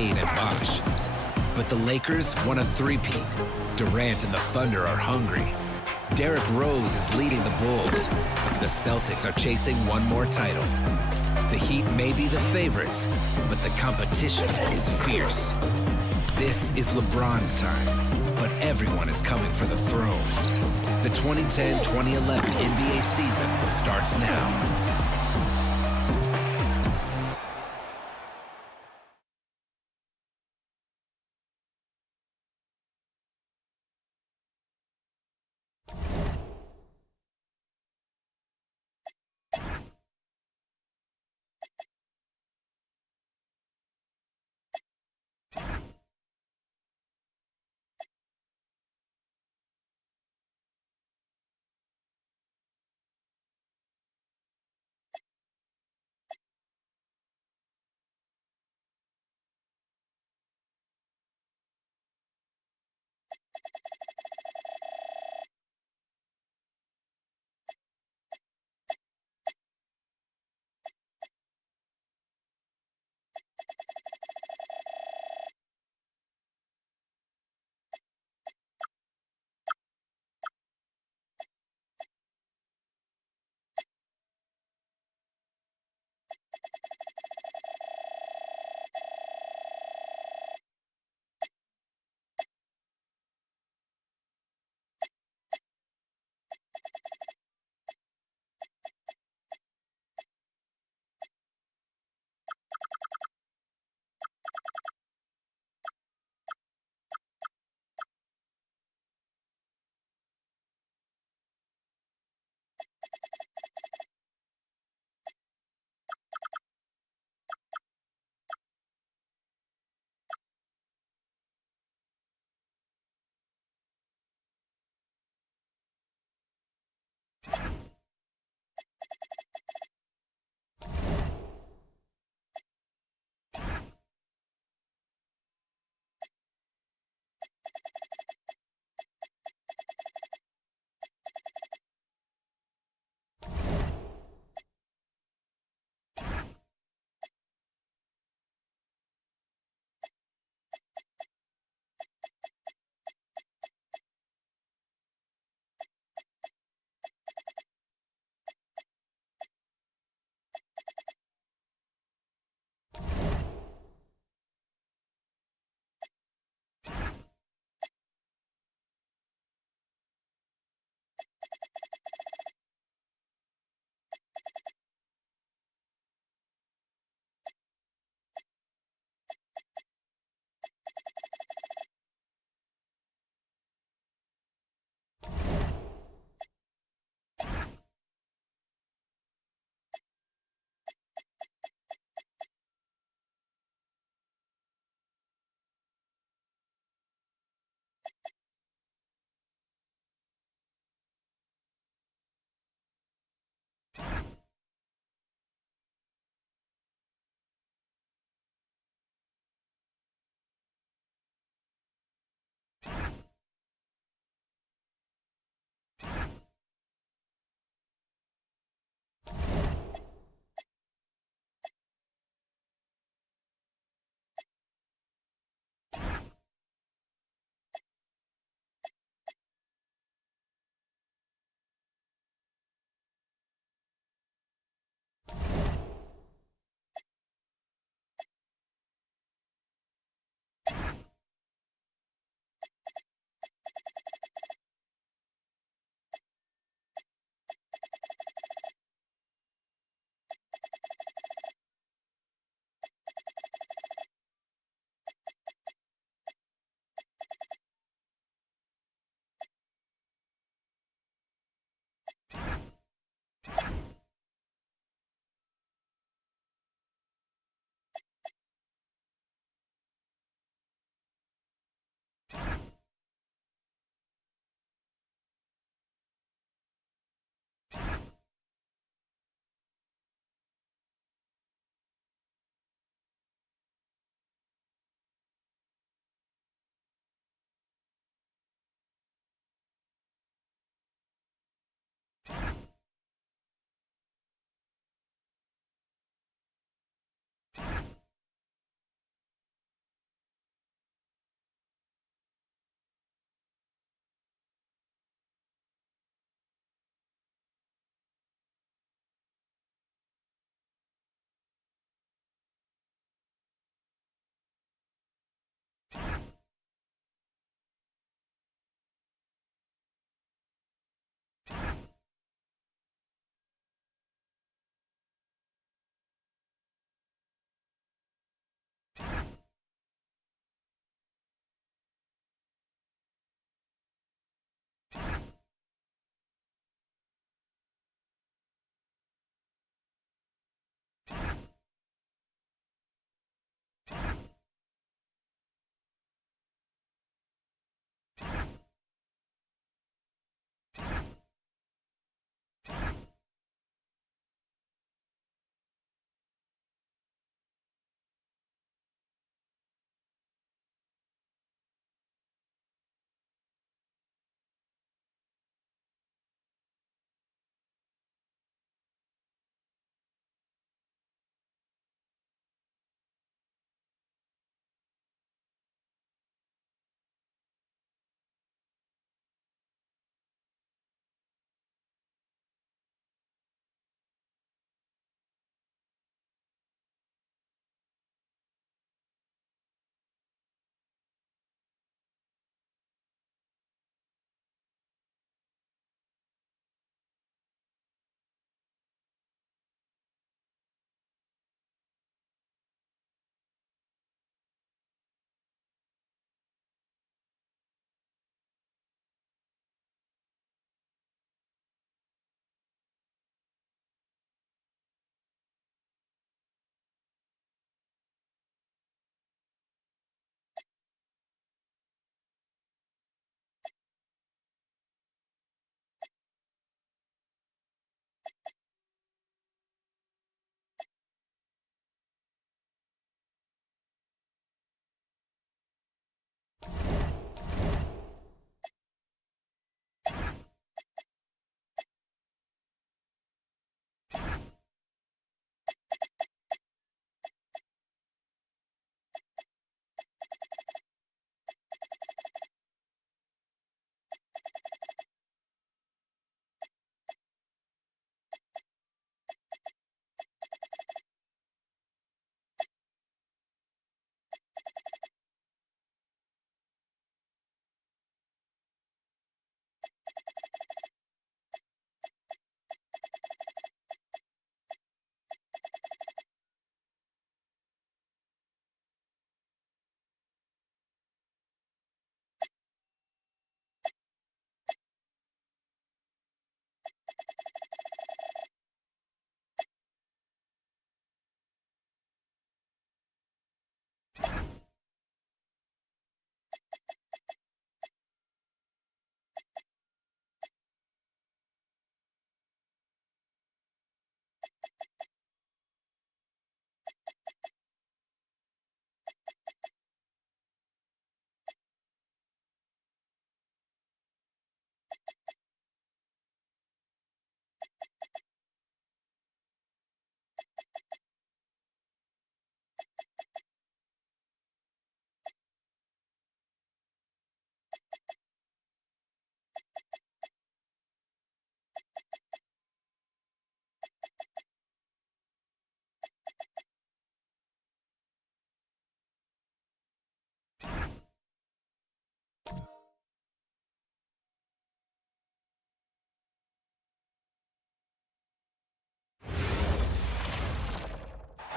Wade and Bosh. But the Lakers want a three-peat. Durant and the Thunder are hungry. Derrick Rose is leading the Bulls. The Celtics are chasing one more title. The Heat may be the favorites, but the competition is fierce. This is LeBron's time, but everyone is coming for the throne. The 2010-2011 NBA season starts now.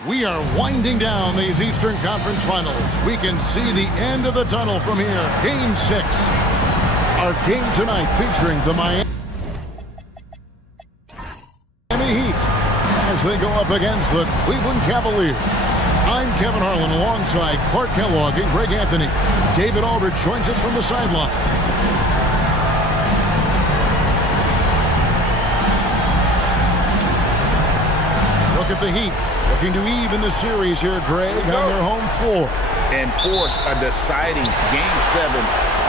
We are winding down these Eastern Conference Finals. We can see the end of the tunnel from here. Game 6. Our game tonight featuring the Miami Heat as they go up against the Cleveland Cavaliers. I'm Kevin Harlan alongside Clark Kellogg and Greg Anthony. David Aldridge joins us from the sideline. Look at the Heat looking to even the series here, Greg, on their home floor. And force a deciding Game 7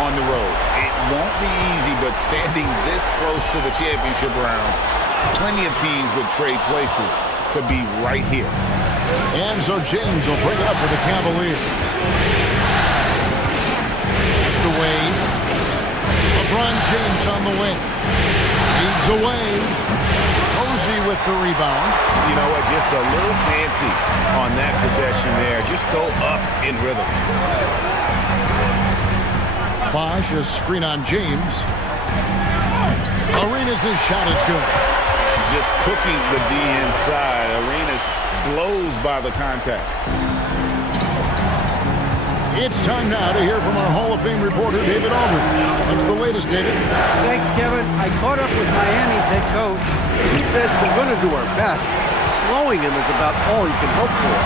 on the road. It won't be easy, but standing this close to the championship round, plenty of teams would trade places to be right here. And so James will bring it up for the Cavaliers. Mr. Wade. LeBron James on the wing. Leads away. Posey with the rebound. You know what? Just a little fancy on that possession there. Just go up in rhythm. Bosh, a screen on James. Arenas' shot is good. Just cooking the D inside. Arenas blows by the contact. It's time now to hear from our Hall of Fame reporter, David Aldridge. What's the latest, David? Thanks, Kevin. I caught up with Miami's head coach. He said we're going to do our best. Slowing him is about all you can hope for.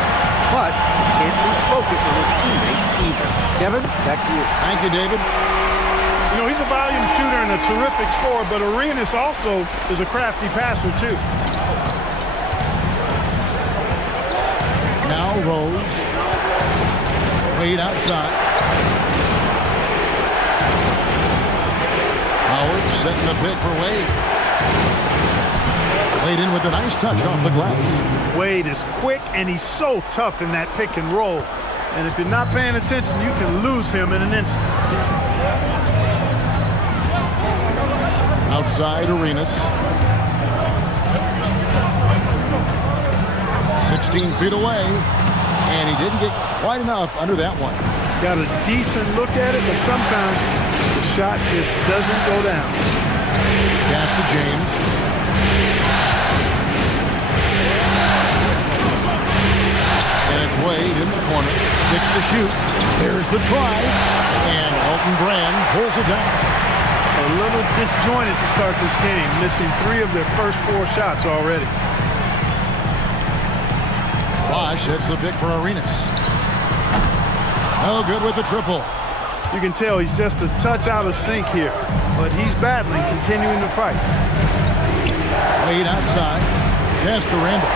But can't lose focus on his teammates either. Kevin, back to you. Thank you, David. You know, he's a volume shooter and a terrific scorer, but Arenas also is a crafty passer, too. Now Rose. Wade outside. Howard setting the pick for Wade. Wade in with a nice touch off the glass. Wade is quick, and he's so tough in that pick and roll. And if you're not paying attention, you can lose him in an instant. Outside Arenas. 16 feet away. And he didn't get quite enough under that one. Got a decent look at it, but sometimes the shot just doesn't go down. Pass to James. And it's Wade in the corner. 6 to shoot. There's the drive. And Elton Brand pulls it down. A little disjointed to start this game, missing 3 of their first 4 shots already. Bosh hits the pick for Arenas. No good with the triple. You can tell he's just a touch out of sync here, but he's battling, continuing to fight. Wade outside. Pass to Randall.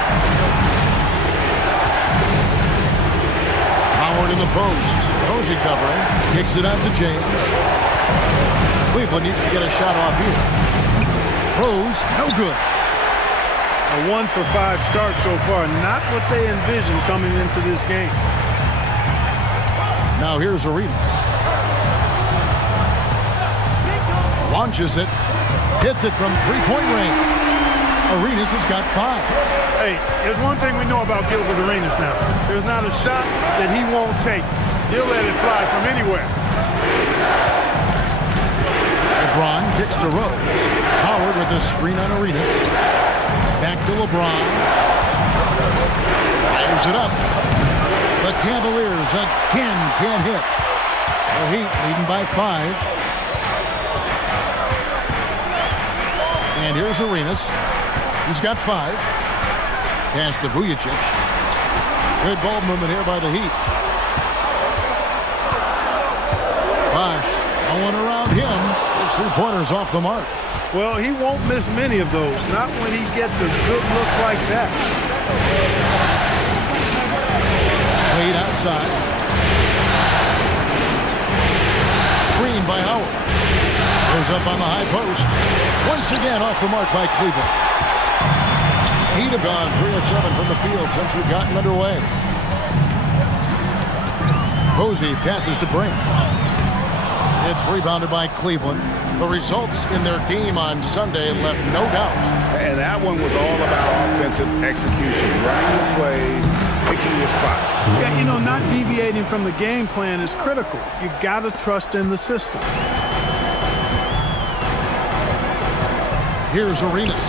Howard in the post. Posey covering. Kicks it out to James. Cleveland needs to get a shot off here. Rose, no good. A 1 for 5 start so far. Not what they envisioned coming into this game. Now here's Arenas. Launches it. Hits it from three-point range. Arenas has got 5. Hey, there's one thing we know about Gilbert Arenas now. There's not a shot that he won't take. He'll let it fly from anywhere. LeBron kicks to Rose. Howard with the screen on Arenas. Back to LeBron. Fires it up. The Cavaliers again can't hit. The Heat leading by 5. And here's Arenas. He's got 5. Pass to Vujacic. Good ball movement here by the Heat. Bosh going around him. His 3-pointers off the mark. Well, he won't miss many of those. Not when he gets a good look like that. Wade outside. Screen by Howard. Goes up on the high post. Once again off the mark by Cleveland. Heat have gone 3 of 7 from the field since we've gotten underway. Posey passes to Brand. It's rebounded by Cleveland. The results in their game on Sunday left no doubt. And that one was all about offensive execution, running the plays, picking your spots. Yeah, you know, not deviating from the game plan is critical. You got to trust in the system. Here's Arenas.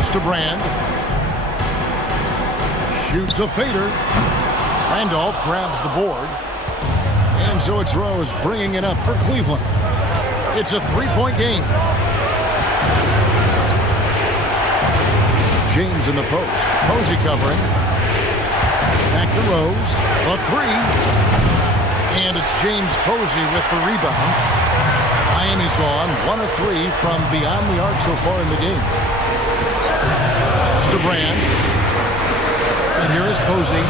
Pass to Brand. Shoots a fader. Randolph grabs the board. And so it's Rose bringing it up for Cleveland. It's a three-point game. James in the post. Posey covering. Back to Rose. A three. And it's James Posey with the rebound. Miami's gone 1 of 3 from beyond the arc so far in the game. To Brand. And here is Posey.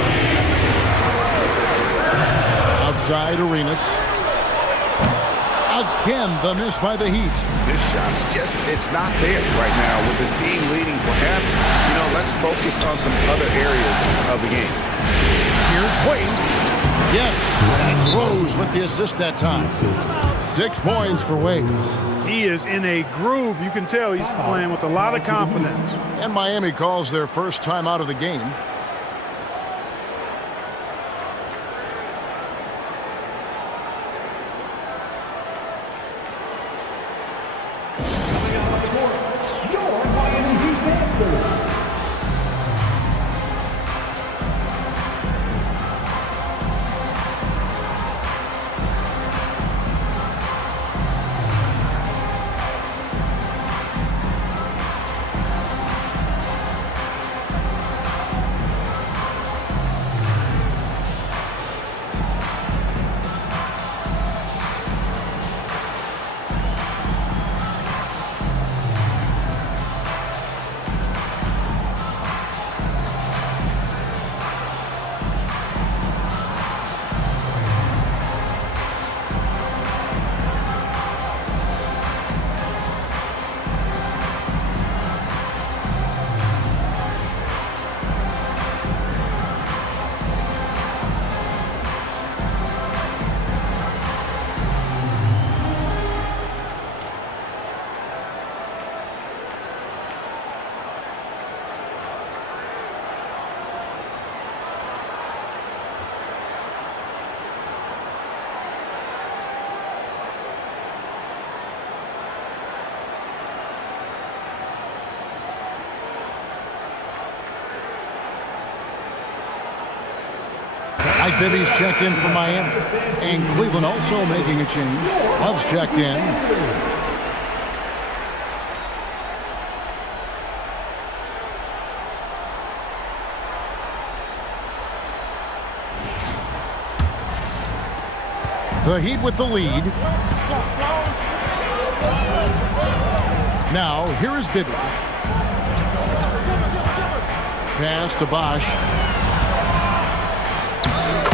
Outside Arenas. Again, the miss by the Heat. This shot's just, it's not there right now. With this team leading, perhaps, let's focus on some other areas of the game. Here's Wade. Yes, that's Rose with the assist that time. 6 points for Wade. He is in a groove. You can tell he's playing with a lot of confidence. And Miami calls their first time out of the game. Mike Bibby's checked in for Miami. And Cleveland also making a change. Love's checked in. The Heat with the lead. Now, here is Bibby. Pass to Bosch.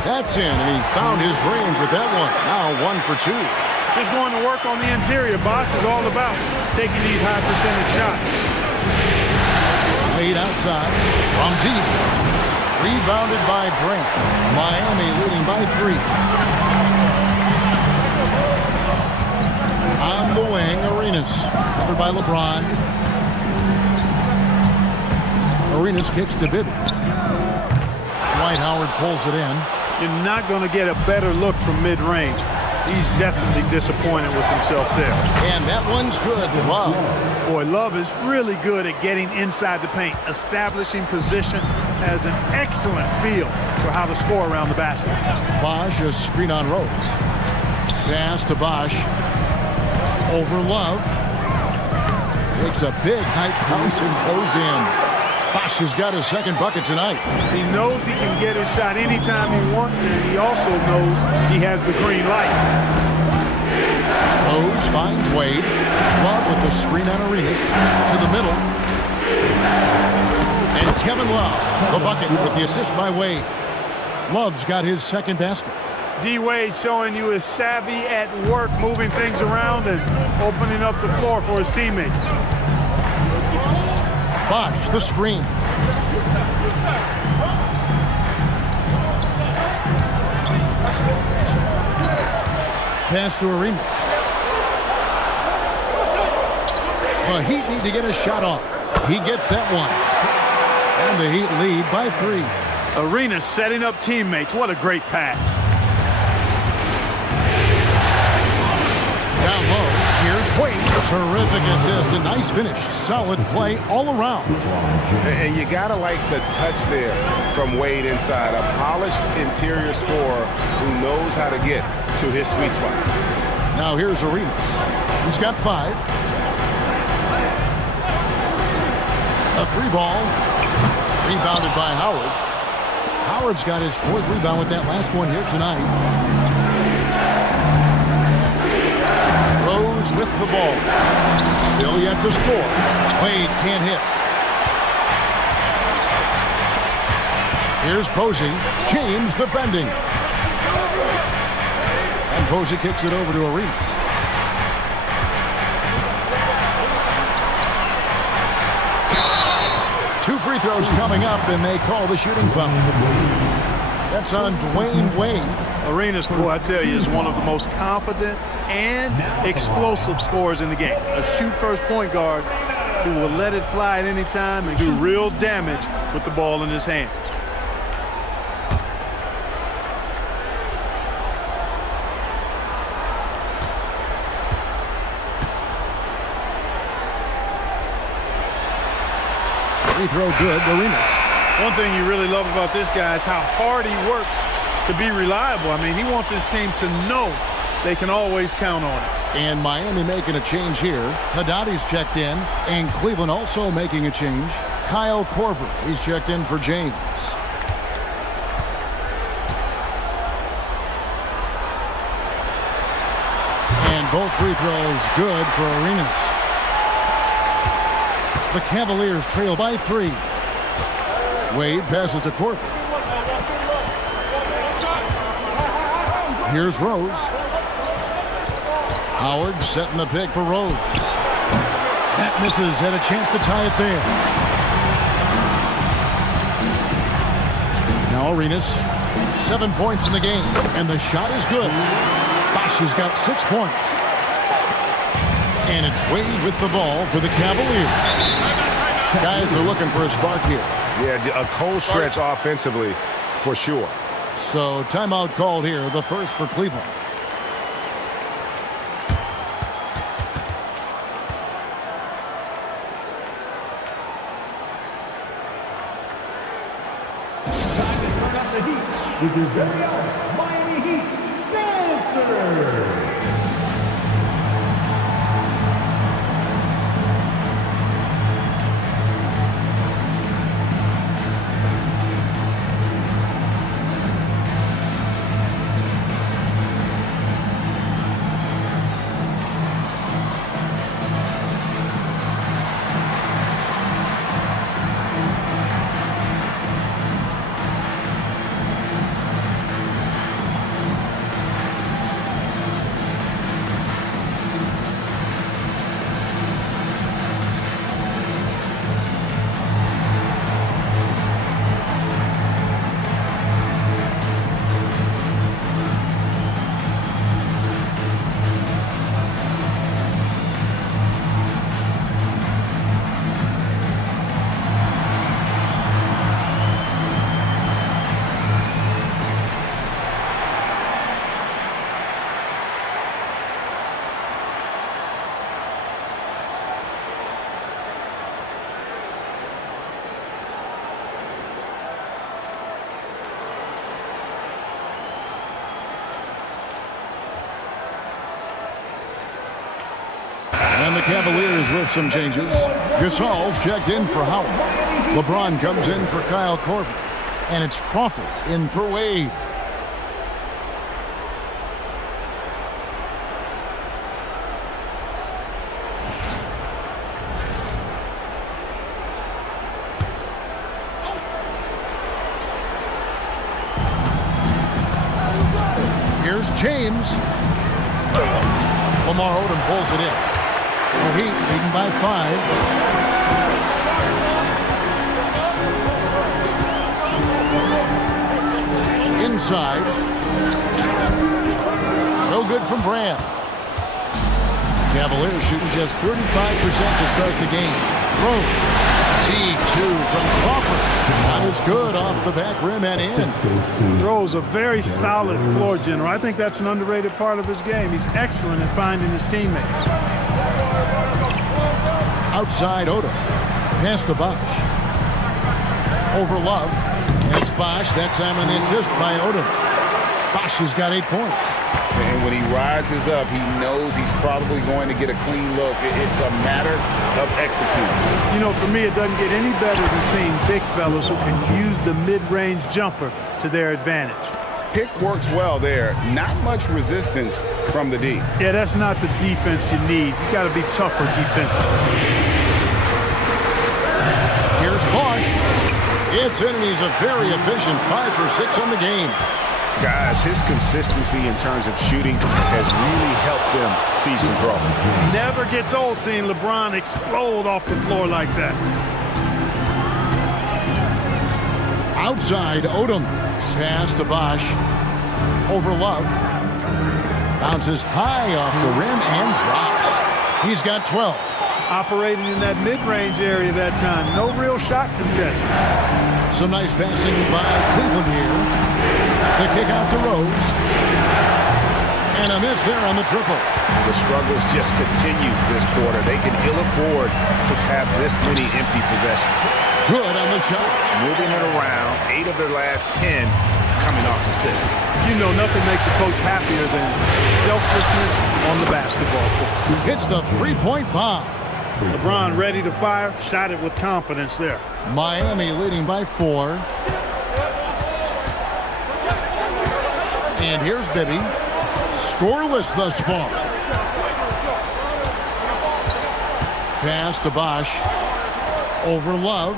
That's in, and he found his range with that one. Now 1 for 2. Just going to work on the interior. Bosch is all about taking these high percentage shots. Wade outside from deep. Rebounded by Brant. Miami leading by 3. On the wing, Arenas. Covered by LeBron. Arenas kicks to Bibby. Dwight Howard pulls it in. You're not going to get a better look from mid-range. He's definitely disappointed with himself there. And that one's good. Love. Boy, Love is really good at getting inside the paint, establishing position, has an excellent feel for how to score around the basket. Bosch, a screen on Rose. Pass to Bosch. Over Love. Makes a big height bounce and goes in. Bosch has got his second bucket tonight. He knows he can get his shot anytime he wants, and he also knows he has the green light. Rose finds Wade. Love with the screen on Arenas. To the middle. And Kevin Love, the bucket with the assist by Wade. Love's got his second basket. D-Wade showing you his savvy at work, moving things around and opening up the floor for his teammates. Bosch, the screen. Pass to Arenas. The Heat need to get a shot off. He gets that one. And the Heat lead by 3. Arenas setting up teammates. What a great pass. Down low. Here's Wade, terrific assist, a nice finish. Solid play all around. And you got to like the touch there from Wade inside. A polished interior scorer who knows how to get to his sweet spot. Now here's Arenas. He's got 5. A 3 ball. Rebounded by Howard. Howard's got his 4th rebound with that last one here tonight. Rose with the ball. Still yet to score. Wade can't hit. Here's Posey. James defending. And Posey kicks it over to Arenas. Two free throws coming up, and they call the shooting foul. That's on Dwayne Wade. Arenas, boy, I tell you, is one of the most confident and explosive scorers in the game. A shoot-first point guard who will let it fly at any time and do real damage with the ball in his hand. Free throw good, Arenas. One thing you really love about this guy is how hard he works to be reliable. I mean, he wants his team to know they can always count on it. And Miami making a change here. Haddadi's checked in, and Cleveland also making a change. Kyle Korver, he's checked in for James. And both free throws good for Arenas. The Cavaliers trail by 3. Wade passes to Korver. Here's Rose. Howard setting the pick for Rose. That misses. Had a chance to tie it there. Now Arenas. 7 points in the game. And the shot is good. Fosh has got 6 points. And it's Wade with the ball for the Cavaliers. Guys are looking for a spark here. Yeah, a cold stretch offensively for sure. So timeout called here, the first for Cleveland. With your very own Miami Heat Dancer. And the Cavaliers with some changes. Gasol's checked in for Howard. LeBron comes in for Kyle Korver. And it's Crawford in for Wade. Here's James. Lamar Odom pulls it in. The Heat leading by 5. Inside. No good from Brand. Cavaliers shooting just 35% to start the game. Rose. T2 from Crawford. Not as good off the back rim and in. Rose, a very solid floor general. I think that's an underrated part of his game. He's excellent in finding his teammates. Outside Odom. Pass to Bosch. Over Love. It's Bosch. That time on the assist by Odom. Bosch has got 8 points. And when he rises up, he knows he's probably going to get a clean look. It's a matter of executing. You know, for me, it doesn't get any better than seeing big fellas who can use the mid-range jumper to their advantage. Pick works well there. Not much resistance from the D. Yeah, that's not the defense you need. You got to be tougher defensively. Here's Bosch. It's in, and he's a very efficient 5 for 6 on the game. Guys, his consistency in terms of shooting has really helped them seize control. Never gets old seeing LeBron explode off the floor like that. Outside Odom. Pass to Bosch. Over Love. Bounces high off the rim and drops. He's got 12. Operating in that mid-range area that time. No real shot contest. Some nice passing by Cleveland here. The kick out to Rose. And a miss there on the triple. The struggles just continue this quarter. They can ill afford to have this many empty possessions. Good on the shot. Moving it around, 8 of their last 10 coming off assists. You know, nothing makes a coach happier than selflessness on the basketball court. Hits the three-point bomb. LeBron ready to fire, shot it with confidence there. Miami leading by 4. And here's Bibby. Scoreless thus far. Pass to Bosch. Over Love.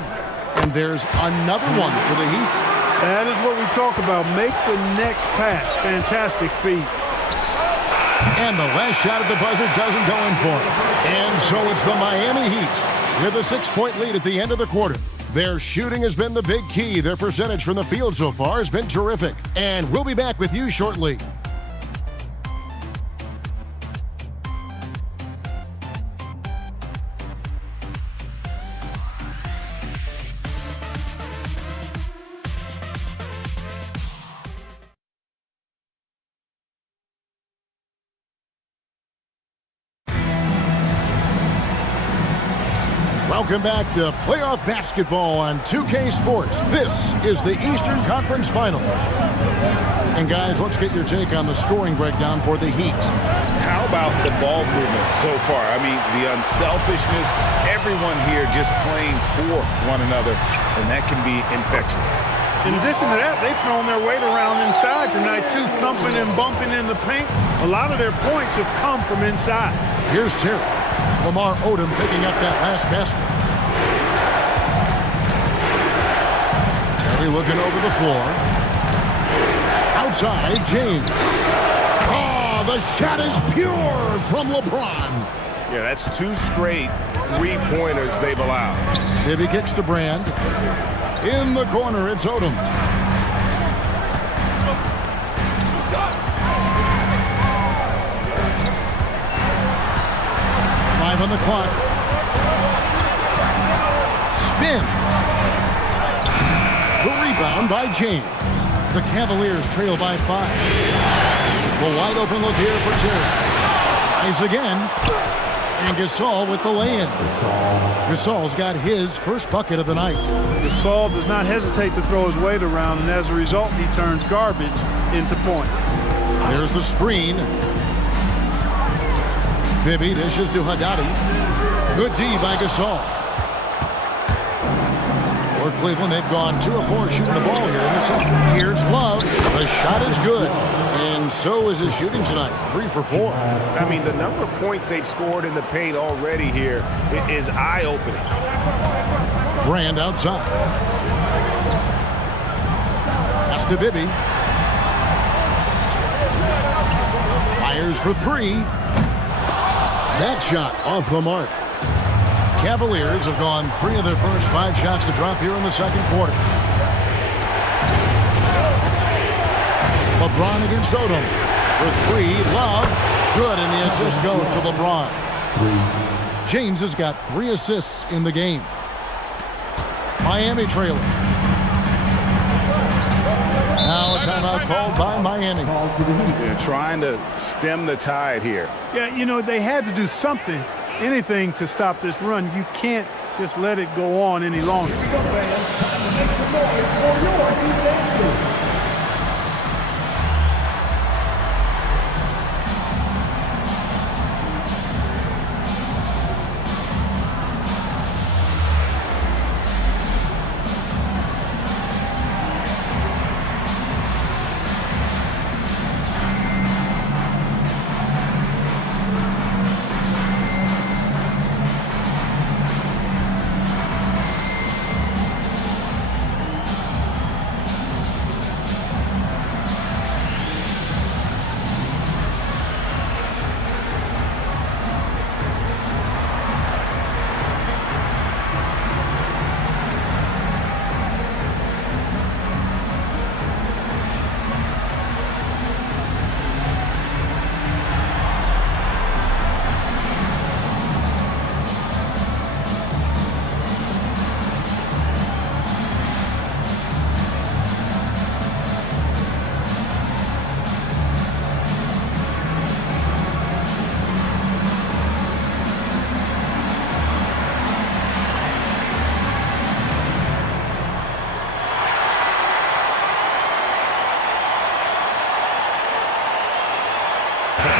And there's another one for the Heat. That is what we talk about. Make the next pass. Fantastic feed. And the last shot at the buzzer doesn't go in for it. And so it's the Miami Heat with a 6-point lead at the end of the quarter. Their shooting has been the big key. Their percentage from the field so far has been terrific. And we'll be back with you shortly. Welcome back to playoff basketball on 2K Sports. This is the Eastern Conference Final. And guys, let's get your take on the scoring breakdown for the Heat. How about the ball movement so far? I mean, the unselfishness, everyone here just playing for one another, and that can be infectious. In addition to that, they've thrown their weight around inside tonight, too, thumping and bumping in the paint. A lot of their points have come from inside. Here's Terry. Lamar Odom picking up that last basket. Terry looking over the floor. Outside, James. Oh, the shot is pure from LeBron. Yeah, that's 2 straight 3-pointers they've allowed. Bibby kicks to Brand. In the corner, it's Odom. On the clock. Spins. The rebound by James. The Cavaliers trail by 5. The wide open look here for Terry. Tries again. And Gasol with the lay-in. Gasol's got his first bucket of the night. Gasol does not hesitate to throw his weight around, and as a result, he turns garbage into points. There's the screen. Bibby dishes to Haddadi. Good D by Gasol. For Cleveland, they've gone 2 of 4 shooting the ball here in the second. Here's Love. The shot is good. And so is his shooting tonight. 3 for 4. I mean, the number of points they've scored in the paint already here is eye-opening. Brand outside. Pass to Bibby. Fires for 3. That shot off the mark. Cavaliers have gone 3 of their first 5 shots to drop here in the second quarter. LeBron against Odom. For 3, Love. Good, and the assist goes to LeBron. James has got 3 assists in the game. Miami trailing. Now a timeout called by Miami. They're trying to stem the tide here. Yeah, you know, they had to do something anything to stop this run. You can't just let it go on any longer.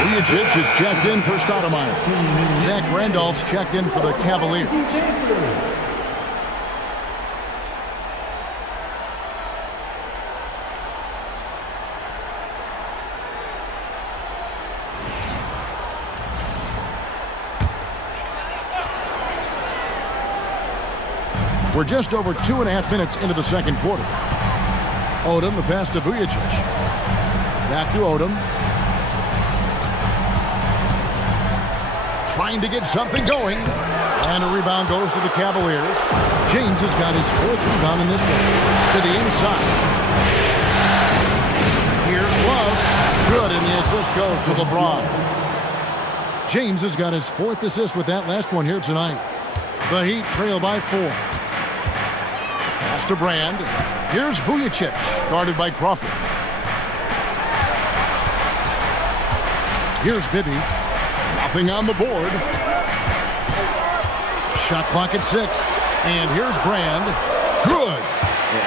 Vujicic is checked in for Stoudemire. Zach Randolph's checked in for the Cavaliers. We're just over 2.5 minutes into the second quarter. Odom, the pass to Vujicic. Back to Odom. Trying to get something going. And a rebound goes to the Cavaliers. James has got his 4th rebound in this one. To the inside. Here's Love. Good, and the assist goes to LeBron. James has got his 4th assist with that last one here tonight. The Heat trail by 4. Pass to Brand. Here's Vujicic, guarded by Crawford. Here's Bibby. Nothing on the board. Shot clock at 6. And here's Brand. Good.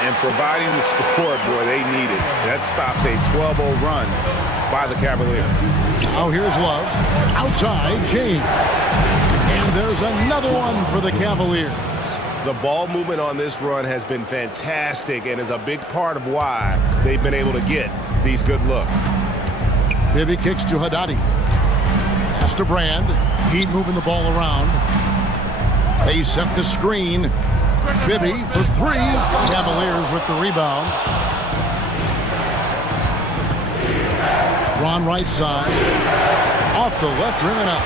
And providing the support, boy, they need it. That stops a 12-0 run by the Cavaliers. Now here's Love. Outside, James. And there's another one for the Cavaliers. The ball movement on this run has been fantastic and is a big part of why they've been able to get these good looks. Bibby kicks to Haddadi. Pass to Brand. Heat moving the ball around. They set the screen. Bibby for 3. Cavaliers with the rebound. Ron right side. Off the left rim and up.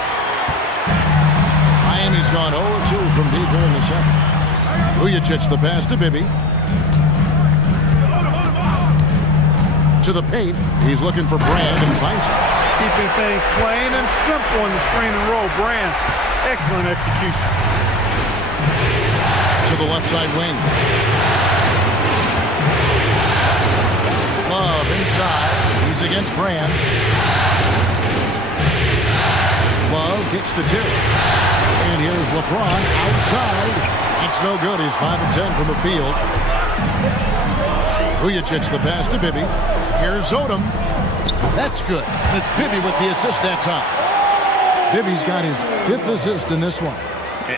Miami's gone 0-2 from deep here in the second. Vujicic the pass to Bibby. To the paint. He's looking for Brand and finds it. Keeping things plain and simple in the screen and roll. Brand, excellent execution. To the left side wing. Love inside. He's against Brand. Love gets to 2. And here's LeBron outside. It's no good. He's 5 of 10 from the field. Vujicic the pass to Bibby. Here's Odom. That's good. And it's Bibby with the assist that time. Bibby's got his 5th assist in this one.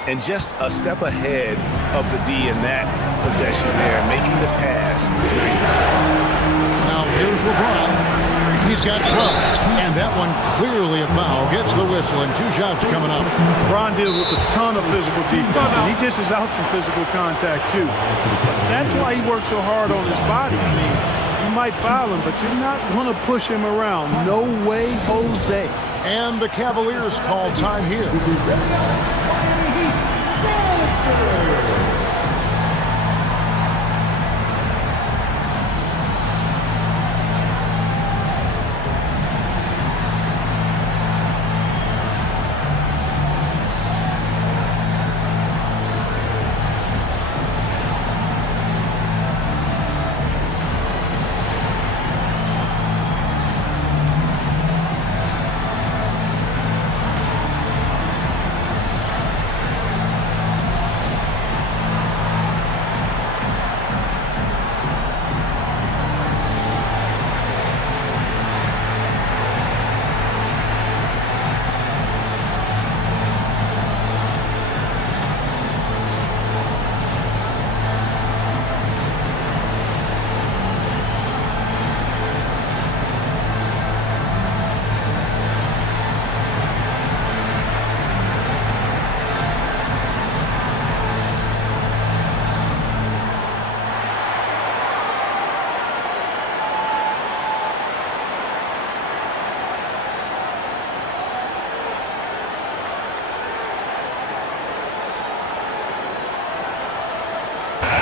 And just a step ahead of the D in that possession there, making the pass. Nice assist. Now here's LeBron. He's got trouble. And that one clearly a foul. Gets the whistle and 2 shots coming up. LeBron deals with a ton of physical defense, and he dishes out some physical contact too. That's why he works so hard on his body. I mean, you might foul him, but you're not going to push him around. No way, Jose. And the Cavaliers call time here.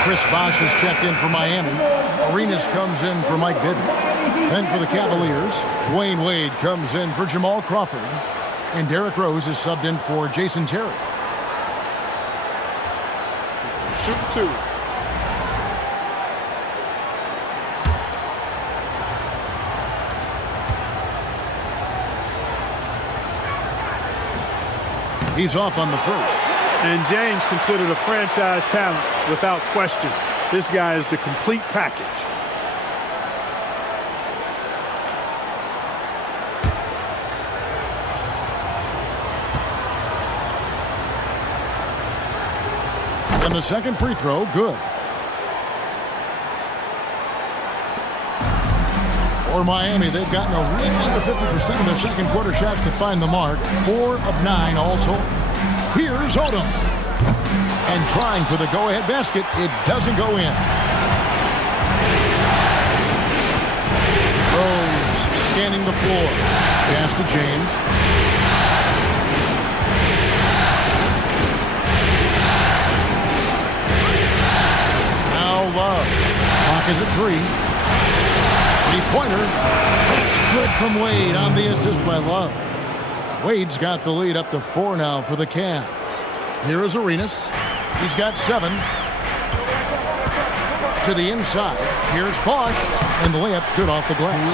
Chris Bosh has checked in for Miami. Arenas comes in for Mike Bibby. Then for the Cavaliers, Dwayne Wade comes in for Jamal Crawford. And Derrick Rose is subbed in for Jason Terry. Shoot two. He's off on the first. And James considered a franchise talent without question. This guy is the complete package. And the second free throw, good. For Miami, they've gotten a little under 50% of their second quarter shots to find the mark. 4 of 9 all told. Here's Odom. And trying for the go-ahead basket. It doesn't go in. Rose scanning the floor. Pass to James. Now Love. Clock is at 3. Three-pointer. That's good from Wade on the assist by Love. Wade's got the lead up to 4 now for the Cavs. Here is Arenas. He's got 7. To the inside. Here's Bosh. And the layup's good off the glass.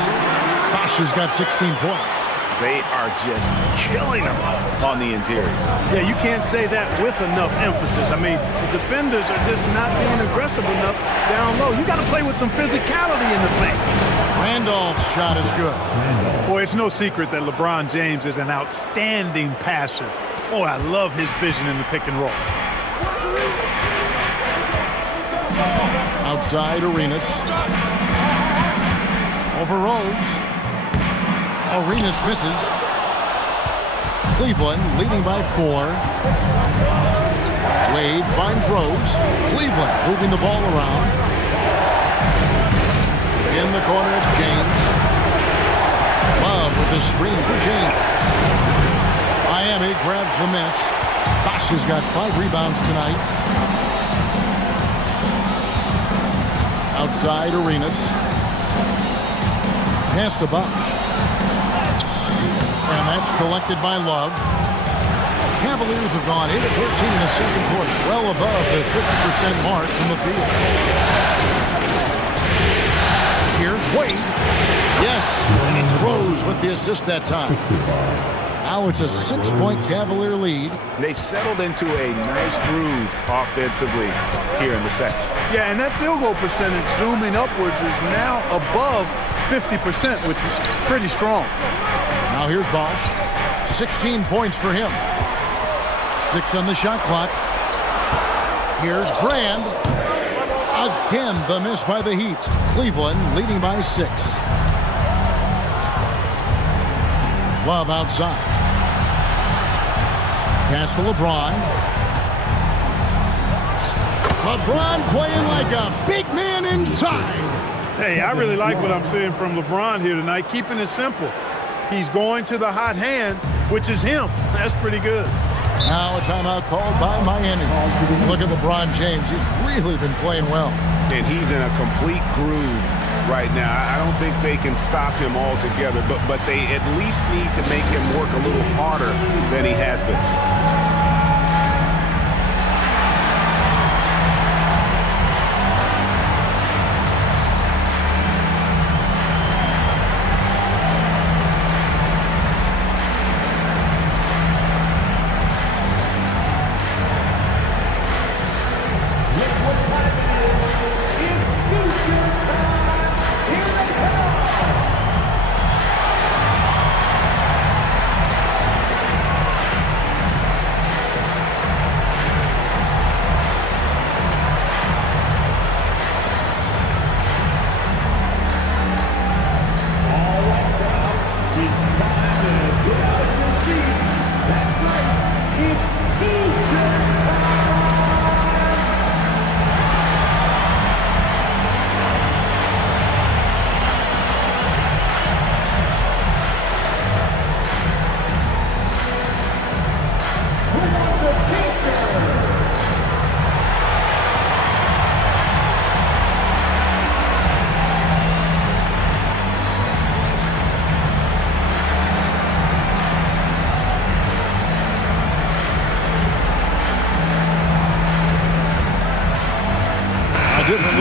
Bosh has got 16 points. They are just killing them on the interior. Yeah, you can't say that with enough emphasis. I mean, the defenders are just not being aggressive enough down low. You got to play with some physicality in the paint. Randolph's shot is good. Boy, it's no secret that LeBron James is an outstanding passer. Boy, I love his vision in the pick and roll. Outside Arenas. Over Rose. Arenas misses. Cleveland leading by 4. Wade finds Rose. Cleveland moving the ball around. In the corner, it's James. Love with the screen for James. Miami grabs the miss. Bosh has got 5 rebounds tonight. Outside Arenas. Pass to Bosh. And that's collected by Love. Cavaliers have gone 8 of 13 in the second quarter, well above the 50% mark from the field. Here's Wade. Yes, and it's Rose with the assist that time. Now it's a 6-point Cavalier lead. They've settled into a nice groove offensively here in the second. Yeah, and that field goal percentage zooming upwards is now above 50%, which is pretty strong. Now here's Bosh. 16 points for him. 6 on the shot clock. Here's Brand. Again, the miss by the Heat. Cleveland leading by 6. Love outside. Pass to LeBron. LeBron playing like a big man inside. Hey, I really like what I'm seeing from LeBron here tonight, keeping it simple. He's going to the hot hand, which is him. That's pretty good. Now a timeout called by Miami. Look at LeBron James. He's really been playing well. And he's in a complete groove right now. I don't think they can stop him altogether, but they at least need to make him work a little harder than he has been.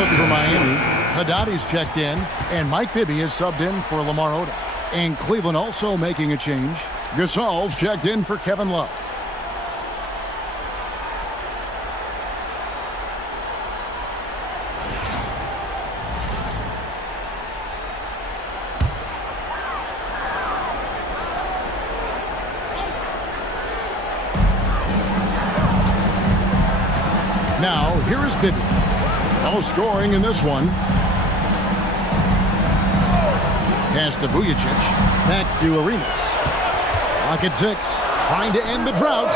look for Miami. Haddadi's checked in, and Mike Bibby is subbed in for Lamar Odom. And Cleveland also making a change. Gasol's checked in for Kevin Love. Now, here is Bibby. No scoring in this one. Pass to Vujicic. Back to Arenas. Clock at 6. Trying to end the drought.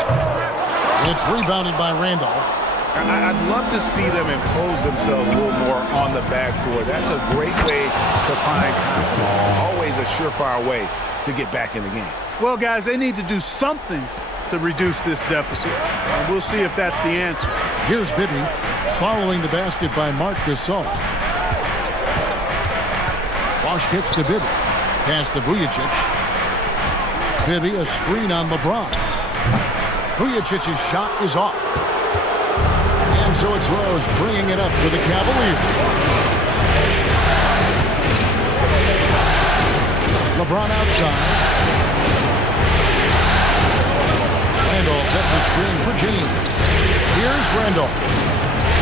It's rebounded by Randolph. I'd love to see them impose themselves a little more on the backboard. That's a great way to find confidence. Always a surefire way to get back in the game. Well, guys, they need to do something to reduce this deficit. And we'll see if that's the answer. Here's Bibby following the basket by Marc Gasol. Bosch kicks to Bibby. Pass to Vujicic. Bibby, a screen on LeBron. Vujicic's shot is off. And so it's Rose bringing it up for the Cavaliers. LeBron outside. Randolph sets a screen for James. Here's Randolph.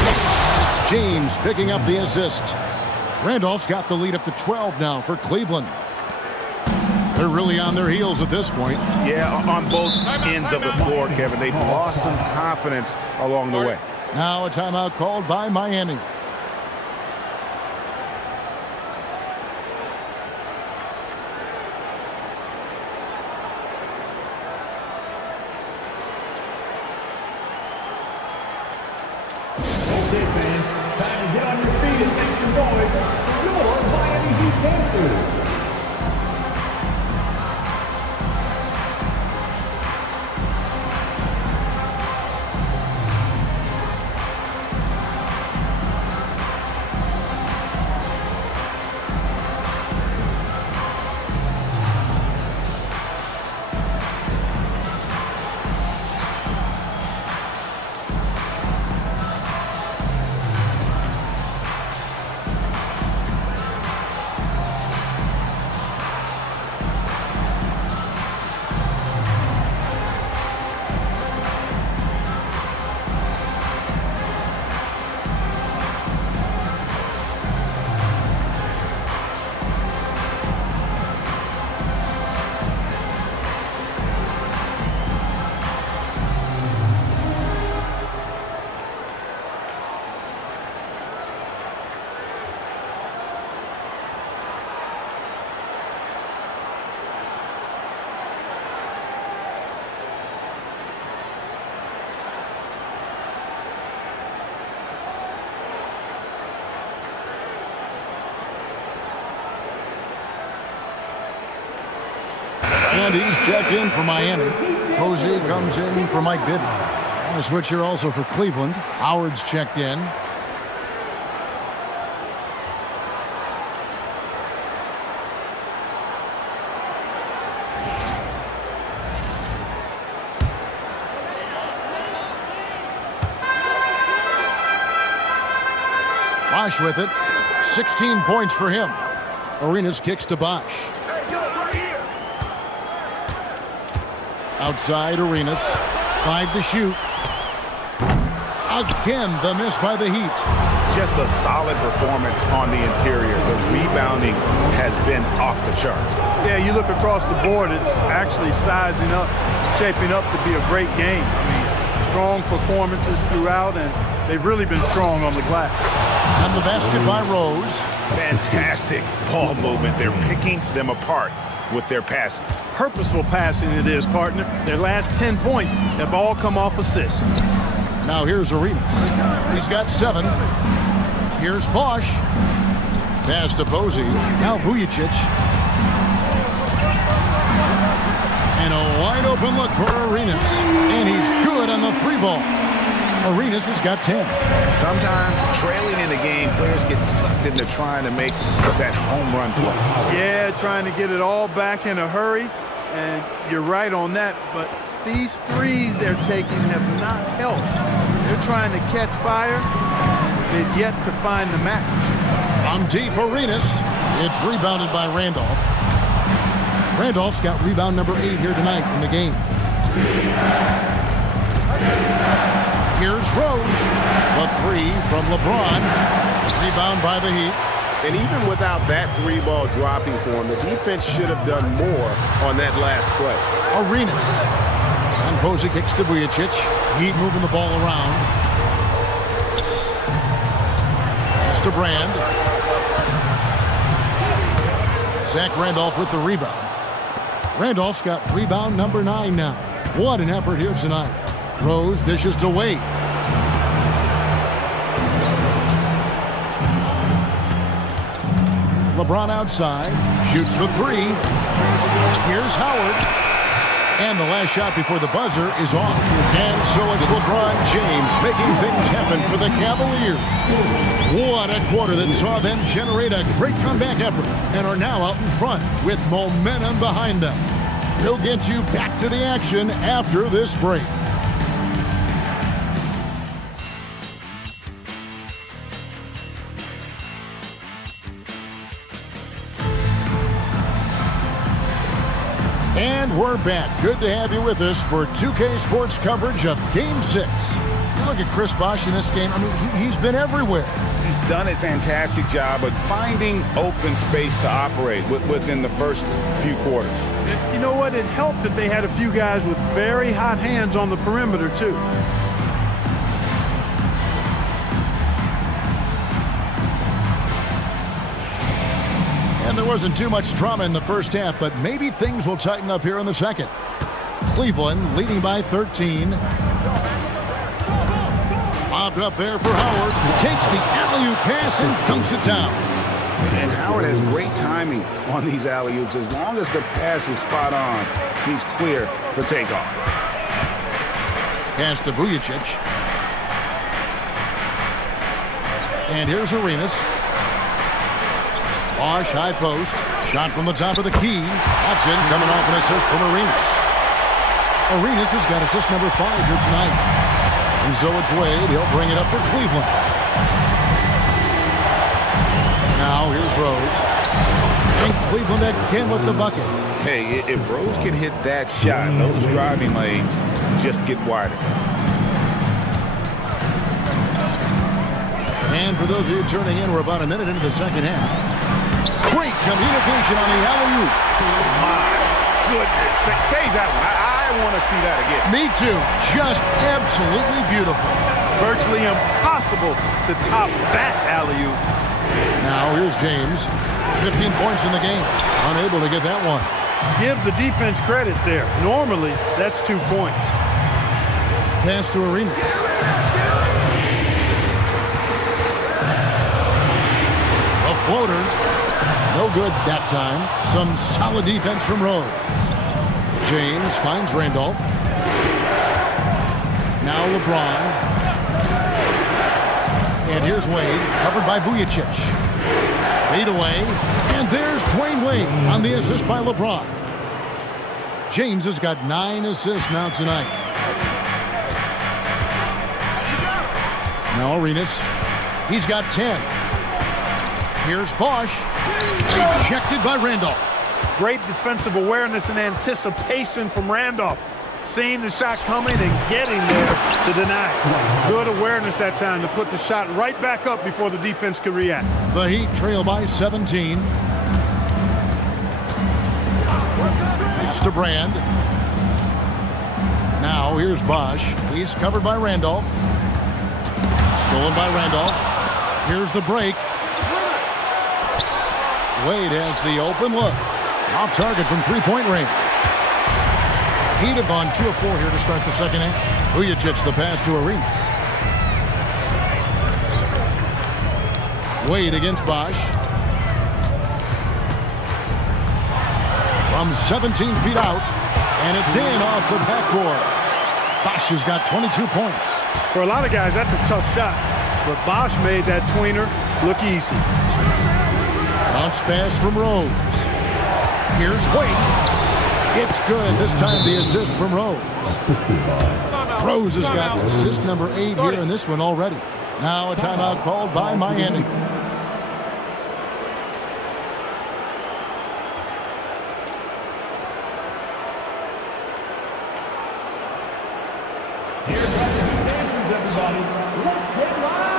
Yes, it's James picking up the assist. Randolph's got the lead up to 12 now for Cleveland. They're really on their heels at this point. Yeah, on both ends of the floor, Kevin. They've lost some confidence along the way. Now a timeout called by Miami. Okay, fans, time to get on your feet and make some noise for your Miami Heat dancers. And he's checked in for Miami. Posey comes in for Mike Bibby. And a switch here also for Cleveland. Howard's checked in. Bosch with it. 16 points for him. Arenas kicks to Bosch. Outside Arenas. 5 to shoot. Again, the miss by the Heat. Just a solid performance on the interior. The rebounding has been off the charts. Yeah, you look across the board, it's actually sizing up, shaping up to be a great game. I mean, strong performances throughout, and they've really been strong on the glass. And the basket by Rose. Fantastic ball movement. They're picking them apart with their passing. Purposeful passing it is, partner. Their last 10 points have all come off assists. Now here's Arenas. He's got 7. Here's Bosch. Pass to Posey. Now Vujicic. And a wide open look for Arenas. And he's good on the 3-ball. Arenas has got 10. Sometimes trailing in the game, players get sucked into trying to make that home run play. Yeah, trying to get it all back in a hurry. And you're right on that. But these threes they're taking have not helped. They're trying to catch fire. they've yet to find the match. From deep, Arenas. It's rebounded by Randolph. Randolph's got rebound number 8 here tonight in the game. Here's Rose. The 3 from LeBron. Rebound by the Heat. And even without that 3-ball dropping for him, the defense should have done more on that last play. Arenas. And Posey kicks to Vujicic. Heat moving the ball around. Pass to Brand. Zach Randolph with the rebound. Randolph's got rebound number 9 now. What an effort here tonight. Rose dishes to Wade. LeBron outside. Shoots the 3. Here's Howard. And the last shot before the buzzer is off. And so it's LeBron James making things happen for the Cavaliers. What a quarter that saw them generate a great comeback effort and are now out in front with momentum behind them. We'll get you back to the action after this break. And we're back. Good to have you with us for 2K Sports coverage of Game 6. You look at Chris Bosh in this game. I mean, he's been everywhere. He's done a fantastic job of finding open space to operate within the first few quarters. You know what? It helped that they had a few guys with very hot hands on the perimeter, too. And there wasn't too much drama in the first half, but maybe things will tighten up here in the second. Cleveland leading by 13. Bobbed up there for Howard. Takes the alley-oop pass and dunks it down. And Howard has great timing on these alley-oops. As long as the pass is spot on, he's clear for takeoff. Pass to Vujicic. And here's Arenas. Bosh, high post. Shot from the top of the key. That's in, coming off an assist from Arenas. Arenas has got assist number 5 here tonight. And so it's Wade. He'll bring it up for Cleveland. Now here's Rose. And Cleveland again with the bucket. Hey, if Rose can hit that shot, those driving lanes just get wider. And for those of you turning in, we're about a minute into the second half. Great communication on the alley-oop. My goodness. Save that one. I want to see that again. Me too. Just absolutely beautiful. Virtually impossible to top that alley-oop. Now here's James. 15 points in the game. Unable to get that one. Give the defense credit there. Normally, that's 2 points. Pass to Arenas. A floater. No good that time. Some solid defense from Rose. James finds Randolph. Now LeBron. And here's Wade, covered by Vujicic. Fade away. And there's Dwayne Wade on the assist by LeBron. James has got 9 assists now tonight. Now Arenas. He's got 10. Here's Bosh. Rejected by Randolph. Great defensive awareness and anticipation from Randolph. Seeing the shot coming and getting there to deny it. Good awareness that time to put the shot right back up before the defense could react. The Heat trail by 17. Pass to Brand. Now here's Bosh. He's covered by Randolph. Stolen by Randolph. Here's the break. Wade has the open look. Off target from three-point range. Heat have gone 2 of 4 here to start the second half. Vujicic the pass to Arenas. Wade against Bosh. From 17 feet out. And it's in off the backboard. Bosh has got 22 points. For a lot of guys, that's a tough shot. But Bosh made that tweener look easy. Bounce pass from Rose. Here's Wade. It's good. This time the assist from Rose. Rose has got assist number 8 here in this one already. Now a timeout called by Miami. Everybody, let's get loud!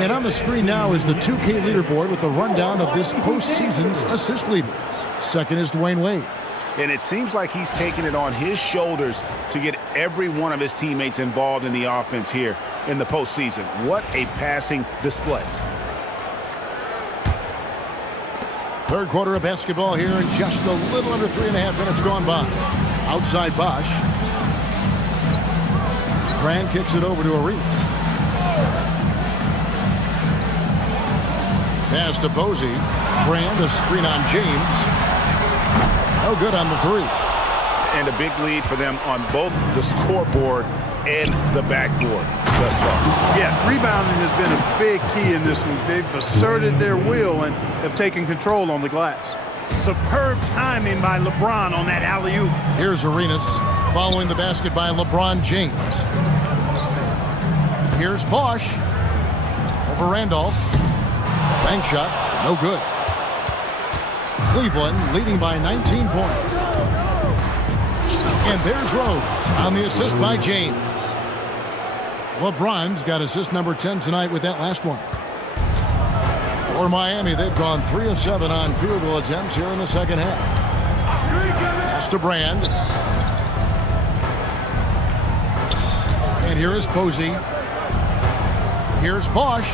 And on the screen now is the 2K leaderboard with a rundown of this postseason's assist leaders. Second is Dwayne Wade. And it seems like he's taking it on his shoulders to get every one of his teammates involved in the offense here in the postseason. What a passing display. Third quarter of basketball here and just a little under 3.5 minutes gone by. Outside Bosch. Brand kicks it over to Arenas. Pass to Posey. Brand, a screen on James. No good on the three. And a big lead for them on both the scoreboard and the backboard thus far. Yeah, rebounding has been a big key in this one. They've asserted their will and have taken control on the glass. Superb timing by LeBron on that alley-oop. Here's Arenas following the basket by LeBron James. Here's Bosch over Randolph. Bank shot, no good. Cleveland leading by 19 points. And there's Rose on the assist by James. LeBron's got assist number 10 tonight with that last one. For Miami, they've gone 3 of 7 on field goal attempts here in the second half. Pass to Brand. And here is Posey. Here's Bosch.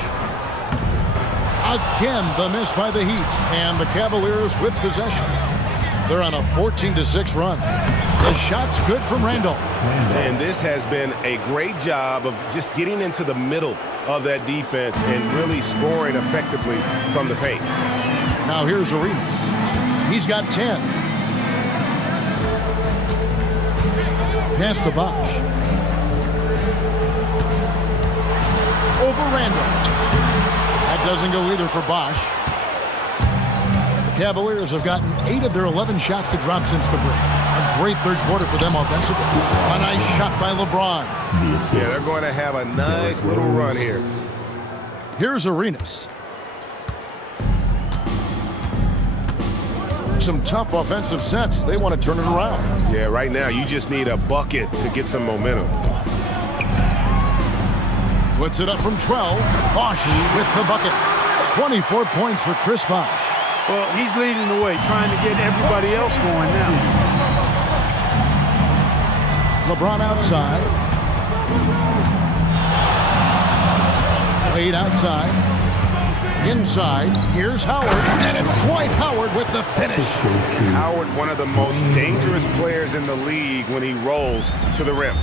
Again, the miss by the Heat, and the Cavaliers with possession. They're on a 14-6 run. The shot's good from Randolph. And this has been a great job of just getting into the middle of that defense and really scoring effectively from the paint. Now here's Arenas. He's got 10. Pass to Bosch. Over Randolph. That doesn't go either for Bosch. The Cavaliers have gotten 8 of their 11 shots to drop since the break. A great third quarter for them offensively. A nice shot by LeBron. Yeah, they're going to have a nice little run here. Here's Arenas. Some tough offensive sets. They want to turn it around. Yeah, right now you just need a bucket to get some momentum. Puts it up from 12. Bosch with the bucket. 24 points for Chris Bosch. Well, he's leading the way, trying to get everybody else going now. LeBron outside. Wade outside. Inside. Here's Howard. And it's Dwight Howard with the finish. Howard, one of the most dangerous players in the league when he rolls to the rim.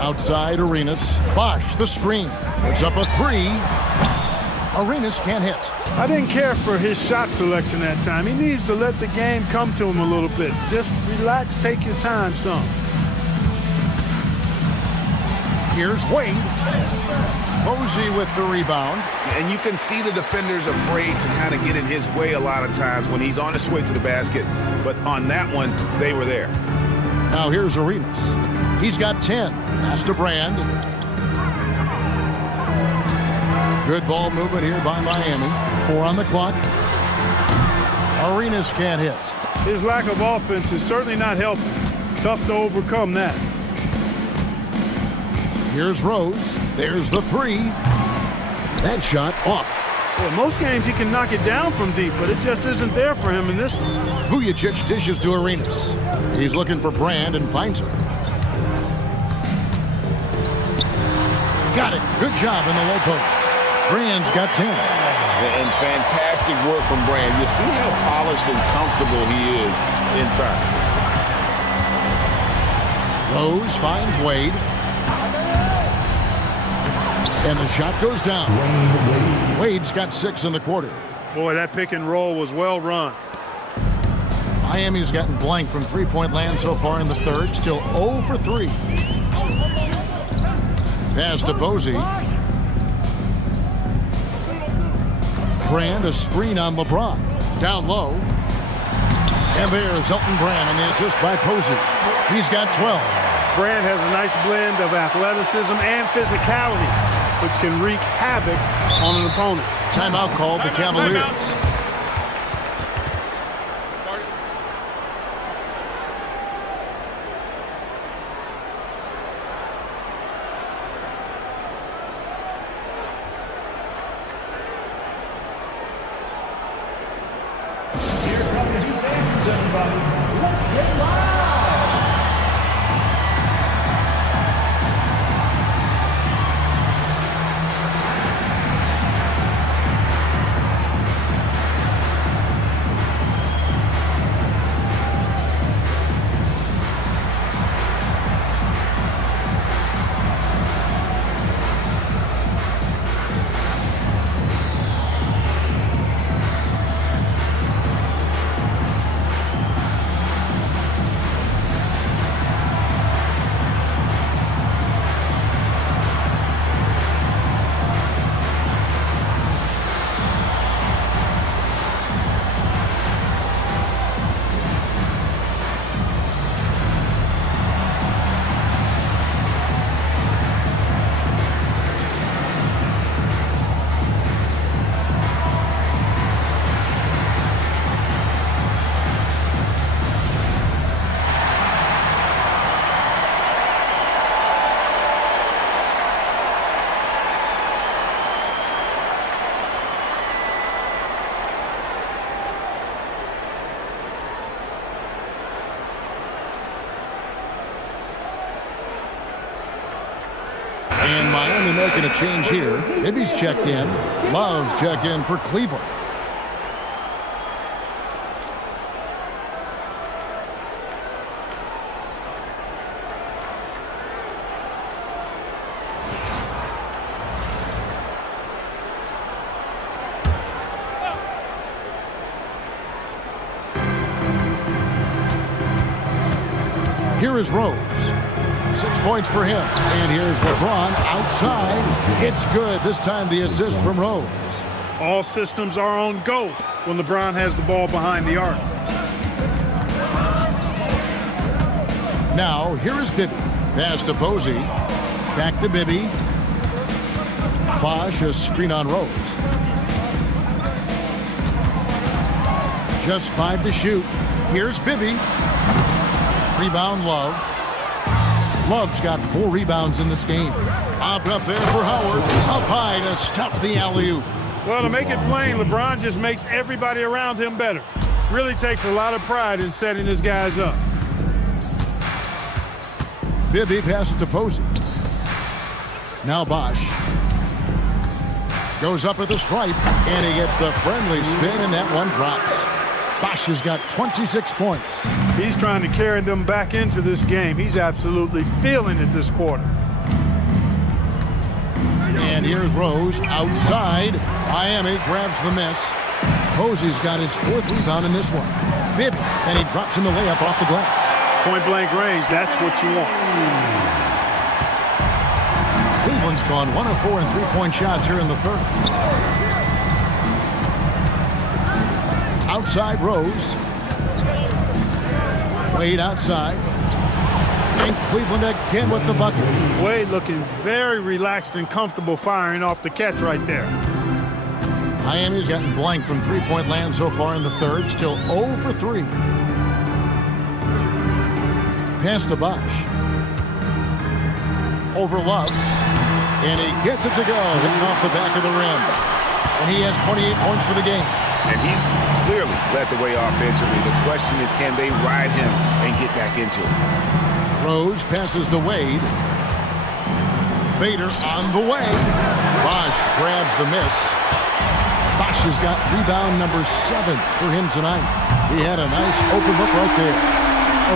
Outside Arenas. Bosch, the screen. Puts up a three. Arenas can't hit. I didn't care for his shot selection that time. He needs to let the game come to him a little bit. Just relax, take your time some. Here's Wade. Posey with the rebound. And you can see the defenders afraid to kind of get in his way a lot of times when he's on his way to the basket. But on that one, they were there. Now here's Arenas. He's got 10. Pass to Brand. Good ball movement here by Miami. 4 on the clock. Arenas can't hit. His lack of offense is certainly not helping. Tough to overcome that. Here's Rose. There's the 3. That shot off. Well, most games he can knock it down from deep, but it just isn't there for him in this one. Vujacic dishes to Arenas. He's looking for Brand and finds him. Got it. Good job in the low post. Brand's got 10. And fantastic work from Brand. You see how polished and comfortable he is inside. Rose finds Wade. And the shot goes down. Wade's got 6 in the quarter. Boy, that pick and roll was well run. Miami's gotten blank from three-point land so far in the third. Still 0 for 3. Pass to Posey. Brand, a screen on LeBron. Down low. And there's Elton Brand on the assist by Posey. He's got 12. Brand has a nice blend of athleticism and physicality, which can wreak havoc on an opponent. Timeout called the Cavaliers. And Miami making a change here. Ibby's checked in. Love's checked in for Cleveland. Here is Rose. 6 points for him. And here's LeBron outside. It's good. This time the assist from Rose. All systems are on go when LeBron has the ball behind the arc. Now, here is Bibby. Pass to Posey. Back to Bibby. Bosch, a screen on Rose. Just 5 to shoot. Here's Bibby. Rebound, Love. Love's got 4 rebounds in this game. Popped up there for Howard. Up high to stuff the alley-oop. Well, to make it plain, LeBron just makes everybody around him better. Really takes a lot of pride in setting his guys up. Bibby passes to Posey. Now Bosch. Goes up at the stripe, and he gets the friendly spin, and that one drops. Bosch has got 26 points. He's trying to carry them back into this game. He's absolutely feeling it this quarter. And here's Rose outside. Miami grabs the miss. Posey's got his 4th rebound in this one. Bibby, and he drops in the layup off the glass. Point blank range, that's what you want. Cleveland's gone 1 of 4 in three-point shots here in the third. Outside Rose. Wade outside. And Cleveland again with the bucket. Wade looking very relaxed and comfortable firing off the catch right there. Miami's gotten blank from three-point land so far in the third. Still 0 for 3. Pass to Bosch. Over Love. And he gets it to go. Hitting off the back of the rim. And he has 28 points for the game. And he's clearly led the way offensively. The question is, can they ride him and get back into it? Rose passes to Wade. Fader on the way. Bosch grabs the miss. Bosch has got rebound number 7 for him tonight. He had a nice open look right there.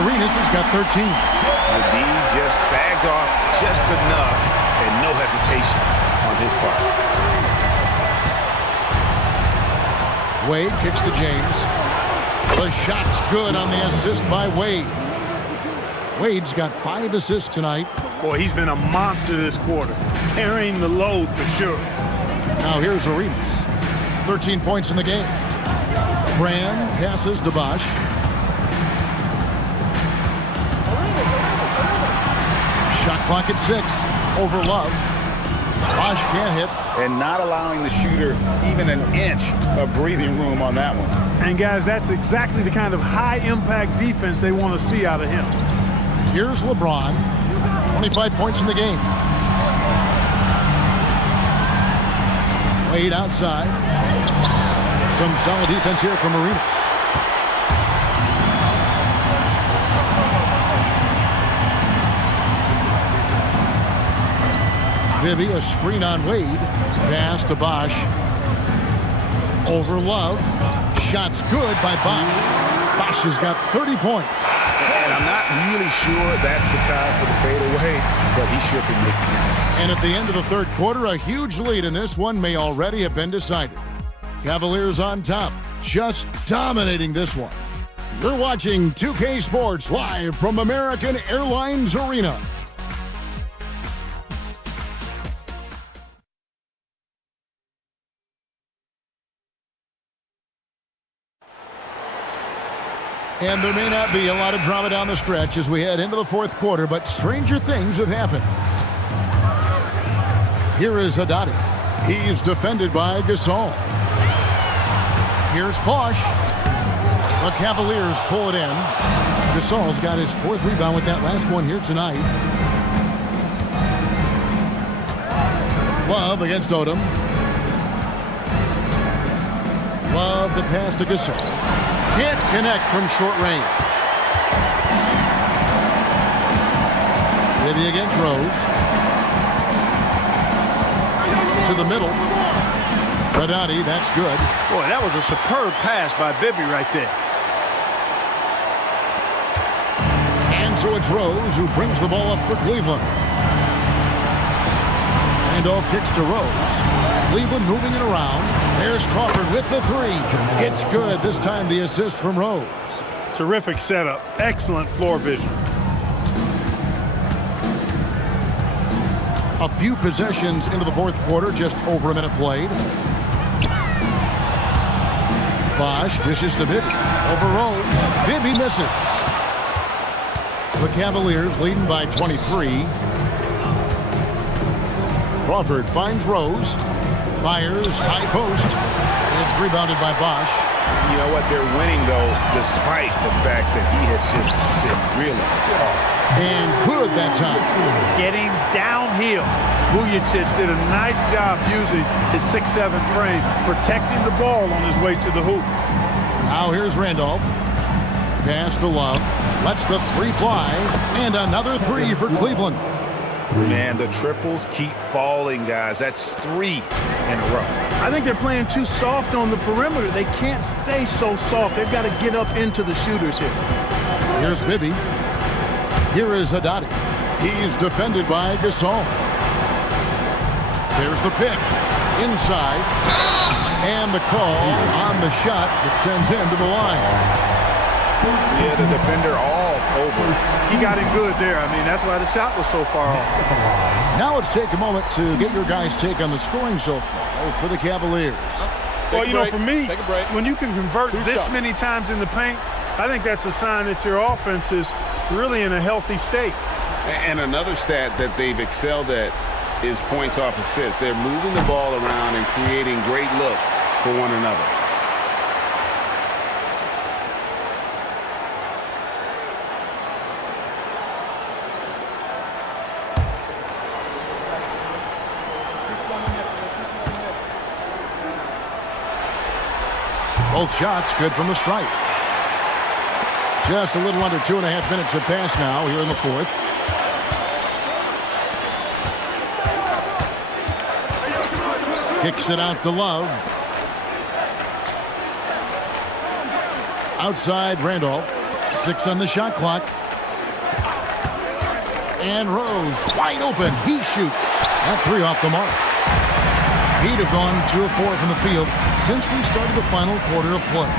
Arenas has got 13. The D just sagged off just enough, and no hesitation on his part. Wade kicks to James. The shot's good on the assist by Wade. Wade's got 5 assists tonight. Boy, he's been a monster this quarter, carrying the load for sure. Now here's Arenas. 13 points in the game. Brand passes to Bosch. Shot clock at 6. Over Love. Bosch can't hit. And not allowing the shooter even an inch of breathing room on that one. And guys, that's exactly the kind of high-impact defense they want to see out of him. Here's LeBron. 25 points in the game. Wade outside. Some solid defense here from Arenas. Bibby, a screen on Wade. Pass to Bosch. Over Love. Shot's good by Bosch. Bosch has got 30 points. And I'm not really sure that's the time for the fadeaway, but he sure can make it. And at the end of the third quarter, a huge lead in this one may already have been decided. Cavaliers on top, just dominating this one. You're watching 2K Sports live from American Airlines Arena. And there may not be a lot of drama down the stretch as we head into the fourth quarter, but stranger things have happened. Here is Haddadi. He's defended by Gasol. Here's Bosch. The Cavaliers pull it in. Gasol's got his 4th rebound with that last one here tonight. Love against Odom. Love the pass to Gasol. Can't connect from short range. Bibby against Rose. To the middle. Haddadi, that's good. Boy, that was a superb pass by Bibby right there. And so it's Rose who brings the ball up for Cleveland. Handoff kicks to Rose. Cleveland moving it around. There's Crawford with the 3. It's good. This time the assist from Rose. Terrific setup. Excellent floor vision. A few possessions into the fourth quarter, just over a minute played. Bosch dishes to Bibby. Over Rose. Bibby misses. The Cavaliers leading by 23. Crawford finds Rose. Fires, high post. It's rebounded by Bosch. You know what? They're winning, though, despite the fact that he has just been really off. And good that time. Getting downhill. Vujacic did a nice job using his 6'7" frame, protecting the ball on his way to the hoop. Now here's Randolph. Pass to Love. Lets the 3 fly. And another 3 for Cleveland. Man, the triples keep falling, guys. That's 3 in a row. I think they're playing too soft on the perimeter. They can't stay so soft. They've got to get up into the shooters here. Here's Bibby. Here is Haddadi. He's defended by Gasol. There's the pick. Inside. And the call on the shot that sends him to the line. Yeah, the defender all over. He got it good there. I mean, that's why the shot was so far off. Now let's take a moment to get your guys' take on the scoring so far for the Cavaliers. Well, you know, for me, Take a break. when you can convert this many times in the paint, I think that's a sign that your offense is really in a healthy state. And another stat that they've excelled at is points off assists. They're moving the ball around and creating great looks for one another. Both shots good from the stripe. Just a little under 2.5 minutes have passed now here in the fourth. Kicks it out to Love. Outside Randolph. 6 on the shot clock. And Rose wide open. He shoots. That 3 off the mark. He'd have gone 2 of 4 from the field since we started the final quarter of play.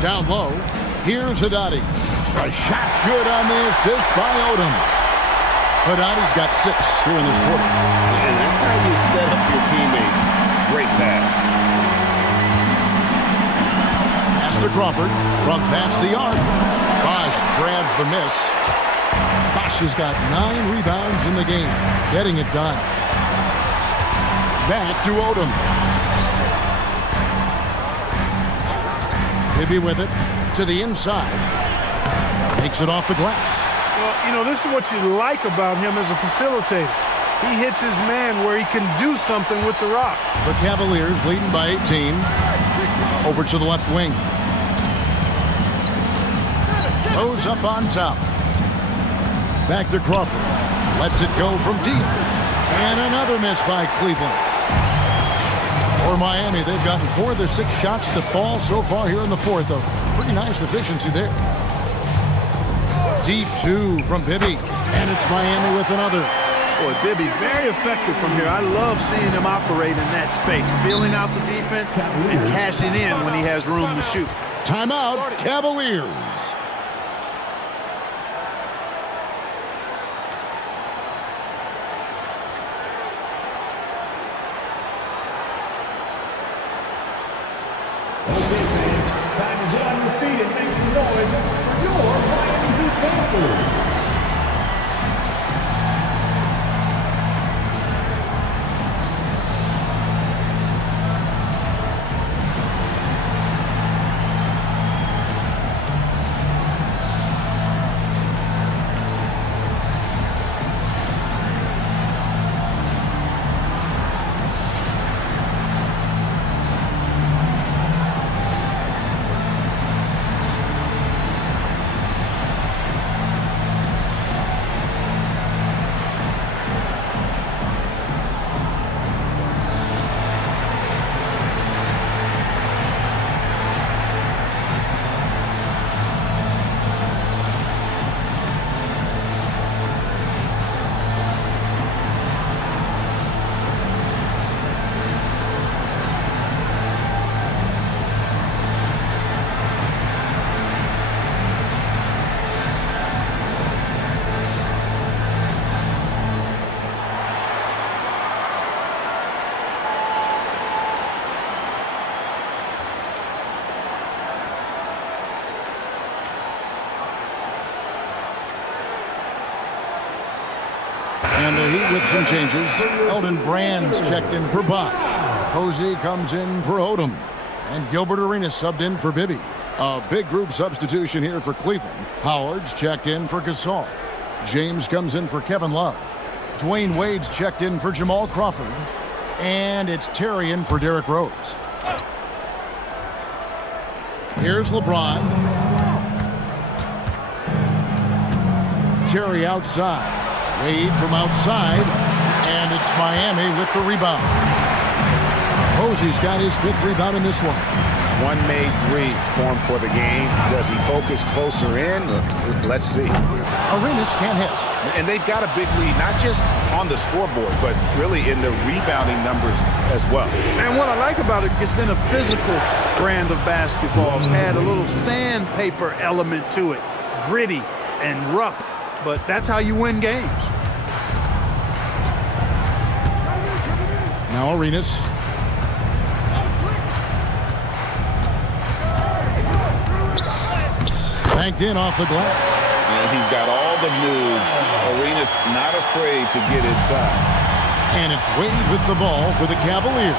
Down low, here's Haddadi. The shot's good on the assist by Odom. Haddadi's got 6 here in this quarter. And that's how you set up your teammates. Great pass. Pass to Crawford from past the arc. Bosch grabs the miss. Bosch has got 9 rebounds in the game, getting it done. Back to Odom. Bibby with it to the inside. Makes it off the glass. Well, you know, this is what you like about him as a facilitator. He hits his man where he can do something with the rock. The Cavaliers leading by 18. Over to the left wing. Goes up on top. Back to Crawford. Lets it go from deep. And another miss by Cleveland. For Miami, they've gotten 4 of their 6 shots to fall so far here in the fourth. A pretty nice efficiency there. Deep 2 from Bibby. And it's Miami with another. Boy, Bibby, very effective from here. I love seeing him operate in that space, feeling out the defense and cashing in when he has room to shoot. Timeout, Cavaliers. Time to get on your feet and make some noise for your Miami Heat Panthers. And the Heat with some changes. Elton Brand's checked in for Bosch. Posey comes in for Odom. And Gilbert Arenas subbed in for Bibby. A big group substitution here for Cleveland. Howard's checked in for Gasol. James comes in for Kevin Love. Dwayne Wade's checked in for Jamal Crawford. And it's Terry in for Derrick Rose. Here's LeBron. Terry outside. Wade from outside, and it's Miami with the rebound. Posey's got his 5th rebound in this one. one made three for him for the game. Does he focus closer in? Let's see. Arenas can't hit. And they've got a big lead, not just on the scoreboard, but really in the rebounding numbers as well. And what I like about it, it's been a physical brand of basketball. It's had a little sandpaper element to it, gritty and rough, but that's how you win games. Now Arenas. Banked in off the glass. And he's got all the moves. Arenas not afraid to get inside. And it's Wade with the ball for the Cavaliers.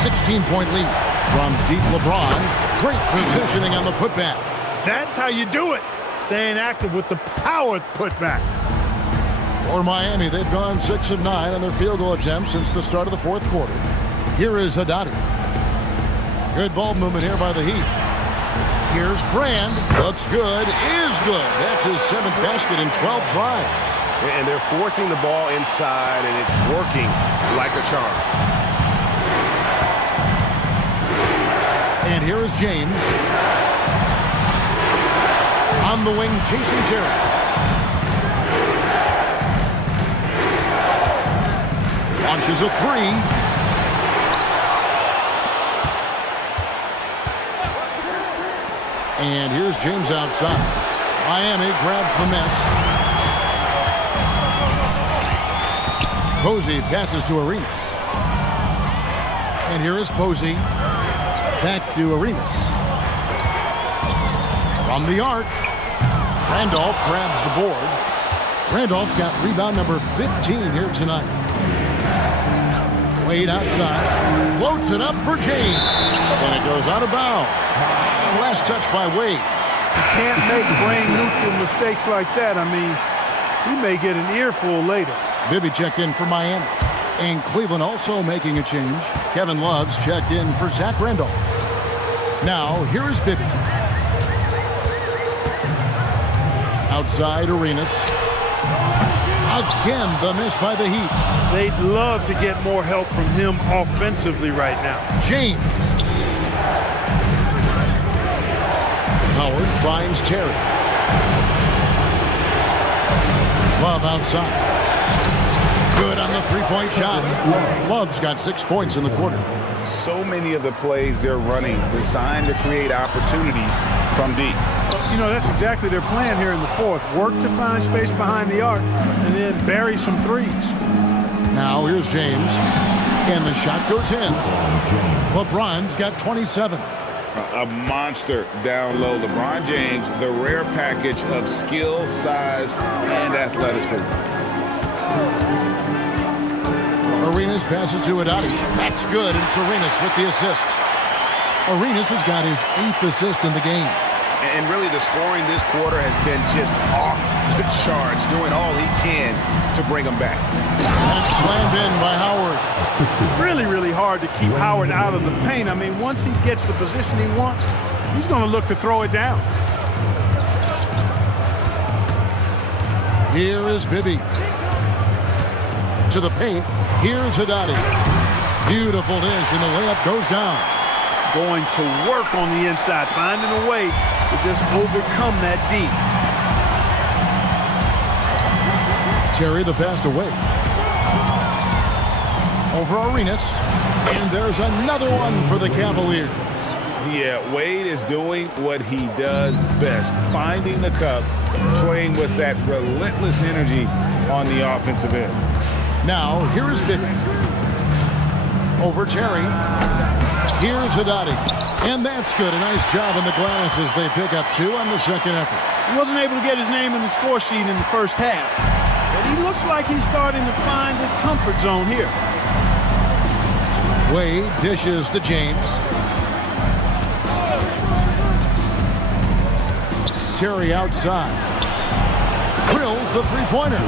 16-point lead from deep LeBron. Great positioning on the putback. That's how you do it. Staying active with the power putback. For Miami, they've gone 6 of 9 on their field goal attempts since the start of the fourth quarter. Here is Haddadi. Good ball movement here by the Heat. Here's Brand. Looks good. Is good. That's his 7th basket in 12 tries. And they're forcing the ball inside, and it's working like a charm. And here is James. On the wing, chasing Terry. Launches a three. And here's James outside. Miami grabs the miss. Posey passes to Arenas. And here is Posey. Back to Arenas. From the arc. Randolph grabs the board. Randolph's got rebound number 15 here tonight. Wade outside. Floats it up for James. And it goes out of bounds. Last touch by Wade. You can't make brain-neutral mistakes like that. I mean, he may get an earful later. Bibby checked in for Miami. And Cleveland also making a change. Kevin Love's checked in for Zach Randolph. Now, here is Bibby. Outside Arenas. Again, the miss by the Heat. They'd love to get more help from him offensively right now. James. Howard finds Terry. Love outside. Good on the three-point shot. Love's got 6 points in the quarter. So many of the plays they're running designed to create opportunities from deep. You know, that's exactly their plan here in the fourth. Work to find space behind the arc and then bury some threes. Now here's James. And the shot goes in. LeBron's got 27. A monster down low. LeBron James, the rare package of skill, size, and athleticism. Arenas passes to Haddadi. That's good, and it's Arenas with the assist. Arenas has got his 8th assist in the game. And really, the scoring this quarter has been just off the charts, doing all he can to bring them back. And it's slammed in by Howard. Really, really hard to keep Howard out of the paint. I mean, once he gets the position he wants, he's going to look to throw it down. Here is Bibby. To the paint. Here's Haddadi. Beautiful dish, and the layup goes down. Going to work on the inside, finding a way to just overcome that D. Terry the pass to Wade. Over Arenas. And there's another one for the Cavaliers. Yeah, Wade is doing what he does best, finding the cup, playing with that relentless energy on the offensive end. Now, here is Bibby. Over Terry. Here's Haddadi. And that's good. A nice job on the glass as they pick up 2 on the second effort. He wasn't able to get his name in the score sheet in the first half, but he looks like he's starting to find his comfort zone here. Wade dishes to James. Terry outside. Drills the three-pointer.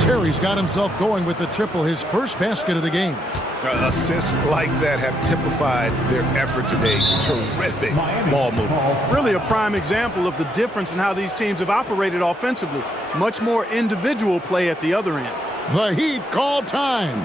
Terry's got himself going with the triple, his first basket of the game. Assists like that have typified their effort today. Terrific ball movement. Really a prime example of the difference in how these teams have operated offensively. Much more individual play at the other end. The Heat call time.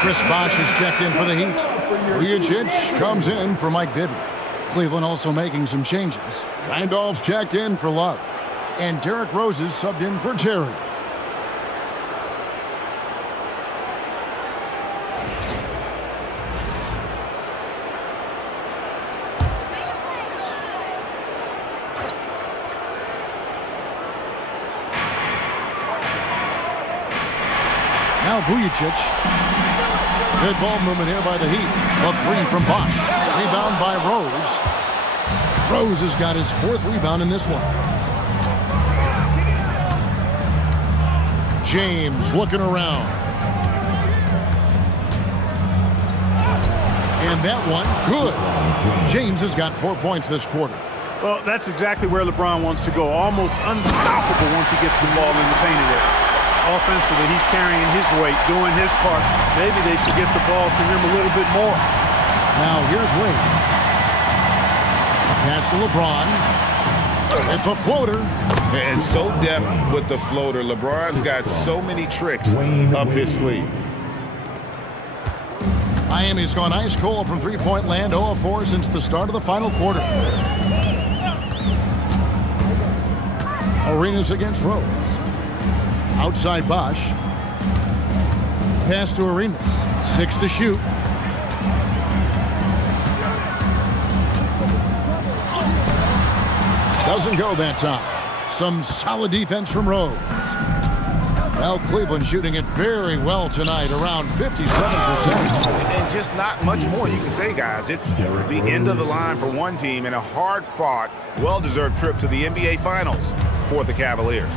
Chris Bosh has checked in for the Heat. Vujacic comes in for Mike Bibby. Cleveland also making some changes. Randolph's checked in for Love. And Derrick Rose is subbed in for Terry. Now Vujacic. Good ball movement here by the Heat. A three from Bosh. Rebound by Rose. Rose has got his 4th rebound in this one. James looking around. And that one, good. James has got 4 points this quarter. Well, that's exactly where LeBron wants to go. Almost unstoppable once he gets the ball in the painted area. Offensively, he's carrying his weight, doing his part. Maybe they should get the ball to him a little bit more. Now here's Wade. Pass to LeBron. With the floater. And so deft with the floater. LeBron's got so many tricks up his sleeve. Miami's gone ice cold from three-point land, 0 of 4 since the start of the final quarter. Arenas against Rose. Outside Bosh. Pass to Arenas. 6 to shoot. Doesn't go that time. Some solid defense from Rose. Well, Cleveland shooting it very well tonight, around 57%. And just not much more you can say, guys. It's the end of the line for one team and a hard-fought, well-deserved trip to the NBA Finals for the Cavaliers.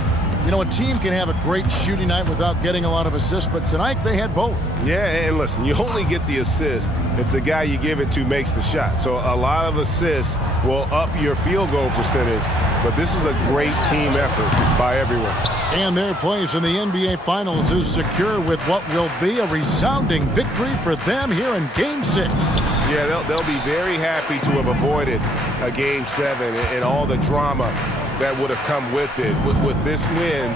You know, a team can have a great shooting night without getting a lot of assists, but tonight they had both. Yeah, and listen, you only get the assist if the guy you give it to makes the shot. So a lot of assists will up your field goal percentage, but this was a great team effort by everyone. And their place in the NBA Finals is secure with what will be a resounding victory for them here in Game 6. Yeah, they'll be very happy to have avoided a Game 7 and all the drama that would have come with it. With this win,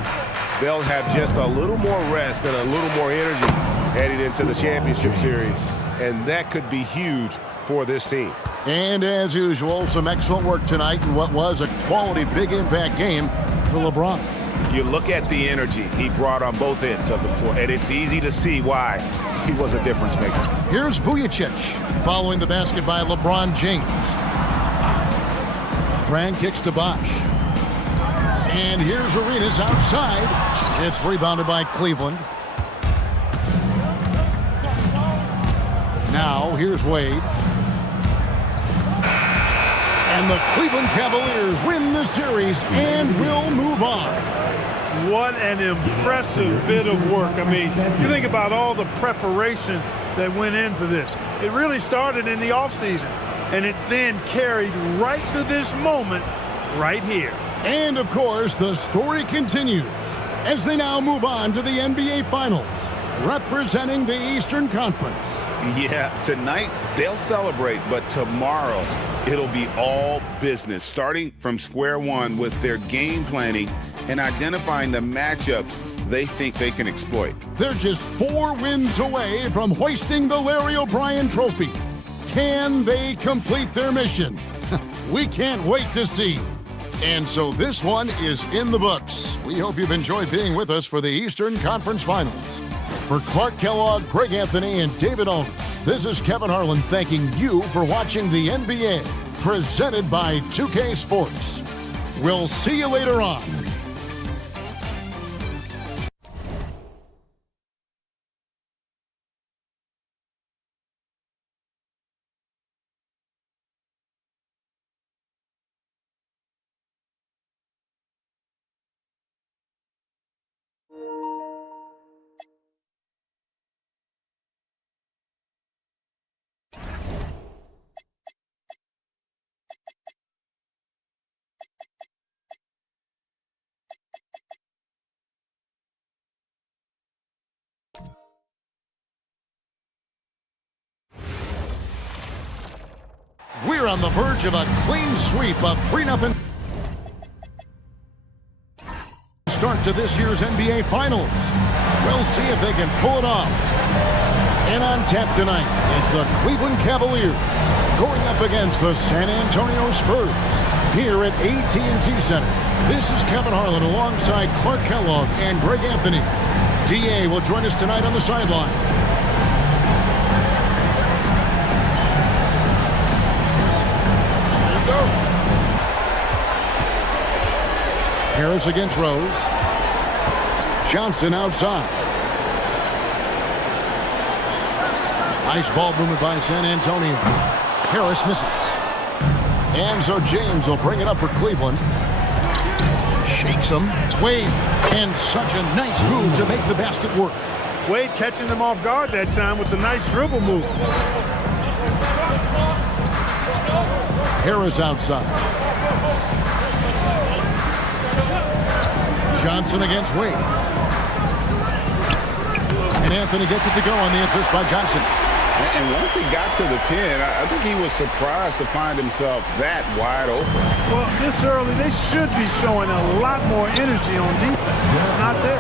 they'll have just a little more rest and a little more energy heading into the championship series, and that could be huge for this team. And as usual, some excellent work tonight in what was a quality big impact game for LeBron. You look at the energy he brought on both ends of the floor, and it's easy to see why he was a difference maker. Here's Vujacic following the basket by LeBron James. Brand kicks to Bosh. And here's Arenas outside. It's rebounded by Cleveland. Now here's Wade. And the Cleveland Cavaliers win the series and will move on. What an impressive bit of work. I mean, you think about all the preparation that went into this. It really started in the offseason, and it then carried right to this moment right here. And, of course, the story continues as they now move on to the NBA Finals, representing the Eastern Conference. Yeah, tonight they'll celebrate, but tomorrow it'll be all business, starting from square one with their game planning and identifying the matchups they think they can exploit. They're just 4 wins away from hoisting the Larry O'Brien Trophy. Can they complete their mission? We can't wait to see. And so this one is in the books. We hope you've enjoyed being with us for the Eastern Conference Finals. For Clark Kellogg, Greg Anthony, and David Olney, this is Kevin Harlan thanking you for watching the NBA, presented by 2K Sports. We'll see you later on. We're on the verge of a clean sweep of 3-0 start to this year's NBA Finals. We'll see if they can pull it off. And on tap tonight is the Cleveland Cavaliers going up against the San Antonio Spurs here at AT&T Center. This is Kevin Harlan alongside Clark Kellogg and Greg Anthony. DA will join us tonight on the sideline. There you go. Harris against Rose. Johnson outside. Nice ball movement by San Antonio. Harris misses. And so James will bring it up for Cleveland. Shakes him. Wade. And such a nice move to make the basket work. Wade catching them off guard that time with the nice dribble move. Harris outside. Johnson against Wade. And Anthony gets it to go on the assist by Johnson. And once he got to the 10, I think he was surprised to find himself that wide open. Well, this early, they should be showing a lot more energy on defense. It's not there.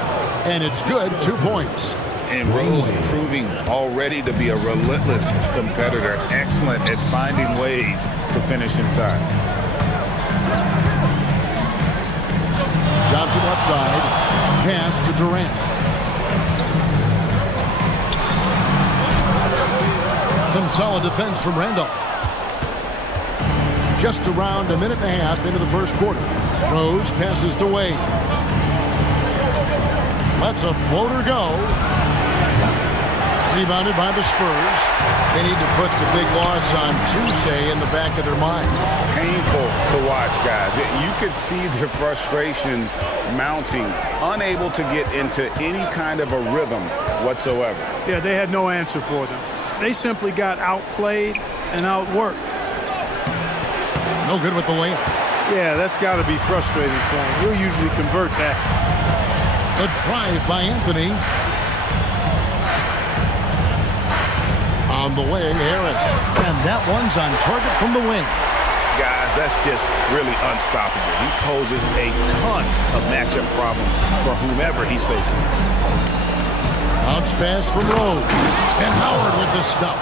And it's good, 2 points. And Rose proving already to be a relentless competitor, excellent at finding ways to finish inside. Johnson left side, pass to Durant. Some solid defense from Randolph. Just around a minute and a half into the first quarter. Rose passes to Wade. Lets a floater go. Rebounded by the Spurs. They need to put the big loss on Tuesday in the back of their mind. Painful to watch, guys. You could see their frustrations mounting, unable to get into any kind of a rhythm whatsoever. Yeah, they had no answer for them. They simply got outplayed and outworked. No good with the layup. Yeah, that's got to be frustrating for him. He'll usually convert that. The drive by Anthony. On the wing, Harris. And that one's on target from the wing. Guys, that's just really unstoppable. He poses a ton of matchup problems for whomever he's facing. Bounce pass from Rose. And Howard with the stuff.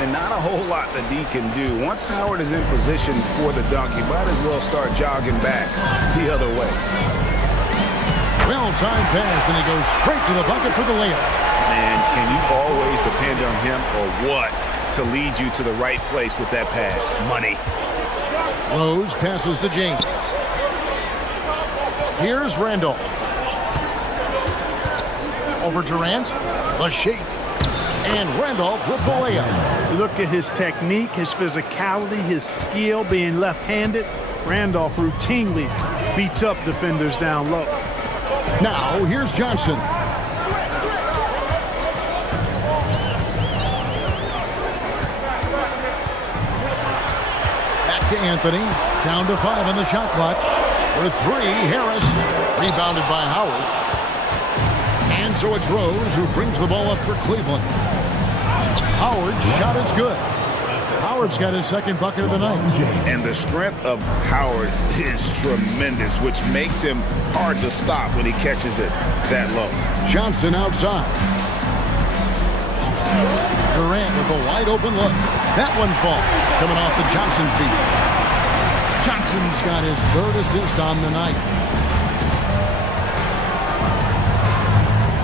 And not a whole lot that D can do. Once Howard is in position for the dunk, he might as well start jogging back the other way. Well-timed pass, and he goes straight to the bucket for the layup. Man, can you always depend on him or what to lead you to the right place with that pass? Money. Rose passes to James. Here's Randolph. Over Durant. The shake. And Randolph with the layup. Look at his technique, his physicality, his skill being left-handed. Randolph routinely beats up defenders down low. Now, here's Johnson. Back to Anthony. Down to 5 on the shot clock. For 3, Harris. Rebounded by Howard. And so it's Rose who brings the ball up for Cleveland. Howard's shot is good. Howard's got his second bucket of the night. And the strength of Howard is tremendous, which makes him hard to stop when he catches it that low. Johnson outside. Durant with a wide open look. That one falls. Coming off the Johnson feet. Johnson's got his 3rd assist on the night.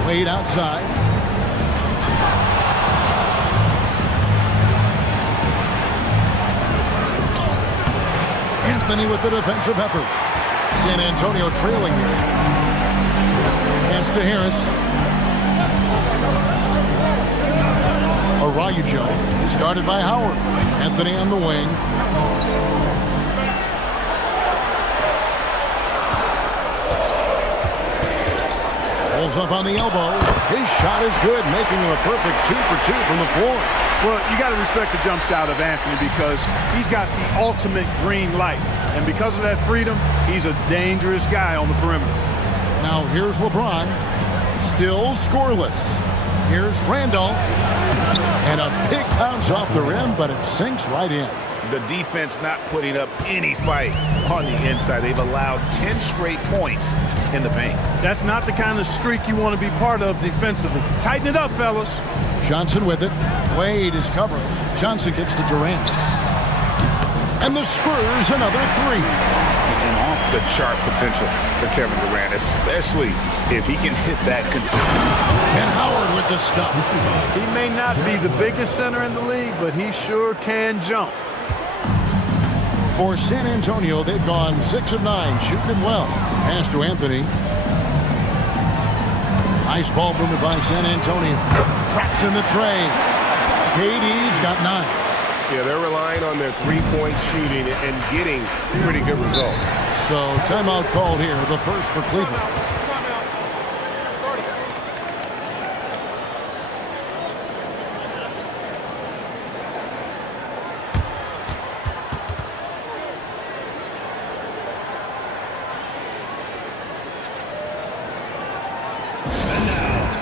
Wade outside. Anthony with the defensive effort. San Antonio trailing here. Pass to Harris. Araujo is guarded by Howard. Anthony on the wing. Pulls up on the elbow. His shot is good, making him a perfect 2 for 2 from the floor. Well, you got to respect the jump shot of Anthony because he's got the ultimate green light. And because of that freedom, he's a dangerous guy on the perimeter. Now here's LeBron. Still scoreless. Here's Randolph. And a big bounce off the rim, but it sinks right in. The defense not putting up any fight on the inside. They've allowed 10 straight points in the paint. That's not the kind of streak you want to be part of defensively. Tighten it up, fellas. Johnson with it. Wade is covering. Johnson gets to Durant. And the Spurs another three. And off-the-chart potential for Kevin Durant, especially if he can hit that consistently. And Howard with the stuff. He may not be the biggest center in the league, but he sure can jump. For San Antonio, they've gone 6 of 9, shooting well. Pass to Anthony. Nice ball movement by San Antonio. Traps in the tray. KD's got 9. Yeah, they're relying on their three-point shooting and getting pretty good results. So timeout called here, the first for Cleveland.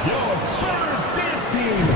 Your Spurs dance team.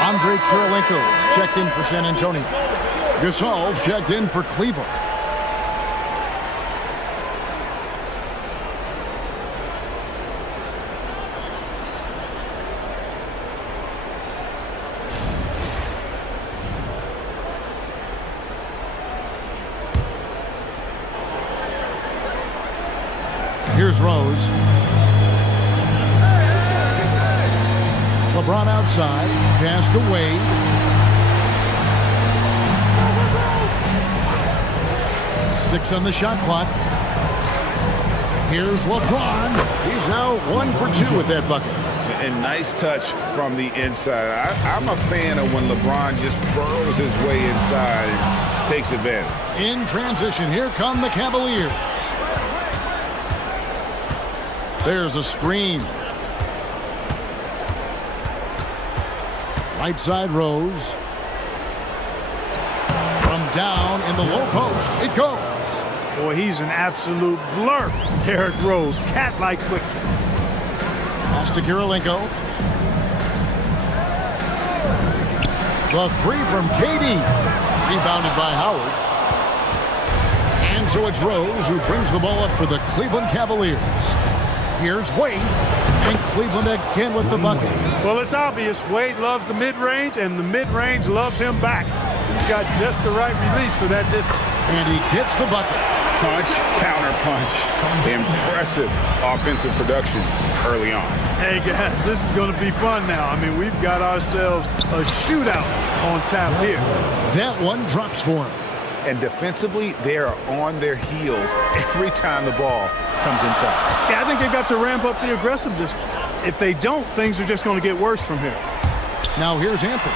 Andre Kirilenko's checked in for San Antonio. Gasol's checked in for Cleveland. Here's Rose. LeBron outside. Pass to Wade. Six on the shot clock. Here's LeBron. He's now 1 for 2 with that bucket. And nice touch from the inside. I'm a fan of when LeBron just burrows his way inside and takes advantage. In transition, here come the Cavaliers. There's a screen. Right side Rose. From down in the low post, it goes. Boy, he's an absolute blur. Derrick Rose, cat-like quick. Pass to Kirilenko. The three from KD. Rebounded by Howard. And so it's Rose who brings the ball up for the Cleveland Cavaliers. Here's Wade. And Cleveland again with the bucket. Well, it's obvious. Wade loves the mid-range, and the mid-range loves him back. He's got just the right release for that distance. And he gets the bucket. Punch, counter punch. Impressive offensive production early on. Hey, guys, this is going to be fun now. I mean, we've got ourselves a shootout on tap here. That one drops for him. And defensively, they are on their heels every time the ball comes inside. Yeah, I think they've got to ramp up the aggressiveness. If they don't, things are just going to get worse from here. Now here's Anthony.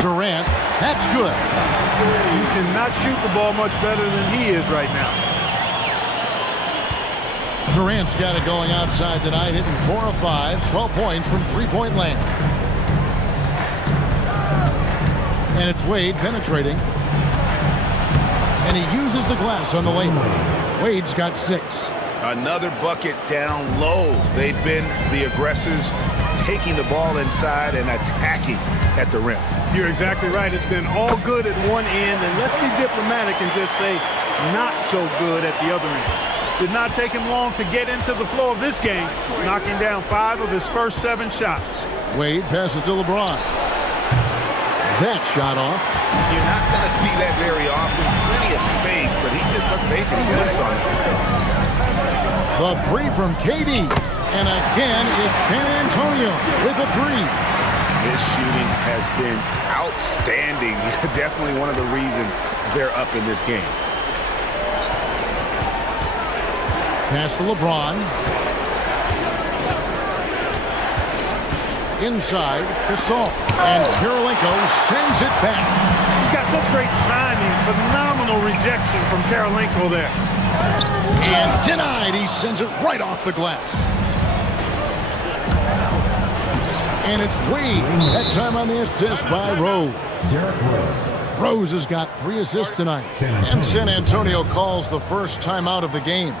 Durant, that's good. You cannot shoot the ball much better than he is right now. Durant's got it going outside tonight, hitting 4 of 5, 12 points from three-point land. And it's Wade penetrating. And he uses the glass on the lane. Wade's got 6. Another bucket down low. They've been the aggressors, taking the ball inside and attacking at the rim. You're exactly right. It's been all good at one end, and let's be diplomatic and just say not so good at the other end. Did not take him long to get into the flow of this game, knocking down 5 of his first 7 shots. Wade passes to LeBron. That shot off. You're not going to see that very often. Plenty of space, but he just, let's face it, he whiffs on it. The 3 from KD. And again, it's San Antonio with a 3. His shooting has been outstanding. Definitely one of the reasons they're up in this game. Pass to LeBron. Inside, Gasol. And Karolinko sends it back. He's got such great timing. Phenomenal rejection from Karolinko there. And denied. He sends it right off the glass. And it's Wade. That time on the assist by Rose. Rose has got 3 assists tonight. And San Antonio calls the first timeout of the game.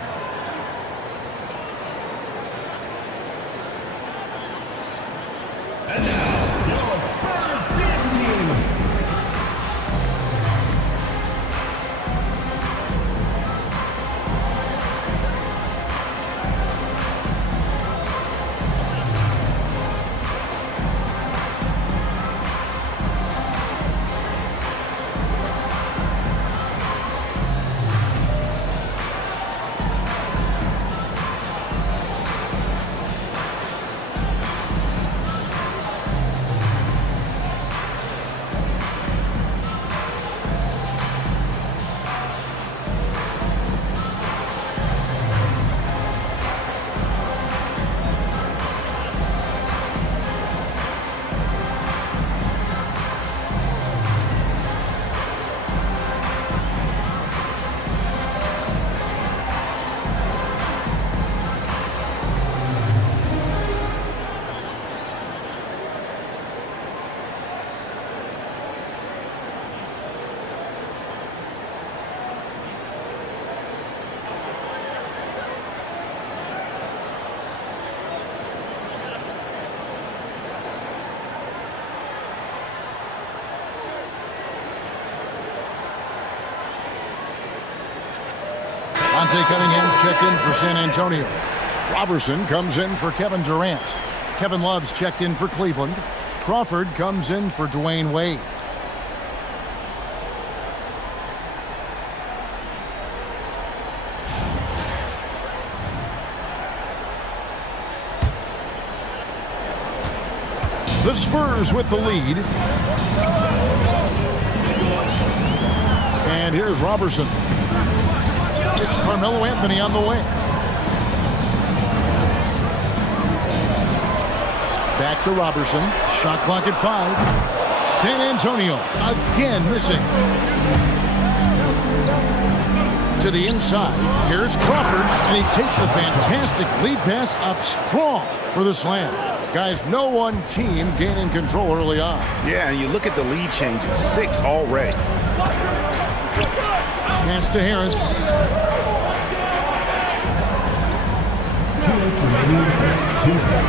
Dante Cunningham's checked in for San Antonio. Robertson comes in for Kevin Durant. Kevin Love's checked in for Cleveland. Crawford comes in for Dwayne Wade. The Spurs with the lead. And here's Robertson. It's Carmelo Anthony on the way. Back to Robertson. Shot clock at 5. San Antonio again missing. To the inside. Here's Crawford, and he takes the fantastic lead pass up strong for the slam. Guys, no one team gaining control early on. Yeah, and you look at the lead changes. 6 already. Pass to Harris.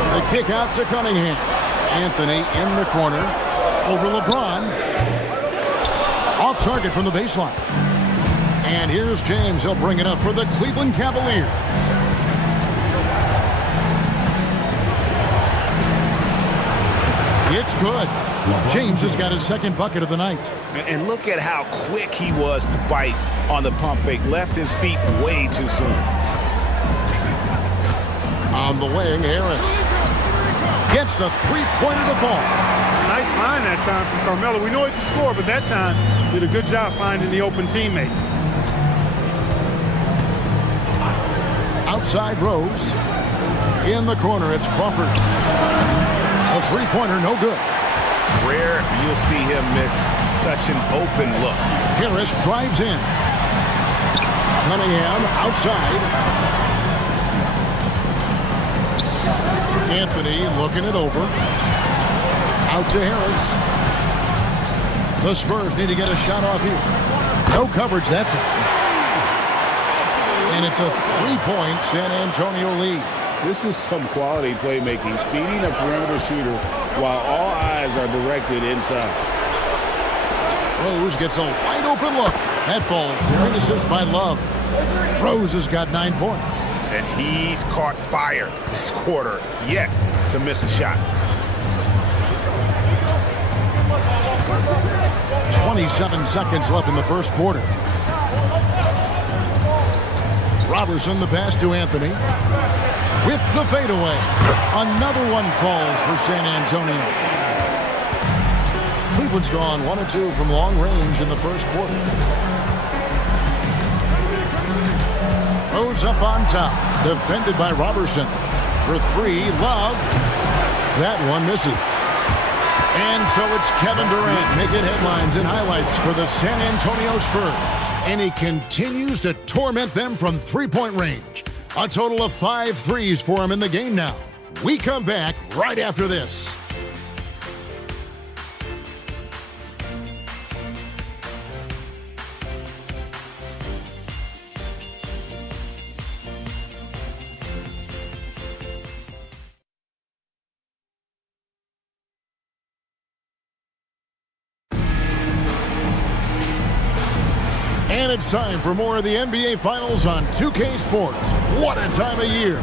The kick out to Cunningham. Anthony in the corner. Over LeBron. Off target from the baseline. And here's James. He'll bring it up for the Cleveland Cavaliers. It's good. James has got his second bucket of the night. And look at how quick he was to bite on the pump fake. Left his feet way too soon. On the wing, Harris gets the three-pointer to fall. Nice find that time from Carmelo. We know he's a scorer, but that time did a good job finding the open teammate. Outside Rose. In the corner, it's Crawford. A three-pointer, no good. Rare you'll see him miss such an open look. Harris drives in. Cunningham outside. Anthony looking it over. Out to Harris. The Spurs need to get a shot off here. No coverage that time. And it's a 3-point San Antonio lead. This is some quality playmaking, feeding a perimeter shooter while all eyes are directed inside. Rose gets a wide open look. That falls. Great assist by Love. Rose has got 9 points. And he's caught fire this quarter, yet to miss a shot. 27 seconds left in the first quarter. Robertson, the pass to Anthony. With the fadeaway. Another one falls for San Antonio. Cleveland's gone 1 of 2 from long range in the first quarter. Rose up on top. Defended by Robertson. For 3, Love. That one misses. And so it's Kevin Durant making headlines and highlights for the San Antonio Spurs. And he continues to torment them from three-point range. A total of 5 threes for him in the game now. We come back right after this. And it's time for more of the NBA Finals on 2K Sports. What a time of year.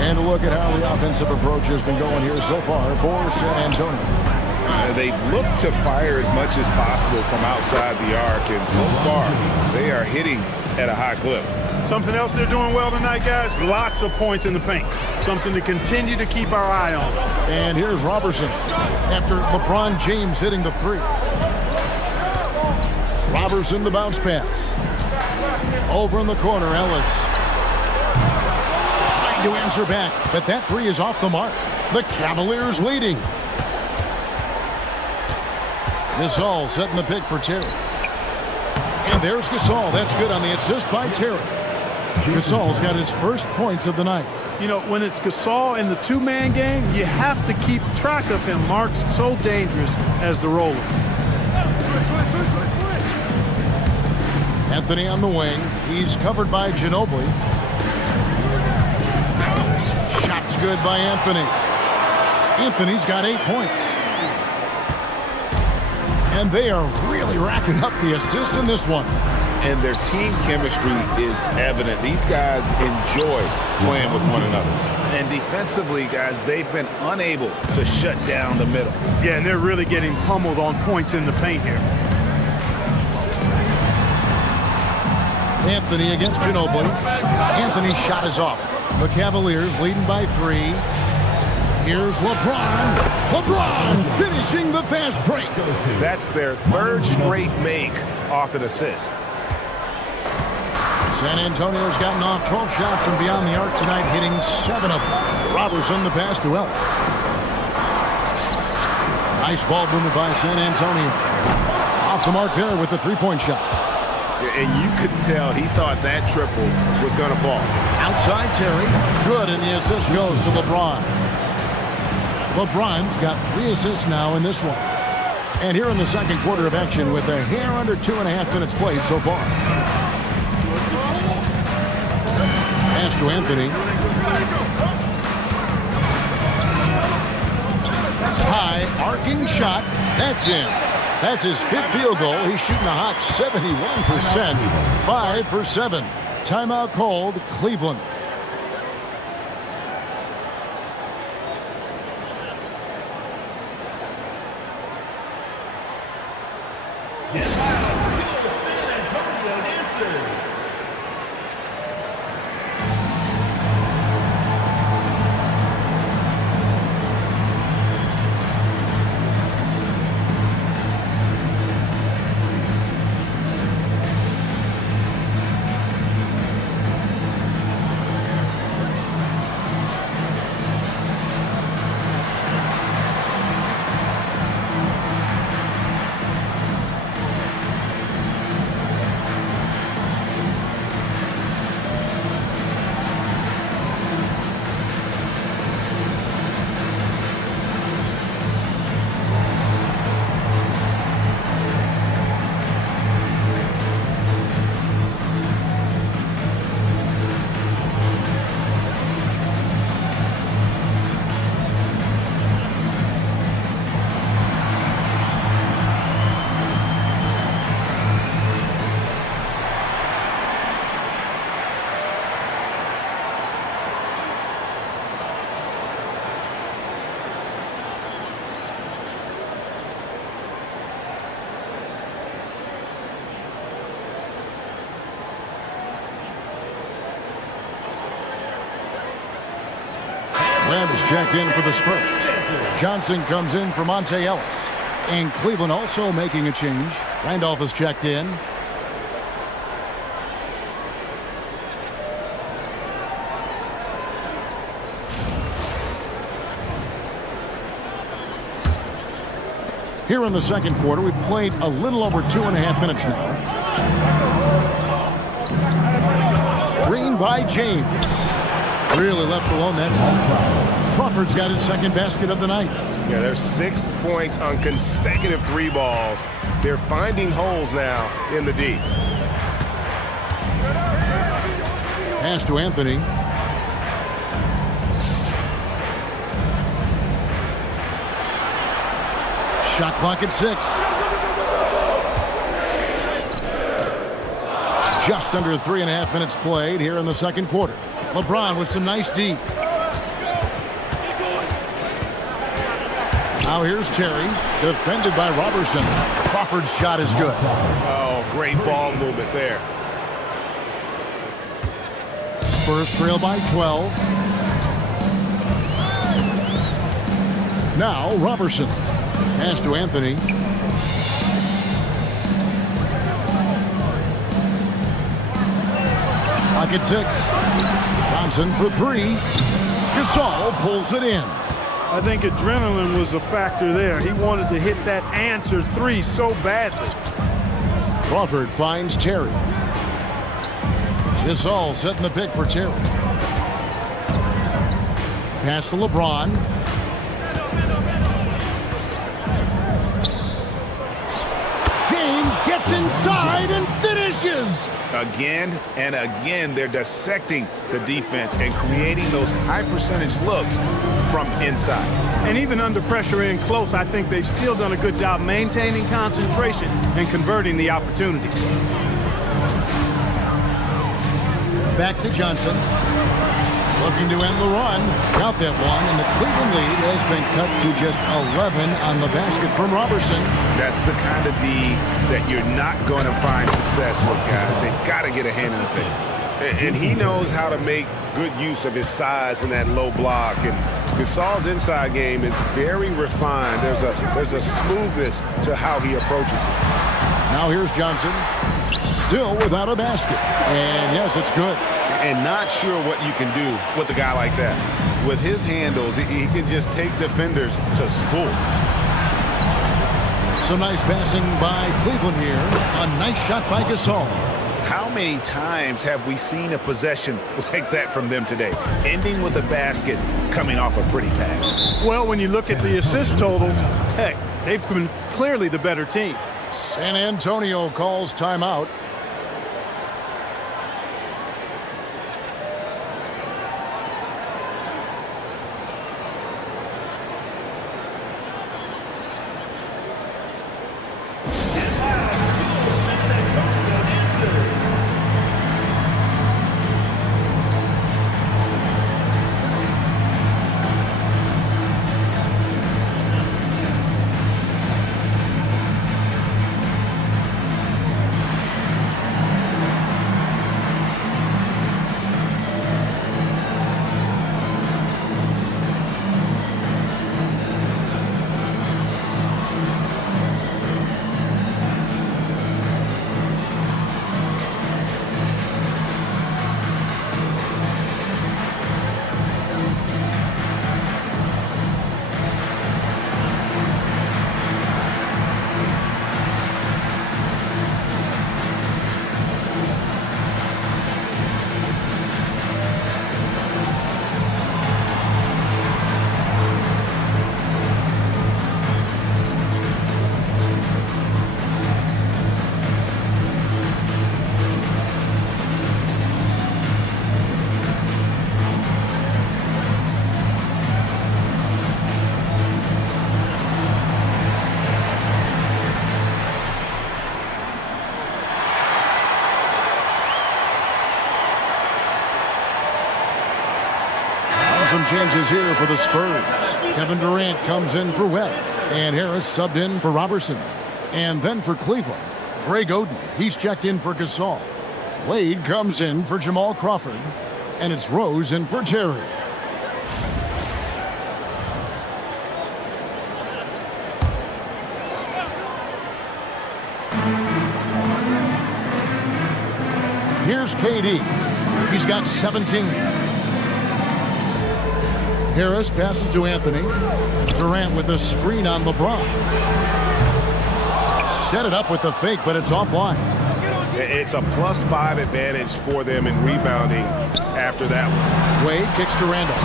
And a look at how the offensive approach has been going here so far for San Antonio. They've looked to fire as much as possible from outside the arc, and so far they are hitting at a high clip. Something else they're doing well tonight, guys, lots of points in the paint. Something to continue to keep our eye on. And here's Robertson after LeBron James hitting the free. Robertson, the bounce pass. Over in the corner, Ellis. Trying to answer back, but that three is off the mark. The Cavaliers leading. Gasol setting the pick for Terry. And there's Gasol. That's good on the assist by Terry. Gasol's got his first points of the night. You know, when it's Gasol in the two-man game, you have to keep track of him. Mark's so dangerous as the roller. Anthony on the wing. He's covered by Ginobili. Shot's good by Anthony. Anthony's got 8 points. And they are really racking up the assists in this one. And their team chemistry is evident. These guys enjoy playing with one another. And defensively, guys, they've been unable to shut down the middle. Yeah, and they're really getting pummeled on points in the paint here. Anthony against Ginobili. Anthony's shot is off. The Cavaliers leading by 3. Here's LeBron. LeBron finishing the fast break. That's their third straight make off an assist. San Antonio's gotten off 12 shots from beyond the arc tonight, hitting 7 of them. Robertson, the pass to Ellis. Nice ball movement by San Antonio. Off the mark there with the three-point shot. And you could tell he thought that triple was going to fall. Outside Terry. Good, and the assist goes to LeBron. LeBron's got 3 assists now in this one. And here in the second quarter of action with a hair under 2.5 minutes played so far. Pass to Anthony. High arcing shot. That's in. That's his 5th field goal. He's shooting a hot 71%. 5 for 7. Timeout called, Cleveland. Webb's checked in for the Spurs. Johnson comes in for Monte Ellis. And Cleveland also making a change. Randolph is checked in. Here in the second quarter, we've played a little over 2.5 minutes now. Green by James. Really left alone that time. Crawford's got his second basket of the night. Yeah, there's 6 points on consecutive 3 balls. They're finding holes now in the D. Pass to Anthony. Shot clock at 6. Just under 3.5 minutes played here in the second quarter. LeBron with some nice D. Now here's Terry, defended by Robertson. Crawford's shot is good. Oh, great ball movement there. Spurs trail by 12. Now Robertson. Pass to Anthony. Pocket 6. Johnson for 3. Gasol pulls it in. I think adrenaline was a factor there. He wanted to hit that answer 3 so badly. Crawford finds Terry. Gasol setting the pick for Terry. Pass to LeBron. James gets inside and finishes. Again and again, they're dissecting the defense and creating those high-percentage looks from inside. And even under pressure in close, I think they've still done a good job maintaining concentration and converting the opportunity. Back to Johnson. Looking to end the run. Got that one, and the Cleveland lead has been cut to just 11 on the basket from Robertson. That's the kind of D that you're not going to find success with, guys. They've got to get a hand in the face. And he knows how to make good use of his size in that low block. And Gasol's inside game is very refined. There's a smoothness to how he approaches it. Now here's Johnson. Still without a basket. And yes, it's good. And not sure what you can do with a guy like that. With his handles, he can just take defenders to school. Some nice passing by Cleveland here. A nice shot by Gasol. How many times have we seen a possession like that from them today? Ending with a basket, coming off a pretty pass. Well, when you look at the assist totals, heck, they've been clearly the better team. San Antonio calls timeout. Some changes here for the Spurs. Kevin Durant comes in for Webb. And Harris subbed in for Robertson. And then for Cleveland, Greg Oden. He's checked in for Gasol. Wade comes in for Jamal Crawford. And it's Rose in for Terry. KD. He's got 17. Harris passes to Anthony. Durant with a screen on LeBron. Set it up with the fake, but it's offline. It's a +5 advantage for them in rebounding after that one. Wade kicks to Randolph.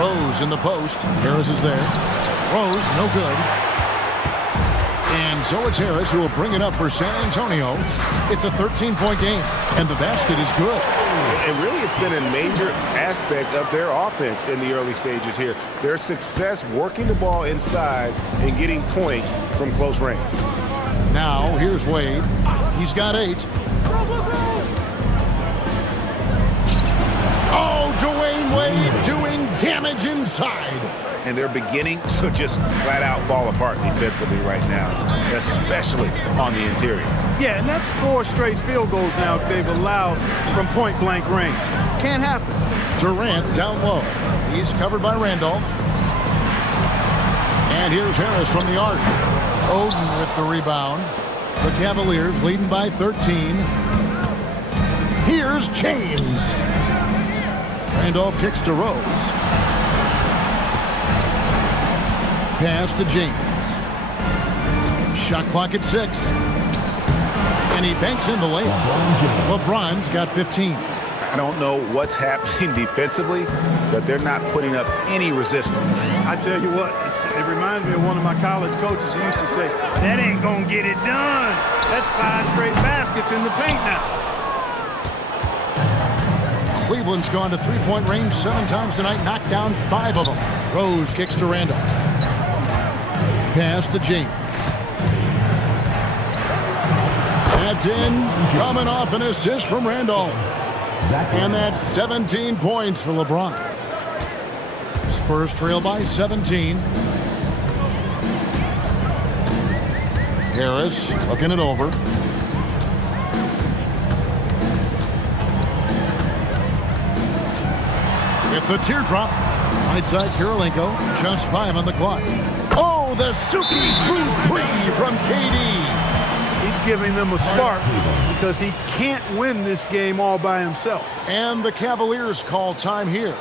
Rose in the post. Harris is there. Rose, no good. And so it's Harris who will bring it up for San Antonio. It's a 13-point game, and the basket is good. And really, it's been a major aspect of their offense in the early stages here. Their success working the ball inside and getting points from close range. Now, here's Wade. He's got 8. Oh, Dwayne Wade doing damage inside. And they're beginning to just flat out fall apart defensively right now, especially on the interior. Yeah, and that's 4 straight field goals now they've allowed from point-blank range. Can't happen. Durant down low. He's covered by Randolph. And here's Harris from the arc. Oden with the rebound. The Cavaliers leading by 13. Here's James. Randolph kicks to Rose. Pass to James. Shot clock at 6. And he banks in the layup. LeBron's got 15. I don't know what's happening defensively, but they're not putting up any resistance. I tell you what, it reminds me of one of my college coaches who used to say, that ain't going to get it done. That's 5 straight baskets in the paint now. Cleveland's gone to three-point range 7 times tonight, knocked down 5 of them. Rose kicks to Randolph. Pass to James. That's in, coming off an assist from Randolph. And that's 17 points for LeBron. Spurs trail by 17. Harris looking it over. With the teardrop. Right side Kirilenko. Just 5 on the clock. Oh, the Suki smooth 3 from KD. He's giving them a spark because he can't win this game all by himself. And the Cavaliers call time here.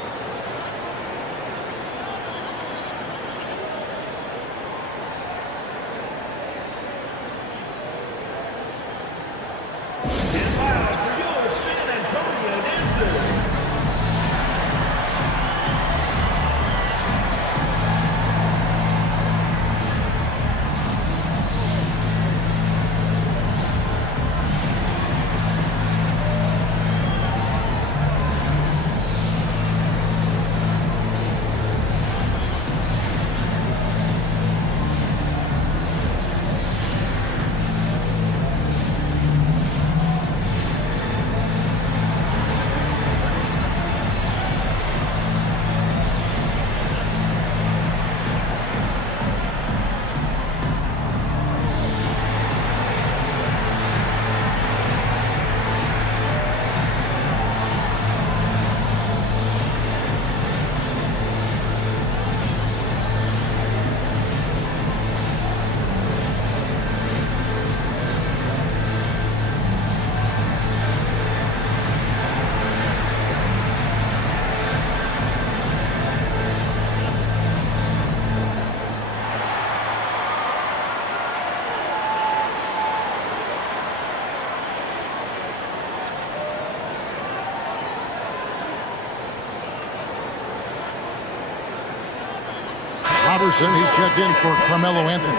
Robertson, he's checked in for Carmelo Anthony.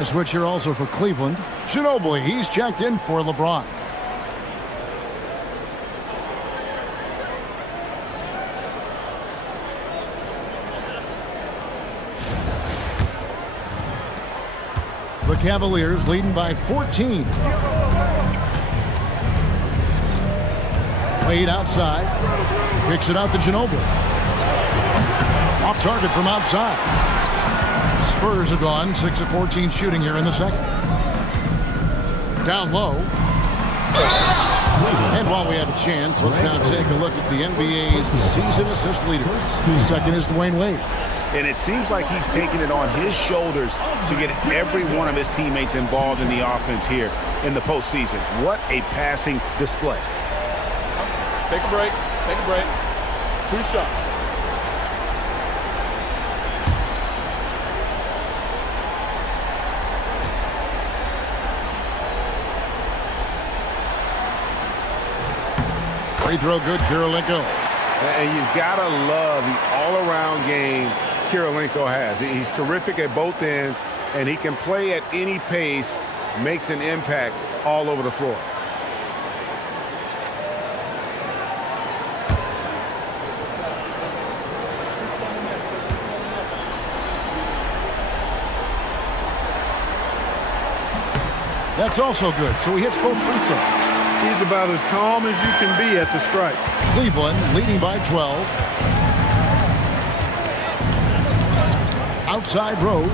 A switch here also for Cleveland. Ginobili, he's checked in for LeBron. The Cavaliers leading by 14. Wade outside. Kicks it out to Ginobili. Off target from outside. Spurs have gone 6 of 14 shooting here in the second. Down low. And while we have a chance, let's now take a look at the NBA's season assist leaders. Second is Dwayne Wade. And it seems like he's taking it on his shoulders to get every one of his teammates involved in the offense here in the postseason. What a passing display. Take a break. Take a break. 2 shots. Free throw good, Kirilenko. And you've got to love the all-around game Kirilenko has. He's terrific at both ends, and he can play at any pace, makes an impact all over the floor. That's also good, so he hits both free throws. He's about as calm as you can be at the strike. Cleveland leading by 12. Outside Rose.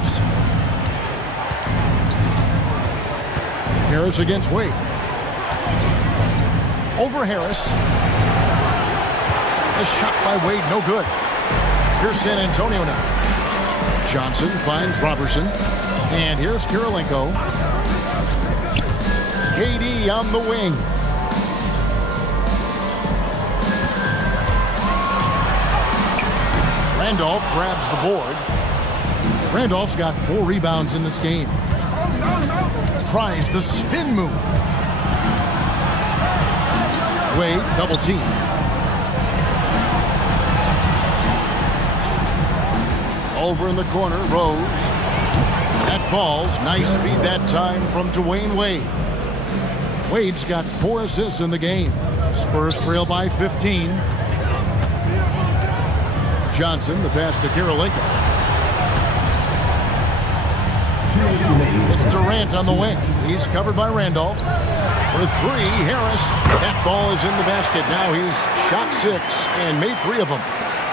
Harris against Wade. Over Harris. A shot by Wade, no good. Here's San Antonio now. Johnson finds Robertson. And here's Kirilenko. KD on the wing. Randolph grabs the board. Randolph's got 4 rebounds in this game. Tries the spin move. Wade double team. Over in the corner, Rose. That falls. Nice feed that time from Dwayne Wade. Wade's got 4 assists in the game. Spurs trail by 15. Johnson, the pass to Kirilenko. It's Durant on the wing. He's covered by Randolph. For 3, Harris. That ball is in the basket. Now he's shot 6 and made 3 of them.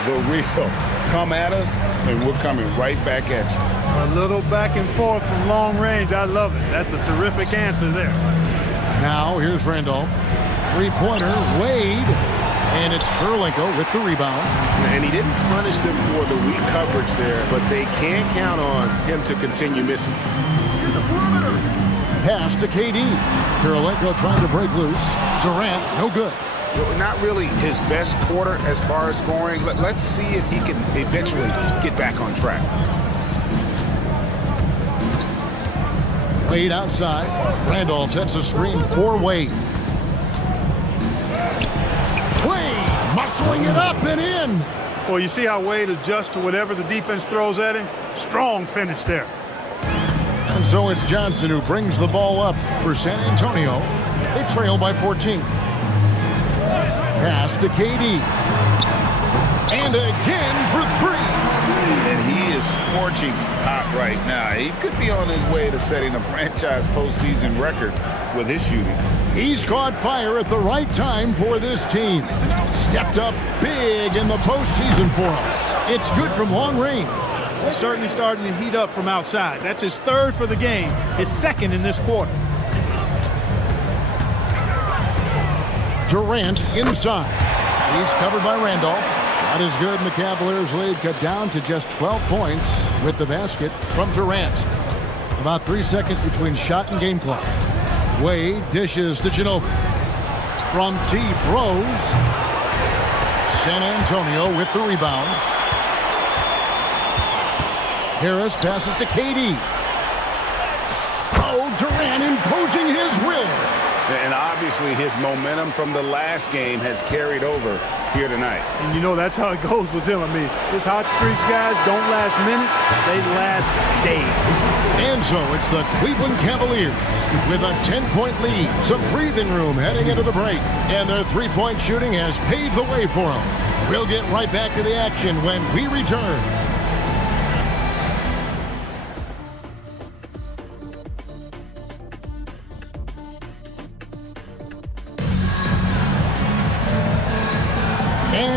The real come at us, and we're coming right back at you. A little back and forth from long range. I love it. That's a terrific answer there. Now here's Randolph. 3-pointer, Wade. And it's Kirilenko with the rebound. And he didn't punish them for the weak coverage there, but they can't count on him to continue missing. Pass to KD. Kirilenko trying to break loose. Durant, no good. Not really his best quarter as far as scoring. Let's see if he can eventually get back on track. Wade outside. Randolph sets a screen for Wade. Wade muscling it up and in. Well, you see how Wade adjusts to whatever the defense throws at him? Strong finish there. And so it's Johnson who brings the ball up for San Antonio. They trail by 14. Pass to KD. And again for 3. And he is scorching hot right now. He could be on his way to setting a franchise postseason record with his shooting. He's caught fire at the right time for this team. Stepped up big in the postseason for him. It's good from long range. He's certainly starting to heat up from outside. That's his 3rd for the game, his 2nd in this quarter. Durant inside. He's covered by Randolph. Shot is good, and the Cavaliers lead cut down to just 12 points with the basket from Durant. About 3 seconds between shot and game clock. Wade dishes to Ginobili. From deep, Rose. San Antonio with the rebound. Harris passes to KD. Oh, Durant imposing his will. And obviously his momentum from the last game has carried over here tonight. And you know that's how it goes with him. I mean, his hot streaks, guys, don't last minutes. They last days. And so it's the Cleveland Cavaliers with a 10-point lead. Some breathing room heading into the break. And their 3-point shooting has paved the way for them. We'll get right back to the action when we return.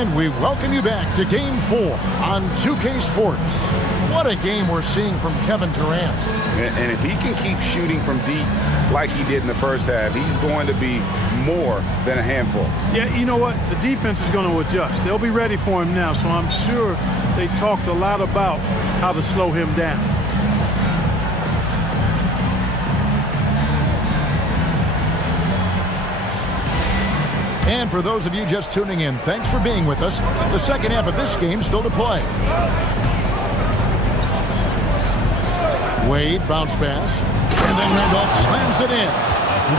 And we welcome you back to Game 4 on 2K Sports. What a game we're seeing from Kevin Durant. And if he can keep shooting from deep like he did in the first half, he's going to be more than a handful. Yeah, you know what? The defense is going to adjust. They'll be ready for him now, so I'm sure they talked a lot about how to slow him down. And for those of you just tuning in, thanks for being with us. The second half of this game still to play. Wade, bounce pass, and then Randolph slams it in.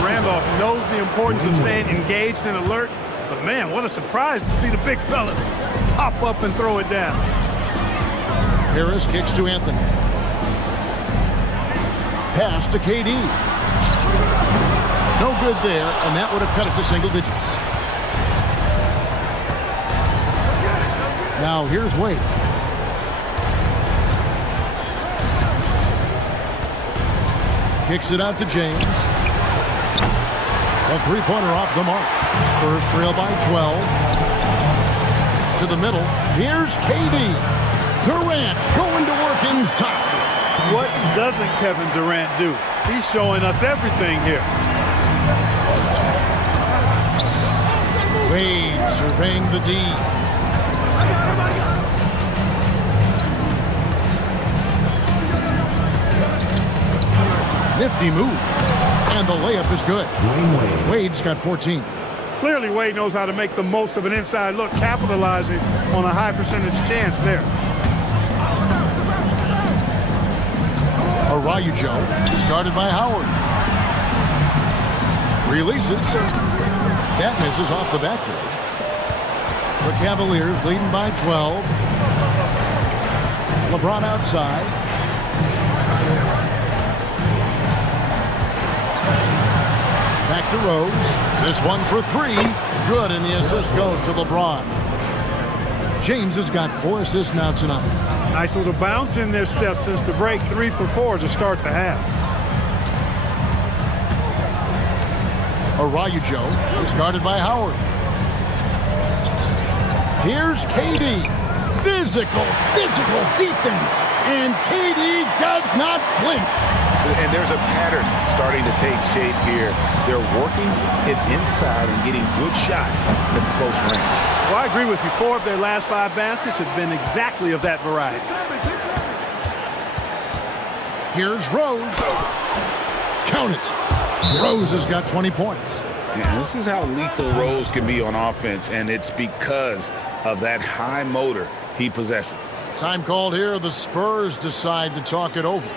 Randolph knows the importance of staying engaged and alert, but man, what a surprise to see the big fella pop up and throw it down. Harris kicks to Anthony. Pass to KD. No good there, and that would have cut it to single digits. Now here's Wade. Kicks it out to James. A three-pointer off the mark. Spurs trail by 12. To the middle. Here's KD. Durant going to work inside. What doesn't Kevin Durant do? He's showing us everything here. Wade surveying the D. Nifty move. And the layup is good. Wade's got 14. Clearly, Wade knows how to make the most of an inside look, capitalizing on a high percentage chance there. Araujo is guarded by Howard. Releases. That misses off the backboard. The Cavaliers leading by 12. LeBron outside. Back to Rose. This one for three. Good, and the assist goes to LeBron. James has got 4 assists now tonight. Nice little bounce in their step since the break. 3 for 4 to start the half. Araujo is guarded by Howard. Here's KD. Physical defense. And KD does not flinch. And there's a pattern starting to take shape here. They're working it inside and getting good shots from close range. Well, I agree with you. 4 of their last 5 baskets have been exactly of that variety. Here's Rose. Count it. Rose has got 20 points. And this is how lethal Rose can be on offense, and it's because of that high motor he possesses. Time called here. The Spurs decide to talk it over.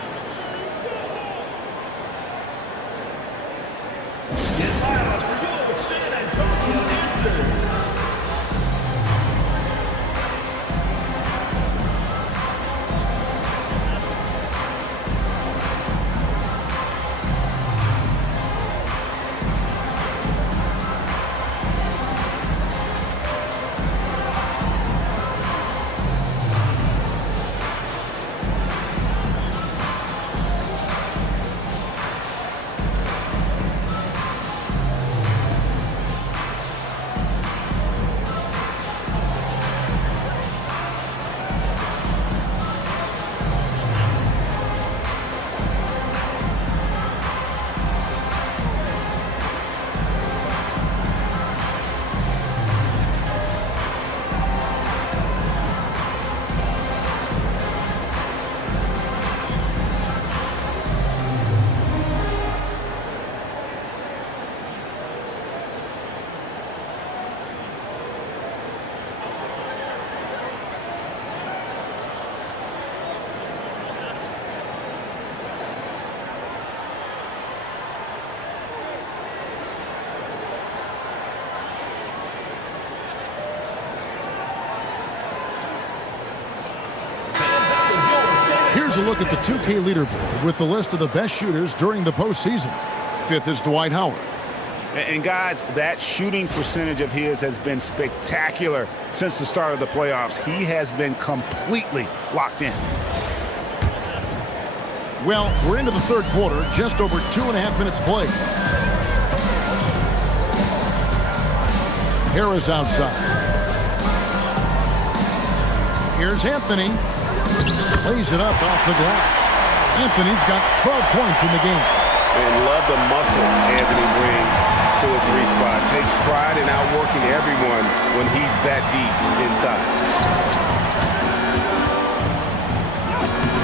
Here's a look at the 2K leaderboard with the list of the best shooters during the postseason. 5th is Dwight Howard. And guys, that shooting percentage of his has been spectacular since the start of the playoffs. He has been completely locked in. Well, we're into the third quarter, just over 2.5 minutes played. Harris outside. Here's Anthony. Lays it up off the glass. Anthony's got 12 points in the game. And love the muscle Anthony brings to the three spot. Takes pride in outworking everyone when he's that deep inside.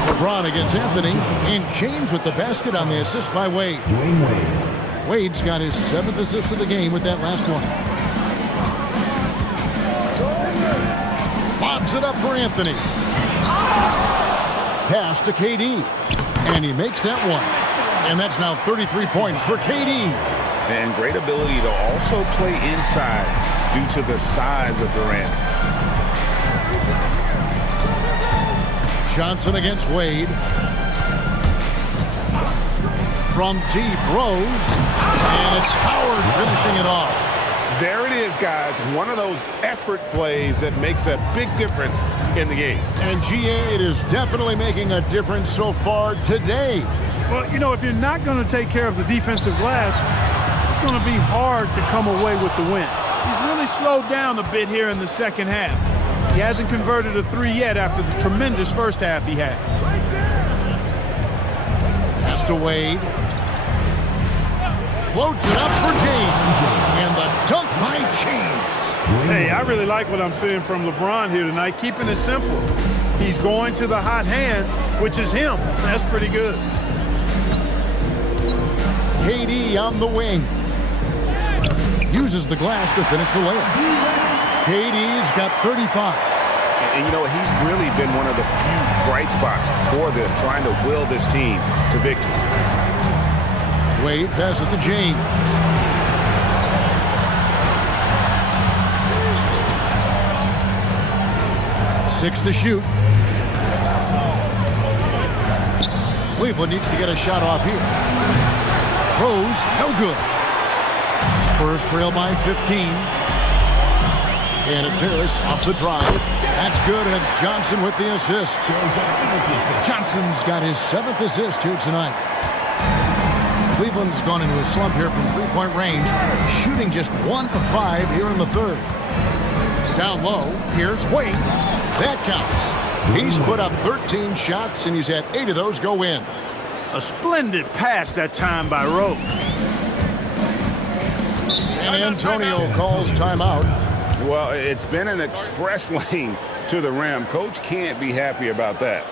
LeBron against Anthony, and James with the basket on the assist by Wade. Wade's got his 7th assist of the game with that last one. Lobs it up for Anthony. Pass to KD. And he makes that one. And that's now 33 points for KD. And great ability to also play inside due to the size of Durant. Johnson against Wade. From deep, Rose. And it's Howard finishing it off. There it is, guys. One of those effort plays that makes a big difference in the game. And GA, it is definitely making a difference so far today. Well, you know, if you're not going to take care of the defensive glass, it's going to be hard to come away with the win. He's really slowed down a bit here in the second half. He hasn't converted a 3 yet after the tremendous first half he had. Pass to Wade. Floats it up for James. And the dunk by James. Hey, I really like what I'm seeing from LeBron here tonight, keeping it simple. He's going to the hot hand, which is him. That's pretty good. KD on the wing. Uses the glass to finish the layup. KD's got 35. And you know, he's really been one of the few bright spots for them, trying to will this team to victory. Wade passes to James. Six to shoot. Cleveland needs to get a shot off here. Rose, no good. Spurs trail by 15. And it's Harris off the drive. That's good, and it's Johnson with the assist. Johnson's got his 7th assist here tonight. Cleveland's gone into a slump here from three-point range, shooting just 1 of 5 here in the third. Down low, here's Wade. That counts. He's put up 13 shots, and he's had 8 of those go in. A splendid pass that time by Rose. San Antonio calls timeout. Well, it's been an express lane to the rim. Coach can't be happy about that.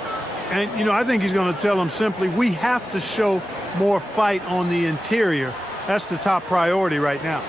And, you know, I think he's going to tell them simply, we have to show more fight on the interior. That's the top priority right now.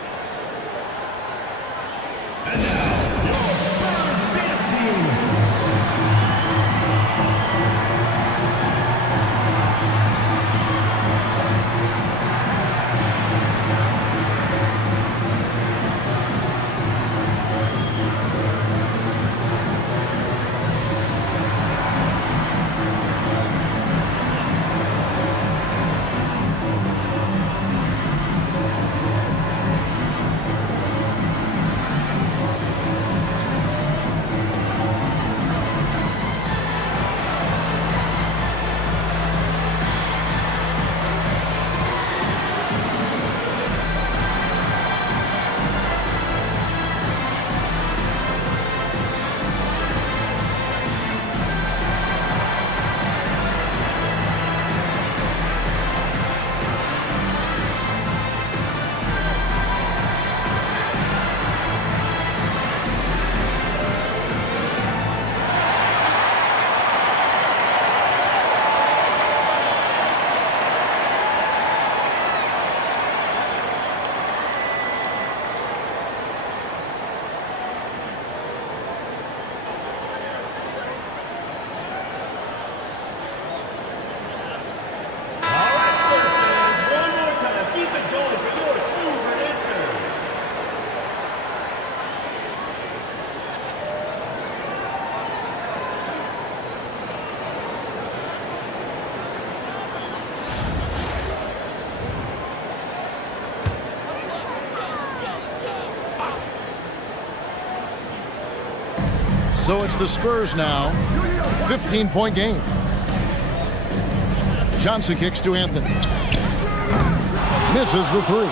So it's the Spurs now. 15-point game. Johnson kicks to Anthony. Misses the 3.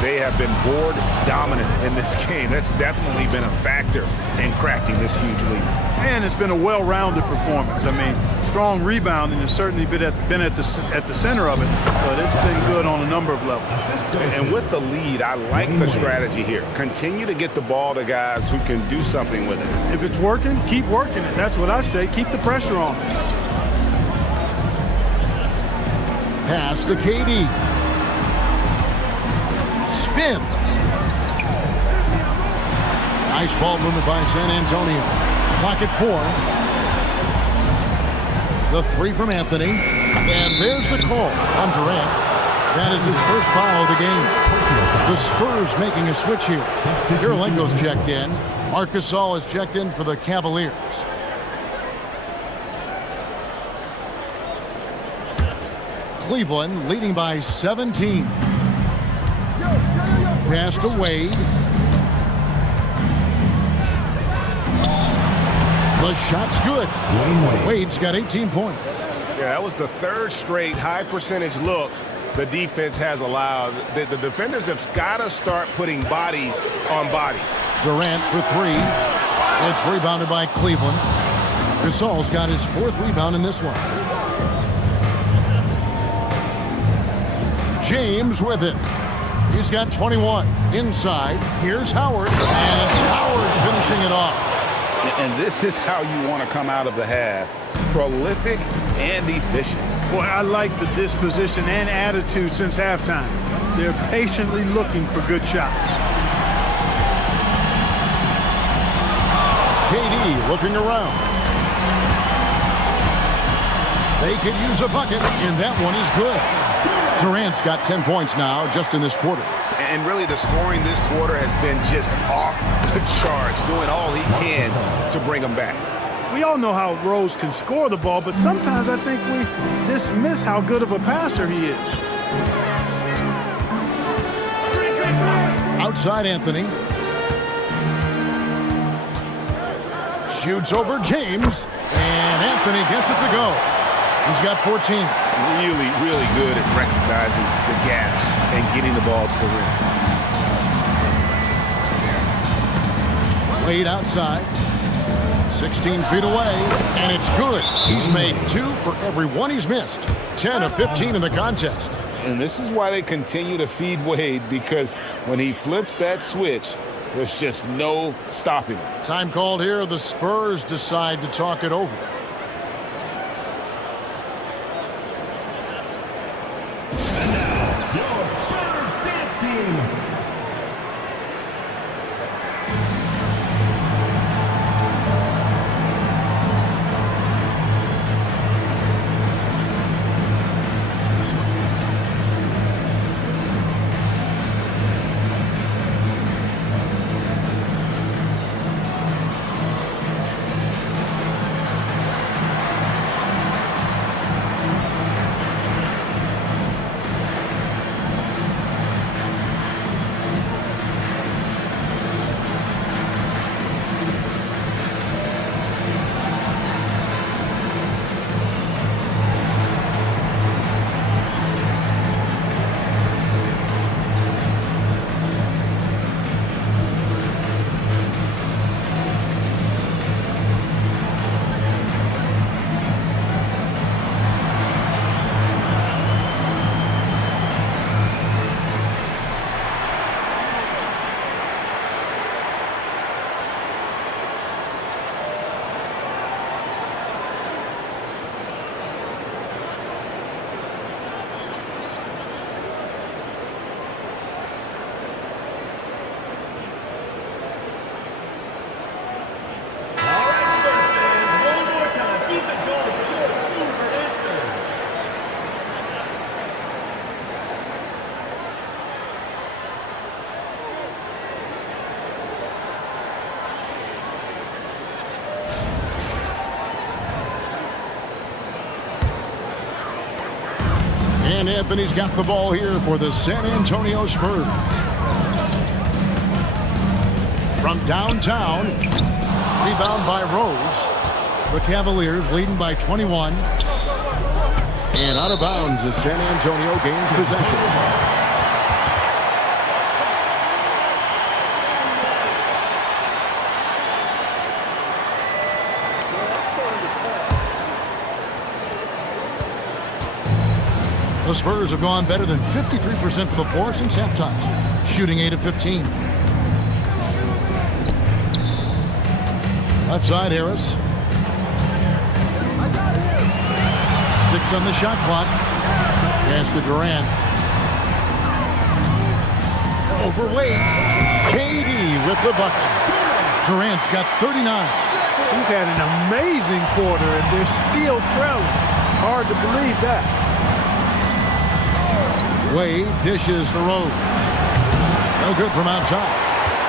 They have been board dominant in this game. That's definitely been a factor in crafting this huge lead. and it's been a well-rounded performance. I mean, strong rebounding has certainly been at the center of it, but it's been good on a number of levels. And with the lead, I like the strategy here. Continue to get the ball to guys who can do something with it. If it's working, keep working it. That's what I say. Keep the pressure on. Pass to KD. Spins. Nice ball movement by San Antonio. Clock at 4. The 3 from Anthony. And there's the call on Durant. That is his first foul of the game. The Spurs making a switch here. Kirilenko's checked in. Marc Gasol is checked in for the Cavaliers. Cleveland leading by 17. Pass to Wade. The shot's good. Wade's got 18 points. Yeah, that was the third straight high percentage look the defense has allowed. The defenders have got to start putting bodies on bodies. Durant for 3. It's rebounded by Cleveland. Gasol's got his 4th rebound in this one. James with it. He's got 21. Inside, here's Howard. And it's Howard finishing it off. And this is how you want to come out of the half. Prolific and efficient. Boy, I like the disposition and attitude since halftime. They're patiently looking for good shots. KD looking around. They could use a bucket, and that one is good. Durant's got 10 points now just in this quarter. And really the scoring this quarter has been just off the charts, doing all he can to bring them back. We all know how Rose can score the ball, but sometimes I think we dismiss how good of a passer he is. Outside Anthony. Shoots over James, and Anthony gets it to go. He's got 14. Really, really good at recognizing the gaps and getting the ball to the rim. Wade outside. 16 feet away, and it's good. He's made 2 for every one he's missed. 10 of 15 in the contest. And this is why they continue to feed Wade, because when he flips that switch, there's just no stopping him. Time called here. The Spurs decide to talk it over. And Anthony's got the ball here for the San Antonio Spurs. From downtown, rebound by Rose. The Cavaliers leading by 21. And out of bounds as San Antonio gains possession. The Spurs have gone better than 53% from the floor since halftime, shooting 8 of 15. Left side, Harris. 6 on the shot clock. Pass to Durant. Overweight. KD with the bucket. Durant's got 39. He's had an amazing quarter, and they're still trailing. Hard to believe that. Wade dishes to Rose. No good from outside.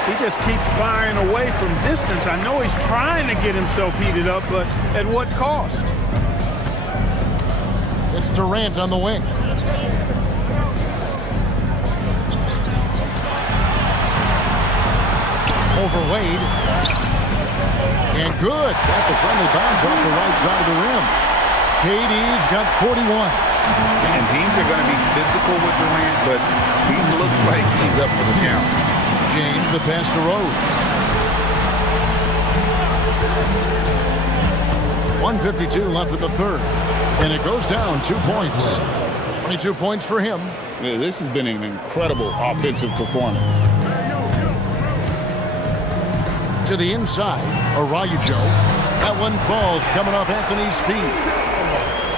He just keeps firing away from distance. I know he's trying to get himself heated up, but at what cost? It's Durant on the wing. Over Wade. And good. Got the friendly bounce off the right side of the rim. KD's got 41. And teams are going to be physical with Durant, but he looks like he's up for the challenge. James, the pass to Rose. 1:52 left in the third. And it goes down 2 points. 22 points for him. Yeah, this has been an incredible offensive performance. To the inside, Araujo. That one falls coming off Anthony's feet.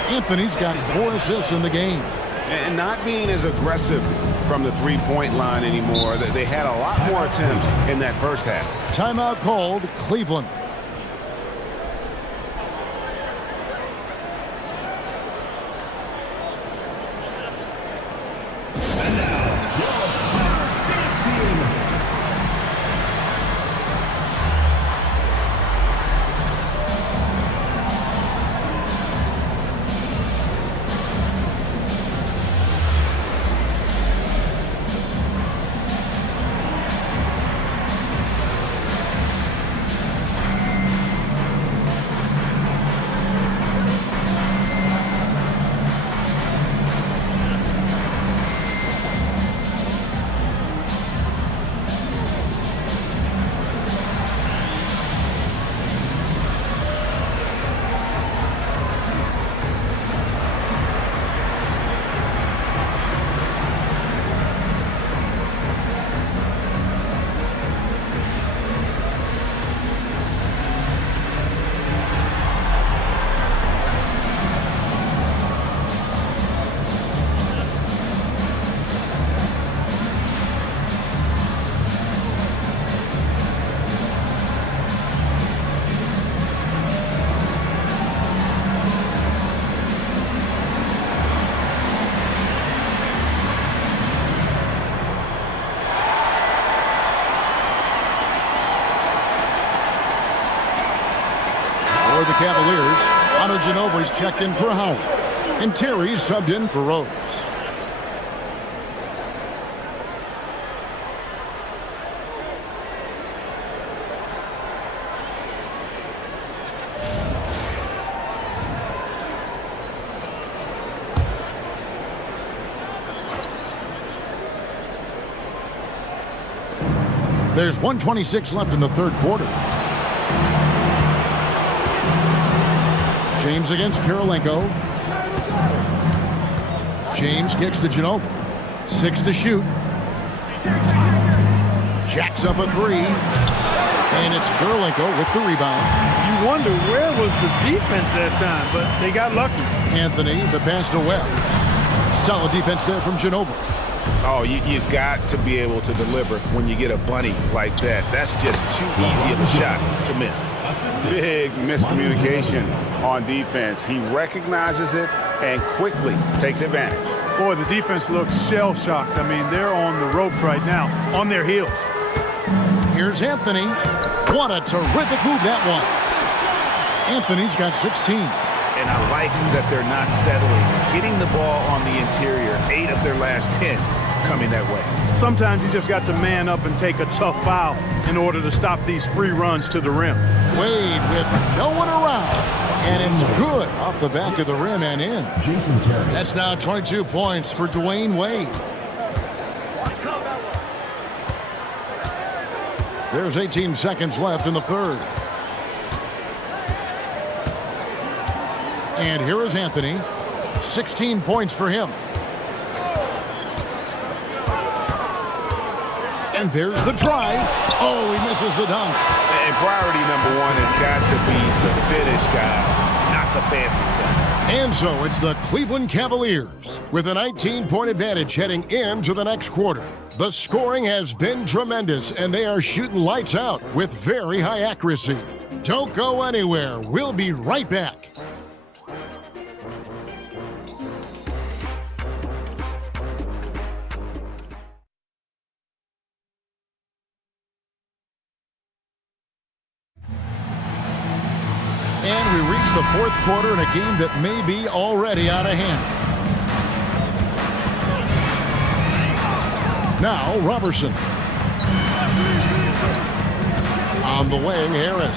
Anthony's got 4 assists in the game. And not being as aggressive from the three-point line anymore. They had a lot more attempts in that first half. Timeout called, Cleveland. For the Cavaliers, Hunter Ginobili's checked in for Howard, and Terry's subbed in for Rose. There's 1:26 left in the third quarter. James against Kirilenko. James kicks to Ginobili. 6 to shoot. Jacks up a 3. And it's Kirilenko with the rebound. You wonder where was the defense that time, but they got lucky. Anthony, the pass to Webb. Solid defense there from Ginobili. Oh, you've got to be able to deliver when you get a bunny like that. That's just too easy of a shot to miss. Big miscommunication on defense. He recognizes it and quickly takes advantage. Boy, the defense looks shell-shocked. I mean, they're on the ropes right now, on their heels. Here's Anthony. What a terrific move that was. Anthony's got 16. And I like that they're not settling. Getting the ball on the interior, 8 of their last 10 coming that way. Sometimes you just got to man up and take a tough foul in order to stop these free runs to the rim. Wade with no one around. And it's good off the back of the rim and in. That's now 22 points for Dwayne Wade. There's 18 seconds left in the third. And here is Anthony. 16 points for him. And there's the drive. Oh, he misses the dunk. And priority number one has got to be the finish, guys, not the fancy stuff. And so it's the Cleveland Cavaliers with a 19-point advantage heading into the next quarter. The scoring has been tremendous, and they are shooting lights out with very high accuracy. Don't go anywhere. We'll be right back. And we reach the fourth quarter in a game that may be already out of hand. Now, Robertson. On the wing, Harris.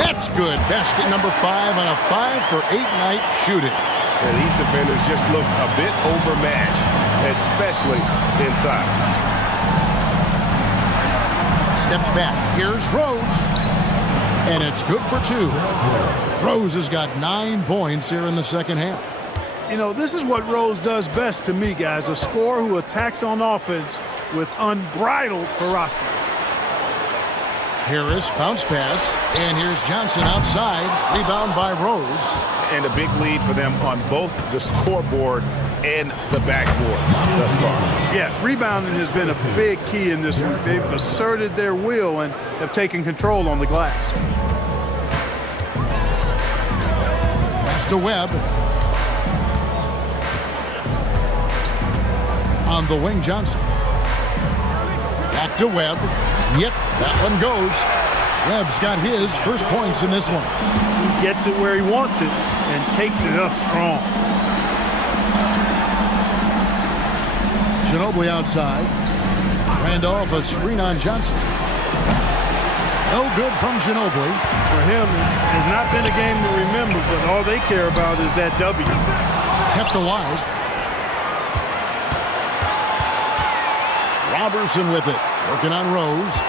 That's good. Basket number 5 on a 5-for-8 night shooting. And these defenders just look a bit overmatched, especially inside. Steps back. Here's Rose. And it's good for 2. Rose has got 9 points here in the second half. You know, this is what Rose does best to me, guys. A scorer who attacks on offense with unbridled ferocity. Harris, bounce pass. And here's Johnson outside. Rebound by Rose. And a big lead for them on both the scoreboard and the backboard thus far. Yeah, rebounding has been a big key in this one. They've asserted their will and have taken control on the glass. Pass to Webb. On the wing, Johnson. Back to Webb. Yep, that one goes. Webb's got his first points in this one. He gets it where he wants it and takes it up strong. Ginobili outside. Randolph a screen on Johnson. No good from Ginobili. For him, it has not been a game to remember, but all they care about is that W. Kept alive. Robertson with it. Working on Rose.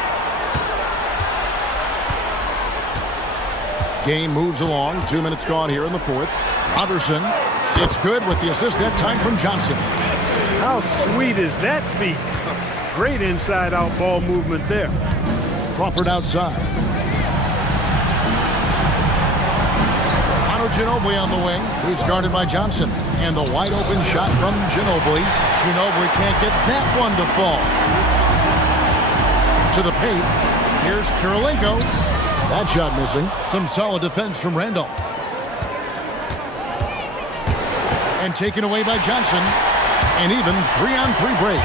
Game moves along. 2 minutes gone here in the fourth. Robertson. It's good with the assist that time from Johnson. How sweet is that feat? Great inside-out ball movement there. Crawford outside. Ginobili on the wing. He's guarded by Johnson. And the wide-open shot from Ginobili. Ginobili can't get that one to fall. To the paint. Here's Kirilenko. That shot missing. Some solid defense from Randolph. And taken away by Johnson. And even 3-on-3 break.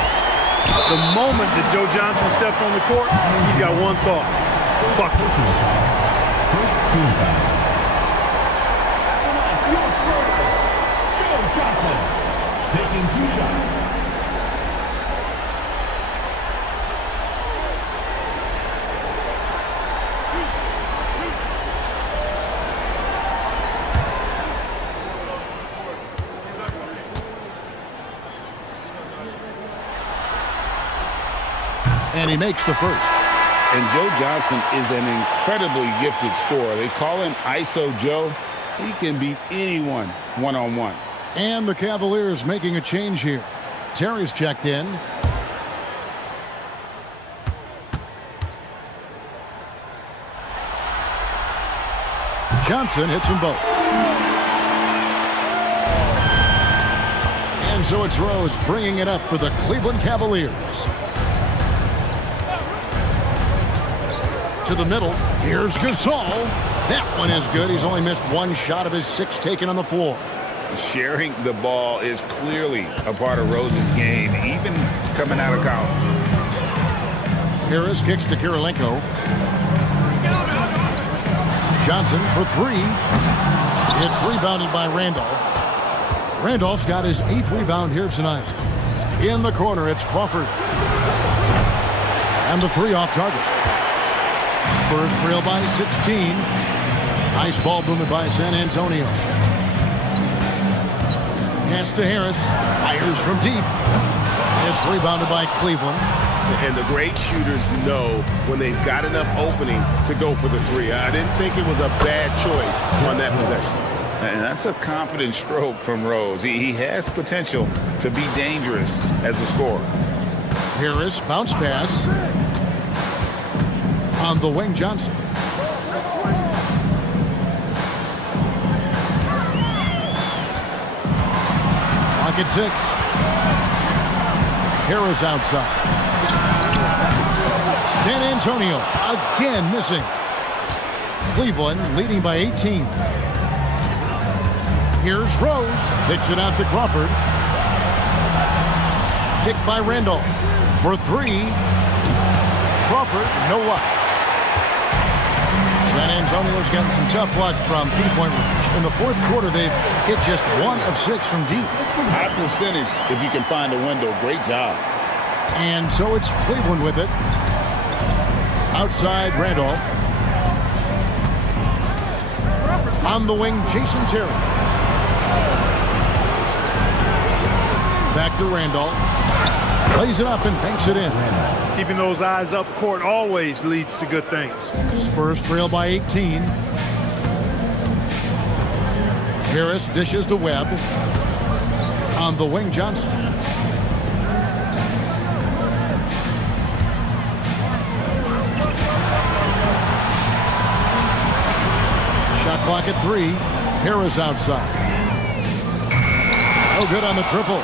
The moment that Joe Johnson steps on the court, he's got one thought. Bucket. First team foul. Joe Johnson taking 2 shots. And he makes the first. And Joe Johnson is an incredibly gifted scorer. They call him ISO Joe. He can beat anyone one-on-one. And the Cavaliers making a change here. Terry's checked in. Johnson hits them both. And so it's Rose bringing it up for the Cleveland Cavaliers. To the middle. Here's Gasol. That one is good. He's only missed 1 shot of his 6 taken on the floor. Sharing the ball is clearly a part of Rose's game, even coming out of college. Harris kicks to Kirilenko. Johnson for 3. It's rebounded by Randolph. Randolph's got his 8th rebound here tonight. In the corner, it's Crawford. And the 3 off target. Spurs trail by 16. Nice ball movement by San Antonio. Pass to Harris. Fires from deep. It's rebounded by Cleveland. And the great shooters know when they've got enough opening to go for the 3. I didn't think it was a bad choice on that possession. And that's a confident stroke from Rose. He has potential to be dangerous as a scorer. Harris, bounce pass. On the wing, Johnson. Clock at 6. Harris outside. San Antonio again missing. Cleveland leading by 18. Here's Rose. Kicks it out to Crawford. Kicked by Randolph for 3. Crawford, no luck. San Antonio's gotten some tough luck from three-point range. In the fourth quarter, they've hit just 1 of 6 from deep. High percentage if you can find a window. Great job. And so it's Cleveland with it. Outside, Randolph. On the wing, Jason Terry. Back to Randolph. Plays it up and banks it in. Keeping those eyes up court always leads to good things. Spurs trail by 18. Harris dishes to Webb. On the wing, Johnson. Shot clock at 3. Harris outside. No good on the triple.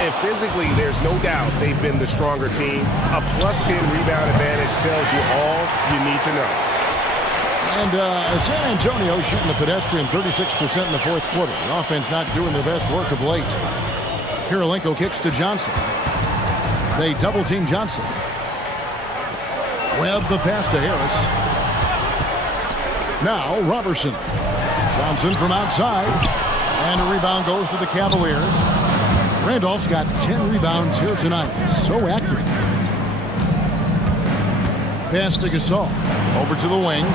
And physically, there's no doubt they've been the stronger team. A +10 rebound advantage tells you all you need to know. And San Antonio shooting the pedestrian 36% in the fourth quarter. The offense not doing their best work of late. Kirilenko kicks to Johnson. They double-team Johnson. Webb the pass to Harris. Now Robertson. Johnson from outside. And a rebound goes to the Cavaliers. Randolph's got 10 rebounds here tonight. So active. Pass to Gasol. Over to the wing.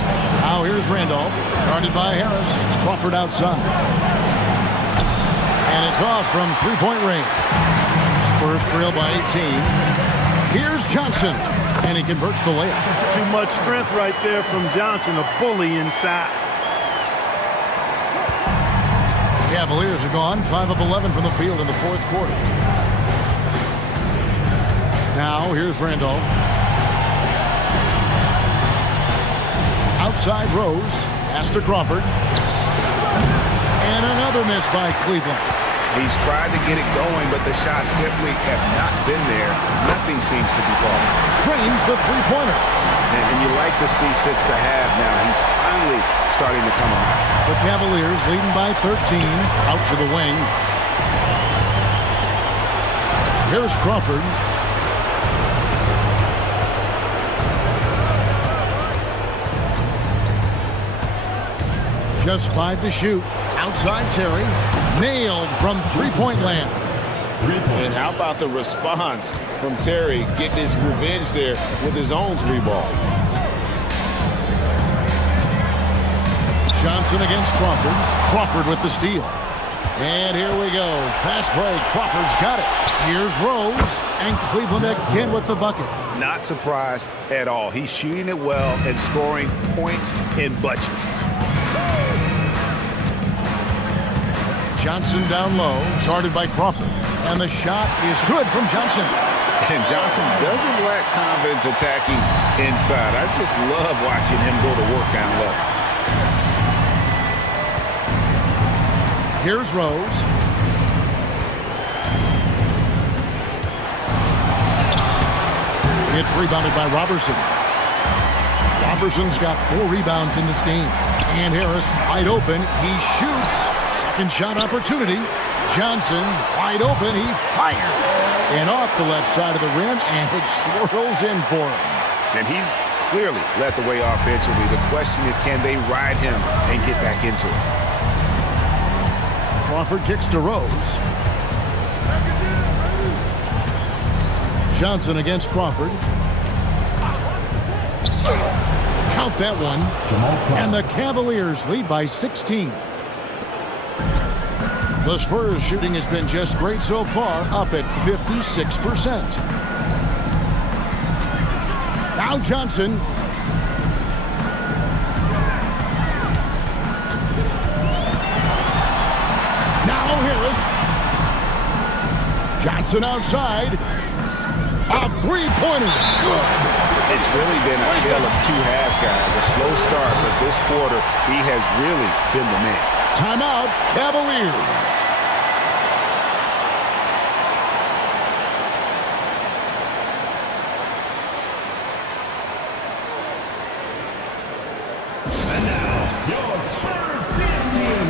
Now here's Randolph. Guarded by Harris. Crawford outside. And it's off from three-point range. Spurs trail by 18. Here's Johnson. And he converts the layup. Too much strength right there from Johnson. A bully inside. Cavaliers are gone 5 of 11 from the field in the fourth quarter. Now here's Randolph. Outside Rose. Pass to Crawford. And another miss by Cleveland. He's tried to get it going, but the shots simply have not been there. Nothing seems to be falling. Trains the three-pointer. And you like to see since the half now. He's finally starting to come on. The Cavaliers leading by 13. Out to the wing. Here's Crawford. Just 5 to shoot. Outside Terry. Nailed from three-point land. And how about the response from Terry getting his revenge there with his own 3-ball. Johnson against Crawford. Crawford with the steal. And here we go. Fast break. Crawford's got it. Here's Rose. And Cleveland again with the bucket. Not surprised at all. He's shooting it well and scoring points in bunches. Johnson down low. Guarded by Crawford. And the shot is good from Johnson. And Johnson doesn't lack confidence attacking inside. I just love watching him go to work down low. Here's Rose. It's rebounded by Robertson. Robertson's got 4 rebounds in this game. And Harris wide open. He shoots. Second shot opportunity. Johnson wide open. He fires. And off the left side of the rim, and it swirls in for him. And he's clearly led the way offensively. The question is, can they ride him and get back into it? Crawford kicks to Rose. Johnson against Crawford. Count that one. And the Cavaliers lead by 16. The Spurs shooting has been just great so far, up at 56%. Now Johnson. Now Harris. Johnson outside. A three-pointer. Good. It's really been a tale of two halves, guys. A slow start, but this quarter, he has really been the man. Timeout, Cavaliers. Your Spurs dance team.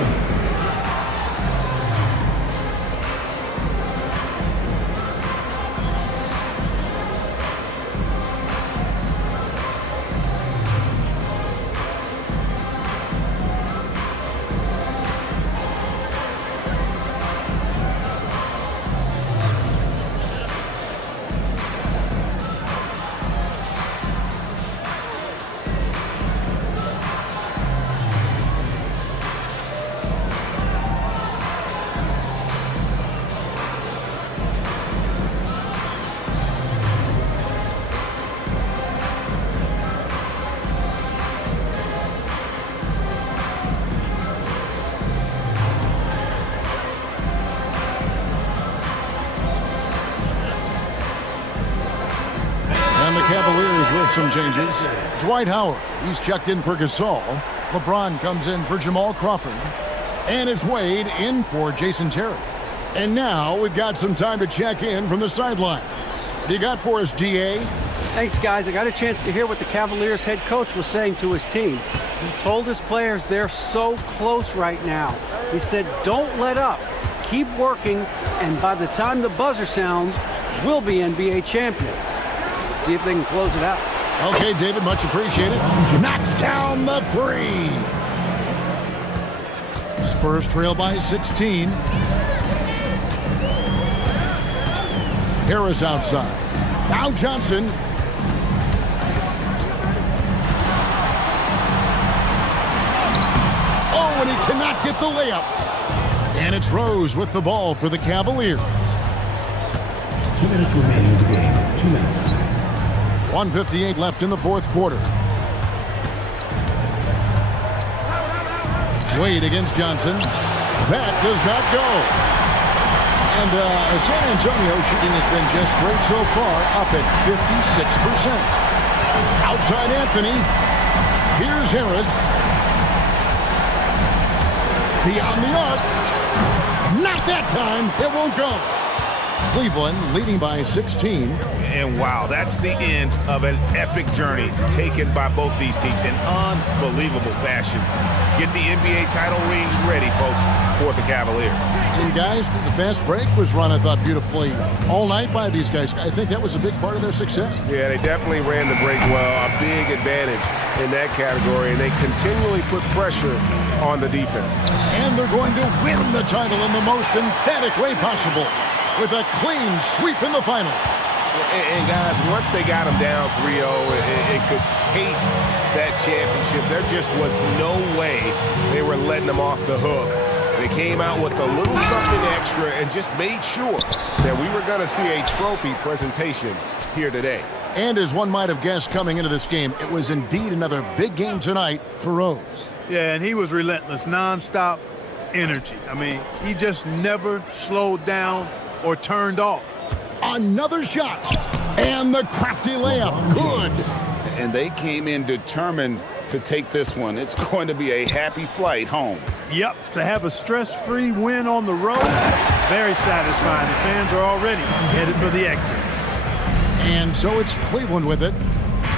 Cavaliers with some changes. Dwight Howard, he's checked in for Gasol. LeBron comes in for Jamal Crawford. And it's Wade in for Jason Terry. And now we've got some time to check in from the sidelines. What you got for us, GA? Thanks, guys. I got a chance to hear what the Cavaliers head coach was saying to his team. He told his players they're so close right now. He said, don't let up. Keep working, and by the time the buzzer sounds, we'll be NBA champions. See if they can close it out. Okay, David, much appreciated. Knocks down the three. Spurs trail by 16. Harris outside. Now Johnson. Oh, and he cannot get the layup. And it's Rose with the ball for the Cavaliers. 2 minutes remaining in the game. 2 minutes. 1:58 left in the fourth quarter. Wade against Johnson. That does not go. And San Antonio shooting has been just great so far, up at 56%. Outside Anthony. Here's Harris. Beyond the arc. Not that time. It won't go. Cleveland leading by 16. And wow, that's the end of an epic journey taken by both these teams in unbelievable fashion. Get the NBA title rings ready, folks, for the Cavaliers. And guys, the fast break was run, I thought, beautifully all night by these guys. I think that was a big part of their success. Yeah, they definitely ran the break well. A big advantage in that category, and they continually put pressure on the defense. And they're going to win the title in the most emphatic way possible with a clean sweep in the finals. And guys, once they got them down 3-0, it could taste that championship. There just was no way they were letting them off the hook. They came out with a little something extra and just made sure that we were going to see a trophy presentation here today. And as one might have guessed coming into this game, it was indeed another big game tonight for Rose. Yeah, and he was relentless, nonstop energy. I mean, he just never slowed down or turned off. Another shot, and the crafty layup. Good. And they came in determined to take this one. It's going to be a happy flight home. Yep, to have a stress-free win on the road, very satisfying. The fans are already headed for the exit. And so it's Cleveland with it.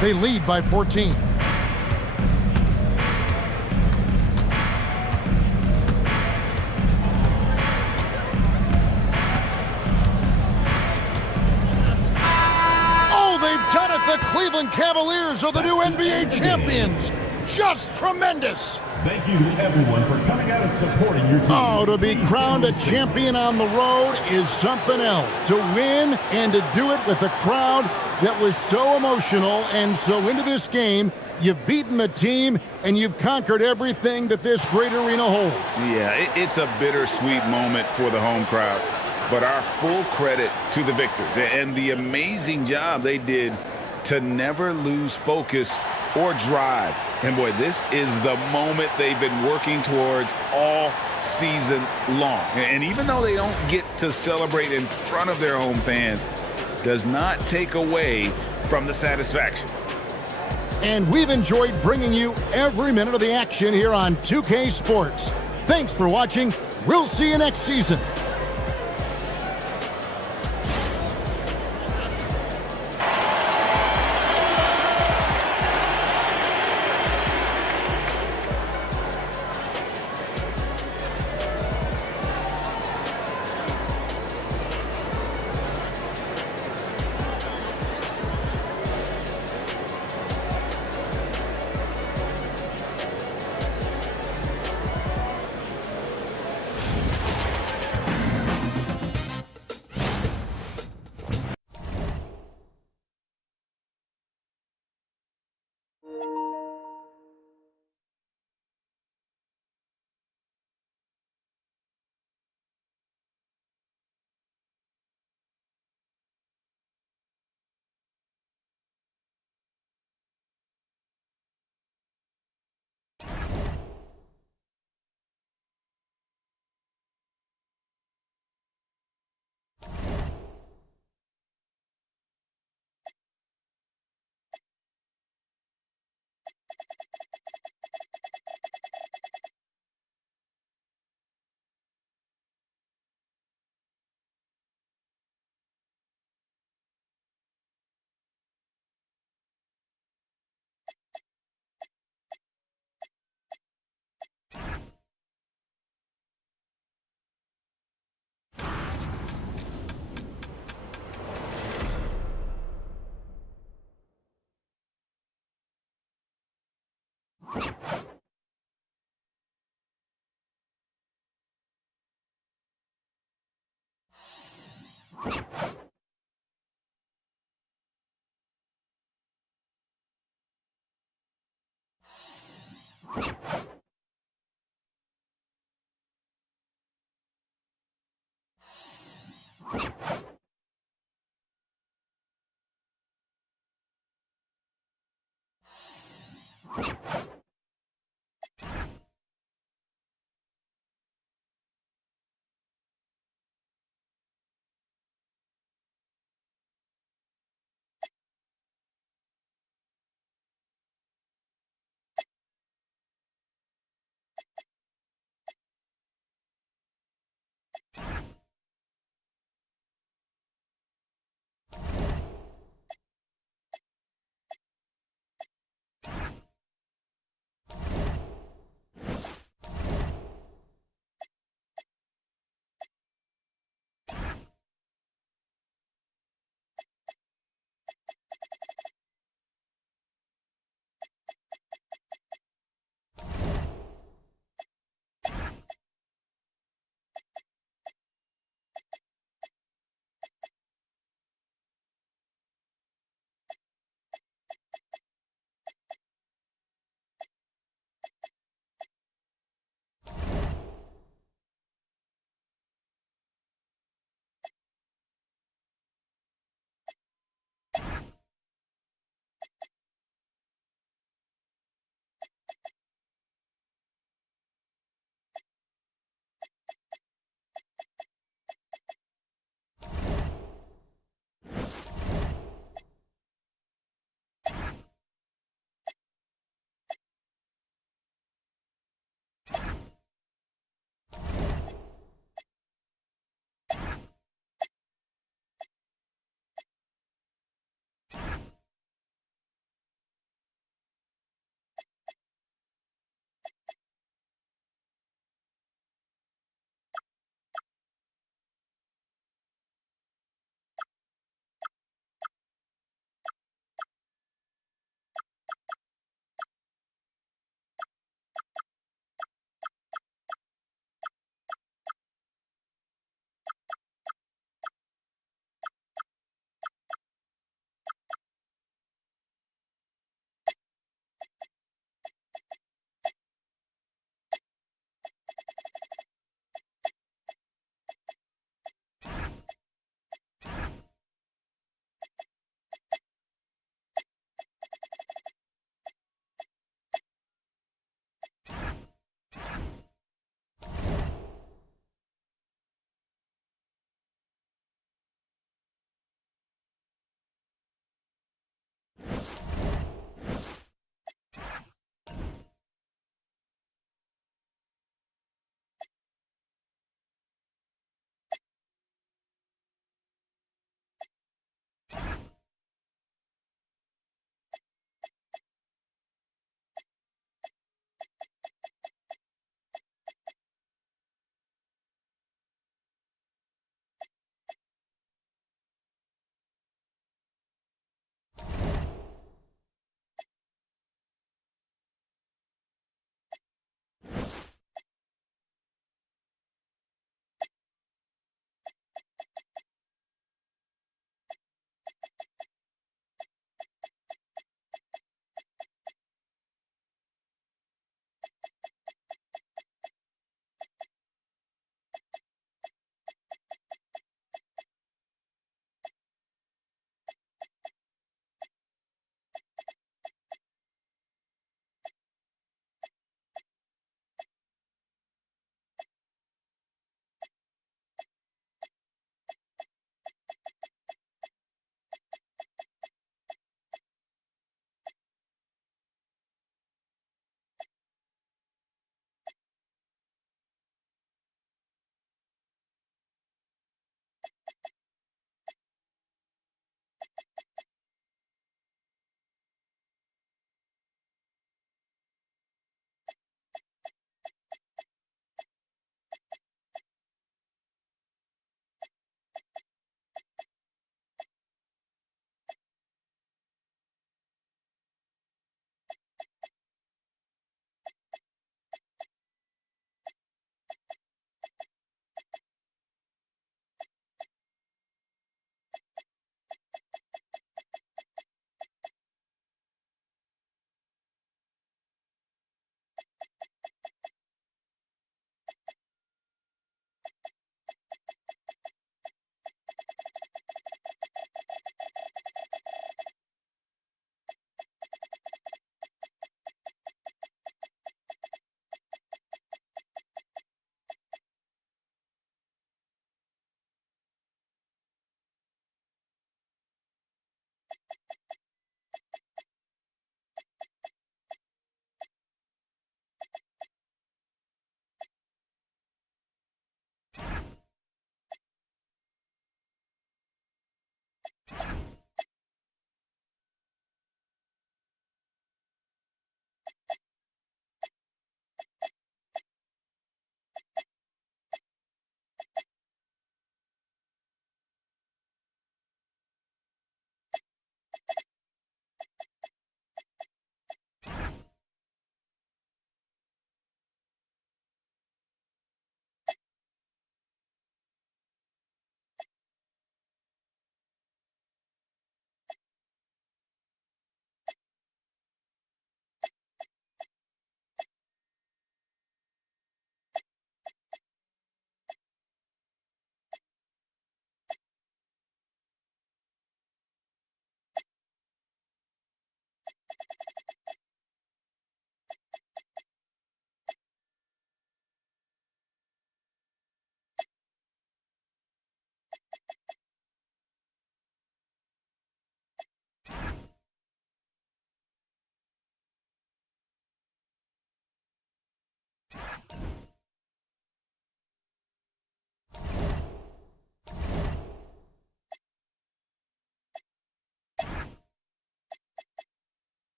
They lead by 14. Done it. The Cleveland Cavaliers are the new NBA champions. Just tremendous. Thank you to everyone for coming out and supporting your team. Oh, to be crowned a champion on the road is something else. To win and to do it with a crowd that was so emotional and so into this game, you've beaten the team and you've conquered everything that this great arena holds. Yeah, it's a bittersweet moment for the home crowd. But our full credit to the victors and the amazing job they did to never lose focus or drive. And boy, this is the moment they've been working towards all season long. And even though they don't get to celebrate in front of their home fans, does not take away from the satisfaction. And we've enjoyed bringing you every minute of the action here on 2K Sports. Thanks for watching. We'll see you next season.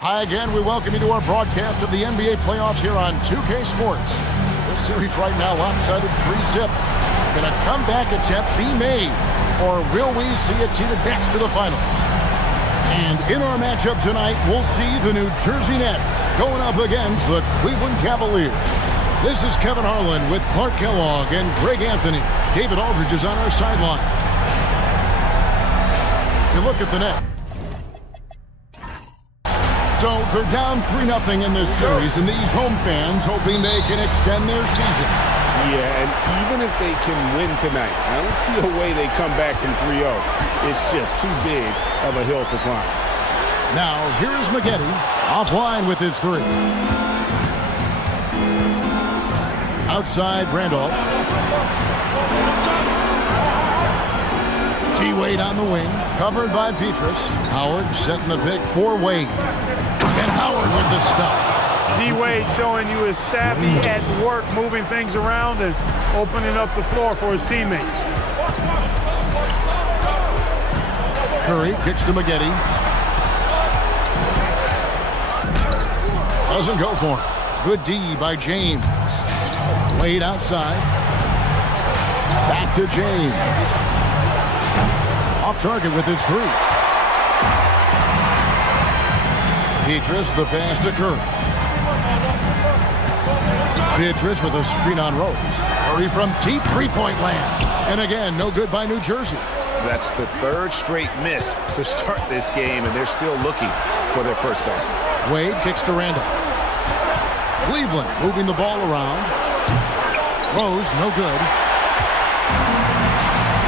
Hi again. We welcome you to our broadcast of the NBA playoffs here on 2K Sports. This series right now, lopsided 3-zip. Can a comeback attempt be made, or will we see a team advance to the finals? And in our matchup tonight, we'll see the New Jersey Nets going up against the Cleveland Cavaliers. This is Kevin Harlan with Clark Kellogg and Greg Anthony. David Aldridge is on our sideline. You look at the net. So they're down 3-0 in this series, and these home fans hoping they can extend their season. Yeah, and even if they can win tonight, I don't see a way they come back from 3-0. It's just too big of a hill to climb. Now, here is Maggetti, offline with his three. Outside, Randolph. T-Wade on the wing, covered by Petrus. Howard setting the pick for Wade. And Howard with the stuff. D-Wade showing you his savvy at work, moving things around and opening up the floor for his teammates. Curry kicks to Maggetti. Doesn't go for him. Good D by James. Wade outside. Back to James. Off target with his three. Petrus, the pass to Curry. Petrus with a screen on Rose. Curry from deep three-point land. And again, no good by New Jersey. That's the third straight miss to start this game, and they're still looking for their first basket. Wade kicks to Randolph. Cleveland moving the ball around. Rose, no good.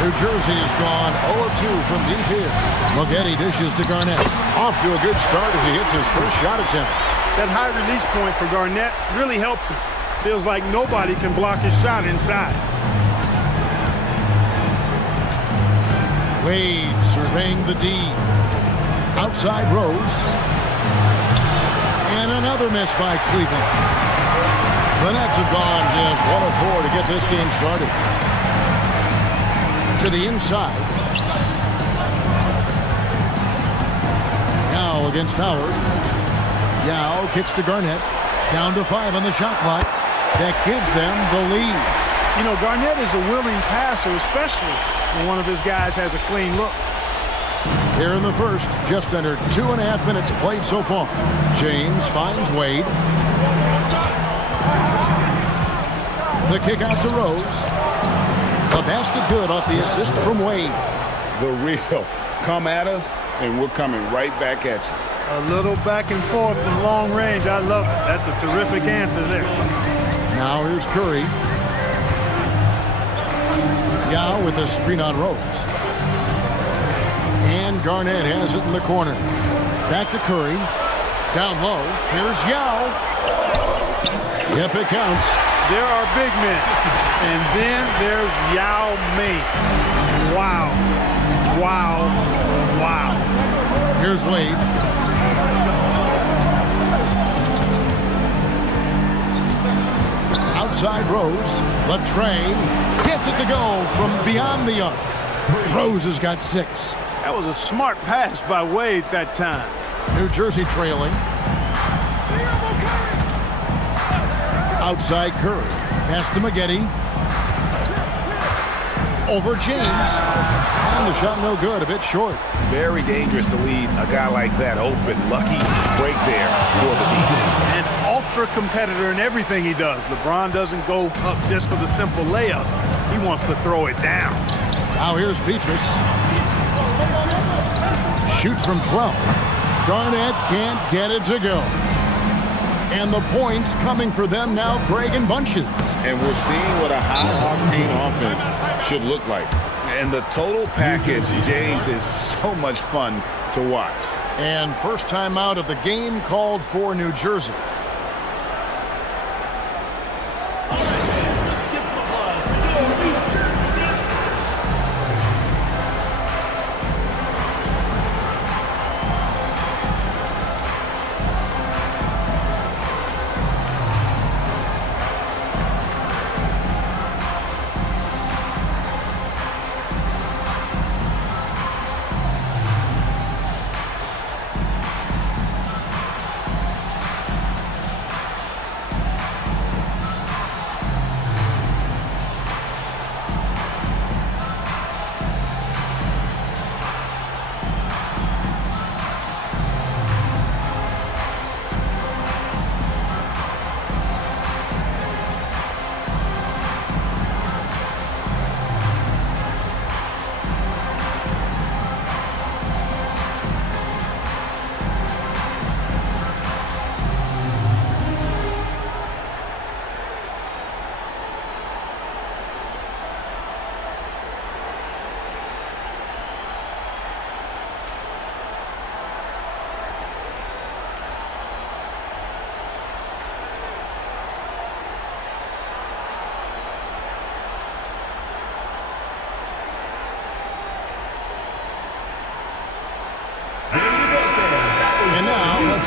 New Jersey has gone 0-2 from deep here. Maggetti dishes to Garnett. Off to a good start as he hits his first shot attempt. That high release point for Garnett really helps him. Feels like nobody can block his shot inside. Wade surveying the D. Outside Rose. And another miss by Cleveland. The Nets have gone just 1 of 4 to get this game started. To the inside. Yao against Howard. Yao kicks to Garnett. Down to 5 on the shot clock. That gives them the lead. You know, Garnett is a willing passer, especially when one of his guys has a clean look. Here in the first, just under 2.5 minutes played so far. James finds Wade. The kick out to Rose. The basket good off the assist from Wade. The real come at us, and we're coming right back at you. A little back and forth from long range. I love it. That's a terrific answer there. Now here's Curry. Yao with a screen on Rose. And Garnett has it in the corner. Back to Curry. Down low. Here's Yao. Yep, it counts. There are big men. And then there's Yao Ming. Wow. Wow. Wow. Here's Wade. Outside Rose. Latrey gets it to go from beyond the arc. Rose has got 6. That was a smart pass by Wade that time. New Jersey trailing. Outside Curry. Pass to Maggetti. Over James. And the shot no good, a bit short. Very dangerous to leave a guy like that open. Lucky break there for the defense. An ultra competitor in everything he does. LeBron doesn't go up just for the simple layup. He wants to throw it down. Now here's Petrus. Shoots from 12. Garnett can't get it to go. And the points coming for them now, Greg, in bunches. And we're seeing what a high-octane offense should look like. And the total package, James, is so much fun to watch. And first time out of the game called for New Jersey.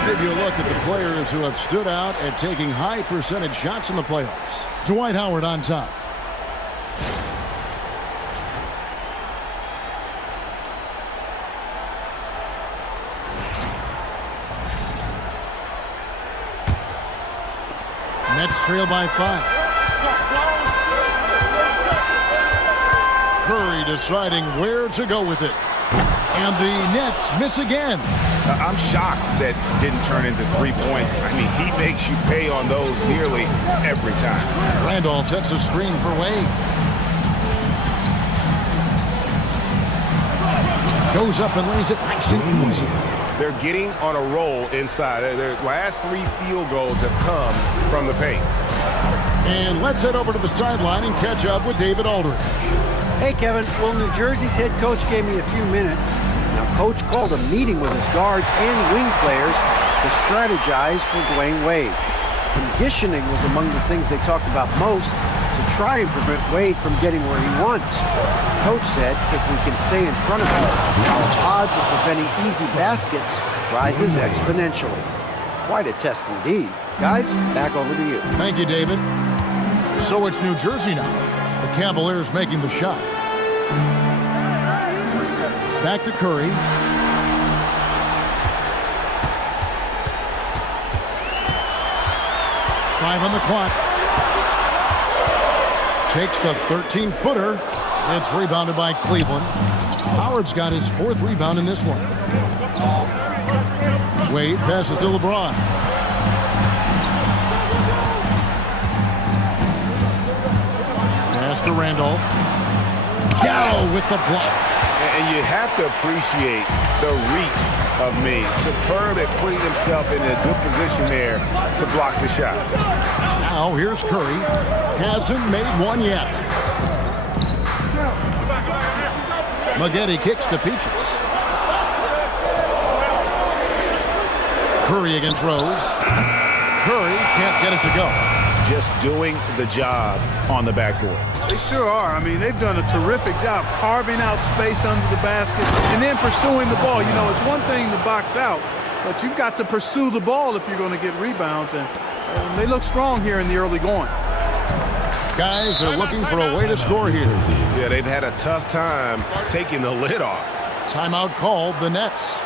Give you a look at the players who have stood out at taking high percentage shots in the playoffs. Dwight Howard on top. Nets trail by 5. Curry deciding where to go with it. And the Nets miss again. I'm shocked that didn't turn into 3 points. I mean, he makes you pay on those nearly every time. Randolph sets a screen for Wade. Goes up and lays it nice and easy. They're getting on a roll inside. Their last 3 field goals have come from the paint. And let's head over to the sideline and catch up with David Aldridge. Hey, Kevin. Well, New Jersey's head coach gave me a few minutes. Now, Coach called a meeting with his guards and wing players to strategize for Dwayne Wade. Conditioning was among the things they talked about most to try and prevent Wade from getting where he wants. Coach said if we can stay in front of him, our odds of preventing easy baskets rises exponentially. Quite a test indeed. Guys, back over to you. Thank you, David. So it's New Jersey now. The Cavaliers making the shot. Back to Curry. Five on the clock. Takes the 13-footer. It's rebounded by Cleveland. Howard's got his 4th rebound in this one. Wade passes to LeBron. Pass to Randolph. Gallo with the block. And you have to appreciate the reach of Mead. Superb at putting himself in a good position there to block the shot. Now here's Curry. Hasn't made one yet. Maggette kicks to Peaches. Curry against Rose. Curry can't get it to go. Just doing the job on the backboard. They sure are. I mean, they've done a terrific job carving out space under the basket and then pursuing the ball. You know, it's one thing to box out, but you've got to pursue the ball if you're going to get rebounds, and they look strong here in the early going. Guys are looking for a way to score here. Yeah, they've had a tough time taking the lid off. Timeout called the Nets.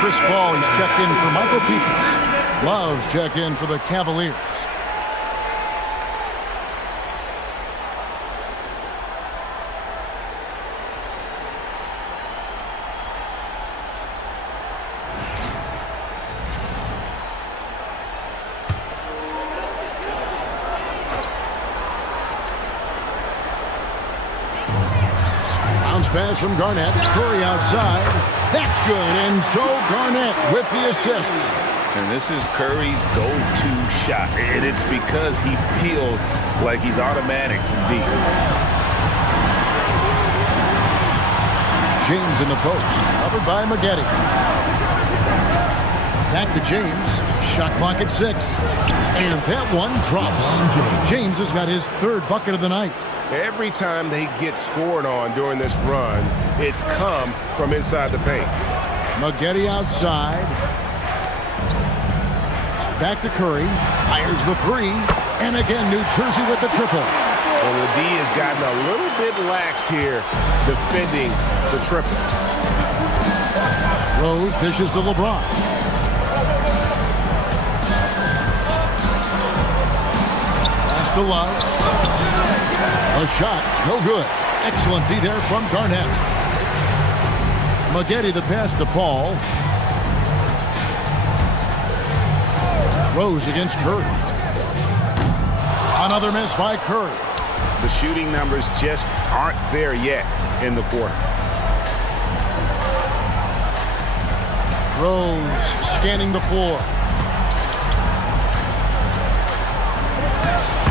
Chris Paul, he's checked in for Michael Peaches. Love's check in for the Cavaliers. Bounce pass from Garnett. Curry outside. That's good, and so Garnett with the assist. And this is Curry's go-to shot, and it's because he feels like he's automatic from deep. James in the post, covered by Maggette. Back to James. Shot clock at 6. And that one drops. James has got his third bucket of the night. Every time they get scored on during this run, it's come from inside the paint. Maggette outside. Back to Curry. Fires the 3. And again, New Jersey with the triple. Well, the D has gotten a little bit laxed here defending the triple. Rose dishes to LeBron. Pass to Love. A shot, no good. Excellent D there from Garnett. Maggette the pass to Paul. Rose against Curry. Another miss by Curry. The shooting numbers just aren't there yet in the quarter. Rose scanning the floor.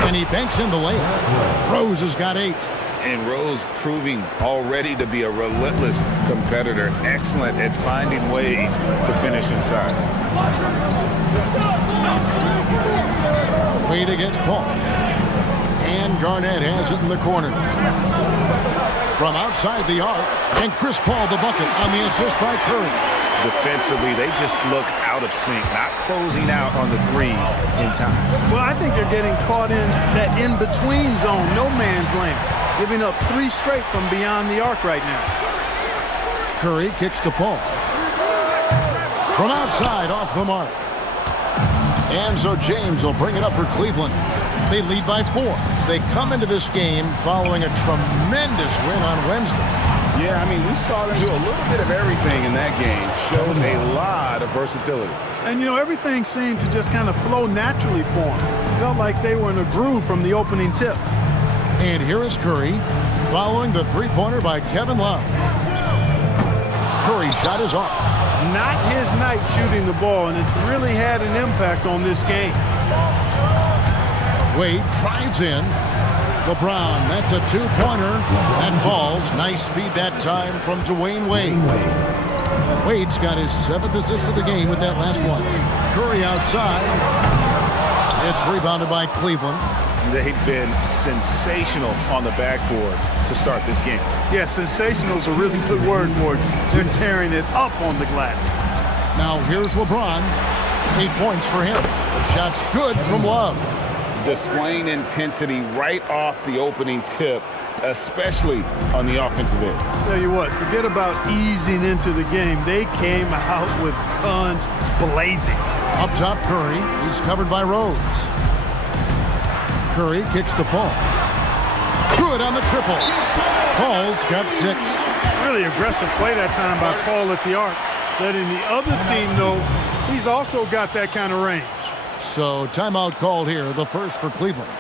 And he banks in the layup. Rose has got 8. And Rose proving already to be a relentless competitor, excellent at finding ways to finish inside. Wade against Paul. And Garnett has it in the corner. From outside the arc, and Chris Paul the bucket on the assist by Curry. Defensively, they just look out of sync, not closing out on the threes in time. Well, I think they're getting caught in that in-between zone, no man's land, giving up 3 straight from beyond the arc right now. Curry kicks to Paul. From outside, off the mark. And so James will bring it up for Cleveland. They lead by 4. They come into this game following a tremendous win on Wednesday. Yeah, I mean, we saw them do a little bit of everything in that game. Showed a lot of versatility. And, you know, everything seemed to just kind of flow naturally for them. Felt like they were in a groove from the opening tip. And here is Curry following the three-pointer by Kevin Love. Curry's shot is off. Not his night shooting the ball, and it's really had an impact on this game. Wade drives in. LeBron, that's a 2-pointer. That falls. Nice speed that time from Dwayne Wade. Wade's got his 7th assist of the game with that last one. Curry outside. It's rebounded by Cleveland. They've been sensational on the backboard to start this game. Yeah, sensational is a really good word for it. They're tearing it up on the glass. Now here's LeBron. 8 points for him. The shot's good from Love. Displaying intensity right off the opening tip, especially on the offensive end. Tell you what, forget about easing into the game. They came out with guns blazing. Up top, Curry. He's covered by Rose. Curry kicks to Paul. Good on the triple. Paul's got 6. Really aggressive play that time by Paul at the arc, letting the other team know he's also got that kind of range. So timeout called here, the first for Cleveland.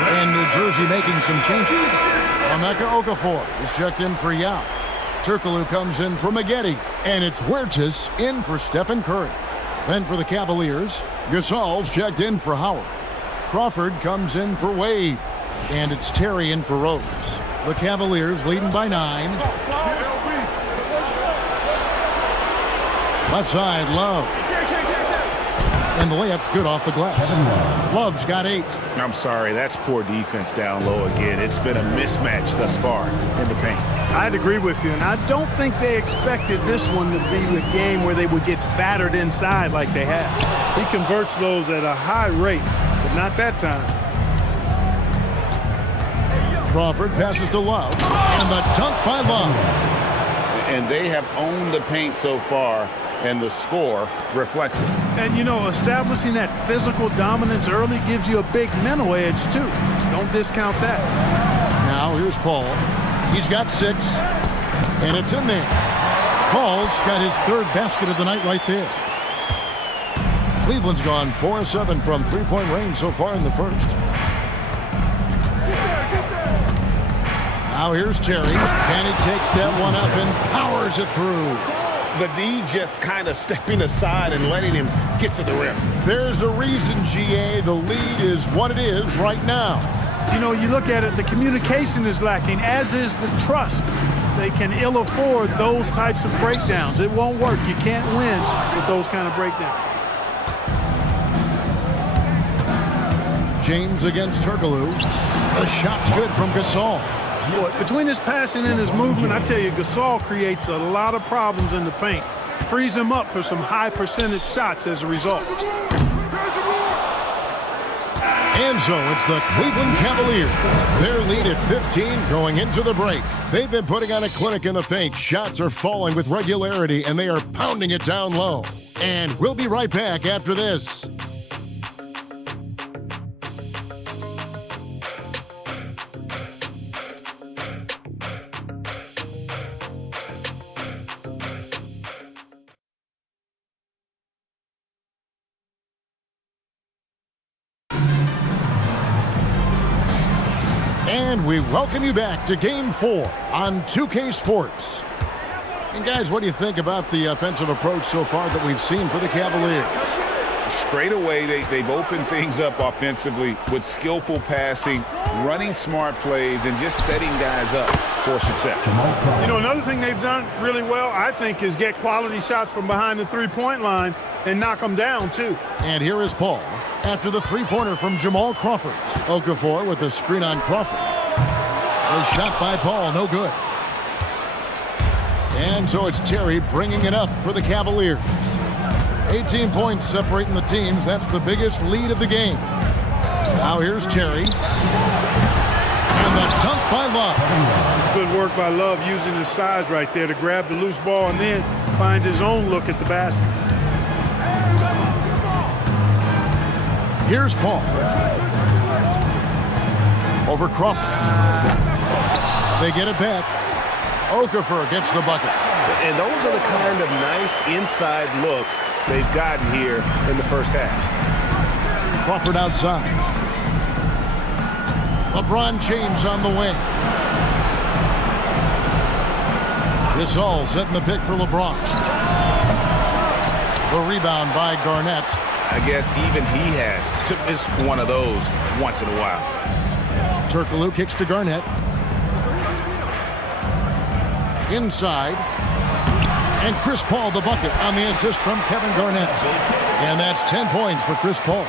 And New Jersey making some changes. Emeka Okafor is checked in for Yao. Turkoglu comes in for Maggette. And it's Huertas in for Stephen Curry. Then for the Cavaliers, Gasol's checked in for Howard. Crawford comes in for Wade. And it's Terry in for Rose. The Cavaliers leading by 9. Left side, Love. And the layup's good off the glass. Love's got 8. I'm sorry, that's poor defense down low again. It's been a mismatch thus far in the paint. I'd agree with you, and I don't think they expected this one to be a game where they would get battered inside like they have. He converts those at a high rate, but not that time. Crawford passes to Love, and the dunk by Love. And they have owned the paint so far, and the score reflects it. And, you know, establishing that physical dominance early gives you a big mental edge, too. Don't discount that. Now here's Paul. He's got 6, and it's in there. Paul's got his 3rd basket of the night right there. Cleveland's gone 4-7 from three-point range so far in the first. Now here's Terry, and he takes that one up and powers it through. The D just kind of stepping aside and letting him get to the rim. There's a reason, GA, the lead is what it is right now. You know, you look at it, the communication is lacking, as is the trust. They can ill afford those types of breakdowns. It won't work. You can't win with those kind of breakdowns. James against Turkoglu. The shot's good from Gasol. Boy, between his passing and his movement, I tell you, Gasol creates a lot of problems in the paint. Frees him up for some high percentage shots as a result. And so it's the Cleveland Cavaliers. Their lead at 15 going into the break. They've been putting on a clinic in the paint. Shots are falling with regularity, and they are pounding it down low. And we'll be right back after this. And we welcome you back to Game 4 on 2K Sports. And guys, what do you think about the offensive approach so far that we've seen for the Cavaliers? Straight away, they've opened things up offensively with skillful passing, running smart plays, and just setting guys up for success. You know, another thing they've done really well, I think, is get quality shots from behind the three-point line and knock them down, too. And here is Paul after the three-pointer from Jamal Crawford. Okafor with the screen on Crawford. A shot by Paul, no good. And so it's Terry bringing it up for the Cavaliers. 18 points separating the teams. That's the biggest lead of the game. Now here's Terry. And the dunk by Love. Good work by Love using his size right there to grab the loose ball and then find his own look at the basket. Here's Paul. Over Crawford. They get it back. Okafor gets the bucket. And those are the kind of nice inside looks they've gotten here in the first half. Crawford outside. LeBron James on the wing. This all setting the pick for LeBron. The rebound by Garnett. I guess even he has to miss one of those once in a while. Turkoglu kicks to Garnett. Inside. And Chris Paul the bucket on the assist from Kevin Garnett. And that's 10 points for Chris Paul.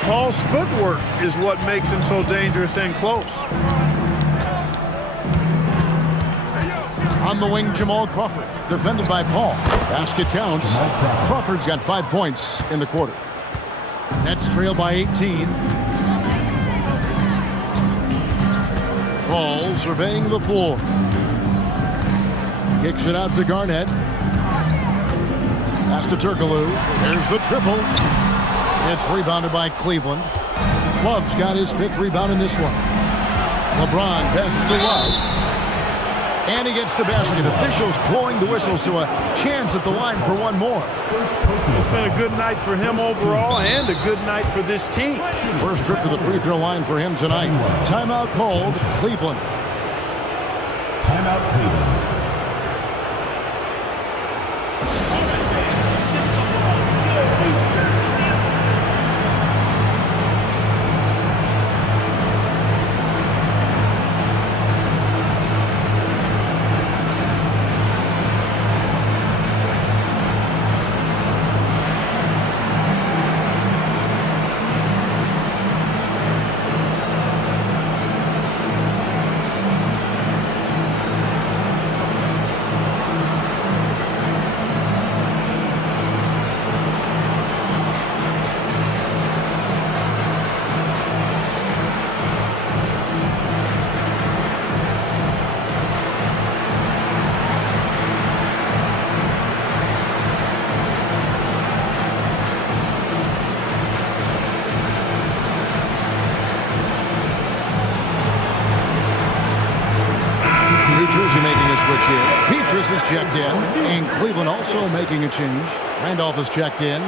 Paul's footwork is what makes him so dangerous and close. On the wing, Jamal Crawford, defended by Paul. Basket counts. Crawford's got 5 points in the quarter. Nets trail by 18. Paul surveying the floor. Kicks it out to Garnett. Pass to Turkoglu. There's the triple. It's rebounded by Cleveland. Love's got his 5th rebound in this one. LeBron passes to Love. And he gets the basket. Officials blowing the whistle, so a chance at the line for one more. It's been a good night for him overall and a good night for this team. First trip to the free throw line for him tonight. Timeout called, Cleveland. Timeout, Cleveland. switch here. Petrus is checked in, and Cleveland also making a change. Randolph is checked in.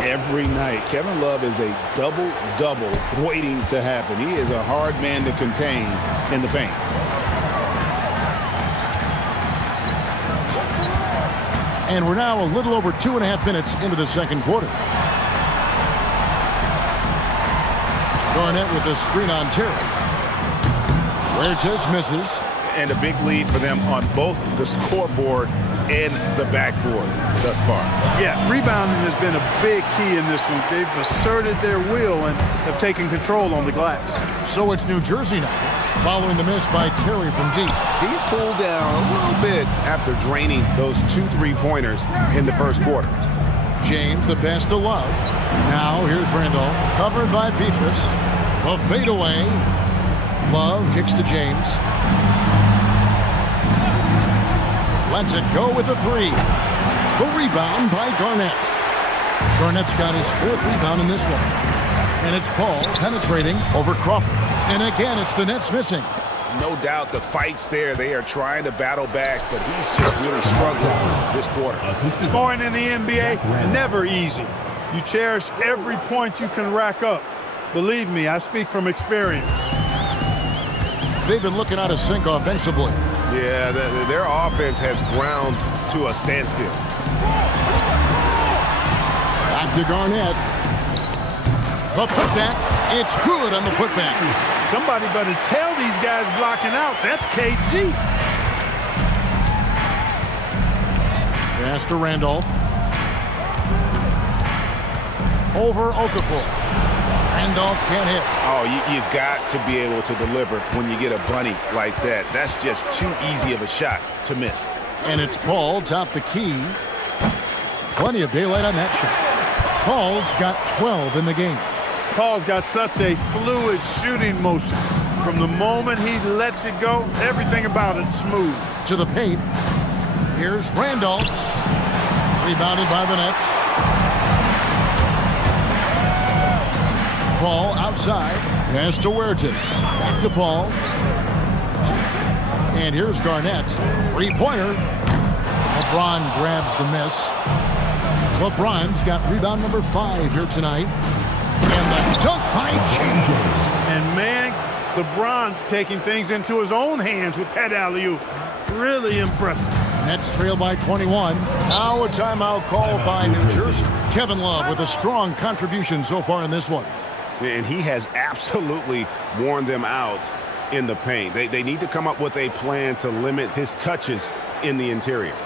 Every night, Kevin Love is a double-double waiting to happen. He is a hard man to contain in the paint. And we're now a little over 2.5 minutes into the second quarter. Garnett with a screen on Terry. Huertas misses. And a big lead for them on both the scoreboard and the backboard thus far. Yeah, rebounding has been a big key in this one. They've asserted their will and have taken control on the glass. So it's New Jersey now, following the miss by Terry from deep. He's cooled down a little bit after draining those 2 3-pointers in the first quarter. James, the pass to Love. Now here's Randolph, covered by Petrus. A fadeaway. Love kicks to James. Lets it go with a 3. The rebound by Garnett. Garnett's got his 4th rebound in this one. And it's Paul penetrating over Crawford. And again, it's the Nets missing. No doubt the fight's there. They are trying to battle back, but he's just really struggling this quarter. Scoring in the NBA, never easy. You cherish every point you can rack up. Believe me, I speak from experience. They've been looking out of sync offensively. Yeah, their offense has ground to a standstill. Back to Garnett. The putback. It's good on the putback. Somebody better tell these guys blocking out. That's KG. Pass to Randolph. Over Okafor. Randolph can't hit. Oh, you've got to be able to deliver when you get a bunny like that. That's just too easy of a shot to miss. And it's Paul, top the key. Plenty of daylight on that shot. Paul's got 12 in the game. Paul's got such a fluid shooting motion. From the moment he lets it go, everything about it's smooth. To the paint. Here's Randolph. Rebounded by the Nets. Paul outside. Pass to Huertas. Back to Paul. And here's Garnett. 3-pointer. LeBron grabs the miss. LeBron's got rebound number 5 here tonight. And the dunk by changes. And man, LeBron's taking things into his own hands with that alley-oop. Really impressive. Nets trail by 21. Now a timeout called by New Jersey. Kevin Love with a strong contribution so far in this one. And he has absolutely worn them out in the paint. They need to come up with a plan to limit his touches in the interior.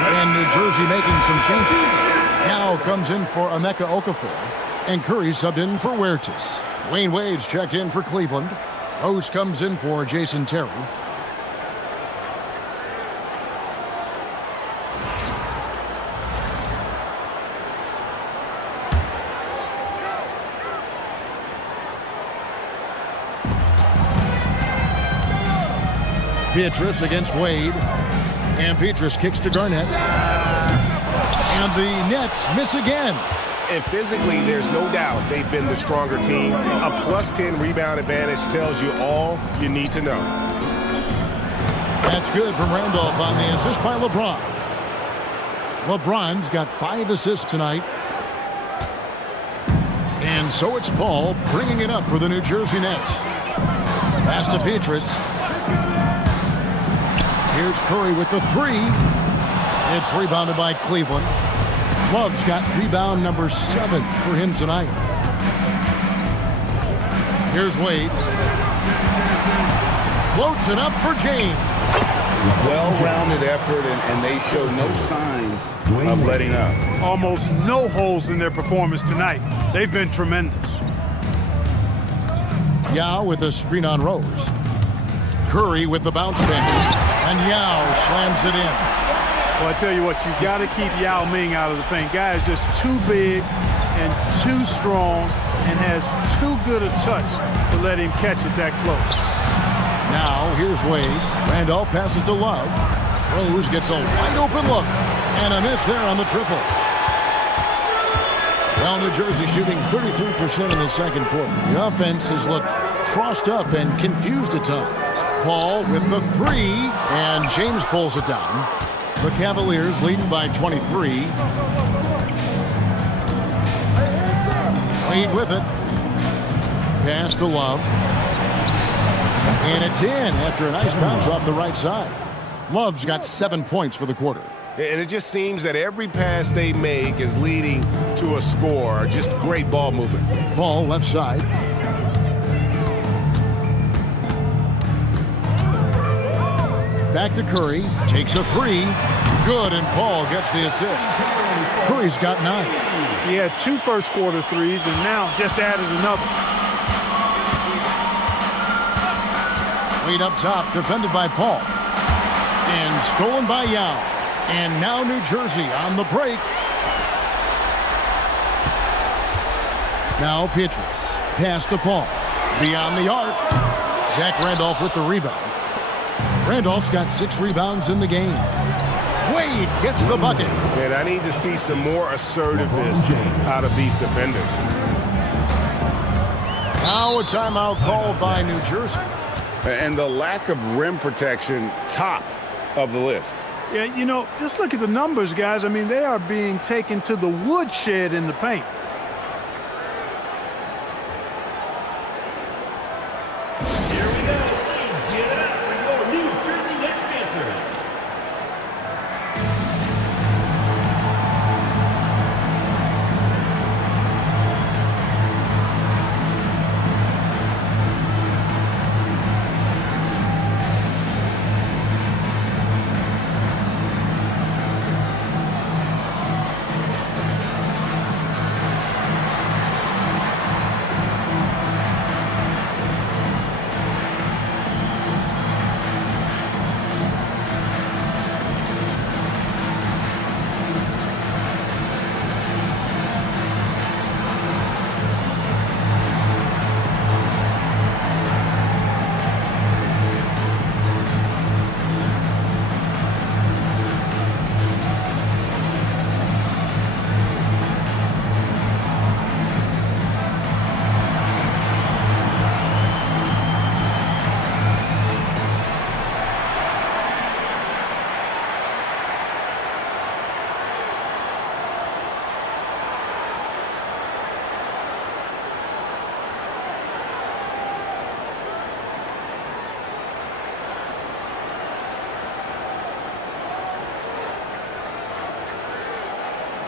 And New Jersey making some changes. Now comes in for Emeka Okafor. And Curry subbed in for Huertas. Wayne Wade's checked in for Cleveland. Rose comes in for Jason Terry. Beatrice against Wade. And Beatrice kicks to Garnett. And the Nets miss again. And physically, there's no doubt they've been the stronger team. A +10 rebound advantage tells you all you need to know. That's good from Randolph on the assist by LeBron. LeBron's got 5 assists tonight. And so it's Paul bringing it up for the New Jersey Nets. Pass to Beatrice. Here's Curry with the 3. It's rebounded by Cleveland. Love's got rebound number 7 for him tonight. Here's Wade. Floats it up for James. Well-rounded effort, and they show no signs of letting up. Almost no holes in their performance tonight. They've been tremendous. Yao with a screen on Rose. Curry with the bounce pass. And Yao slams it in. Well, I tell you what, you got to keep Yao Ming out of the paint. Guy is just too big and too strong and has too good a touch to let him catch it that close. Now, here's Wade. Randolph passes to Love. Rose gets a wide open look. And a miss there on the triple. Well, New Jersey shooting 33% in the second quarter. The offense has looked crossed up and confused at times. Paul with the 3. And James pulls it down. The Cavaliers leading by 23. Wade with it. Pass to Love. And it's in after a nice bounce off the right side. Love's got 7 points for the quarter. And it just seems that every pass they make is leading to a score. Just great ball movement. Paul left side. Back to Curry. Takes a 3. Good, and Paul gets the assist. Curry's got 9. He had 2 first quarter threes and now just added another. Wade up top, defended by Paul. And stolen by Yao. And now New Jersey on the break. Now Beatrice. Pass to Paul. Beyond the arc. Zach Randolph with the rebound. Randolph's got 6 rebounds in the game. Wade gets the bucket. Man, I need to see some more assertiveness out of these defenders. Now a timeout called by New Jersey. And the lack of rim protection, top of the list. Yeah, you know, just look at the numbers, guys. I mean, they are being taken to the woodshed in the paint. Here we go. Get up for your New Jersey Nets dancers.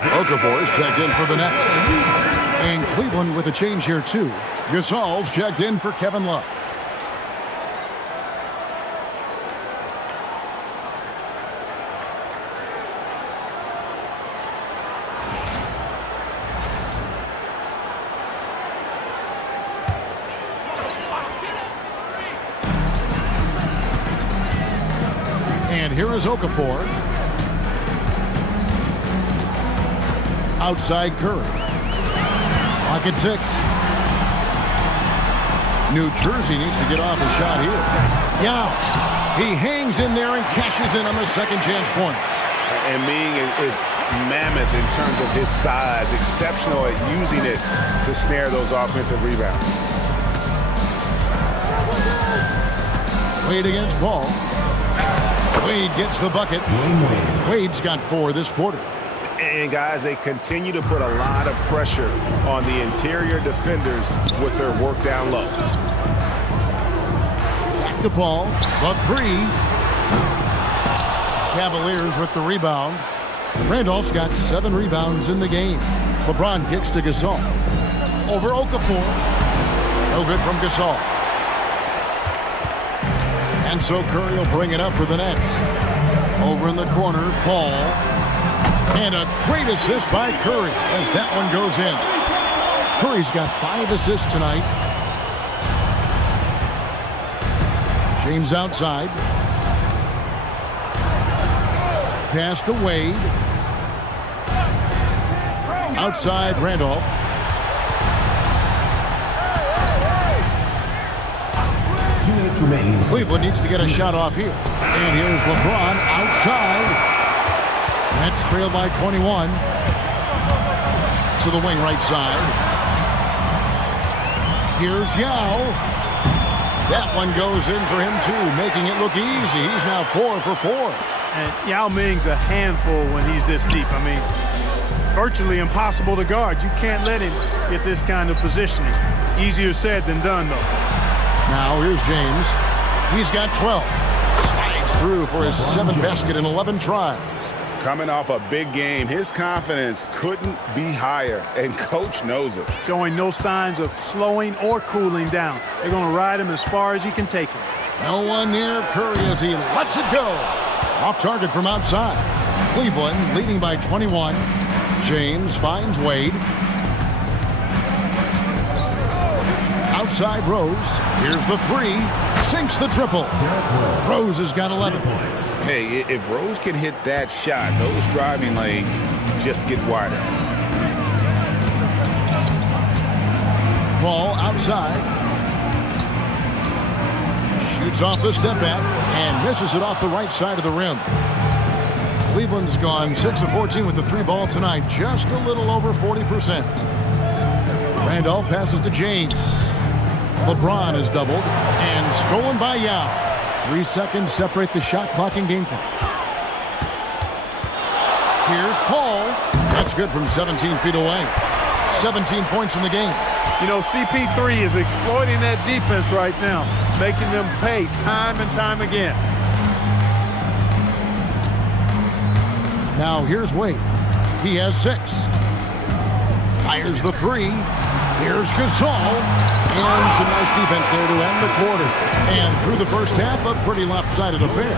Okafor's checked in for the Nets. And Cleveland with a change here, too. Gasol's checked in for Kevin Love. And here is Okafor. Outside Curry. Pocket 6. New Jersey needs to get off a shot here. Yao. He hangs in there and cashes in on the second chance points. And Ming is mammoth in terms of his size, exceptional at using it to snare those offensive rebounds. Wade against Paul. Wade gets the bucket. Wade's got 4 this quarter. And guys, they continue to put a lot of pressure on the interior defenders with their work down low. Back to Paul. The 3. Cavaliers with the rebound. Randolph's got 7 rebounds in the game. LeBron kicks to Gasol. Over Okafor. No good from Gasol. And so Curry will bring it up for the Nets. Over in the corner, Paul. And a great assist by Curry as that one goes in. Curry's got 5 assists tonight. James outside. Pass to Wade. Outside Randolph. Cleveland needs to get a shot off here. And here's LeBron outside. Nets trail by 21. To the wing right side. Here's Yao. That one goes in for him too, making it look easy. He's now 4 for 4. And Yao Ming's a handful when he's this deep. I mean, virtually impossible to guard. You can't let him get this kind of positioning. Easier said than done, though. Now here's James. He's got 12. Slides through for his 7th basket in 11 tries. Coming off a big game, his confidence couldn't be higher, and coach knows it. Showing no signs of slowing or cooling down. They're going to ride him as far as he can take him. No one near Curry as he lets it go. Off target from outside. Cleveland leading by 21. James finds Wade. Outside Rose. Here's the 3. Sinks the triple. Rose has got 11 points. Hey, if Rose can hit that shot, those driving lanes just get wider. Paul outside. Shoots off the step back and misses it off the right side of the rim. Cleveland's gone 6 of 14 with the 3 ball tonight, just a little over 40%. Randolph passes to James. LeBron is doubled and stolen by Yao. 3 seconds separate the shot clock and game clock. Here's Paul. That's good from 17 feet away. 17 points in the game. You know, CP3 is exploiting that defense right now, making them pay time and time again. Now here's Wade. He has 6. Fires the 3. Here's Gasol. And some nice defense there to end the quarter. And through the first half, a pretty lopsided affair.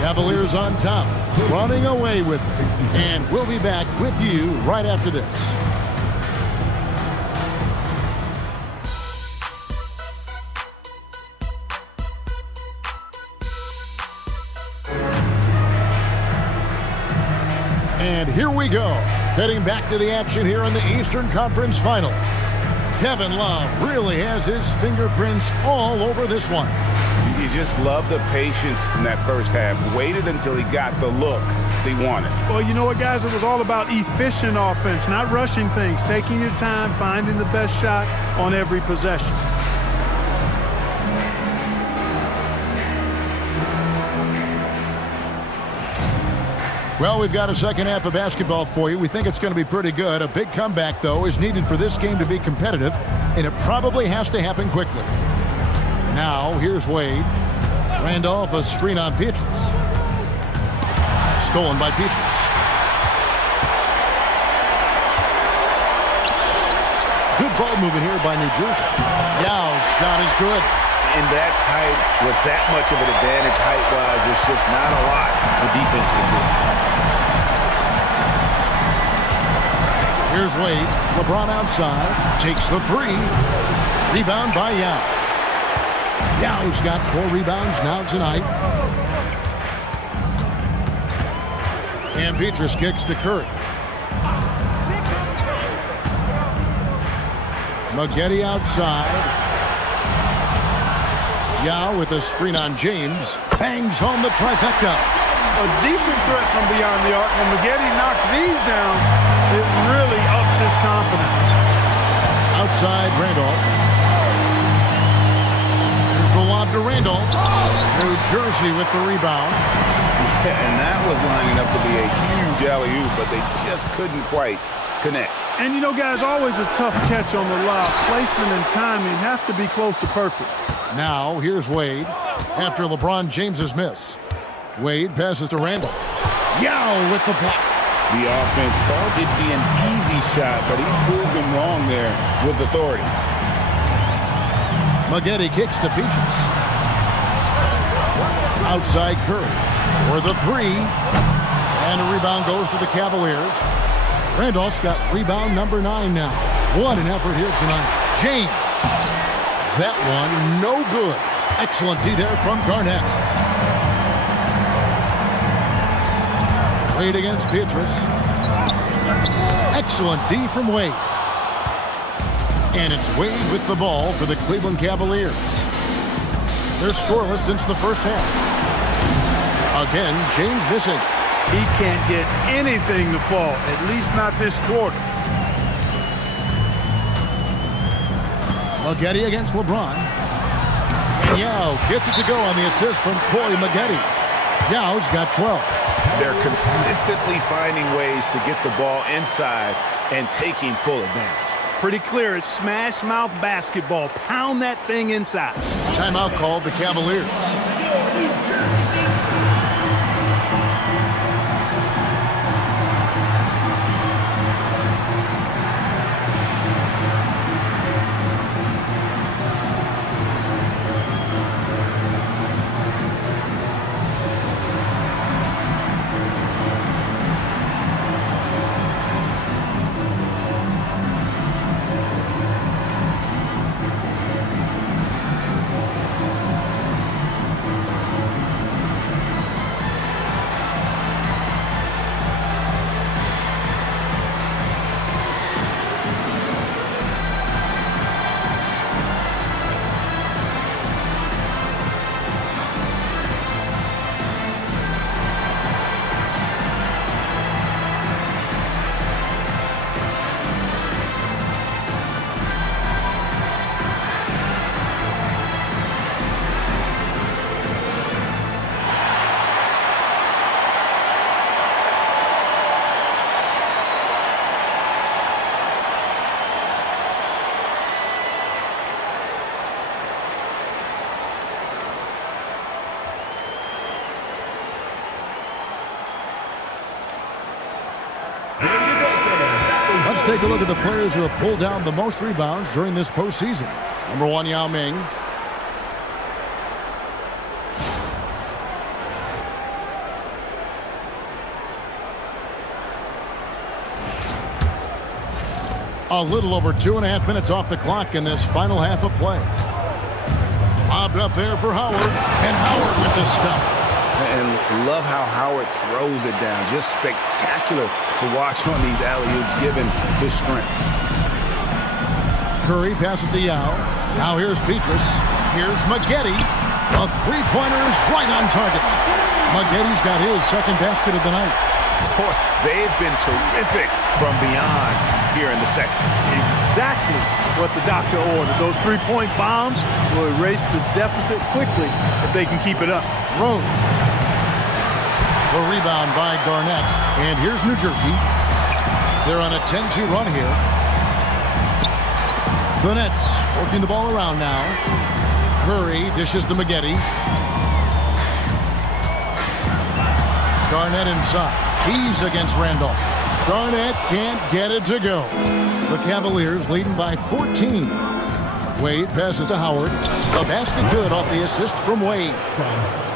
Cavaliers on top, running away with it. And we'll be back with you right after this. And here we go, heading back to the action here in the Eastern Conference Finals. Kevin Love really has his fingerprints all over this one. You just love the patience in that first half. Waited until he got the look he wanted. Well, you know what, guys? It was all about efficient offense, not rushing things, taking your time, finding the best shot on every possession. Well, we've got a second half of basketball for you. We think it's going to be pretty good. A big comeback, though, is needed for this game to be competitive, and it probably has to happen quickly. Now, here's Wade. Randolph, a screen on Petrus. Stolen by Petrus. Good ball movement here by New Jersey. Yao's shot is good. In that tight, with that much of an advantage height-wise, there's just not a lot the defense can do. Here's Wade. LeBron outside. Takes the 3. Rebound by Yao. Yao's got 4 rebounds now tonight. And Petrus kicks to Curry. Maggette outside. Yao with a screen on James. Bangs home the trifecta. A decent threat from beyond the arc. When Maggette knocks these down, it really ups his confidence. Outside Randolph. Here's the lob to Randolph. New Jersey with the rebound. Yeah, and that was lining up to be a huge alley-oop, but they just couldn't quite connect. And you know, guys, always a tough catch on the lob. Placement and timing have to be close to perfect. Now, here's Wade after LeBron James's miss. Wade passes to Randall. Yao with the block. The offense thought it'd be an easy shot, but he proved them wrong there with authority. Maggette kicks to Peaches. Outside Curry for the three. And a rebound goes to the Cavaliers. Randolph's got rebound number 9 now. What an effort here tonight. James. That one, no good. Excellent D there from Garnett. Wade against Beatrice. Excellent D from Wade. And it's Wade with the ball for the Cleveland Cavaliers. They're scoreless since the first half. Again, James missing. He can't get anything to fall, at least not this quarter. Maggette against LeBron. And Yao gets it to go on the assist from Corey Maggette. Yao's got 12. They're consistently finding ways to get the ball inside and taking full advantage. Pretty clear, it's smash mouth basketball. Pound that thing inside. Timeout called the Cavaliers. Let's take a look at the players who have pulled down the most rebounds during this postseason. Number 1, Yao Ming. A little over 2.5 minutes off the clock in this final half of play. Lobbed up there for Howard, and Howard with the stuff. And love how Howard throws it down. Just spectacular to watch on these alley-oops given his strength. Curry passes to Yao. Now here's Petrus. Here's Maggette. The three-pointer is right on target. Maggette's got his second basket of the night. Boy, they've been terrific from beyond here in the second. Exactly what the doctor ordered. Those three-point bombs will erase the deficit quickly if they can keep it up. Rose. The rebound by Garnett. And here's New Jersey. They're on a 10-2 run here. The Nets working the ball around now. Curry dishes to Maggette. Garnett inside. He's against Randolph. Garnett can't get it to go. The Cavaliers leading by 14. Wade passes to Howard. The basket good off the assist from Wade.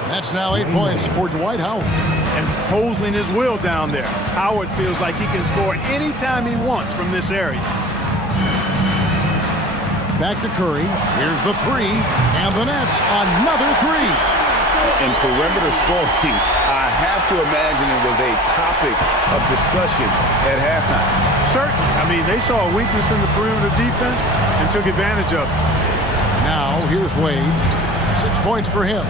That's now 8 points for Dwight Howard. And posing his will down there. Howard feels like he can score anytime he wants from this area. Back to Curry. Here's the three. And the Nets, another three. In perimeter scoring, I have to imagine it was a topic of discussion at halftime. Certainly. I mean, they saw a weakness in the perimeter defense and took advantage of it. Now, here's Wade. 6 points for him.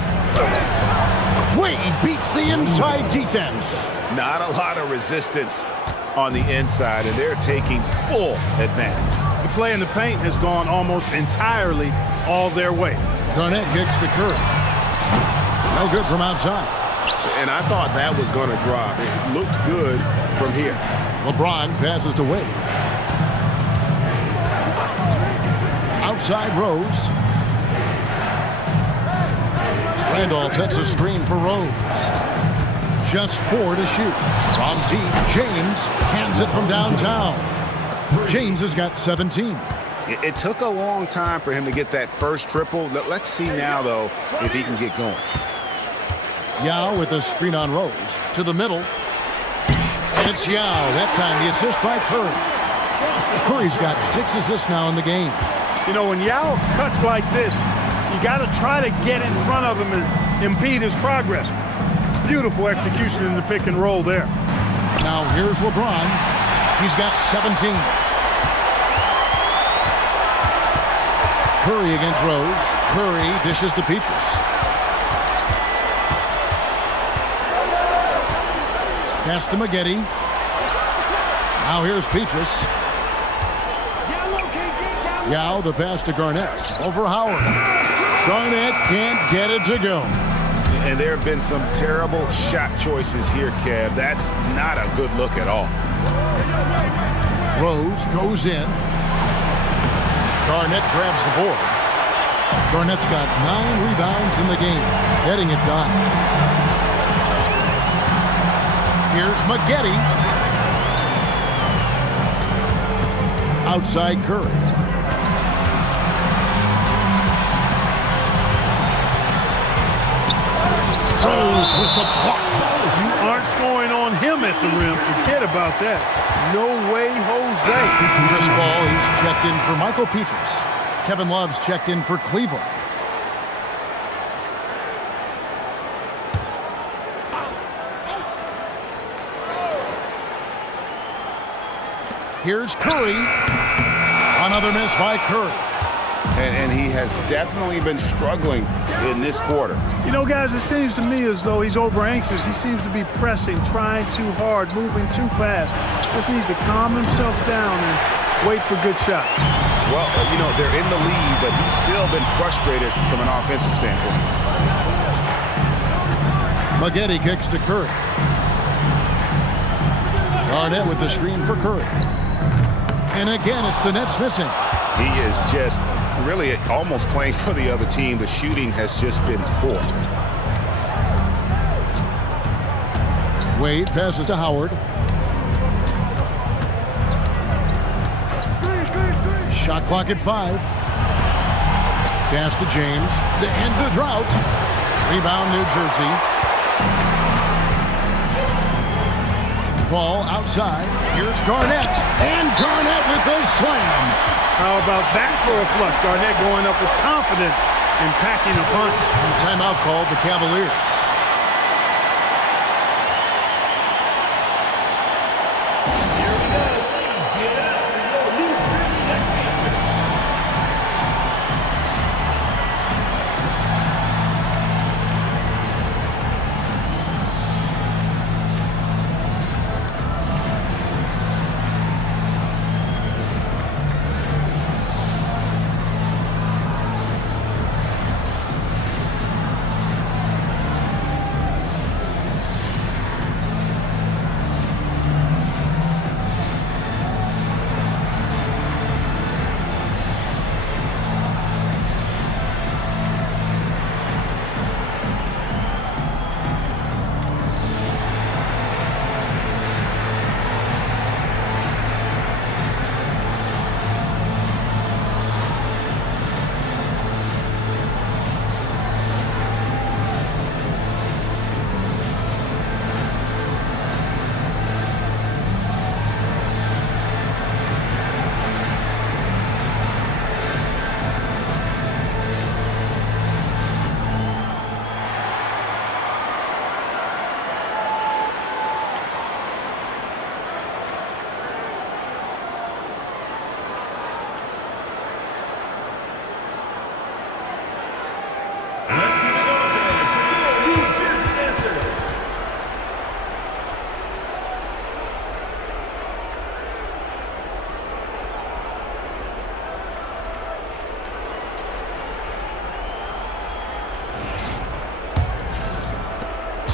Wade beats the inside defense. Not a lot of resistance on the inside, and they're taking full advantage. The play in the paint has gone almost entirely all their way. Garnett kicks to Curry. No good from outside. And I thought that was going to drop. It looked good from here. LeBron passes to Wade. Outside Rose. Randolph sets a screen for Rose. Just 4 to shoot. From deep, James hands it from downtown. James has got 17. It took a long time for him to get that first triple. Let's see now, though, if he can get going. Yao with a screen on Rose. To the middle. And it's Yao. That time the assist by Curry. Curry's got 6 assists now in the game. You know, when Yao cuts like this, you got to try to get in front of him and impede his progress. Beautiful execution in the pick and roll there. Now here's LeBron. He's got 17. Curry against Rose. Curry dishes to Petrus. Pass to Maggette. Now here's Petrus. Yao, the pass to Garnett. Over Howard. Garnett can't get it to go. And there have been some terrible shot choices here, Kev. That's not a good look at all. Rose goes in. Garnett grabs the board. Garnett's got 9 rebounds in the game, getting it done. Here's Maggette. Outside Curry. Rose with the block. If you aren't scoring on him at the rim, forget about that. No way, Jose. Chris Paul, he's checked in for Michael Petrus. Kevin Love's checked in for Cleveland. Here's Curry. Another miss by Curry. And he has definitely been struggling in this quarter. You know, guys, it seems to me as though he's over anxious. He seems to be pressing, trying too hard, moving too fast. Just needs to calm himself down and wait for good shots. Well, you know, they're in the lead, but he's still been frustrated from an offensive standpoint. Maggette kicks to Curry. Garnett with the screen for Curry. And again, it's the Nets missing. He is just really almost playing for the other team. The shooting has just been poor. Wade passes to Howard. Shot clock at 5. Pass to James to end the drought. Rebound, New Jersey. Ball outside. Here's Garnett. And Garnett with the slam. How about that for a flush? Garnett going up with confidence and packing a punch. Timeout called the Cavaliers.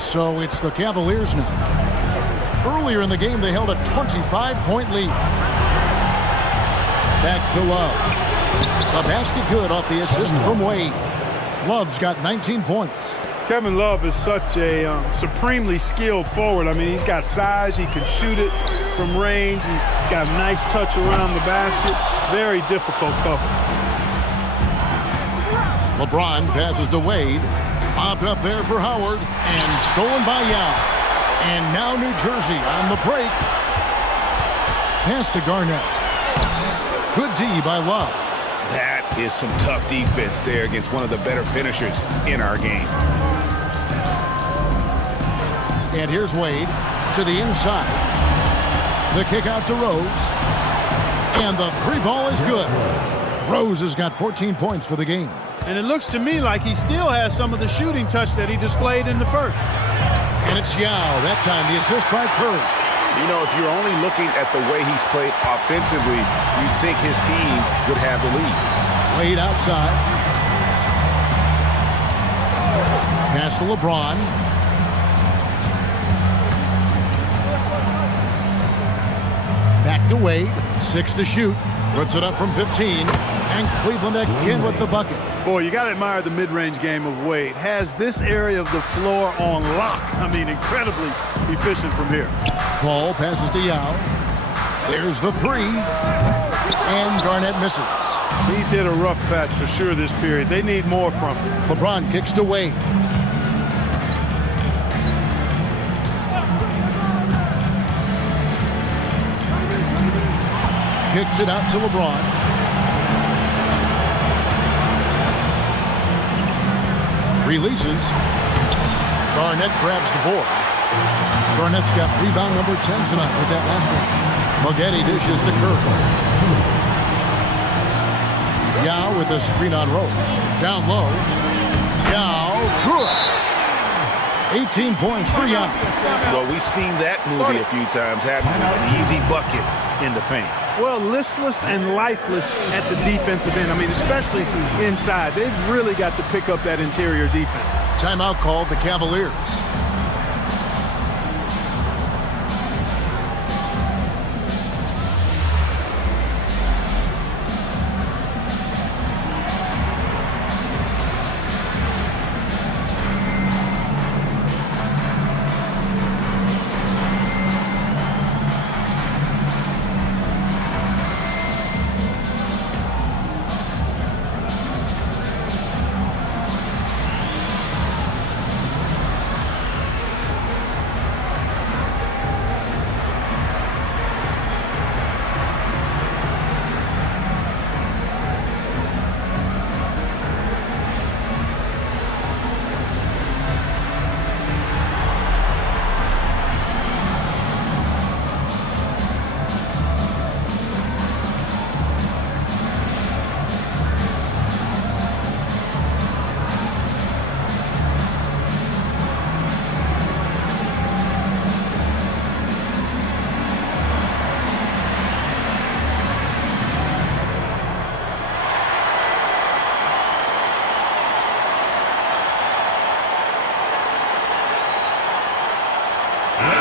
So it's the Cavaliers now. Earlier in the game, they held a 25-point lead. Back to Love. A basket good off the assist from Wade. Love's got 19 points. Kevin Love is such a supremely skilled forward. I mean, he's got size. He can shoot it from range. He's got a nice touch around the basket. Very difficult cover. LeBron passes to Wade. Popped up there for Howard. And stolen by Yao. And now New Jersey on the break. Pass to Garnett. Good D by Love. That is some tough defense there against one of the better finishers in our game. And here's Wade to the inside. The kick out to Rose. And the three ball is good. Rose has got 14 points for the game. And it looks to me like he still has some of the shooting touch that he displayed in the first. And it's Yao. That time the assist by Curry. You know, if you're only looking at the way he's played offensively, you'd think his team would have the lead. Wade outside. Pass to LeBron. Back to Wade. 6 to shoot. Puts it up from 15. And Cleveland again with the bucket. Boy, you got to admire the mid-range game of Wade. Has this area of the floor on lock. I mean, incredibly efficient from here. Paul passes to Yao. There's the three. And Garnett misses. He's hit a rough patch for sure this period. They need more from him. LeBron kicks to Wade. Kicks it out to LeBron. Releases. Garnett grabs the board. Garnett's got rebound number 10 tonight with that last one. Moghetti dishes to Curry. Yao with a screen on Rose. Down low. Yao, good. 18 points for Yao. Well, we've seen that movie a few times, haven't we? An easy bucket in the paint. Well, listless and lifeless at the defensive end. I mean, especially inside. They've really got to pick up that interior defense. Timeout called the Cavaliers.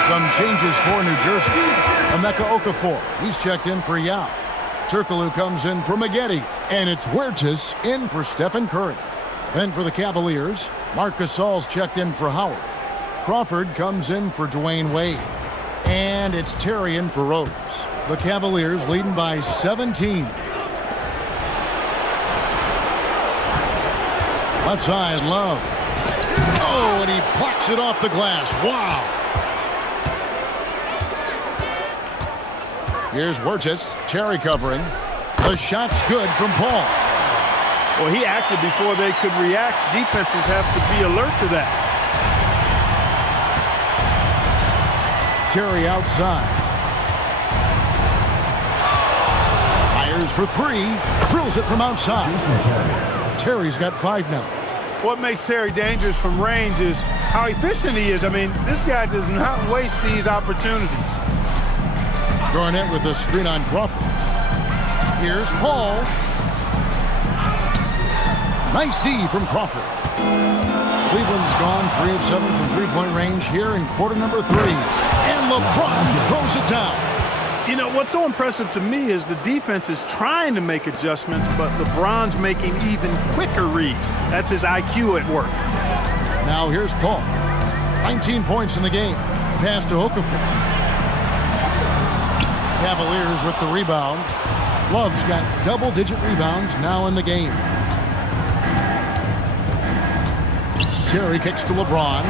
Some changes for New Jersey. Emeka Okafor, he's checked in for Yao. Turkoglu comes in for Moghetti. And it's Huertas in for Stephen Curry. Then for the Cavaliers, Marc Gasol's checked in for Howard. Crawford comes in for Dwayne Wade. And it's Terry in for Rose. The Cavaliers leading by 17. Left side, Love. Oh, and he plucks it off the glass. Wow. Here's Huertas. Terry covering. The shot's good from Paul. Well, he acted before they could react. Defenses have to be alert to that. Terry outside. Fires for three. Drills it from outside. Terry's got 5 now. What makes Terry dangerous from range is how efficient he is. I mean, this guy does not waste these opportunities. Garnett with a screen on Crawford. Here's Paul. Nice D from Crawford. Cleveland's gone 3 of 7 from three-point range here in quarter number 3. And LeBron throws it down. You know, what's so impressive to me is the defense is trying to make adjustments, but LeBron's making even quicker reads. That's his IQ at work. Now here's Paul. 19 points in the game. Pass to Okafor. Cavaliers with the rebound. Love's got double-digit rebounds now in the game. Terry kicks to LeBron.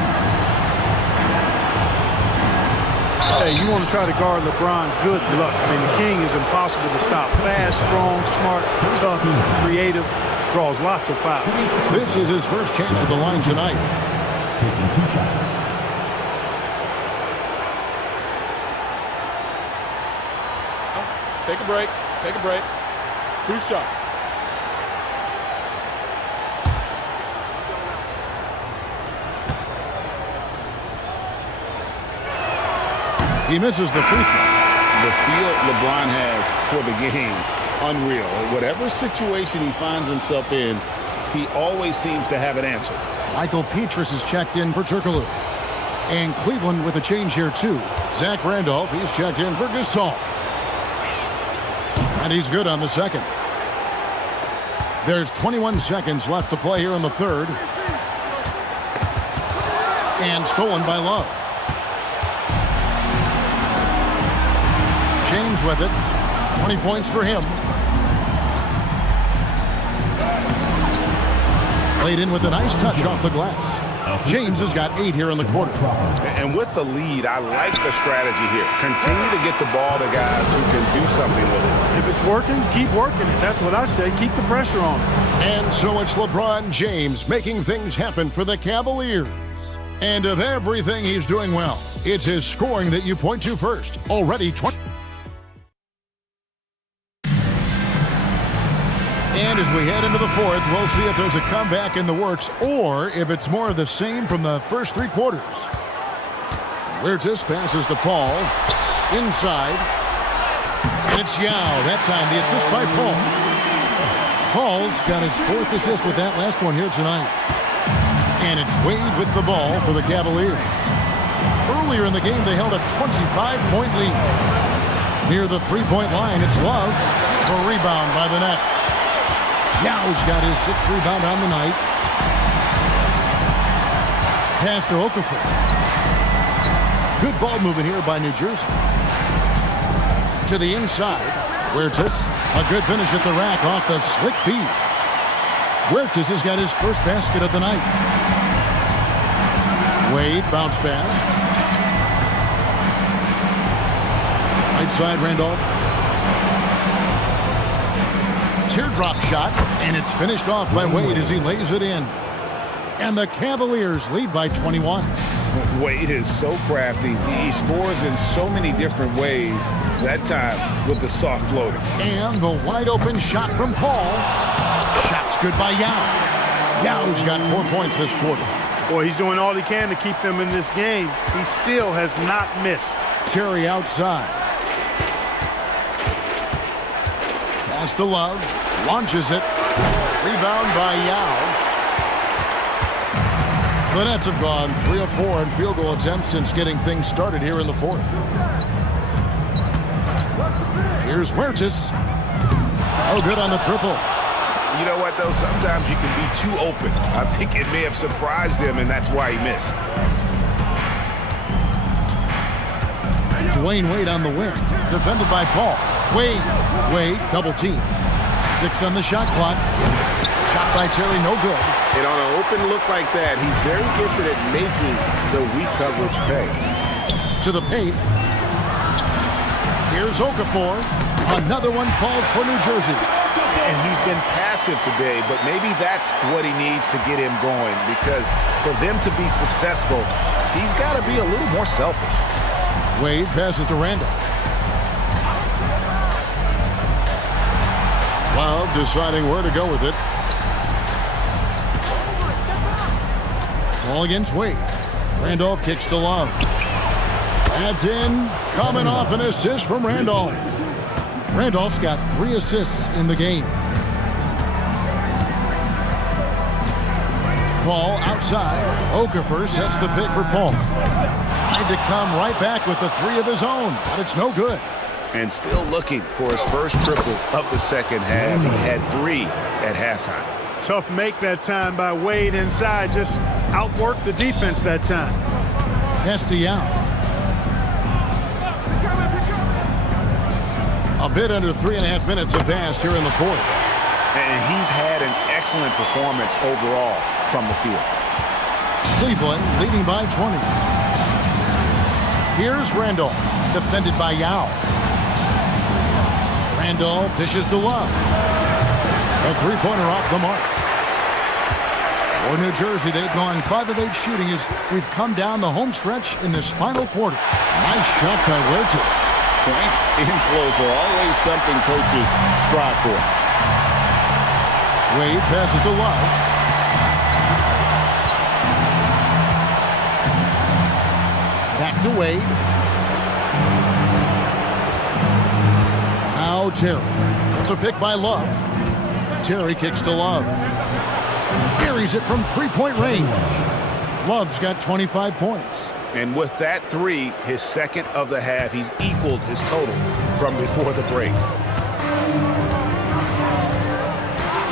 Hey, you want to try to guard LeBron, good luck. I mean, the king is impossible to stop. Fast, strong, smart, tough, creative, draws lots of fouls. This is his first chance at the line tonight. Taking 2 shots. Take a break. Take a break. 2 shots. He misses the free throw. The feel LeBron has for the game, unreal. Whatever situation he finds himself in, he always seems to have an answer. Michael Petrus is checked in for Turkoglu. And Cleveland with a change here too. Zach Randolph, he's checked in for Gasol. And he's good on the second. There's 21 seconds left to play here in the third. And stolen by Love. James with it. 20 points for him. Played in with a nice touch off the glass. James has got 8 here in the quarter. And with the lead, I like the strategy here. Continue to get the ball to guys who can do something with it. If it's working, keep working it. That's what I say. Keep the pressure on it. And so it's LeBron James making things happen for the Cavaliers. And of everything he's doing well, it's his scoring that you point to first. Already 20. And as we head into the fourth, we'll see if there's a comeback in the works or if it's more of the same from the first 3 quarters. Huertas passes to Paul. Inside. And it's Yao. That time the assist by Paul. Paul's got his 4th assist with that last one here tonight. And it's Wade with the ball for the Cavaliers. Earlier in the game, they held a 25-point lead. Near the 3-point line, it's Love. A rebound by the Nets. Yao's got his 6th rebound on the night. Pass to Okafor. Good ball movement here by New Jersey. To the inside. Huertas. A good finish at the rack off the slick feed. Huertas has got his first basket of the night. Wade, bounce pass. Right side, Randolph. Teardrop shot, and it's finished off by Wade as he lays it in. And the Cavaliers lead by 21. Wade is so crafty. He scores in so many different ways, that time with the soft floater. And the wide open shot from Paul. Shot's good by Yao. Yao's got 4 points this quarter. Boy, he's doing all he can to keep them in this game. He still has not missed. Terry outside. Pass to Love. Launches it. Rebound by Yao. The Nets have gone 3 of 4 in field goal attempts since getting things started here in the fourth. Here's Huertas. Oh, good on the triple. You know what, though? Sometimes you can be too open. I think it may have surprised him, and that's why he missed. Dwayne Wade on the wing. Defended by Paul. Wade, double team. 6 on the shot clock. Shot by Terry, no good. And on an open look like that, he's very gifted at making the weak coverage pay. To the paint. Here's Okafor. Another one falls for New Jersey. And he's been passive today, but maybe that's what he needs to get him going, because for them to be successful, he's got to be a little more selfish. Wade passes to Randall. Love deciding where to go with it. Ball against Wade. Randolph kicks to Love. That's in. Coming off an assist from Randolph. Randolph's got 3 assists in the game. Ball outside. Okafor sets the pick for Paul. Tried to come right back with the three of his own, but it's no good. And still looking for his first triple of the second half. He had 3 at halftime. Tough make that time by Wade inside. Just outworked the defense that time. Castellano. A bit under 3.5 minutes have passed here in the fourth. And he's had an excellent performance overall from the field. Cleveland leading by 20. Here's Randolph, defended by Yao. Randolph dishes to Love. A three-pointer off the mark. For New Jersey, they've gone 5 of 8 shooting as we've come down the home stretch in this final quarter. Nice shot by Regis. Points in close are always something coaches strive for. Wade passes to Love. Back to Wade. Now Terry. That's a pick by Love. Terry kicks to Love. Buries it from three-point range. Love's got 25 points. And with that 3, his second of the half, he's equaled his total from before the break.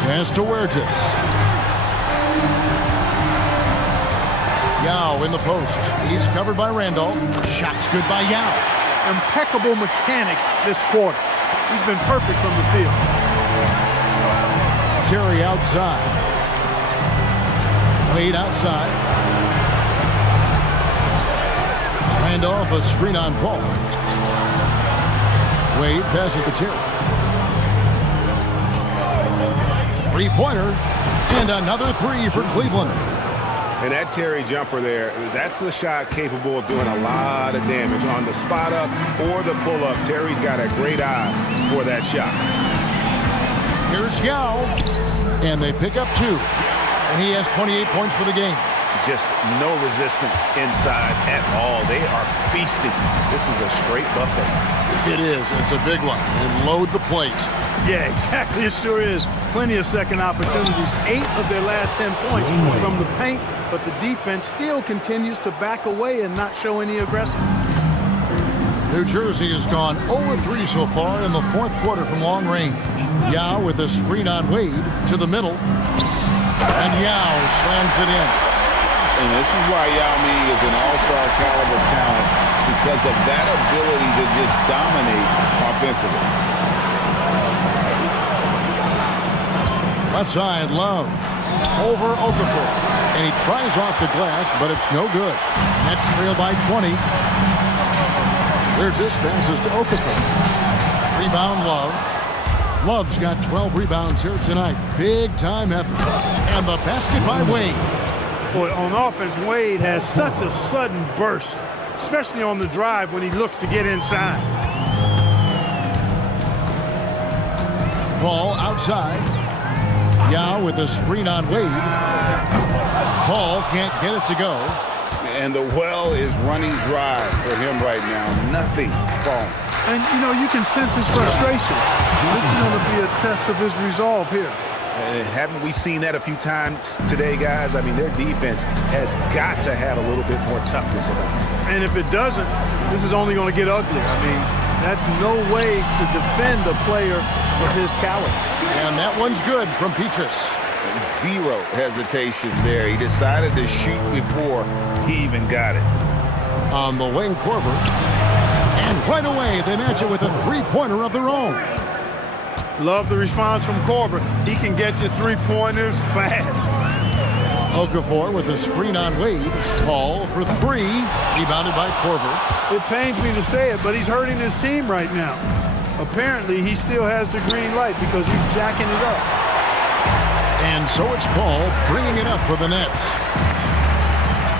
Pass to Huertas. Yao in the post. He's covered by Randolph. Shot's good by Yao. Impeccable mechanics this quarter. He's been perfect from the field. Terry outside. Wade outside. Randolph a screen on Paul. Wade passes to Terry. Three-pointer and another 3 for Cleveland. And that Terry jumper there, that's the shot capable of doing a lot of damage on the spot up or the pull up. Terry's got a great eye for that shot. Here's Yao, and they pick up 2, and he has 28 points for the game. Just no resistance inside at all. They are feasting. This is a straight buffet. It is. It's a big one. And load the plate. Yeah, exactly. It sure is. Plenty of second opportunities. 8 of their last 10 points from the paint, but the defense still continues to back away and not show any aggression. New Jersey has gone 0-3 so far in the fourth quarter from long range. Yao with a screen on Wade to the middle. And Yao slams it in. And this is why Yao Ming is an all-star caliber talent, because of that ability to just dominate offensively. Left side, Love. Over Okafor. And he tries off the glass, but it's no good. Nets trail by 20. Huertas passes to Okafor. Rebound, Love. Love's got 12 rebounds here tonight. Big-time effort. And the basket by Wade. Boy, on offense, Wade has such a sudden burst, especially on the drive when he looks to get inside. Paul outside. Yao with a screen on Wade. Paul can't get it to go. And the well is running dry for him right now. Nothing falling. And, you know, you can sense his frustration. This is going to be a test of his resolve here. Haven't we seen that a few times today, guys? I mean, their defense has got to have a little bit more toughness about it. And if it doesn't, this is only going to get uglier. I mean, that's no way to defend a player of his caliber. And that one's good from Petrus. Zero hesitation there. He decided to shoot before he even got it. On the wing, Korver. And right away, they match it with a three-pointer of their own. Love the response from Korver. He can get you three-pointers fast. Okafor with a screen on Wade. Paul for 3. Rebounded by Korver. It pains me to say it, but he's hurting his team right now. Apparently, he still has the green light because he's jacking it up. And so it's Paul bringing it up for the Nets.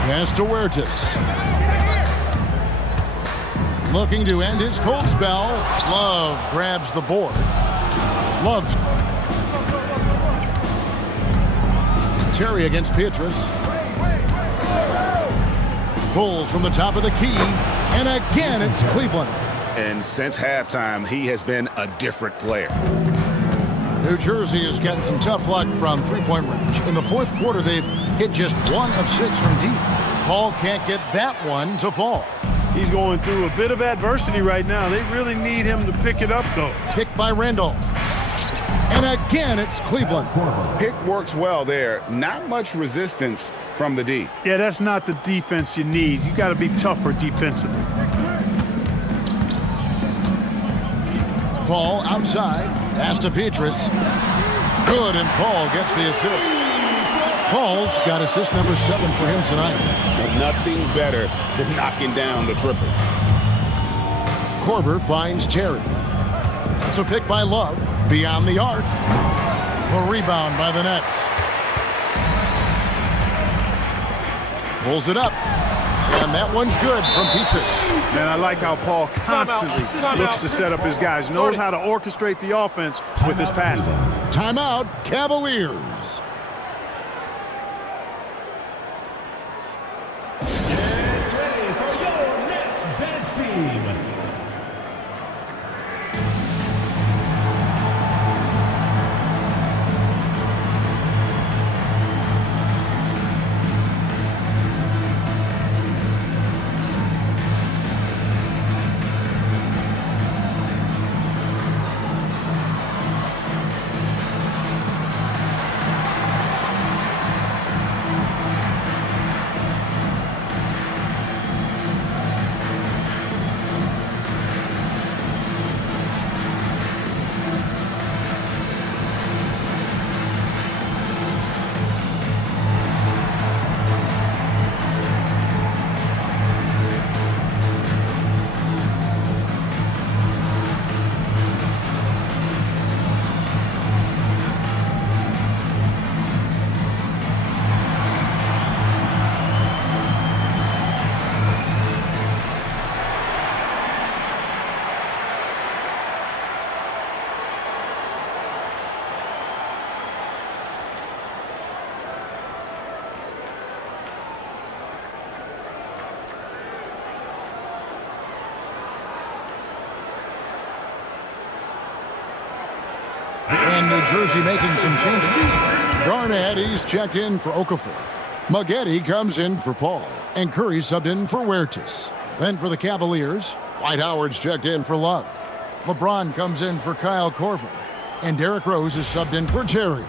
Pass to Huertas. Looking to end his cold spell. Love grabs the board. Love's. Terry against Petrus. Pulls from the top of the key. And again, it's Cleveland. And since halftime, he has been a different player. New Jersey is getting some tough luck from three-point range. In the fourth quarter, they've hit just 1 of 6 from deep. Paul can't get that one to fall. He's going through a bit of adversity right now. They really need him to pick it up, though. Picked by Randolph. And again, it's Cleveland. Pick works well there. Not much resistance from the D. Yeah, that's not the defense you need. You got to be tougher defensively. Paul outside. Pass to Petrus. Good, and Paul gets the assist. Paul's got assist number 7 for him tonight. Nothing better than knocking down the triple. Korver finds Terry. It's a pick by Love. Beyond the arc. A rebound by the Nets. Pulls it up. And that one's good from Petrus. Man, I like how Paul constantly looks to set up his guys. Knows how to orchestrate the offense with his passing. Timeout, Cavaliers. Get ready for your Nets dance team. And New Jersey making some changes. Garnett, he's checked in for Okafor. Maggette comes in for Paul. And Curry subbed in for Huertas. Then for the Cavaliers, Dwight Howard's checked in for Love. LeBron comes in for Kyle Korver. And Derrick Rose is subbed in for Terry.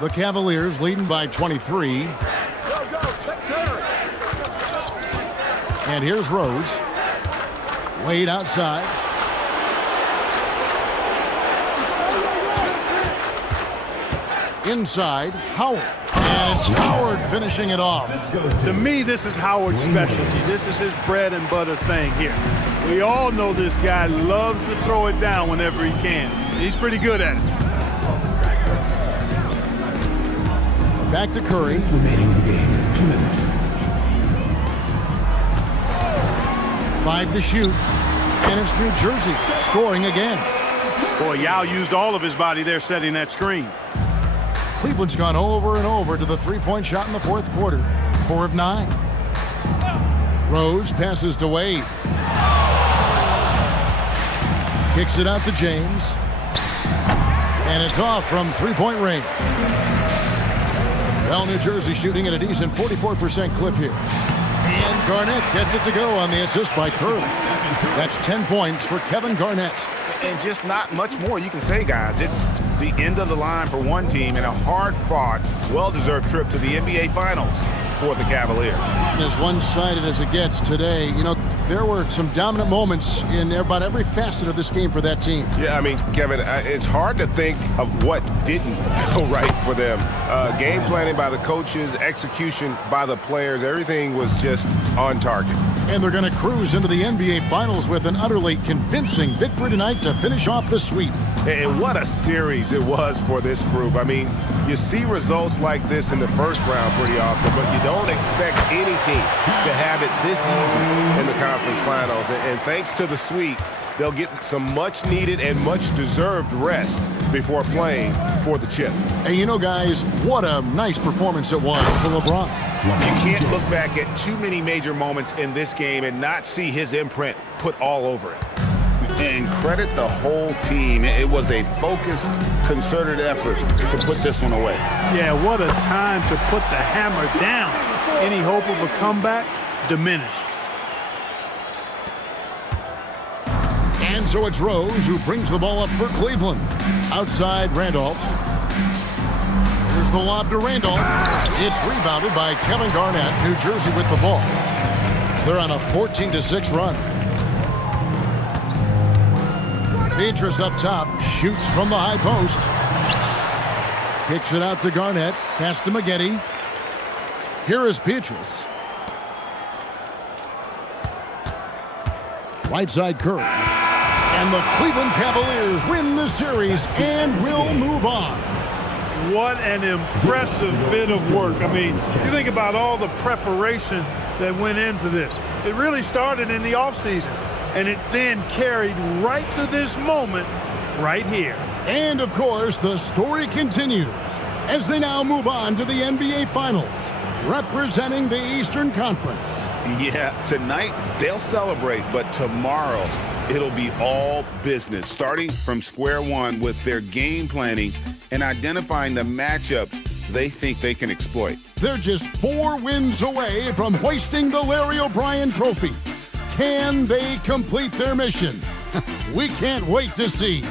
The Cavaliers leading by 23. And here's Rose. Wade outside. Inside, Howard. And it's Howard finishing it off. To me, this is Howard's specialty. This is his bread and butter thing here. We all know this guy loves to throw it down whenever he can. He's pretty good at it. Back to Curry. Remaining in the game, 2 minutes. 5 to shoot. And it's New Jersey scoring again. Boy, Yao used all of his body there setting that screen. Cleveland's gone over and over to the three-point shot in the fourth quarter. 4 of 9. Rose passes to Wade. Kicks it out to James. And it's off from three-point range. Well, New Jersey shooting at a decent 44% clip here. And Garnett gets it to go on the assist by Curry. That's 10 points for Kevin Garnett. And just not much more you can say, guys. It's the end of the line for one team and a hard-fought, well-deserved trip to the NBA Finals for the Cavaliers. As one-sided as it gets today, you know, there were some dominant moments in about every facet of this game for that team. Yeah, I mean, Kevin, it's hard to think of what didn't go right for them. Game planning by the coaches, execution by the players, everything was just on target. And they're going to cruise into the NBA Finals with an utterly convincing victory tonight to finish off the sweep. And what a series it was for this group. I mean, you see results like this in the first round pretty often, but you don't expect any team to have it this easy in the conference finals. And thanks to the sweep, they'll get some much-needed and much-deserved rest before playing for the chip. And you know, guys, what a nice performance it was for LeBron. You can't look back at too many major moments in this game and not see his imprint put all over it. And credit the whole team. It was a focused, concerted effort to put this one away. Yeah, what a time to put the hammer down. Any hope of a comeback diminished. And so it's Rose who brings the ball up for Cleveland. Outside Randolph. Here's the lob to Randolph. It's rebounded by Kevin Garnett, New Jersey with the ball. They're on a 14-6 run. Beatrice up top, shoots from the high post. Kicks it out to Garnett, pass to Maggette. Here is Beatrice. Right side Curry. And the Cleveland Cavaliers win the series and will move on. What an impressive bit of work. I mean, you think about all the preparation that went into this. It really started in the offseason, and it then carried right to this moment right here. And, of course, the story continues as they now move on to the NBA Finals, representing the Eastern Conference. Yeah, tonight they'll celebrate, but tomorrow it'll be all business, starting from square one with their game planning and identifying the matchups they think they can exploit. They're just 4 wins away from hoisting the Larry O'Brien Trophy. Can they complete their mission? We can't wait to see.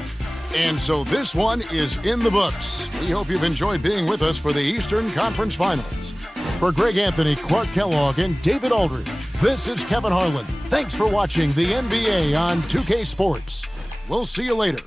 And so this one is in the books. We hope you've enjoyed being with us for the Eastern Conference Finals. For Greg Anthony, Clark Kellogg, and David Aldridge, this is Kevin Harlan. Thanks for watching the NBA on 2K Sports. We'll see you later.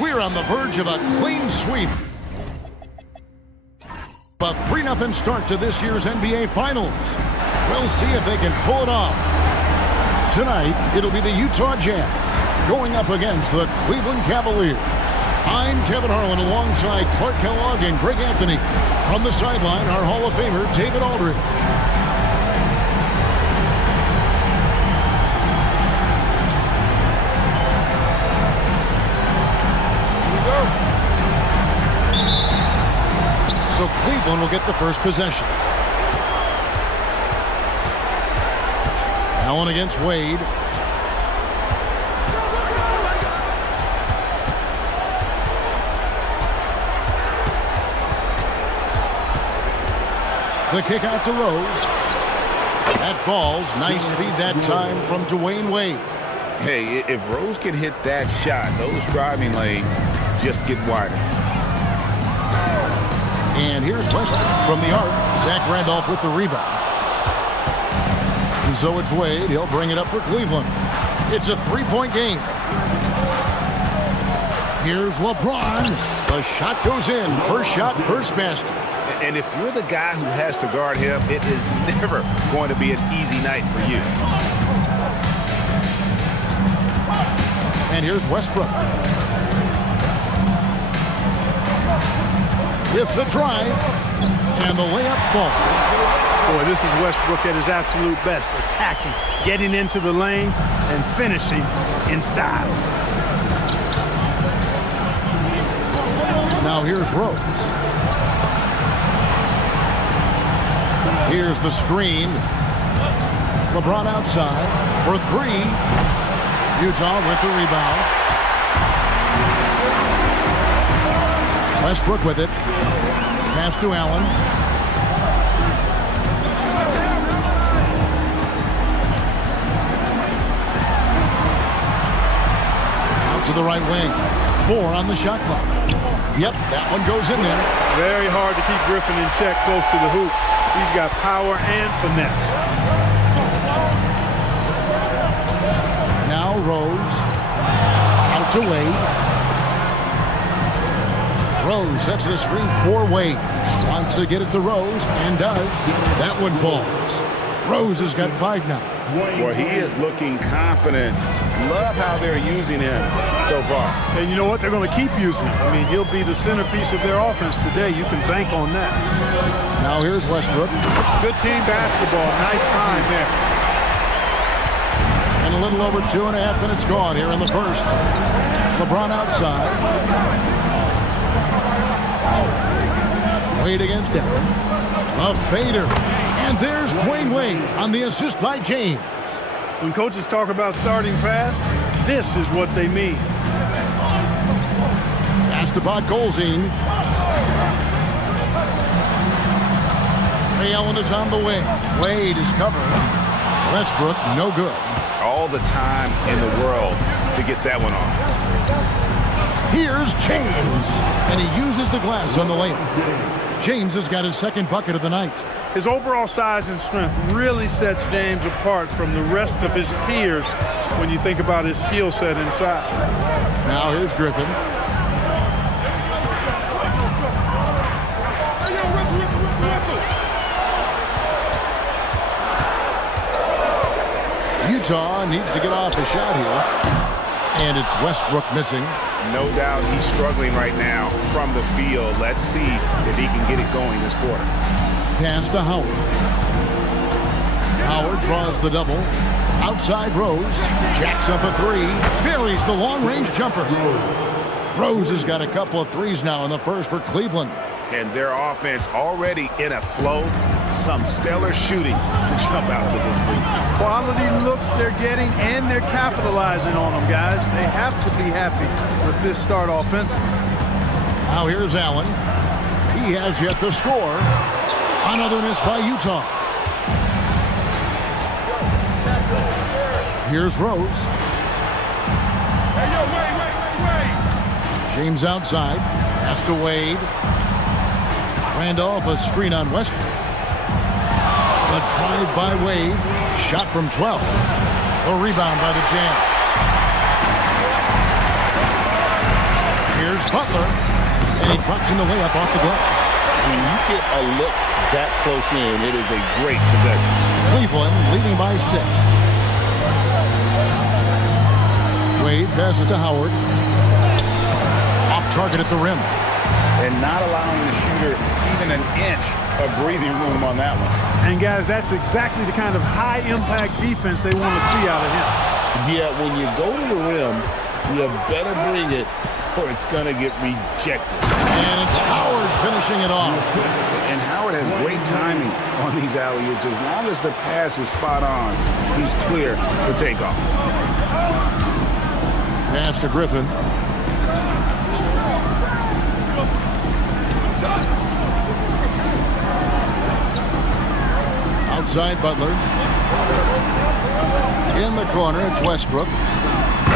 We're on the verge of a clean sweep. A 3-0 start to this year's NBA Finals. We'll see if they can pull it off. Tonight, it'll be the Utah Jazz going up against the Cleveland Cavaliers. I'm Kevin Harlan alongside Clark Kellogg and Greg Anthony. From the sideline, our Hall of Famer, David Aldridge. So Cleveland will get the first possession. Allen against Wade. The kick out to Rose. That falls. Nice feed that time from Dwayne Wade. Hey, if Rose can hit that shot, those driving lanes just get wider. And here's Westbrook from the arc. Zach Randolph with the rebound. And so it's Wade. He'll bring it up for Cleveland. It's a three-point game. Here's LeBron. The shot goes in. First shot, first basket. And if you're the guy who has to guard him, it is never going to be an easy night for you. And here's Westbrook. With the drive. And the layup falls. Boy, this is Westbrook at his absolute best. Attacking, getting into the lane, and finishing in style. Now here's Rose. Here's the screen. LeBron outside for three. Utah with the rebound. Westbrook with it. Pass to Allen. Out to the right wing. 4 on the shot clock. Yep, that one goes in there. Very hard to keep Griffin in check close to the hoop. He's got power and finesse. Now Rose. Out to Wade. Rose sets the screen for Wade. Wants to get it to Rose and does. That one falls. Rose has got 5 now. Boy, he is looking confident. Love how they're using him so far. And you know what? They're going to keep using him. I mean, he'll be the centerpiece of their offense today. You can bank on that. Now here's Westbrook. Good team basketball. Nice time there. And a little over 2.5 minutes gone here in the first. LeBron outside. Wade against Allen. A fader. And there's Dwayne Wade on the assist by James. When coaches talk about starting fast, this is what they mean. Pass to Bud Golzine. Ray Allen is on the wing. Wade is covering. Westbrook, no good. All the time in the world to get that one off. Here's James. And he uses the glass on the layup. James has got his second bucket of the night. His overall size and strength really sets James apart from the rest of his peers when you think about his skill set inside. Now here's Griffin. Utah needs to get off a shot here. And it's Westbrook missing. No doubt he's struggling right now from the field. Let's see if he can get it going this quarter. Pass to Howard. Howard draws the double. Outside Rose. Jacks up a 3. Buries the long-range jumper. Rose has got a couple of threes now in the first for Cleveland. And their offense already in a flow. Some stellar shooting to jump out to this lead. Quality looks they're getting, and they're capitalizing on them, guys. They have to be happy with this start offensively. Now here's Allen. He has yet to score. Another miss by Utah. Here's Rose. Hey, yo, wait. James outside. Pass to Wade. Randolph, a screen on Westbrook. The drive by Wade. Shot from 12. The rebound by the Jams. Here's Butler. And he drops in the layup off the glass. When you get a look that close in, it is a great possession. Cleveland leading by 6. Wade passes to Howard. Off target at the rim. And not allowing the shooter even an inch of breathing room on that one. And guys, that's exactly the kind of high-impact defense they want to see out of him. Yeah, when you go to the rim, you better bring it or it's going to get rejected. And it's Howard finishing it off. And Howard has great timing on these alley-oops. As long as the pass is spot on, he's clear for takeoff. Pass to Griffin. Outside Butler. In the corner, it's Westbrook.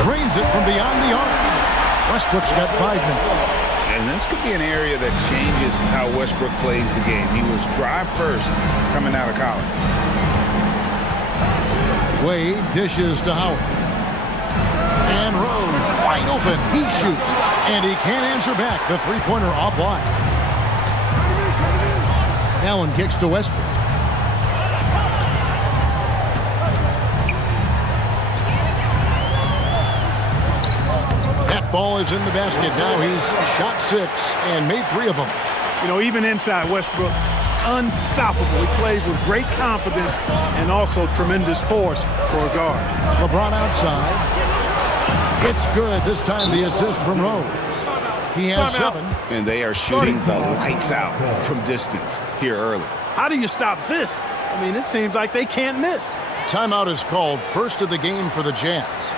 Drains it from beyond the arc. Westbrook's got 5 minutes. And this could be an area that changes how Westbrook plays the game. He was drive first coming out of college. Wade dishes to Howard. And Rose wide open. He shoots. And he can't answer back. The three-pointer offline. Allen kicks to Westbrook. Ball is in the basket. Now he's shot 6 and made 3 of them. You know, even inside Westbrook, unstoppable. He plays with great confidence and also tremendous force for a guard. LeBron outside. It's good. This time the assist from Rose. He has 7. And they are shooting the lights out from distance here early. How do you stop this? I mean, it seems like they can't miss. Timeout is called. First of the game for the Jazz.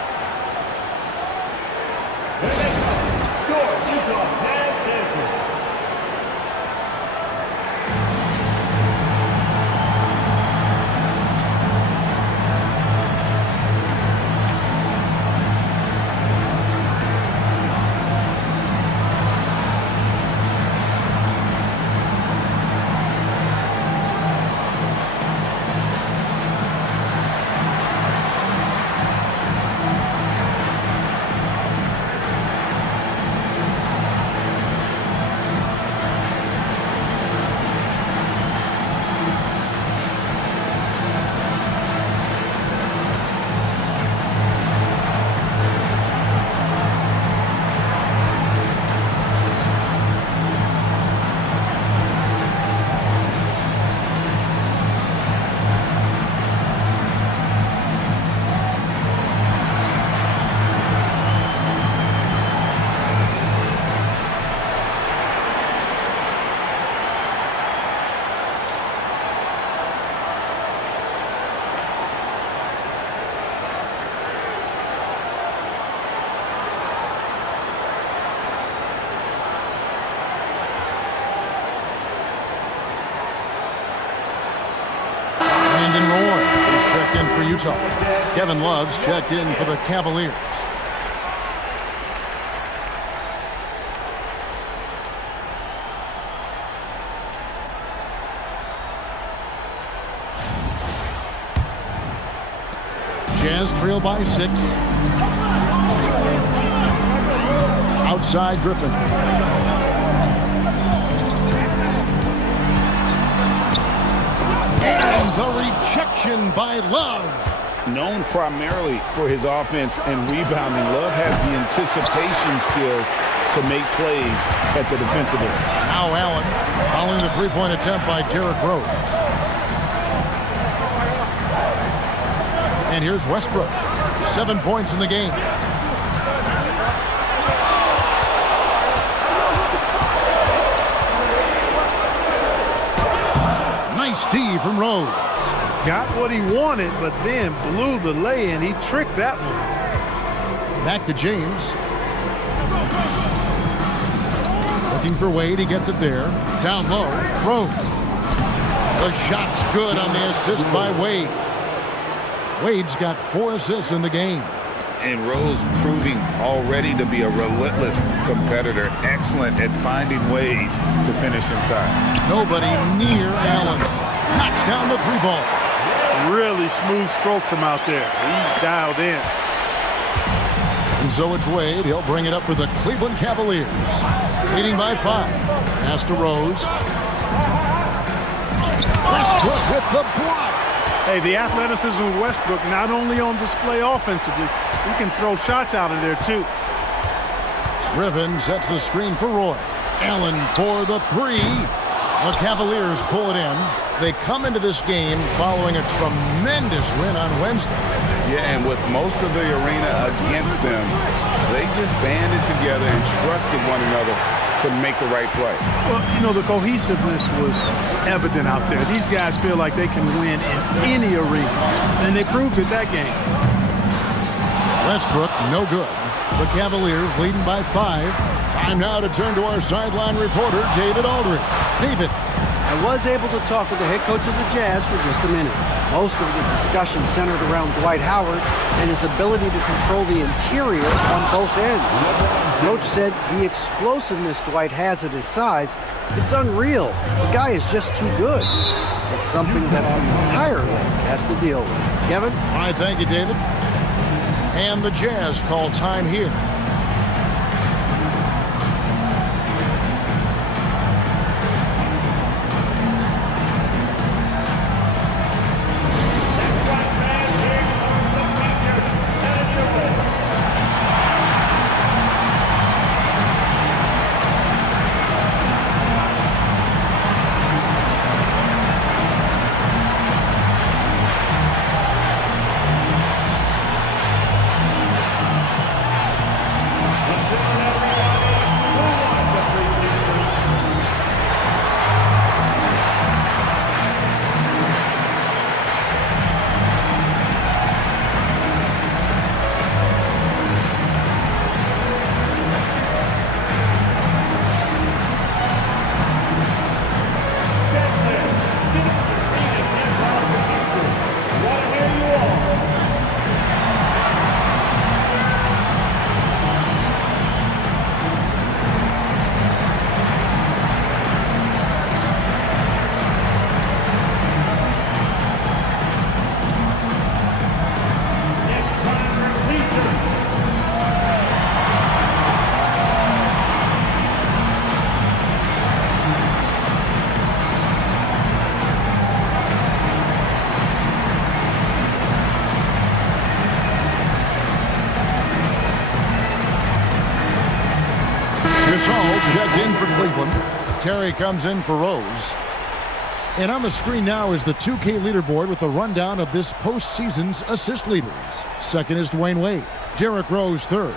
For Utah. Kevin Love's checked in for the Cavaliers. Jazz trail by 6. Outside Griffin. And the rejection by Love. Known primarily for his offense and rebounding, Love has the anticipation skills to make plays at the defensive end. Now Allen following the three-point attempt by Derrick Rose. And here's Westbrook. 7 points in the game. Nice D from Rose. Got what he wanted, but then blew the lay-in. He tricked that one. Back to James. Looking for Wade. He gets it there. Down low. Rose. The shot's good on the assist by Wade. Wade's got 4 assists in the game. And Rose proving already to be a relentless competitor. Excellent at finding ways to finish inside. Nobody near Allen. Knocks down the 3-ball. Really smooth stroke from out there. He's dialed in. And so it's Wade. He'll bring it up for the Cleveland Cavaliers. Leading by 5. Pass to Rose. Westbrook with the block. Hey, the athleticism of Westbrook not only on display offensively, he can throw shots out of there too. Griffin sets the screen for Roy. Allen for the 3. The Cavaliers pull it in. They come into this game following a tremendous win on Wednesday. Yeah, and with most of the arena against them, they just banded together and trusted one another to make the right play. Well, you know, the cohesiveness was evident out there. These guys feel like they can win in any arena, and they proved it that game. Westbrook, no good. The Cavaliers leading by 5. Time now to turn to our sideline reporter, David Aldridge. David. I was able to talk with the head coach of the Jazz for just a minute. Most of the discussion centered around Dwight Howard and his ability to control the interior on both ends. Coach said the explosiveness Dwight has at his size, it's unreal. The guy is just too good. It's something that the entire league has to deal with. Kevin? All right, thank you, David. And the Jazz call time here. Checked in for Cleveland. Terry comes in for Rose. And on the screen now is the 2K leaderboard with a rundown of this postseason's assist leaders. Second is Dwayne Wade. Derrick Rose third.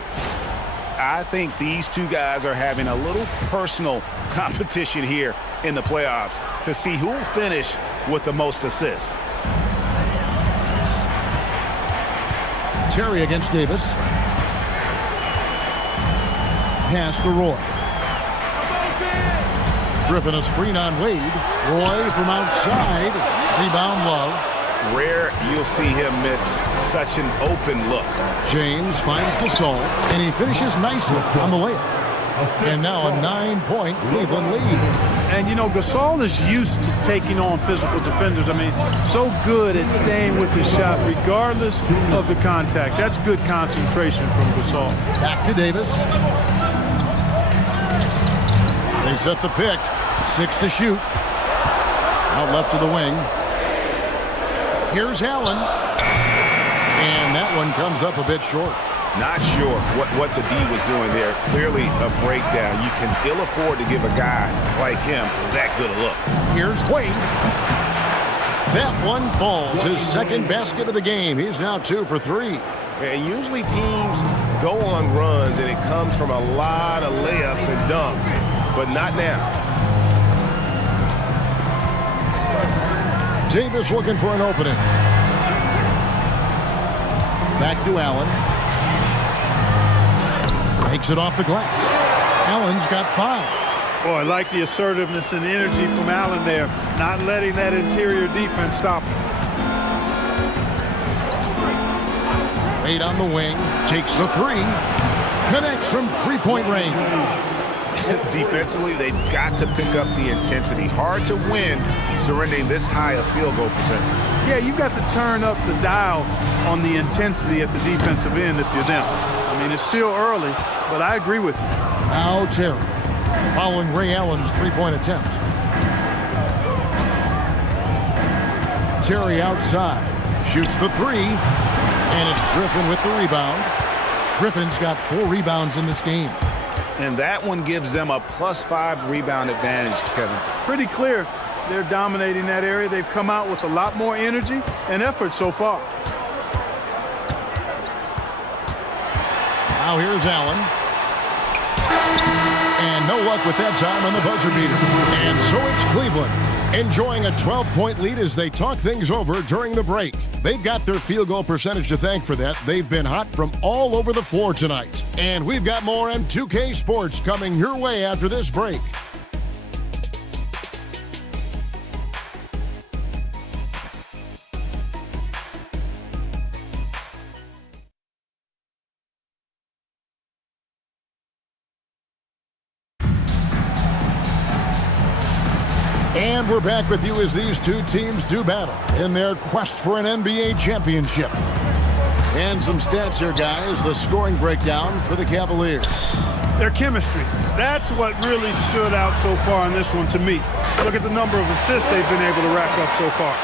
I think these two guys are having a little personal competition here in the playoffs to see who will finish with the most assists. Terry against Davis. Pass to Roy. Griffin a screen on Wade. Roy from outside. Rebound Love. Rare you'll see him miss such an open look. James finds Gasol, and he finishes nicely on the layup. And now a 9-point Cleveland lead. And, you know, Gasol is used to taking on physical defenders. I mean, so good at staying with his shot regardless of the contact. That's good concentration from Gasol. Back to Davis. They set the pick. 6 to shoot. Out left to the wing. Here's Allen. And that one comes up a bit short. Not sure what the D was doing there. Clearly a breakdown. You can ill afford to give a guy like him that good a look. Here's Wade. That one falls. His second basket of the game. He's now 2 for 3. And usually teams go on runs and it comes from a lot of layups and dunks, but not now. Davis looking for an opening. Back to Allen. Takes it off the glass. Allen's got 5. Boy, I like the assertiveness and energy from Allen there, not letting that interior defense stop him. Wade on the wing. Takes the 3. Connects from 3-point range. Defensively, they've got to pick up the intensity. Hard to win surrendering this high a field goal percentage. Yeah, you've got to turn up the dial on the intensity at the defensive end if you're them. I mean, it's still early, but I agree with you. Now Terry, following Ray Allen's 3-point attempt. Terry outside, shoots the 3, and it's Griffin with the rebound. Griffin's got 4 rebounds in this game. And that one gives them a +5 rebound advantage, Kevin. Pretty clear they're dominating that area. They've come out with a lot more energy and effort so far. Now here's Allen. And no luck with that time on the buzzer beater. And so it's Cleveland enjoying a 12-point lead as they talk things over during the break. They've got their field goal percentage to thank for that. They've been hot from all over the floor tonight. And we've got more M2K Sports coming your way after this break. And we're back with you as these two teams do battle in their quest for an NBA championship. And some stats here, guys. The scoring breakdown for the Cavaliers. Their chemistry. That's what really stood out so far in this one to me. Look at the number of assists they've been able to rack up so far.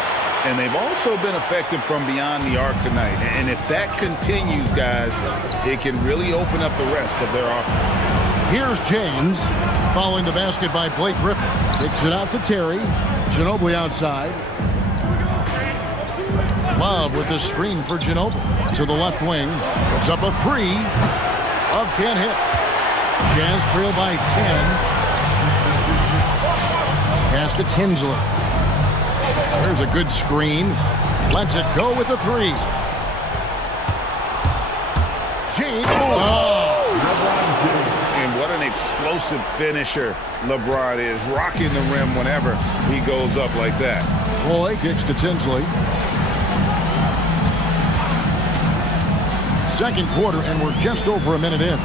And they've also been effective from beyond the arc tonight. And if that continues, guys, it can really open up the rest of their offense. Here's James, following the basket by Blake Griffin. Kicks it out to Terry. Ginobili outside. Love with the screen for Ginobili. To the left wing. It's up a three. Love can't hit. Jazz trail by 10. Pass to Tinsley. There's a good screen. Lets it go with the three. James. And what an explosive finisher LeBron is, rocking the rim whenever he goes up like that. Roy kicks to Tinsley. Second quarter, and we're just over a minute in.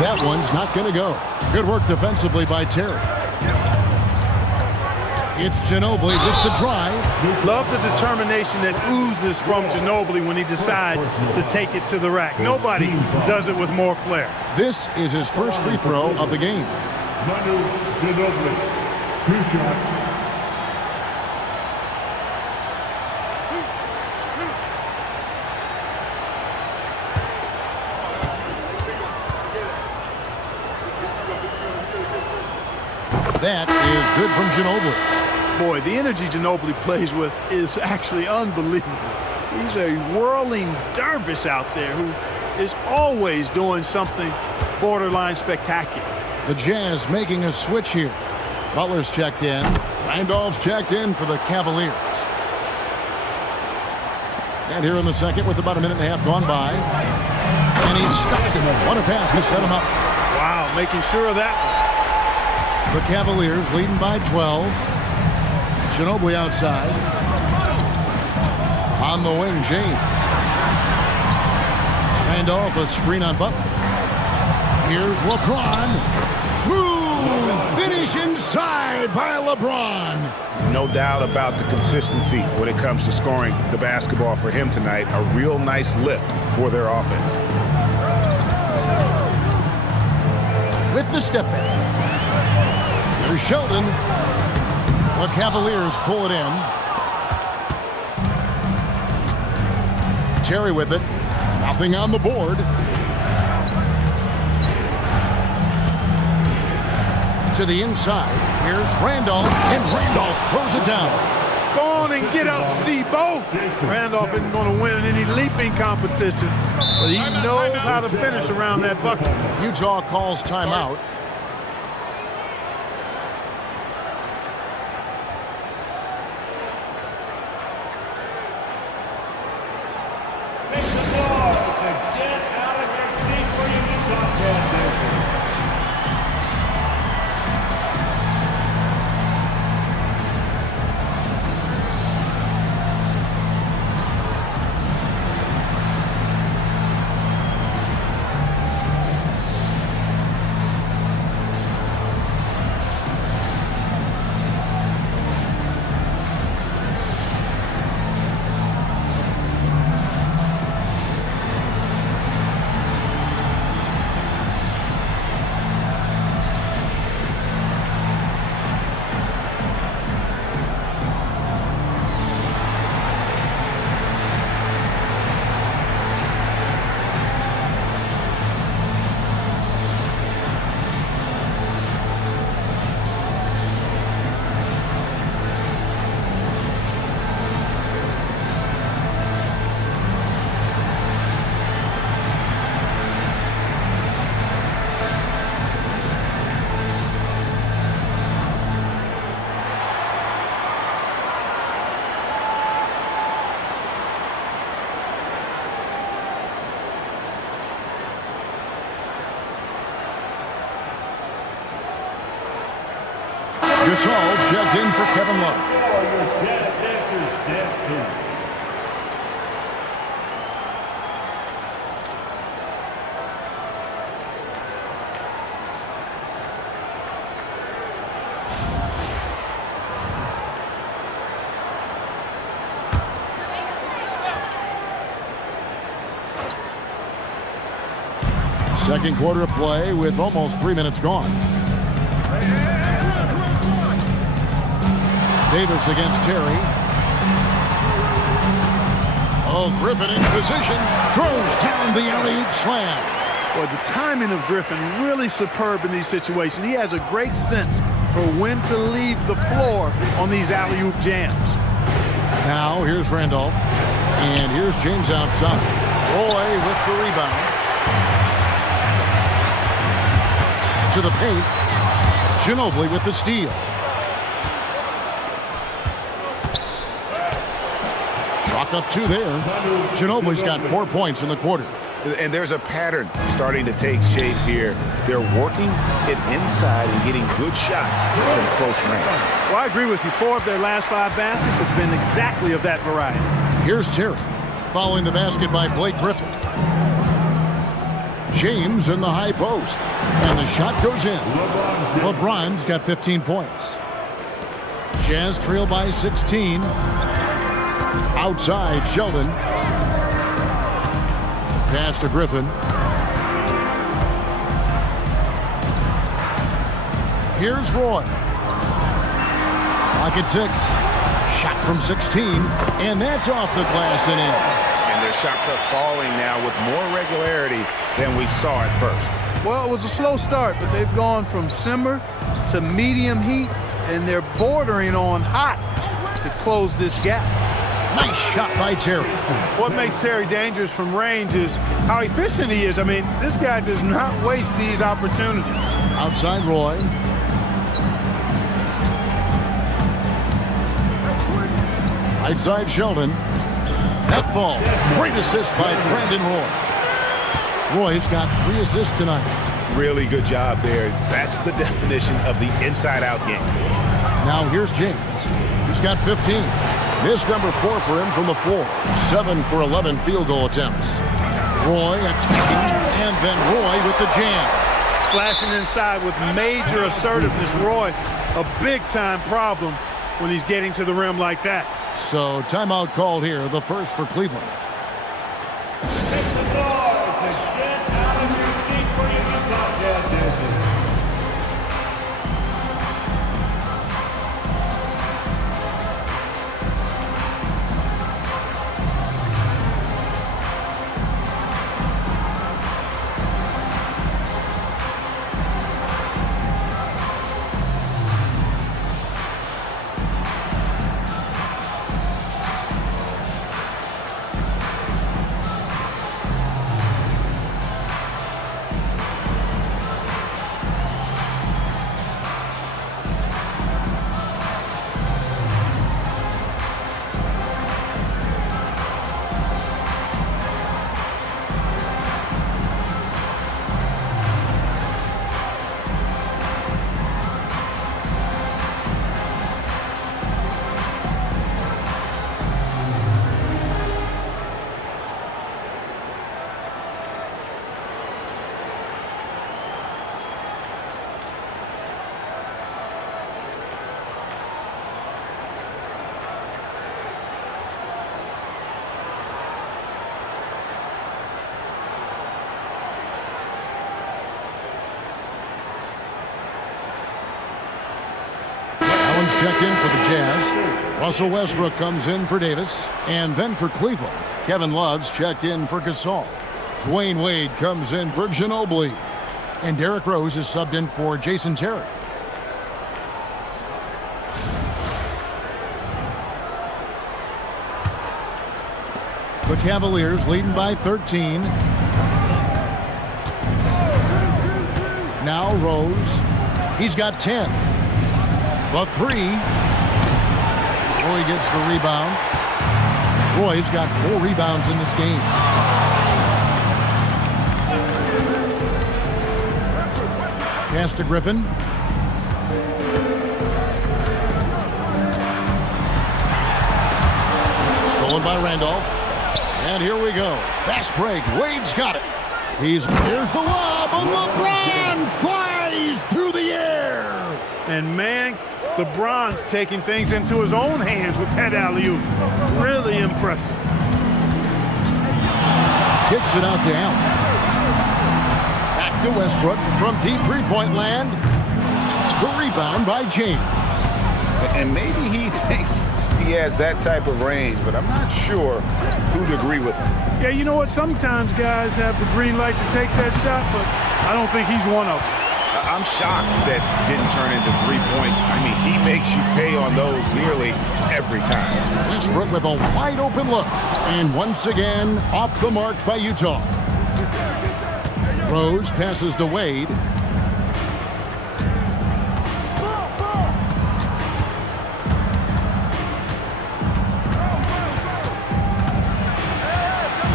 That one's not going to go. Good work defensively by Terry. It's Ginobili with the drive. Love the determination that oozes from Ginobili when he decides to take it to the rack. Nobody does it with more flair. This is his first free throw of the game. Manu Ginobili, 2 shots. That is good from Ginobili. Boy, the energy Ginobili plays with is actually unbelievable. He's a whirling dervish out there who is always doing something borderline spectacular. The Jazz making a switch here. Butler's checked in. Randolph's checked in for the Cavaliers. And here in the second with about a minute and a half gone by. And he stuffs him. What a pass to set him up. Wow, making sure of that one. The Cavaliers leading by 12. Ginobili outside. On the wing, James. Randolph, a screen on Butler. Here's LeBron. Smooth finish inside by LeBron. No doubt about the consistency when it comes to scoring the basketball for him tonight. A real nice lift for their offense. With the step back. Here's Sheldon. The Cavaliers pull it in. Terry with it. Nothing on the board. To the inside. Here's Randolph. And Randolph throws it down. Go on and get up, C-Bo. Randolph isn't going to win any leaping competition, but he knows how to finish around that bucket. Utah calls timeout. Gasol's checked in for Kevin Love. Second quarter of play with almost 3 minutes gone. Davis against Terry. Oh, Griffin in position. Throws down the alley-oop slam. Boy, the timing of Griffin really superb in these situations. He has a great sense for when to leave the floor on these alley-oop jams. Now here's Randolph. And here's James outside. Roy with the rebound. To the paint. Ginobili with the steal. Chalk up 2 there. Ginobili's got 4 points in the quarter. And there's a pattern starting to take shape here. They're working it inside and getting good shots from close range. Well, I agree with you. 4 of their last 5 baskets have been exactly of that variety. Here's Terry, following the basket by Blake Griffin. James in the high post. And the shot goes in. LeBron's got 15 points. Jazz trail by 16. Outside, Sheldon. Pass to Griffin. Here's Roy. Pocket 6. Shot from 16. And that's off the glass and in. And their shots are falling now with more regularity than we saw at first. Well, it was a slow start, but they've gone from simmer to medium heat, and they're bordering on hot to close this gap. Nice shot by Terry. What makes Terry dangerous from range is how efficient he is. I mean, this guy does not waste these opportunities. Outside Roy. Right side Sheldon. That ball. Great assist by Brandon Roy. Roy's got 3 assists tonight. Really good job there. That's the definition of the inside-out game. Now here's James. He's got 15. Miss number 4 for him from the floor. 7 for 11 field goal attempts. Roy attacking, and then Roy with the jam. Slashing inside with major assertiveness. Roy, a big-time problem when he's getting to the rim like that. So timeout called here, the first for Cleveland. Checked in for the Jazz. Russell Westbrook comes in for Davis. And then for Cleveland, Kevin Love's checked in for Gasol. Dwayne Wade comes in for Ginobili. And Derrick Rose is subbed in for Jason Terry. The Cavaliers leading by 13. Now Rose. He's got 10. The 3. Roy gets the rebound. Roy's got 4 rebounds in this game. Pass to Griffin. Stolen by Randolph. And here we go. Fast break. Wade's got it. Here's the lob, and LeBron flies through the air. And man, LeBron's taking things into his own hands with that alley-oop. Really impressive. Kicks it out to Allen. Back to Westbrook from deep three-point land. The rebound by James. And maybe he thinks he has that type of range, but I'm not sure who'd agree with him. Yeah, you know what? Sometimes guys have the green light to take that shot, but I don't think he's one of them. I'm shocked that didn't turn into 3 points. I mean, he makes you pay on those nearly every time. Westbrook with a wide open look. And once again, off the mark by Utah. Rose passes to Wade.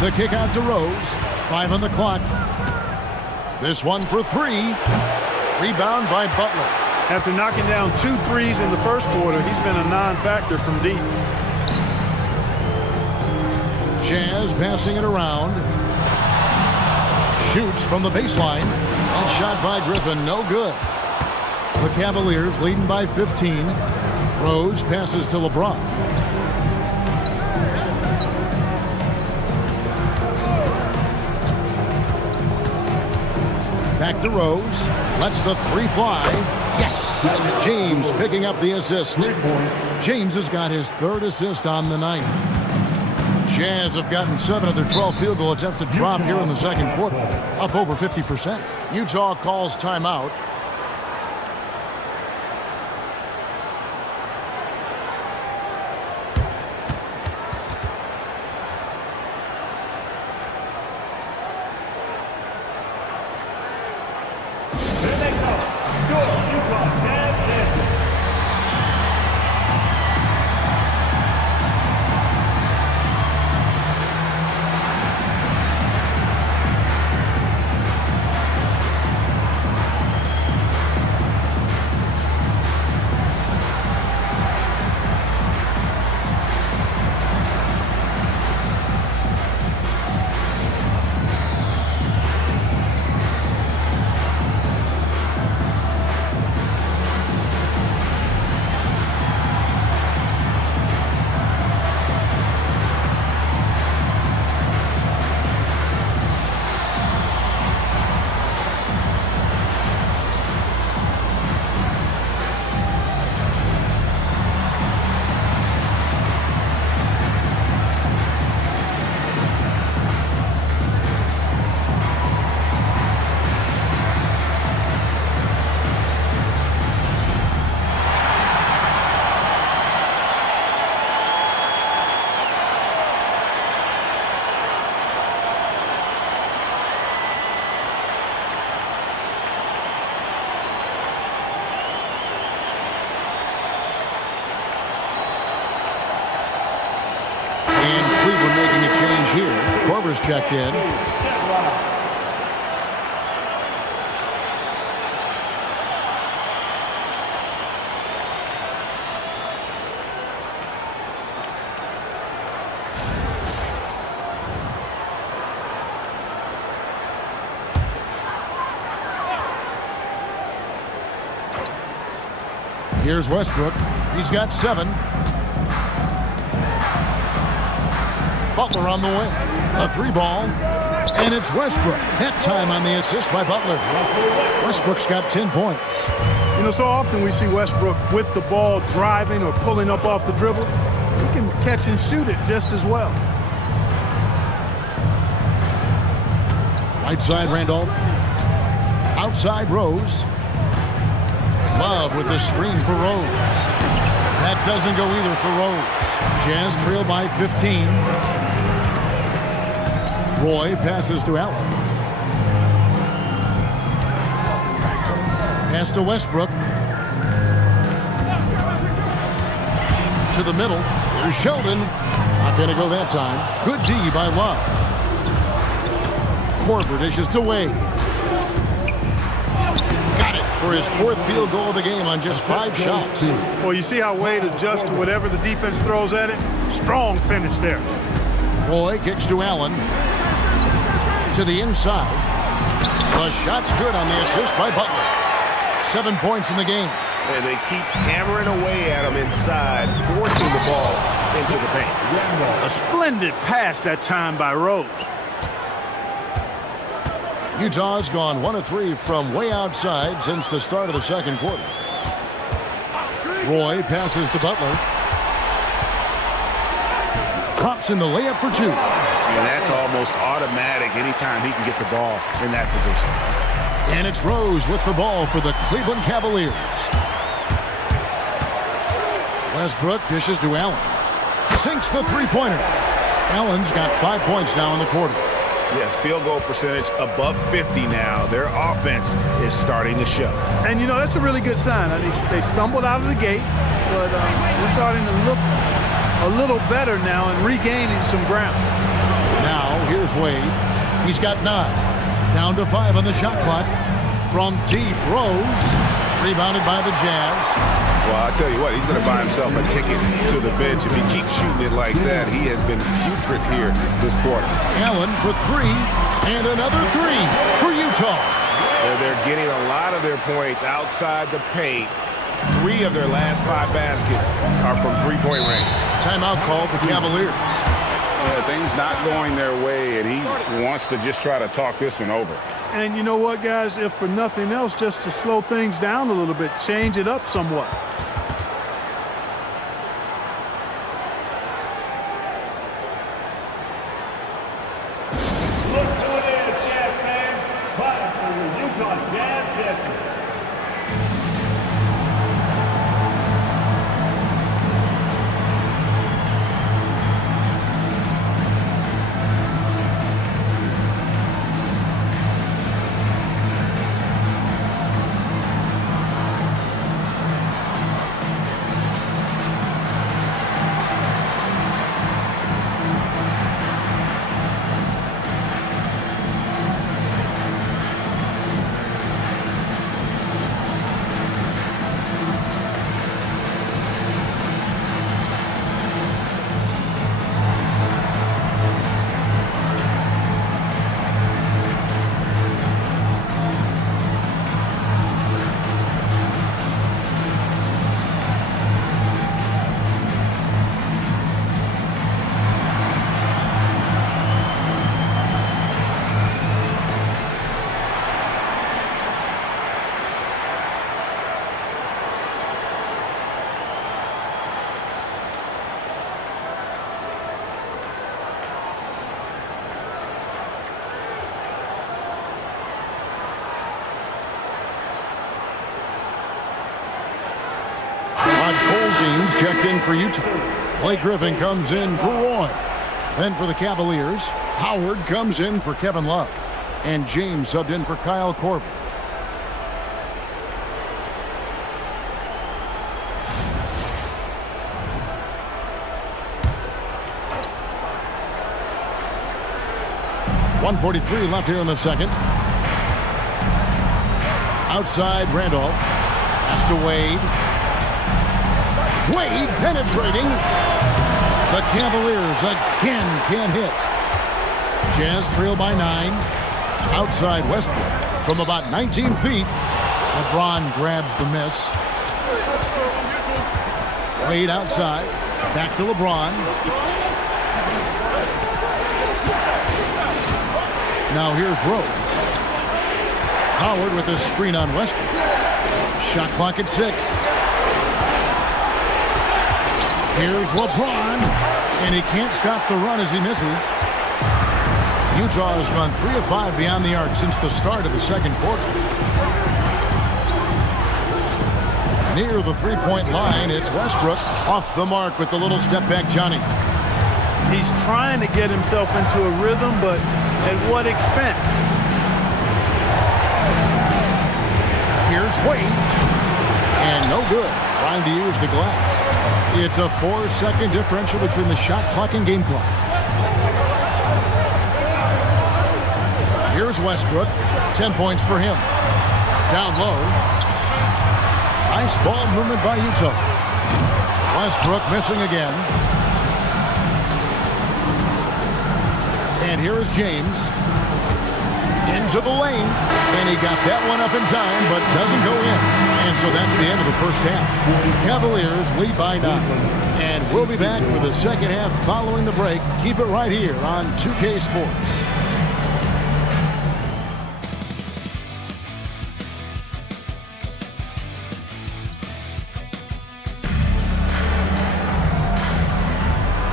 The kick out to Rose. 5 on the clock. This one for 3. Rebound by Butler. After knocking down 2 threes in the first quarter, he's been a non-factor from deep. Jazz passing it around. Shoots from the baseline. That shot by Griffin, no good. The Cavaliers leading by 15. Rose passes to LeBron. Back to Rose. Lets the 3 fly. Yes! That's James picking up the assist. James has got his 3rd assist on the night. Jazz have gotten 7 of their 12 field goal attempts to drop here in the second quarter. Up over 50%. Utah calls timeout. Korver's checked in. Here's Westbrook. He's got 7. Butler on the way. A 3 ball. And it's Westbrook. That time on the assist by Butler. Westbrook's got 10 points. You know, so often we see Westbrook with the ball driving or pulling up off the dribble. He can catch and shoot it just as well. Right side, Randolph. Outside, Rose. Love with the screen for Rose. That doesn't go either for Rose. Jazz trail by 15. Roy passes to Allen. Pass to Westbrook. To the middle. Here's Sheldon. Not going to go that time. Good D by Love. Korver dishes to Wade. Got it for his 4th field goal of the game on just 5 shots. Well, you see how Wade adjusts to whatever the defense throws at it? Strong finish there. Roy kicks to Allen. To the inside. The shot's good on the assist by Butler. 7 points in the game. And they keep hammering away at him inside, forcing the ball into the paint. A splendid pass that time by Rose. Utah's gone 1 of 3 from way outside since the start of the second quarter. Roy passes to Butler. Drops in the layup for 2. And that's almost automatic anytime he can get the ball in that position. And it's Rose with the ball for the Cleveland Cavaliers. Westbrook dishes to Allen. Sinks the three-pointer. Allen's got 5 points now in the quarter. Yeah, field goal percentage above 50 now. Their offense is starting to show. And, you know, that's a really good sign. I mean, they stumbled out of the gate, but they're starting to look a little better now and regaining some ground. Now, here's Wade. He's got 9. Down to 5 on the shot clock. From deep, Rose. Rebounded by the Jazz. Well, I'll tell you what, he's going to buy himself a ticket to the bench. If he keeps shooting it like that, he has been putrid here this quarter. Allen for 3. And another 3 for Utah. They're getting a lot of their points outside the paint. 3 of their last 5 baskets are from three-point range. Timeout called the Cavaliers. Yeah, things not going their way, and he wants to just try to talk this one over. And you know what, guys? If for nothing else, just to slow things down a little bit, change it up somewhat. Look for the Jazz fans. Fight for the Utah Jazz champions. Colzines checked in for Utah. Blake Griffin comes in for Roy. Then for the Cavaliers, Howard comes in for Kevin Love. And James subbed in for Kyle Korver. .143 left here in the second. Outside, Randolph. Pass to Wade. Wade penetrating. The Cavaliers again can't hit. Jazz trail by 9. Outside Westbrook from about 19 feet. LeBron grabs the miss. Wade outside. Back to LeBron. Now here's Rose. Howard with a screen on Westbrook. Shot clock at 6. Here's LeBron, and he can't stop the run as he misses. Utah has gone 3 of 5 beyond the arc since the start of the second quarter. Near the three-point line, it's Westbrook off the mark with the little step back, Johnny. He's trying to get himself into a rhythm, but at what expense? Here's Wade, and no good, trying to use the glass. It's a 4-second differential between the shot clock and game clock. Here's Westbrook. 10 points for him. Down low. Nice ball movement by Utah. Westbrook missing again. And here is James. Into the lane. And he got that one up in time, but doesn't go in. And so that's the end of the first half. Cavaliers lead by 9. And we'll be back for the second half following the break. Keep it right here on 2K Sports.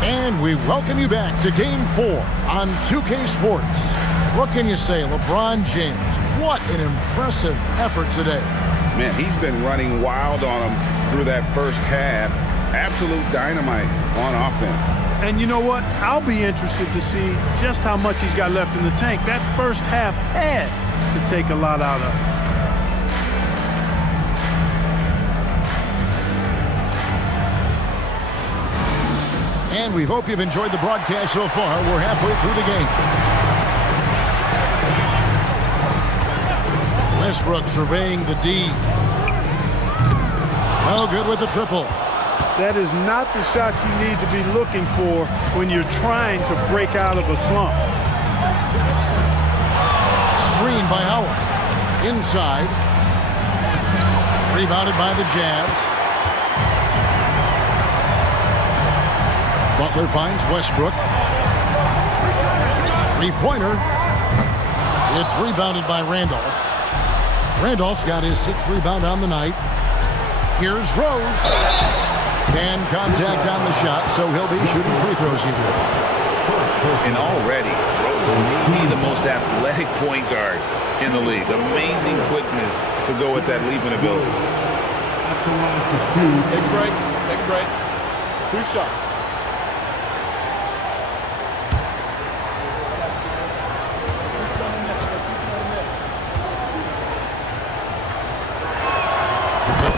And we welcome you back to Game 4 on 2K Sports. What can you say, LeBron James? What an impressive effort today. Man, he's been running wild on him through that first half. Absolute dynamite on offense. And you know what? I'll be interested to see just how much he's got left in the tank. That first half had to take a lot out of him. And we hope you've enjoyed the broadcast so far. We're halfway through the game. Westbrook surveying the D. Well, good with the triple. That is not the shot you need to be looking for when you're trying to break out of a slump. Screen by Howard. Inside. Rebounded by the Jazz. Butler finds Westbrook. Three-pointer. It's rebounded by Randolph. Randolph's got his 6th rebound on the night. Here's Rose. And contact on the shot, so he'll be shooting free throws here. And already, Rose may be the most athletic point guard in the league. Amazing quickness to go with that leaping ability. Take a break. Take a break. 2 shots.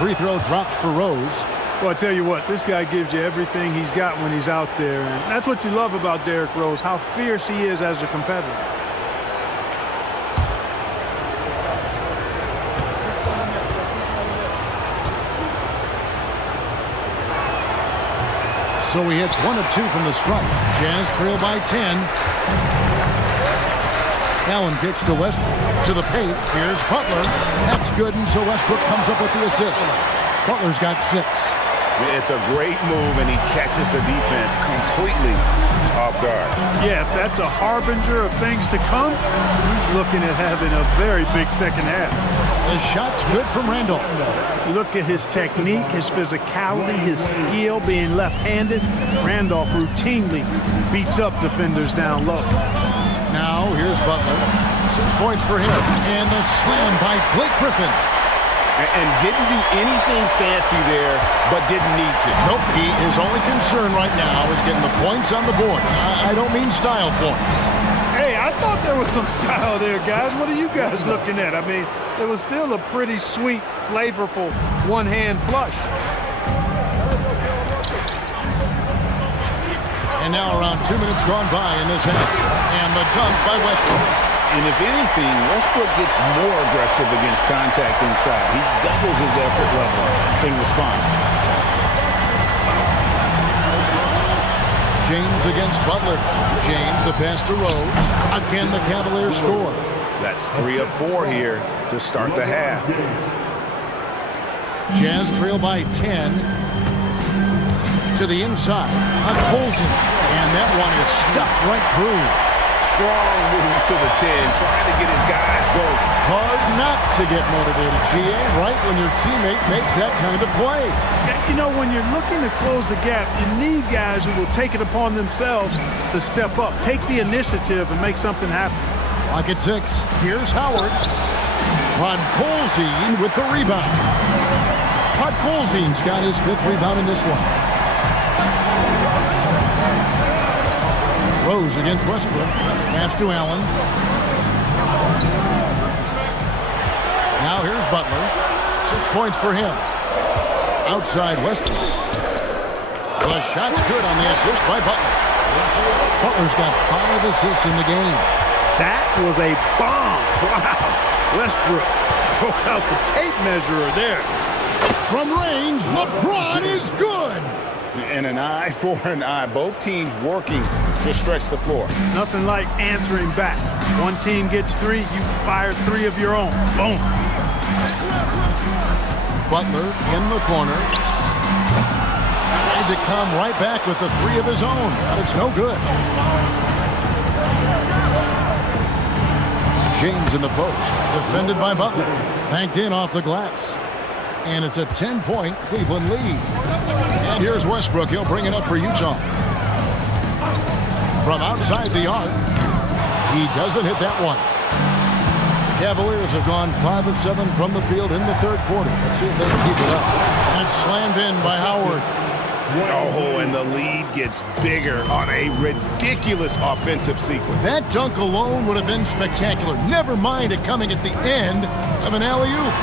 Free throw drops for Rose. Well, I tell you what, this guy gives you everything he's got when he's out there. And that's what you love about Derrick Rose, how fierce he is as a competitor. So he hits 1 of 2 from the stripe. Jazz trail by 10. Allen kicks to Westbrook. To the paint. Here's Butler. That's good, and so Westbrook comes up with the assist. Butler's got 6. It's a great move, and he catches the defense completely off guard. Yeah, if that's a harbinger of things to come, he's looking at having a very big second half. The shot's good from Randolph. You look at his technique, his physicality, his skill being left-handed. Randolph routinely beats up defenders down low. Now, here's Butler. 6 points for him. And the slam by Blake Griffin. And didn't do anything fancy there, but didn't need to. Nope, his only concern right now is getting the points on the board. I don't mean style points. Hey, I thought there was some style there, guys. What are you guys looking at? I mean, it was still a pretty sweet, flavorful one-hand flush. And now around 2 minutes gone by in this half. And the dunk by Westbrook. And if anything, Westbrook gets more aggressive against contact inside. He doubles his effort level in response. James against Butler. James, the pass to Rose. Again, the Cavaliers score. That's 3 of 4 here to start the half. Jazz trail by 10. To the inside. On Colson. And that one is stuffed right through. Strong move to the 10, trying to get his guys going. Hard not to get motivated, GA, right when your teammate makes that kind of play. You know, when you're looking to close the gap, you need guys who will take it upon themselves to step up, take the initiative, and make something happen. Clock at 6. Here's Howard. Podkolzin with the rebound. Podkolzin's got his 5th rebound in this one. Rose against Westbrook. Pass to Allen. Now here's Butler. 6 points for him. Outside Westbrook. The shot's good on the assist by Butler. Butler's got 5 assists in the game. That was a bomb. Wow. Westbrook broke out the tape measure there. From range, LeBron is good. And an eye for an eye. Both teams working to stretch the floor. Nothing like answering back. One team gets 3, you fire 3 of your own. Boom. Butler in the corner. Tried to come right back with the 3 of his own, but it's no good. James in the post, defended by Butler. Banked in off the glass. And it's a 10-point Cleveland lead. And here's Westbrook. He'll bring it up for Utah. From outside the arc, he doesn't hit that one. The Cavaliers have gone 5 of 7 from the field in the third quarter. Let's see if they can keep it up. And slammed in by Howard. Oh, and the lead gets bigger on a ridiculous offensive sequence. That dunk alone would have been spectacular. Never mind it coming at the end of an alley-oop.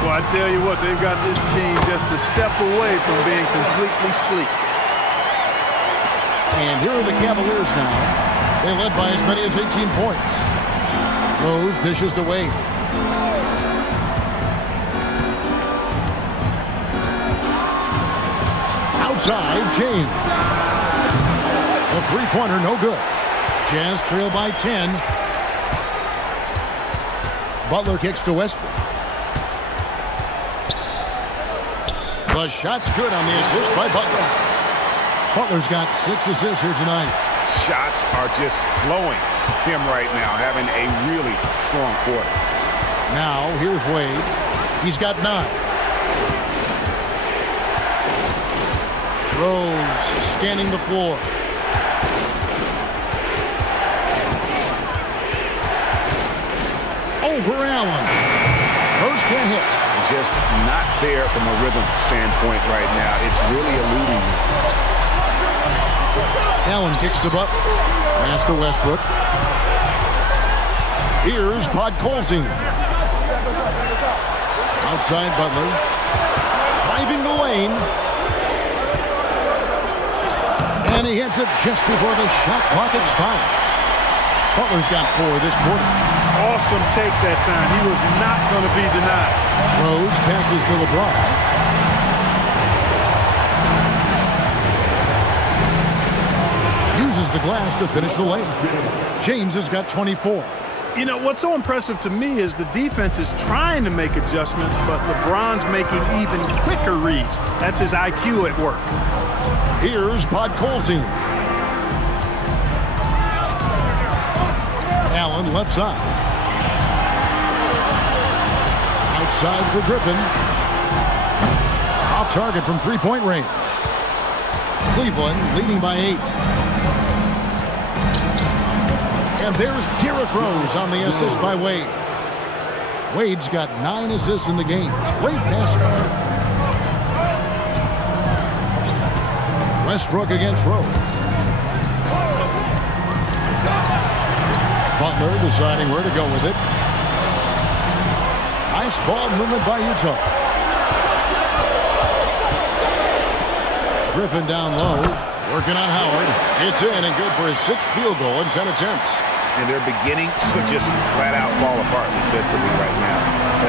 Well, I tell you what, they've got this team just a step away from being completely sleep. And here are the Cavaliers now. They led by as many as 18 points. Rose dishes to Wade. Outside, James. The three-pointer, no good. Jazz trail by 10. Butler kicks to Westbrook. The shot's good on the assist by Butler. Butler's got 6 assists here tonight. Shots are just flowing for him right now, having a really strong quarter. Now, here's Wade. He's got 9. Rose scanning the floor. Over Allen. Rose can't hit. Just not there from a rhythm standpoint right now. It's really eluding him. Allen kicks to Butler. Pass to Westbrook. Here's Podkolzin. Outside Butler. Driving the lane. And he hits it just before the shot clock expires. Butler's got 4 this quarter. Awesome take that time. He was not going to be denied. Rose passes to LeBron. Uses the glass to finish the layup. James has got 24. You know, what's so impressive to me is the defense is trying to make adjustments, but LeBron's making even quicker reads. That's his IQ at work. Here's Podkolzin. Allen left side. Outside for Griffin. Off target from three-point range. Cleveland leading by 8. And there's Derrick Rose on the assist by Wade. Wade's got 9 assists in the game. Great passer. Westbrook against Rose. Butler deciding where to go with it. Nice ball movement by Utah. Griffin down low, working on Howard. It's in and good for his 6th field goal in 10 attempts. And they're beginning to just flat out fall apart defensively right now,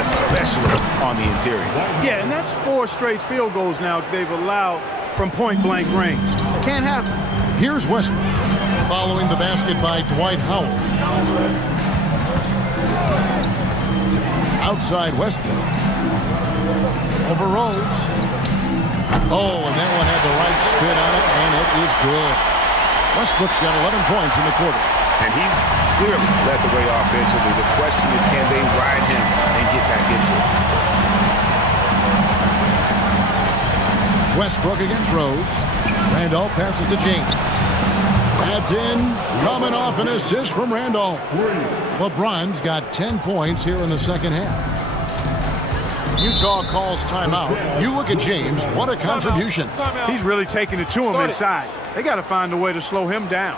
especially on the interior. Yeah, and that's 4 straight field goals now they've allowed from point-blank range. Can't happen. Here's Westbrook, following the basket by Dwight Howard. Outside Westbrook. Over Rose. Oh, and that one had the right spin on it, and it is good. Westbrook's got 11 points in the quarter. And he's clearly led the way offensively. The question is, can they ride him and get back into it? Westbrook against Rose. Randolph passes to James. That's in. Coming off an assist from Randolph. LeBron's got 10 points here in the second half. Utah calls timeout. You look at James. What a contribution. He's really taking it to him inside. They got to find a way to slow him down.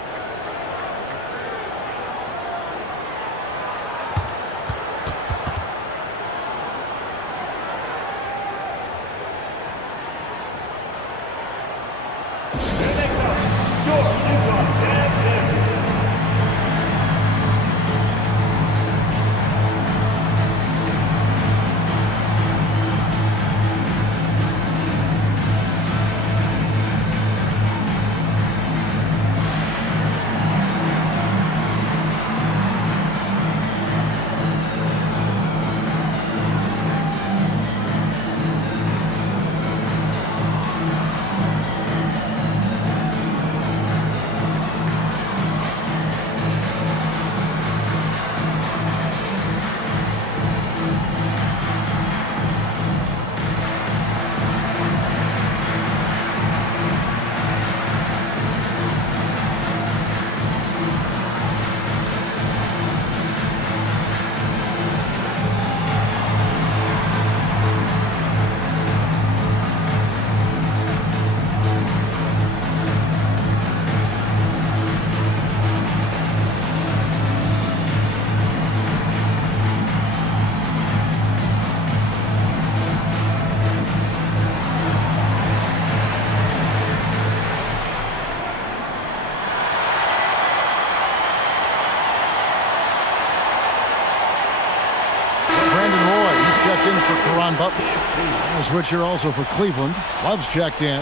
Caron Butler. A switcher also for Cleveland. Love's checked in.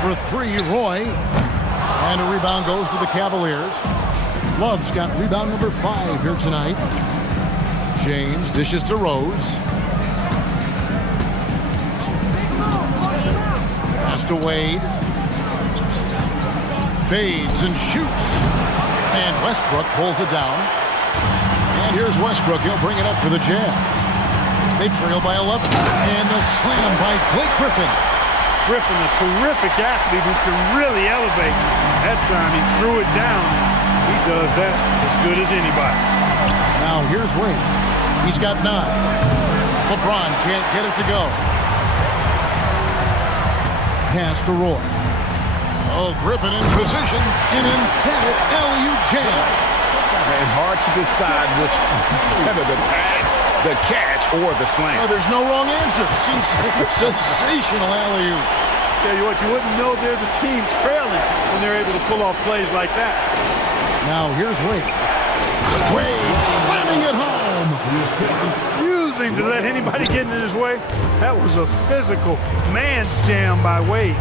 For three, Roy. And a rebound goes to the Cavaliers. Love's got rebound number 5 here tonight. James dishes to Rose. Pass to Wade. Fades and shoots. And Westbrook pulls it down. And here's Westbrook. He'll bring it up for the Jazz. They trail by 11. And the slam by Blake Griffin. Griffin, a terrific athlete who can really elevate. That time he threw it down. He does that as good as anybody. Now here's Wade. He's got 9. LeBron can't get it to go. Pass to Roy. Oh, Griffin in position. An emphatic alley-oop jam. And hard to decide which is better, the pass, the catch, or the slam. Oh, there's no wrong answer. Sensational alley-oop. Tell you what, you wouldn't know they're the team trailing when they're able to pull off plays like that. Now here's Wade. Wade slamming it home. Refusing to let anybody get in his way. That was a physical man's jam by Wade.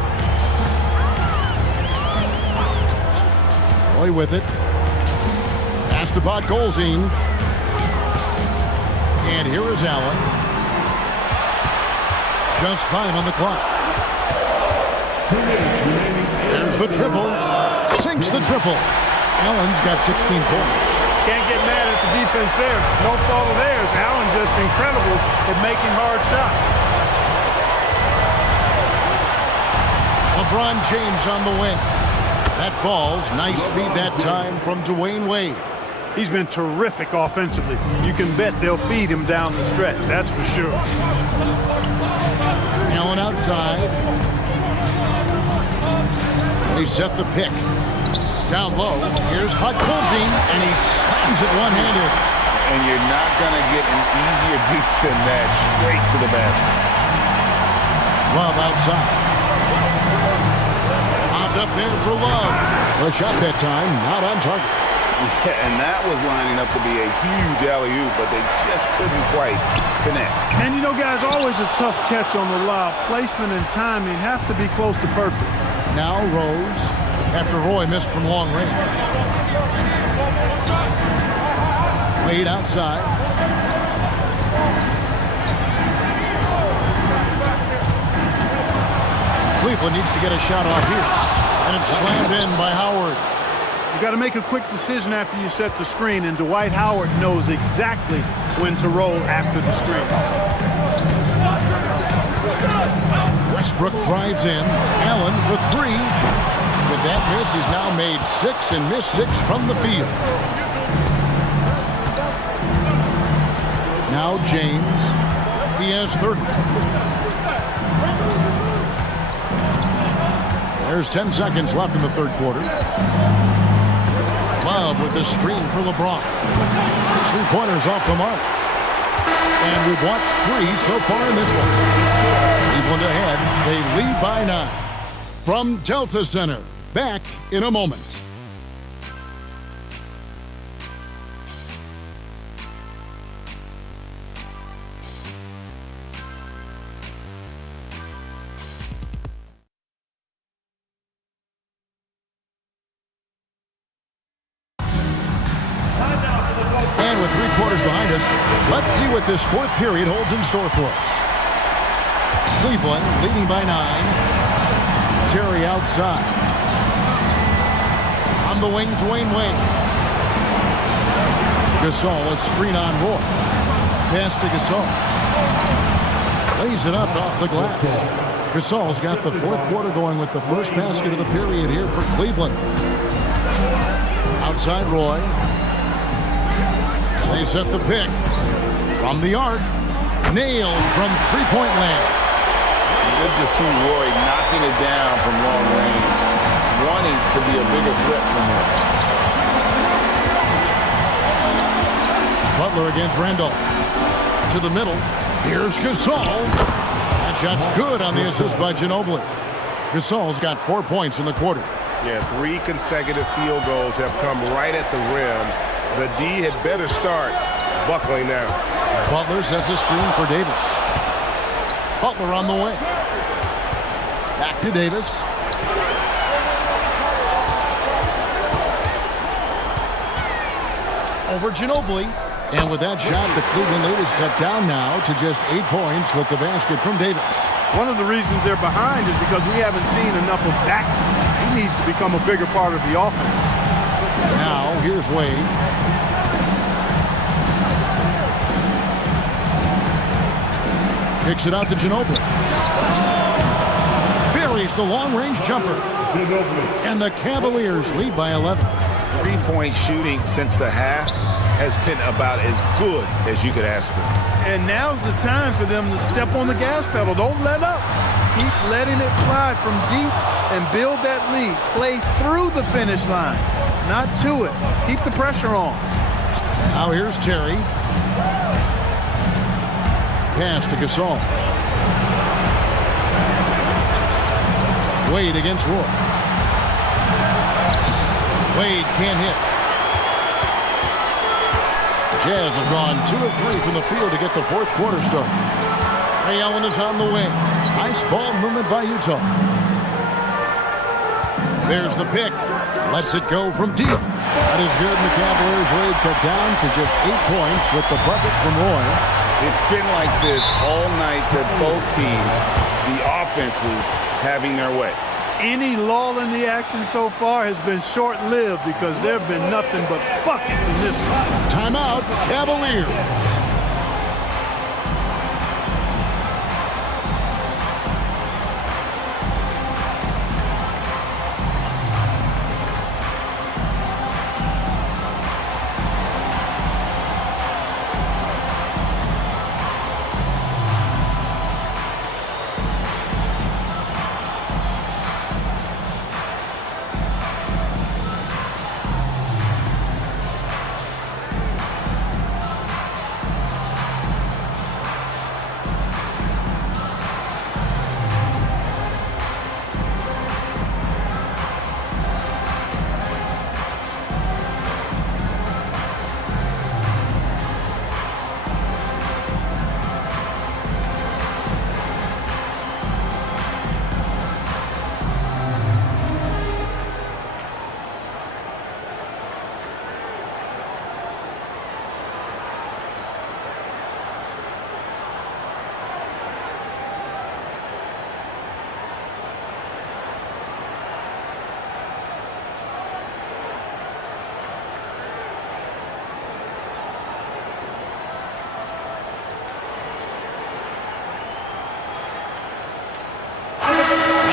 Roy with it. Pass to Bot Golzine. And here is Allen. Just 5 on the clock. There's the triple. Sinks the triple. Allen's got 16 points. Can't get mad at the defense there. No fault of theirs. Allen just incredible at making hard shots. LeBron James on the wing. That falls. Nice feed that time from Dwayne Wade. He's been terrific offensively. You can bet they'll feed him down the stretch. That's for sure. Allen outside. They set the pick. Down low. Here's Podkolzin, and he slams it one-handed. And you're not going to get an easier deuce than that. Straight to the basket. Love outside. Popped up there for Love. The shot that time, not on target. Yeah, and that was lining up to be a huge alley-oop, but they just couldn't quite connect. And you know, guys, always a tough catch on the lob. Placement and timing have to be close to perfect. Now Rose, after Roy missed from long range. Wade outside. Cleveland needs to get a shot off here. And it's slammed in by Howard. You got to make a quick decision after you set the screen, and Dwight Howard knows exactly when to roll after the screen. Westbrook drives in. Allen for 3. With that miss, he's now made 6 and missed 6 from the field. Now James. He has 30. There's 10 seconds left in the third quarter. Love with the screen for LeBron. 3-pointers off the mark. And we've watched 3 so far in this one. Cleveland ahead. They lead by 9. From Delta Center. Back in a moment. And with 3 quarters behind us, let's see what this fourth period holds in store for us. Cleveland leading by 9. Terry outside. On the wing, Dwayne Wade. Gasol, a screen on Roy. Pass to Gasol. Lays it up off the glass. Gasol's got the fourth quarter going with the first basket of the period here for Cleveland. Outside Roy. They set the pick. From the arc. Nailed from three-point land. Good to see Roy knocking it down from long range, wanting to be a bigger threat from him. Butler against Randolph. To the middle. Here's Gasol. That shot's good on the assist by Ginobili. Gasol's got 4 points in the quarter. Yeah, 3 consecutive field goals have come right at the rim. The D had better start buckling now. Butler sets a screen for Davis. Butler on the way. Back to Davis. Over Ginobili. And with that shot, the Cleveland lead is cut down now to just 8 points with the basket from Davis. One of the reasons they're behind is because we haven't seen enough of that. He needs to become a bigger part of the offense. Now, here's Wade. Kicks it out to Ginobili. Buries the long-range jumper. And the Cavaliers lead by 11. Three-point shooting since the half has been about as good as you could ask for. And now's the time for them to step on the gas pedal. Don't let up. Keep letting it fly from deep and build that lead. Play through the finish line, not to it. Keep the pressure on. Now here's Terry. Pass to Gasol. Wade against Roy. Wade can't hit. Jazz have gone 2 of 3 from the field to get the fourth quarter started. Ray Allen is on the wing. Nice ball movement by Utah. There's the pick. Lets it go from deep. That is good, and the Cavaliers lead cut down to just 8 points with the bucket from Roy. It's been like this all night for both teams. The offenses having their way. Any lull in the action so far has been short-lived because there have been nothing but buckets in this one. Timeout, Cavaliers.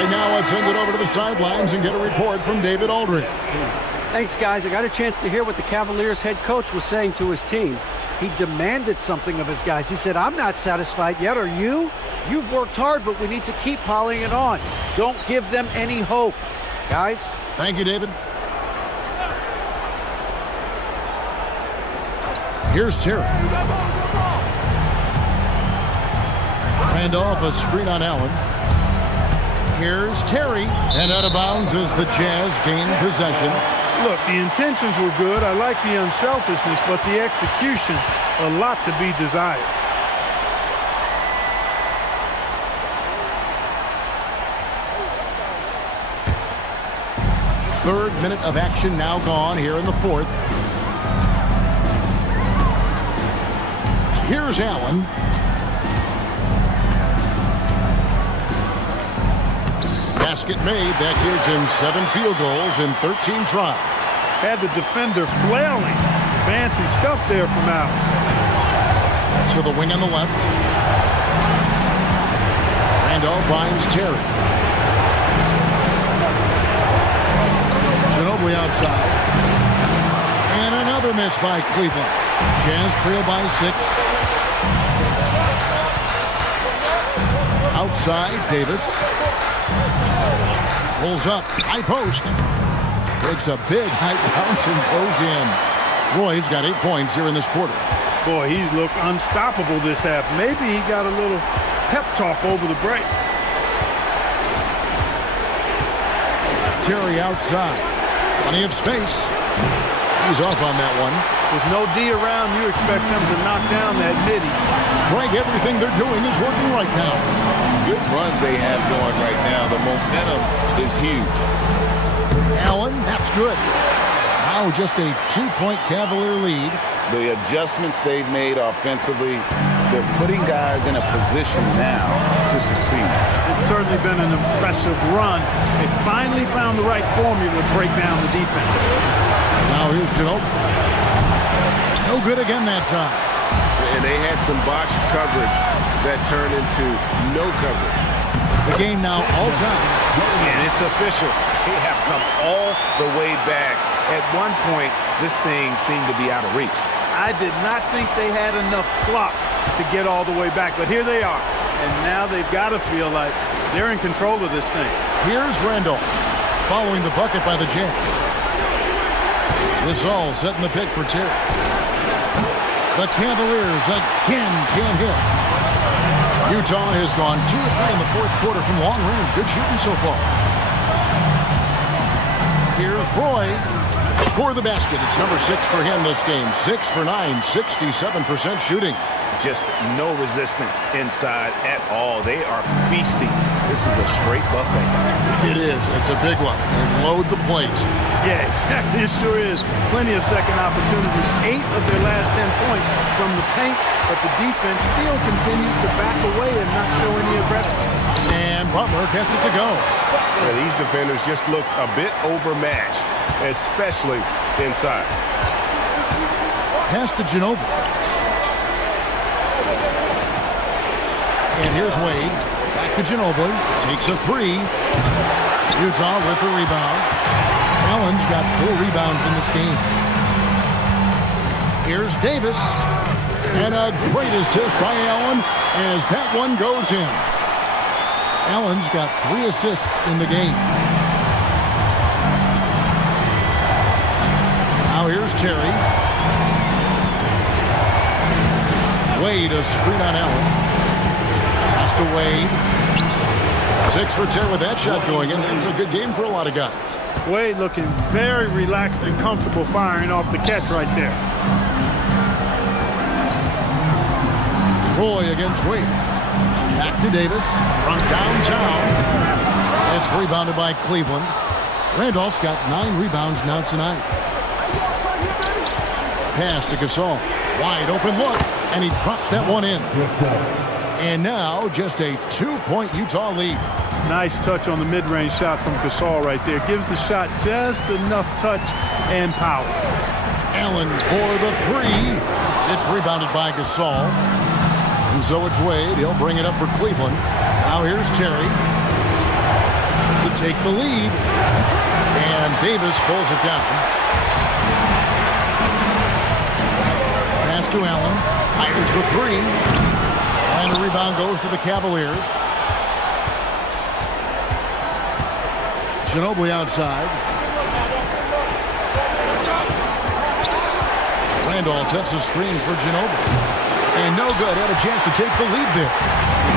Now let's send it over to the sidelines and get a report from David Aldridge. Thanks, guys. I got a chance to hear what the Cavaliers head coach was saying to his team. He demanded something of his guys. He said, I'm not satisfied yet. Are you? You've worked hard, but we need to keep piling it on. Don't give them any hope. Guys? Thank you, David. Here's Terry. Randolph, a screen on Allen. Here's Terry, and out of bounds as the Jazz gain possession. Look, the intentions were good. I like the unselfishness, but the execution, a lot to be desired. Third minute of action now gone here in the fourth. Here's Allen. Basket made. That gives him 7 field goals in 13 tries. Had the defender flailing. Fancy stuff there from Allen. To the wing on the left. Randolph finds Terry. Ginobili outside. And another miss by Cleveland. Jazz trail by 6. Outside, Davis. Pulls up, high post. Takes a big high bounce and goes in. Roy's got 8 points here in this quarter. Boy, he's looked unstoppable this half. Maybe he got a little pep talk over the break. Terry outside. Plenty of space. He's off on that one. With no D around, you expect him to knock down that midi. Greg, everything they're doing is working right now. Good run they have going right now. The momentum is huge. Allen, that's good. Now just a 2-point Cavalier lead. The adjustments they've made offensively, they're putting guys in a position now to succeed. It's certainly been an impressive run. They finally found the right formula to break down the defense. Now here's Ginobili. No good again that time. And they had some botched coverage that turned into no coverage. The game now all time. And it's official. They have come all the way back. At one point, this thing seemed to be out of reach. I did not think they had enough clock to get all the way back, but here they are. And now they've got to feel like they're in control of this thing. Here's Randolph following the bucket by the Jazz. This all setting the pick for Terry. The Cavaliers again can't hit. Utah has gone 2 of 3 in the fourth quarter from long range. Good shooting so far. Here's Roy. Score the basket. It's number 6 for him this game. 6 for 9, 67% shooting. Just no resistance inside at all. They are feasting. This is a straight buffet. It is. It's a big one. And load the plate. Yeah, exactly. It sure is. Plenty of second opportunities. 8 of their last 10 points from the paint, but the defense still continues to back away and not show any aggression. And Butler gets it to go. Yeah, these defenders just look a bit overmatched, especially inside. Pass to Ginobili. And here's Wade. Back to Ginobili. Takes a 3. Utah with the rebound. Allen's got 4 rebounds in this game. Here's Davis. And a great assist by Allen as that one goes in. Allen's got 3 assists in the game. Now here's Terry. Wade, a screen on Allen. Pass to Wade. 6 for 10 with that shot going in. It's a good game for a lot of guys. Wade looking very relaxed and comfortable firing off the catch right there. Roy against Wade. Back to Davis from downtown. It's rebounded by Cleveland. Randolph's got 9 rebounds now tonight. Pass to Gasol. Wide open look, and he drops that one in. And now just a 2-point Utah lead. Nice touch on the mid-range shot from Gasol right there. Gives the shot just enough touch and power. Allen for the 3. It's rebounded by Gasol. And so it's Wade. He'll bring it up for Cleveland. Now here's Terry to take the lead. And Davis pulls it down. Pass to Allen. Fires the 3. And the rebound goes to the Cavaliers. Ginobili outside. Randolph sets a screen for Ginobili. And no good. Had a chance to take the lead there.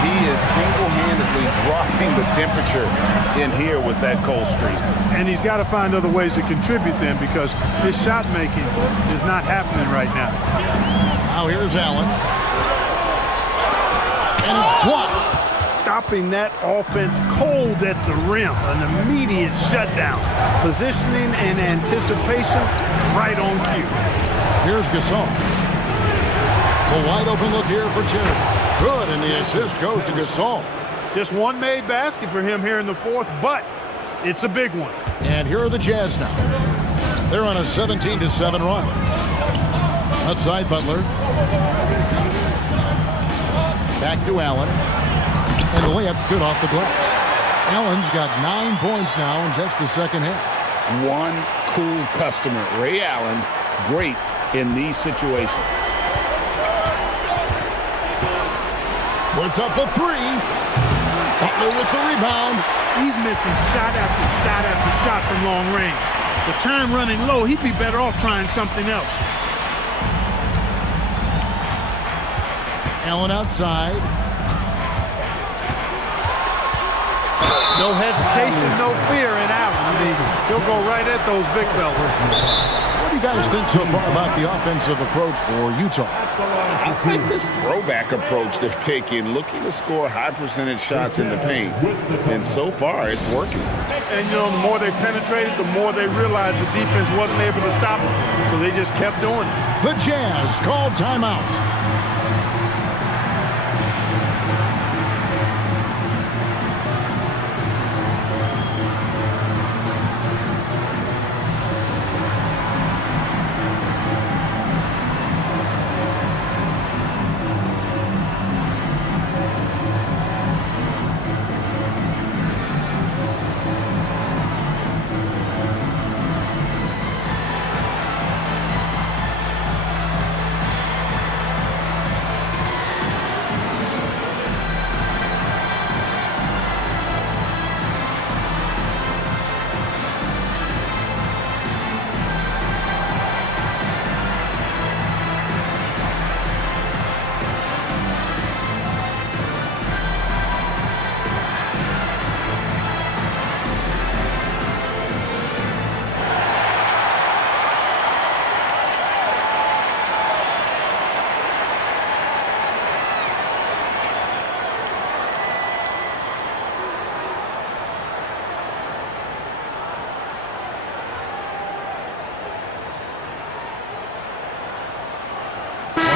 He is single-handedly dropping the temperature in here with that cold streak. And he's got to find other ways to contribute then, because his shot making is not happening right now. Now here's Allen. And it's blocked. Stopping that offense cold at the rim. An immediate shutdown. Positioning and anticipation right on cue. Here's Gasol. A wide open look here for Terry. Good, and the assist goes to Gasol. Just one made basket for him here in the fourth, but it's a big one. And here are the Jazz now. They're on a 17-7 run. Outside Butler. Back to Allen. And the layup's good off the glass. Allen's got 9 points now in just the second half. One cool customer, Ray Allen, great in these situations. Puts up a 3. Butler with the rebound. He's missing shot after shot after shot from long range. The time running low, he'd be better off trying something else. Allen outside. No hesitation, no fear in Allen. I mean, he'll go right at those big fellas. What do you guys think so far about the offensive approach for Utah? I think this throwback approach they're taking, looking to score high percentage shots in the paint. And so far, it's working. And, you know, the more they penetrated, the more they realized the defense wasn't able to stop them. So they just kept doing it. The Jazz called timeout.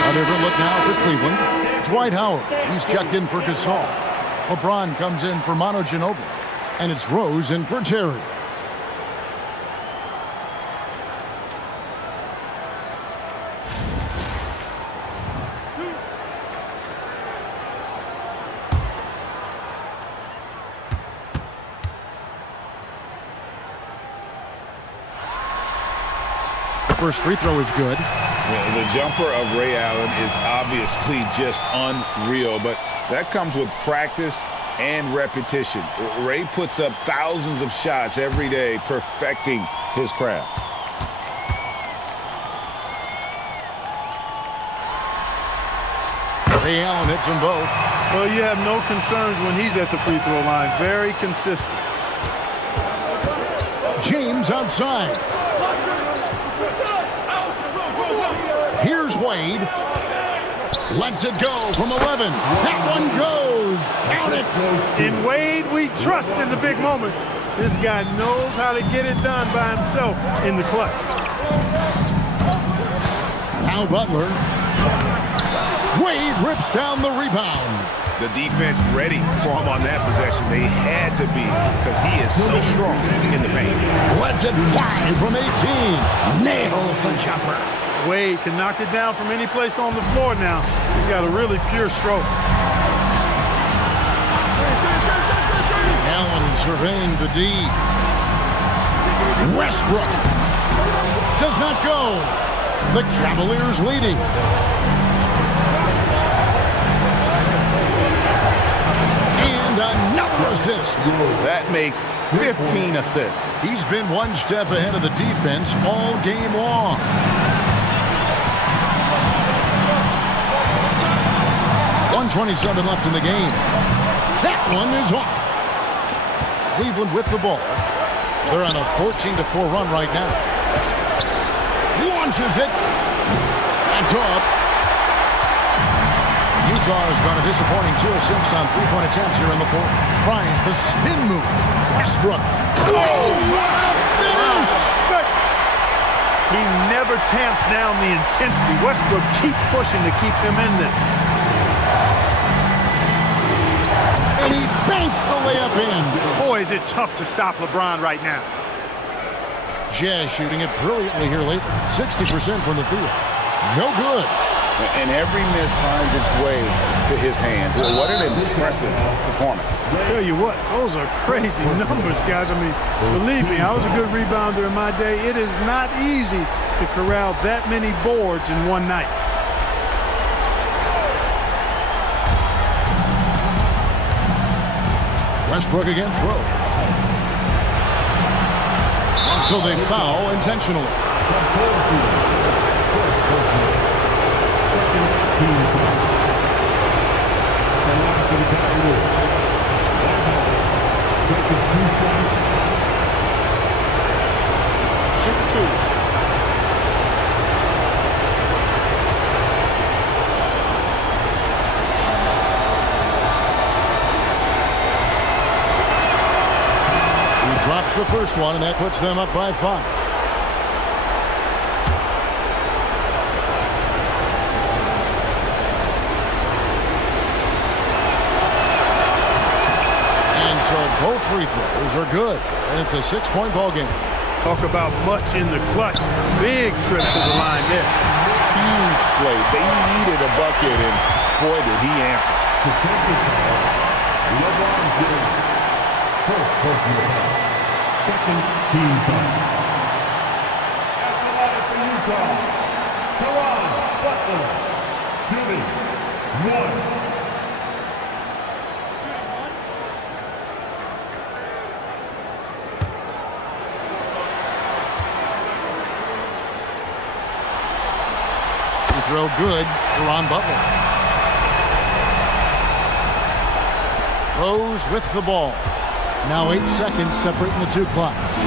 A different look now for Cleveland. Dwight Howard, he's checked in for Gasol. LeBron comes in for Manu Ginobili. And it's Rose in for Terry. The first free throw is good. The jumper of Ray Allen is obviously just unreal, but that comes with practice and repetition. Ray puts up thousands of shots every day, perfecting his craft. Ray Allen hits them both. Well, you have no concerns when he's at the free throw line. Very consistent. James outside. Here's Wade. Lets it go from 11. That one goes. Count it. In Wade, we trust in the big moments. This guy knows how to get it done by himself in the clutch. Now Butler. Wade rips down the rebound. The defense ready for him on that possession. They had to be because he is so strong in the paint. Lets it fly from 18. Nails the jumper. Wade can knock it down from any place on the floor now. He's got a really pure stroke. Allen surveying the D. Westbrook does not go. The Cavaliers leading. And another assist. That makes 15 assists. He's been one step ahead of the defense all game long. .27 left in the game. That one is off. Cleveland with the ball. They're on a 14-4 run right now. Launches it. That's off. Utah has got a disappointing 2 of 6 on three-point attempts here in the fourth. Tries the spin move. Westbrook. Oh, what a finish! Good. He never tamps down the intensity. Westbrook keeps pushing to keep them in this. And he banks the layup in. Boy, is it tough to stop LeBron right now. Jazz shooting it brilliantly here lately. 60% from the field. No good. And every miss finds its way to his hands. Well, what an impressive performance. I tell you what, those are crazy numbers, guys. I mean, believe me, I was a good rebounder in my day. It is not easy to corral that many boards in one night. Westbrook against Rose. So they foul intentionally. Makes the first one, and that puts them up by 5. And so both free throws are good, and it's a 6-point ball game. Talk about much in the clutch. Big trip to the line there. Huge play. They needed a bucket, and boy, did he answer. LeBron James. First personal foul. Second team foul. At the line for Utah, Karan Butler. Shooting 1. Throw good for Ron Butler. Rose with the ball. Now 8 seconds separating the two clocks.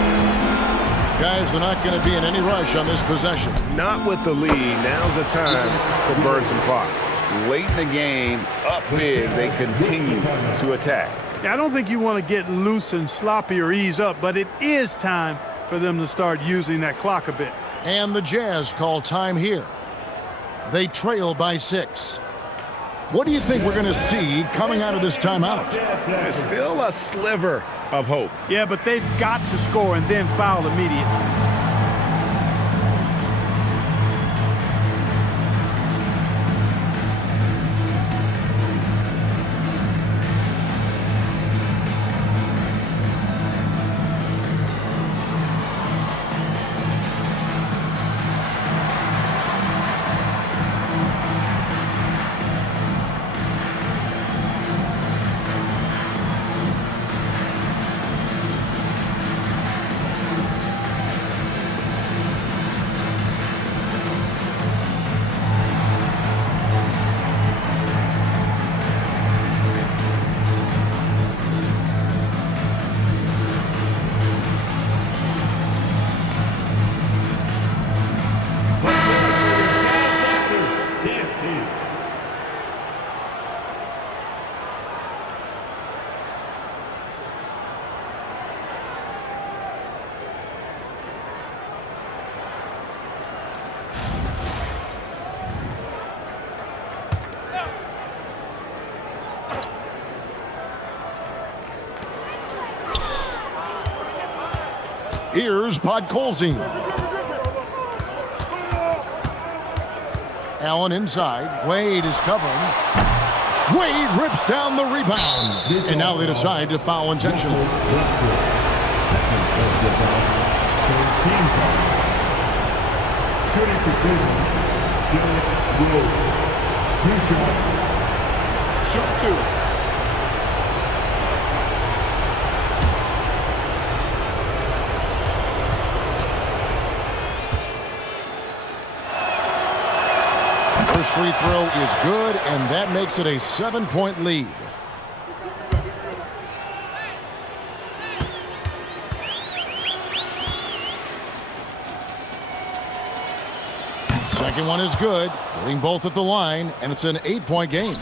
Guys, they're not going to be in any rush on this possession. Not with the lead. Now's the time to burn some clock. Late in the game, up big, they continue to attack. Yeah, I don't think you want to get loose and sloppy or ease up, but it is time for them to start using that clock a bit. And the Jazz call time here. They trail by 6. What do you think we're going to see coming out of this timeout? There's still a sliver of hope. Yeah, but they've got to score and then foul immediately. Here's Podkolzin. Allen inside. Wade is covering. Wade rips down the rebound. And now they decide to foul intentionally. Shooting for Cleveland, Derek Rose. 2 shots. Shoot 2. First free throw is good, and that makes it a 7-point lead. Second one is good, hitting both at the line, and it's an 8-point game.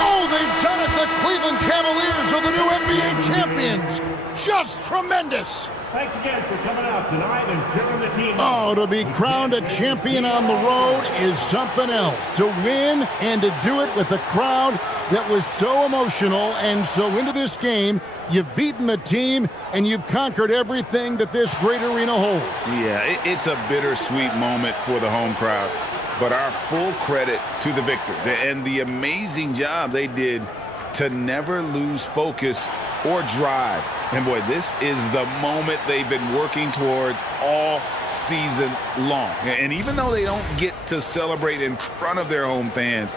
Oh, they've done it! The Cleveland Cavaliers are the new NBA champions! Just tremendous! Thanks again for coming out tonight and cheering the team. Oh, to be crowned a champion on the road is something else. To win and to do it with a crowd that was so emotional and so into this game. You've beaten the team and you've conquered everything that this great arena holds. Yeah, it's a bittersweet moment for the home crowd, but our full credit to the victors and the amazing job they did to never lose focus or drive. And boy, this is the moment they've been working towards all season long. And even though they don't get to celebrate in front of their home fans,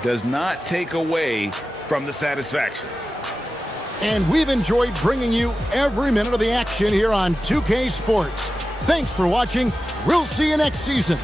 does not take away from the satisfaction. And we've enjoyed bringing you every minute of the action here on 2K Sports. Thanks for watching. We'll see you next season.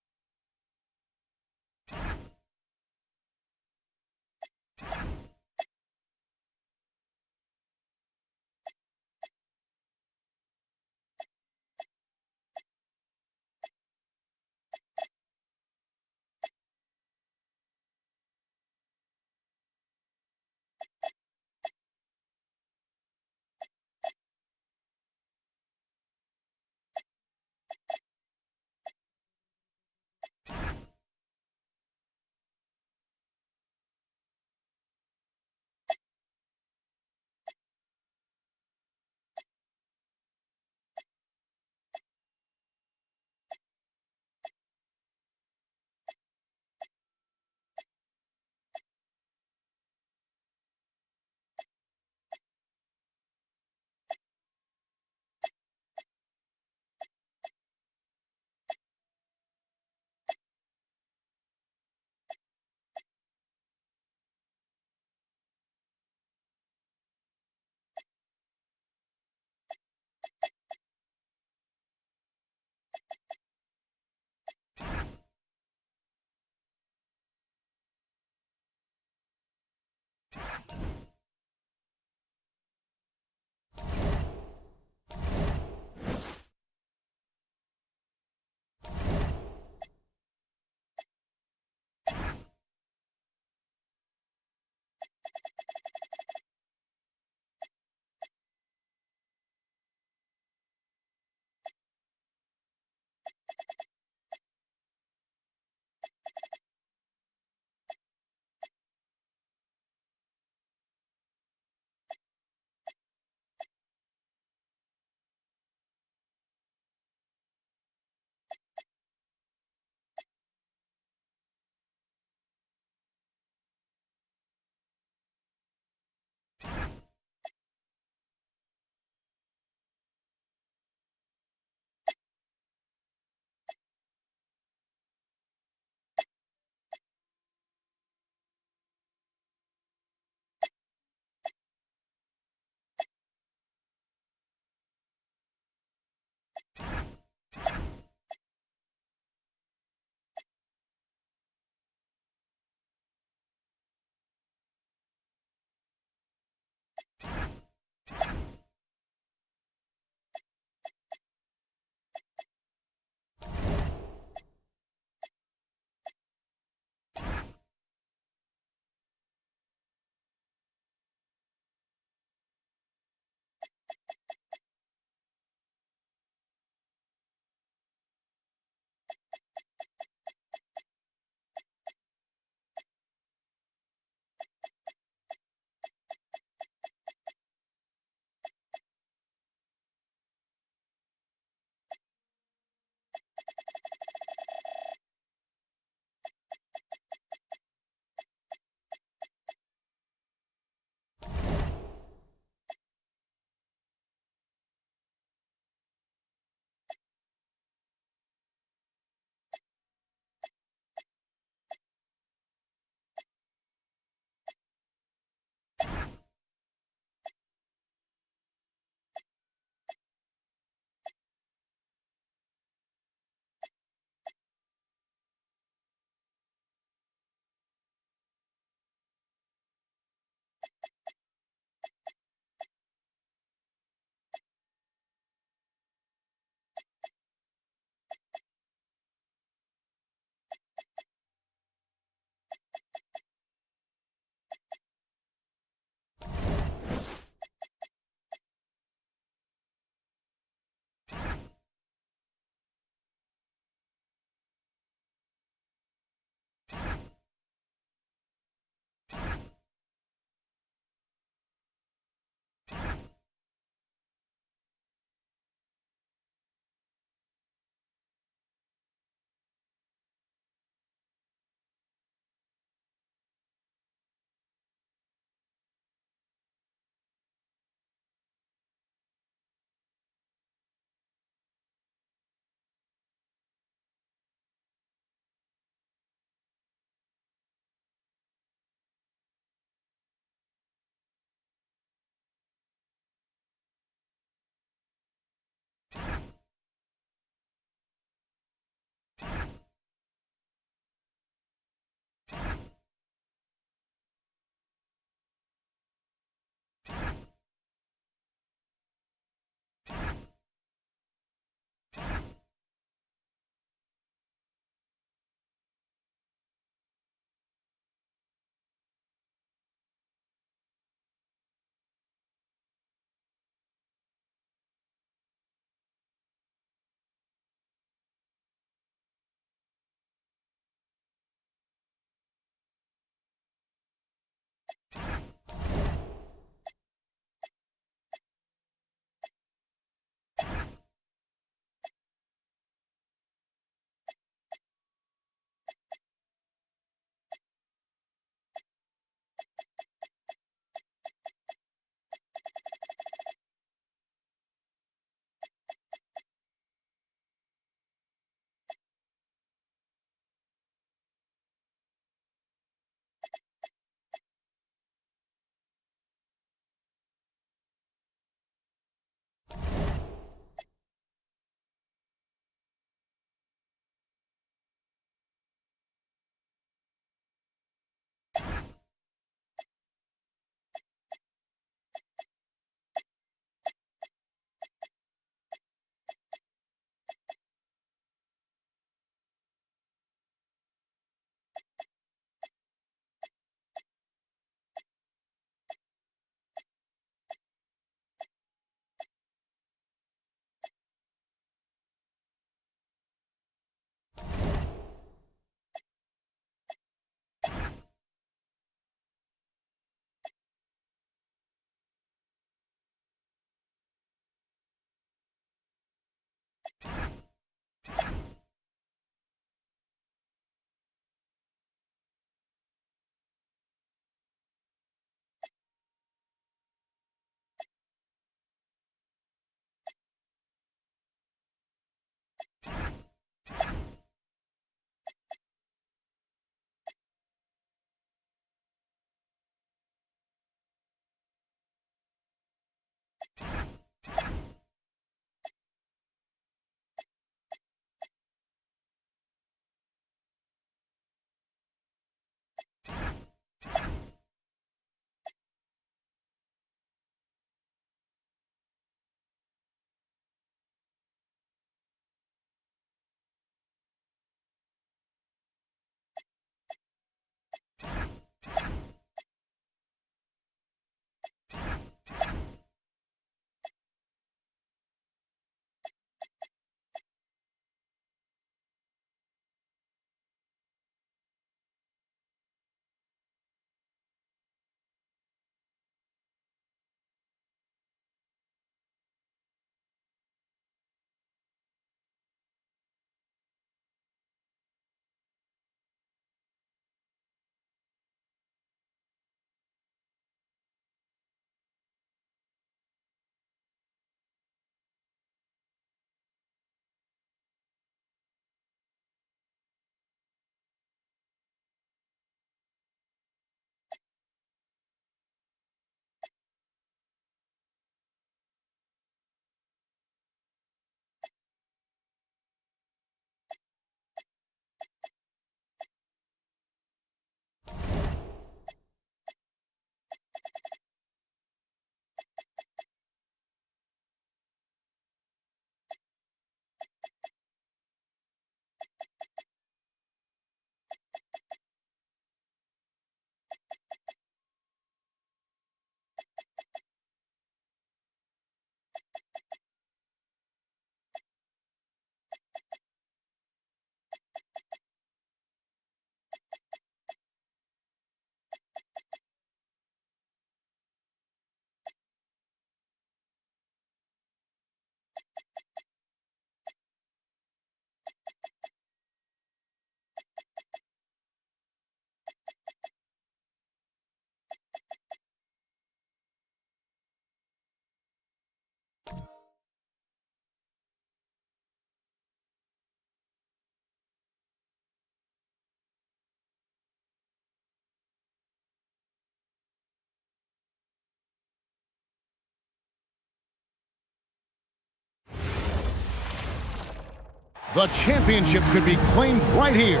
The championship could be claimed right here.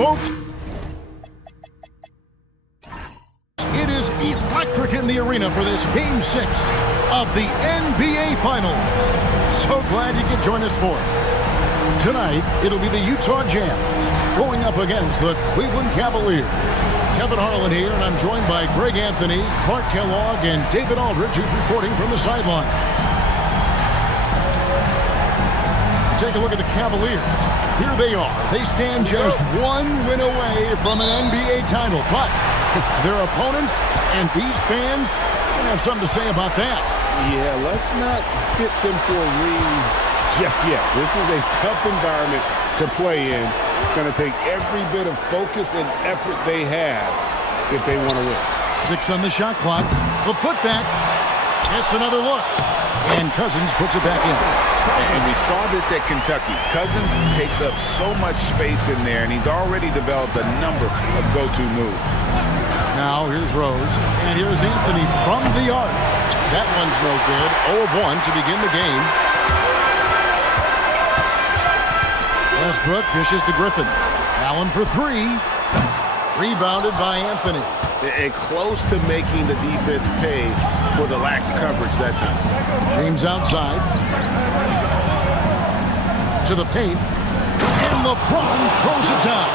Folks, it is electric in the arena for this Game 6 of the NBA Finals. So glad you could join us for it. Tonight, it'll be the Utah Jazz going up against the Cleveland Cavaliers. Kevin Harlan here, and I'm joined by Greg Anthony, Clark Kellogg, and David Aldridge, who's reporting from the sideline. Take a look at the Cavaliers. Here they are. They stand just one win away from an NBA title, but their opponents and these fans don't have something to say about that. Yeah, let's not fit them for rings just yet. This is a tough environment to play in. It's going to take every bit of focus and effort they have if they want to win. 6 on the shot clock. The putback. Gets another look. And Cousins puts it back in. And we saw this at Kentucky. Cousins takes up so much space in there, and he's already developed a number of go-to moves. Now here's Rose. And here's Anthony from the arc. That one's no good. 0 of 1 to begin the game. Westbrook dishes to Griffin. Allen for 3. Rebounded by Anthony. And close to making the defense pay for the lax coverage that time. James outside. To the paint. And LeBron throws it down.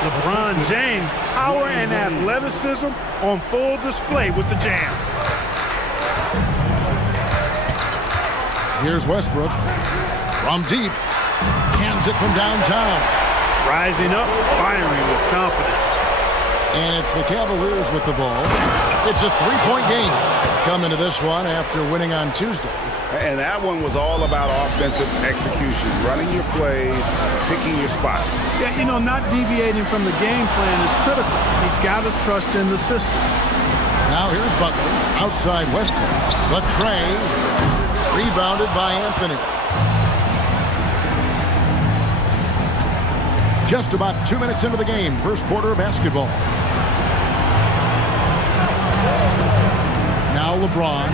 LeBron James, power and athleticism on full display with the jam. Here's Westbrook. From deep. Cans it from downtown. Rising up, firing with confidence. And it's the Cavaliers with the ball. It's a 3-point game. Come into this one after winning on Tuesday. And that one was all about offensive execution, running your plays, picking your spots. Yeah, you know, not deviating from the game plan is critical. You got to trust in the system. Now here's Butler. Outside Westbrook. The tray. Rebounded by Anthony. Just about 2 minutes into the game. First quarter of basketball. Now LeBron.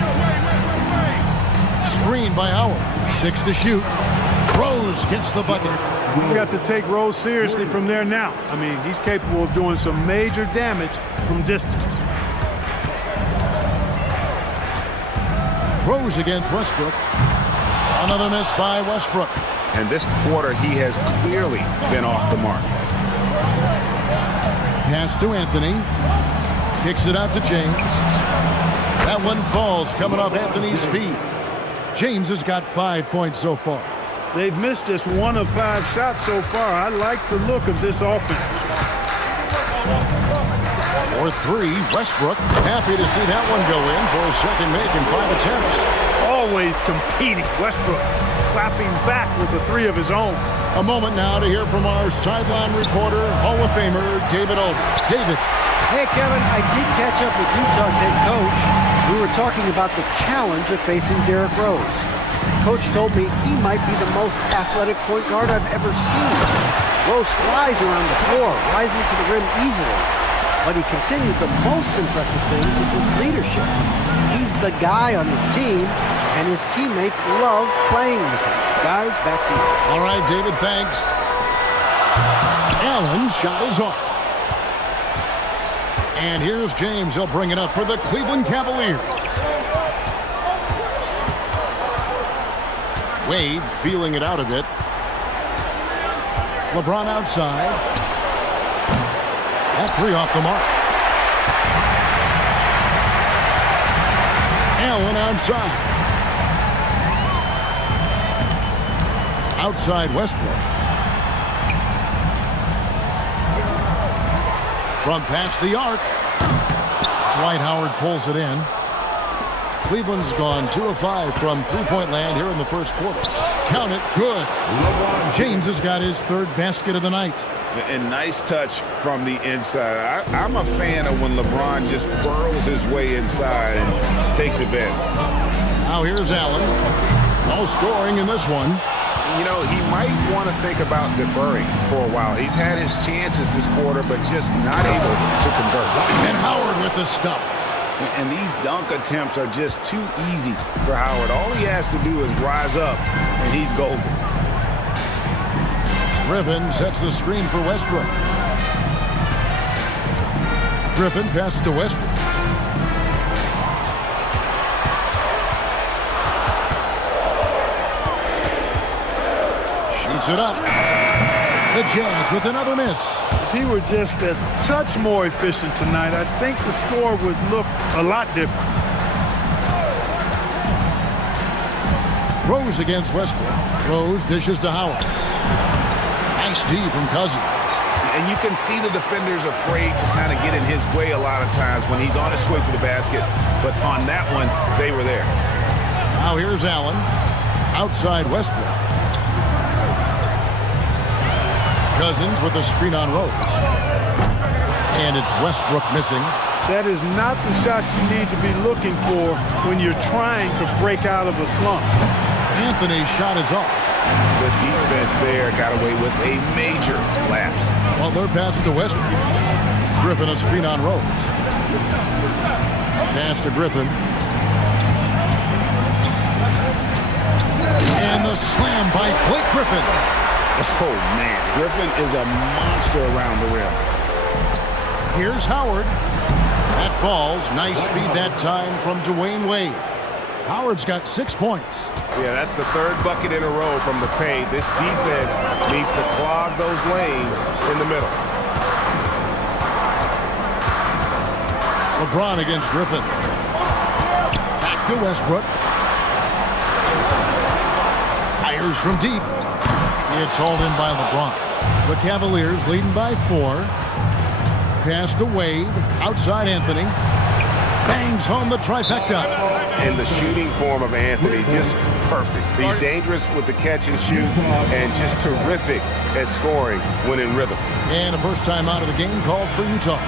Screen by Howard. 6 to shoot. Rose gets the bucket. We've got to take Rose seriously from there now. I mean, he's capable of doing some major damage from distance. Rose against Westbrook. Another miss by Westbrook. And this quarter, he has clearly been off the mark. Pass to Anthony. Kicks it out to James. That one falls, coming off Anthony's feet. James has got 5 points so far. They've missed just 1 of 5 shots so far. I like the look of this offense. For 3, Westbrook. Happy to see that one go in for his second make in 5 attempts. Always competing. Westbrook clapping back with the 3 of his own. A moment now to hear from our sideline reporter, Hall of Famer David Aldridge. David. Hey, Kevin, I did catch up with Utah's head coach. We were talking about the challenge of facing Derrick Rose. Coach told me he might be the most athletic point guard I've ever seen. Rose flies around the floor, rising to the rim easily. But he continued, the most impressive thing is his leadership. He's the guy on his team, and his teammates love playing with him. Guys, back to you. All right, David, thanks. Allen's shot is off. And here's James. He'll bring it up for the Cleveland Cavaliers. Wade feeling it out a bit. LeBron outside. That 3 off the mark. Allen outside. Outside Westbrook. From past the arc. Dwight Howard pulls it in. Cleveland's gone 2 of 5 from 3-point land here in the first quarter. Count it, good. James has got his 3rd basket of the night. And nice touch from the inside. I'm a fan of when LeBron just burrows his way inside and takes advantage. Now here's Allen. No scoring in this one. You know, he might want to think about deferring for a while. He's had his chances this quarter, but just not able to convert. And Howard with the stuff. And these dunk attempts are just too easy for Howard. All he has to do is rise up, and he's golden. Griffin sets the screen for Westbrook. Griffin passes to Westbrook. Shoots it up. The Jazz with another miss. If he were just a touch more efficient tonight, I think the score would look a lot different. Rose against Westbrook. Rose dishes to Howard. Nice D from Cousins. And you can see the defenders afraid to kind of get in his way a lot of times when he's on his way to the basket. But on that one, they were there. Now here's Allen. Outside Westbrook. Cousins with a screen on Rose. And it's Westbrook missing. That is not the shot you need to be looking for when you're trying to break out of a slump. Anthony's shot is off. The defense there got away with a major lapse. Well, they're passing to Westbrook. Griffin a screen on Rose. Pass to Griffin. And the slam by Blake Griffin. Oh, man. Griffin is a monster around the rim. Here's Howard. That falls. Nice feed that time from Dwayne Wade. Howard's got 6 points. Yeah, that's the third bucket in a row from the paint. This defense needs to clog those lanes in the middle. LeBron against Griffin. Back to Westbrook. Fires from deep. It's hauled in by LeBron. The Cavaliers leading by 4. Pass to Wade. Outside Anthony. Bangs home the trifecta. And the shooting form of Anthony, just perfect. He's dangerous with the catch and shoot and just terrific at scoring when in rhythm. And a first time out of the game called for Utah.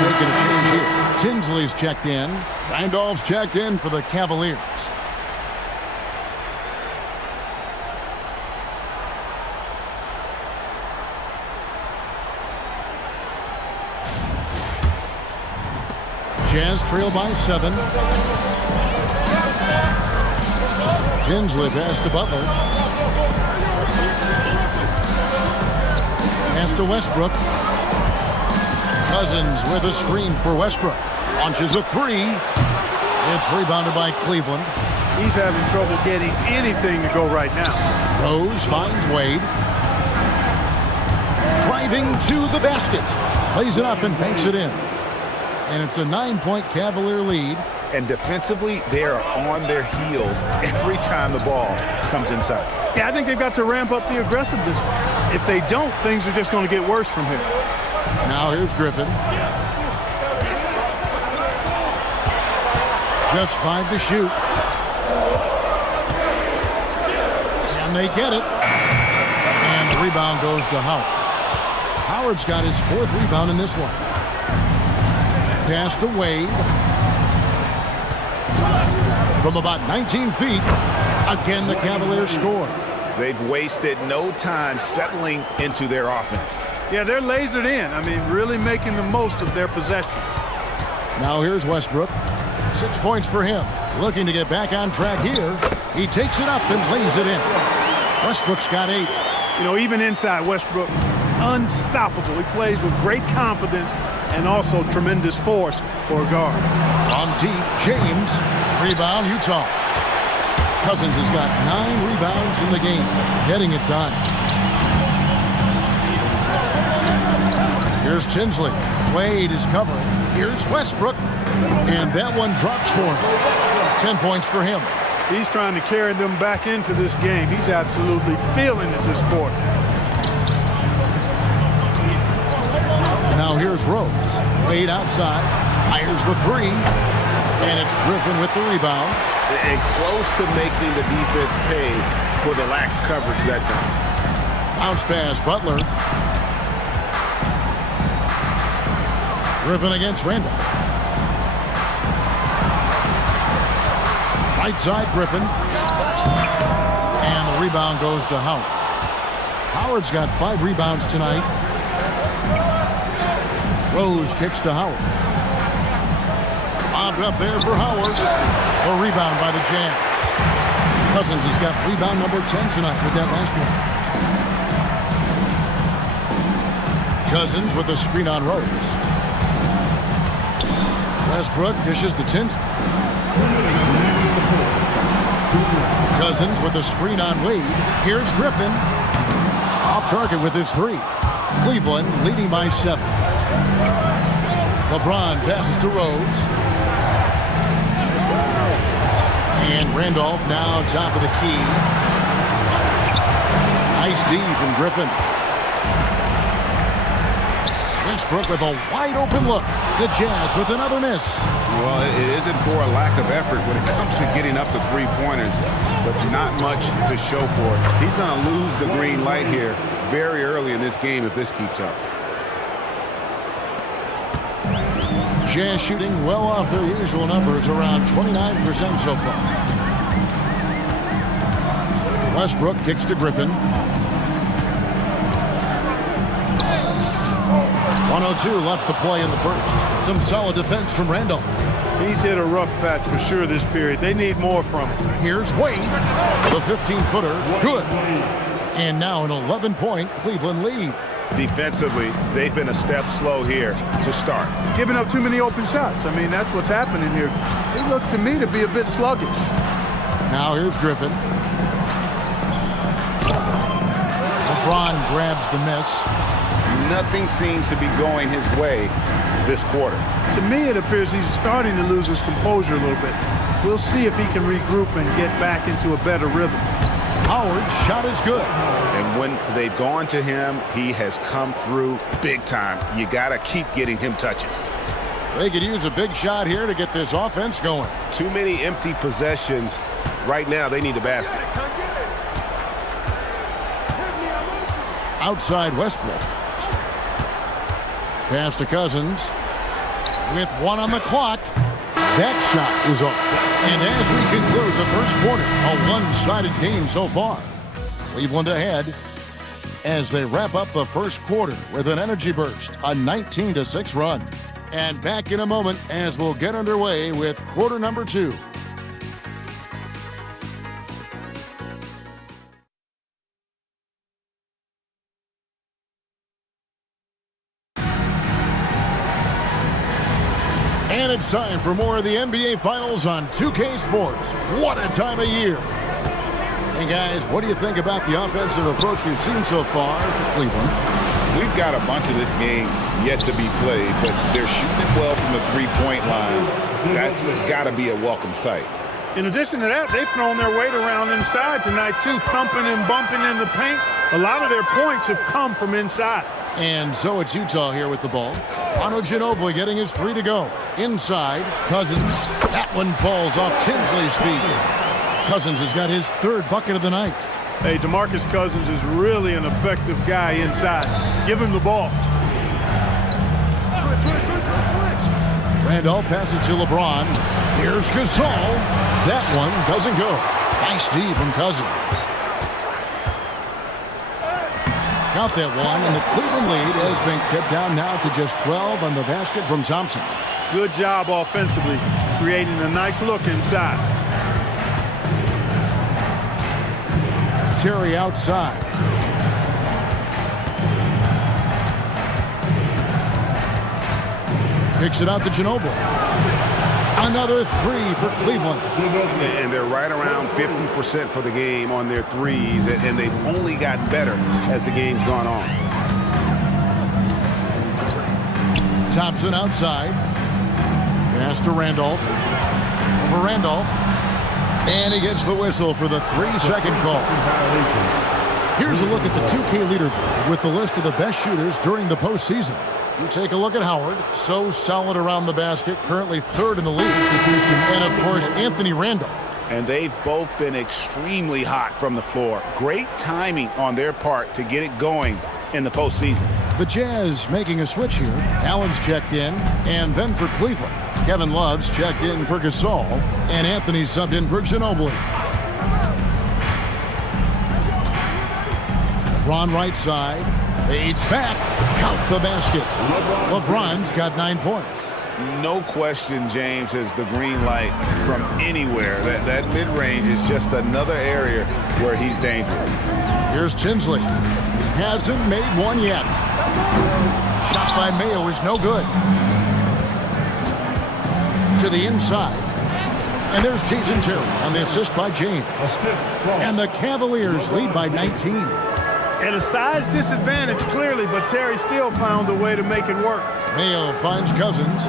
Making a change here. Tinsley's checked in. Randolph's checked in for the Cavaliers. Jazz trail by 7. Tinsley pass to Butler. Pass to Westbrook. Cousins with a screen for Westbrook. Launches a 3. It's rebounded by Cleveland. He's having trouble getting anything to go right now. Rose finds Wade. Driving to the basket. Plays it up and banks it in. And it's a 9-point Cavalier lead. And defensively, they are on their heels every time the ball comes inside. Yeah, I think they've got to ramp up the aggressiveness. If they don't, things are just going to get worse from here. Now here's Griffin. Just 5 to shoot. And they get it. And the rebound goes to Howard. Howard's got his 4th rebound in this one. Pass to Wade. From about 19 feet. Again, the Cavaliers score. They've wasted no time settling into their offense. Yeah, they're lasered in. I mean, really making the most of their possessions. Now here's Westbrook. 6 points for him. Looking to get back on track here. He takes it up and lays it in. Westbrook's got 8. You know, even inside, Westbrook, unstoppable. He plays with great confidence and also tremendous force for a guard. On deep, James. Rebound, Utah. Cousins has got 9 rebounds in the game. Getting it done. Here's Tinsley. Wade is covering. Here's Westbrook. And that one drops for him. 10 points for him. He's trying to carry them back into this game. He's absolutely feeling it this quarter. Now here's Rose. Wade outside. Fires the 3. And it's Griffin with the rebound. And close to making the defense pay for the lax coverage that time. Bounce pass, Butler. Griffin against Randolph. Right side, Griffin. And the rebound goes to Howard. Howard's got 5 rebounds tonight. Rose kicks to Howard. Bobbed up there for Howard. A rebound by the Jazz. Cousins has got rebound number 10 tonight with that last one. Cousins with a screen on Rose. Westbrook dishes to Tinsley. Cousins with a screen on Wade. Here's Griffin. Off target with his 3. Cleveland leading by 7. LeBron passes to Rose. And Randolph now top of the key. Nice D from Griffin. Westbrook with a wide open look. The Jazz with another miss. Well, it isn't for a lack of effort when it comes to getting up to 3-pointers, but not much to show for it. He's going to lose the green light here very early in this game if this keeps up. Jazz shooting well off their usual numbers, around 29% so far. Westbrook kicks to Griffin. 1:02 left to play in the first. Some solid defense from Randolph. He's hit a rough patch for sure this period. They need more from him. Here's Wade. The 15-footer. Good. And now an 11-point Cleveland lead. Defensively, they've been a step slow here to start. Giving up too many open shots. I mean, that's what's happening here. They look to me to be a bit sluggish. Now here's Griffin. LeBron grabs the miss. Nothing seems to be going his way this quarter. To me, it appears he's starting to lose his composure a little bit. We'll see if he can regroup and get back into a better rhythm. Howard's shot is good. And when they've gone to him, he has come through big time. You got to keep getting him touches. They could use a big shot here to get this offense going. Too many empty possessions. Right now, they need a basket. Outside Westbrook. Pass to Cousins. With 1 on the clock. That shot is off. And as we conclude the first quarter, a one-sided game so far. Cleveland ahead as they wrap up the first quarter with an energy burst, a 19-6 run. And back in a moment as we'll get underway with quarter number 2. And it's time for more of the NBA Finals on 2K Sports. What a time of year. Hey, guys, what do you think about the offensive approach we've seen so far for Cleveland? We've got a bunch of this game yet to be played, but they're shooting well from the three-point line. That's got to be a welcome sight. In addition to that, they've thrown their weight around inside tonight, too, thumping and bumping in the paint. A lot of their points have come from inside. And so it's Utah here with the ball. Ginobili getting his 3 to go. Inside, Cousins. That one falls off Tinsley's feet. Cousins has got his 3rd bucket of the night. Hey, DeMarcus Cousins is really an effective guy inside. Give him the ball. Randolph passes to LeBron. Here's Gasol. That one doesn't go. Nice D from Cousins. Count that one, and the Cleveland lead has been cut down now to just 12 on the basket from Thompson. Good job offensively, creating a nice look inside. Terry outside. Picks it out to Ginobili. Another three for Cleveland. And they're right around 50% for the game on their threes, and they've only gotten better as the game's gone on. Thompson outside. Pass to Randolph. Over Randolph. And he gets the whistle for the 3-second call. Here's a look at the 2K leaderboard with the list of the best shooters during the postseason. You take a look at Howard, so solid around the basket, currently third in the league. And, of course, Anthony Randolph. And they've both been extremely hot from the floor. Great timing on their part to get it going in the postseason. The Jazz making a switch here. Allen's checked in, and then for Cleveland. Kevin Love's checked in for Gasol, and Anthony subbed in for Ginobili. LeBron right side, fades back, count the basket. LeBron's got 9 points. No question, James has the green light from anywhere. That mid-range is just another area where he's dangerous. Here's Tinsley. Hasn't made one yet. Shot by Mayo is no good. To the inside. And there's Jason Terry on the assist by James. And the Cavaliers lead by 19. At a size disadvantage, clearly, but Terry still found a way to make it work. Mayo finds Cousins.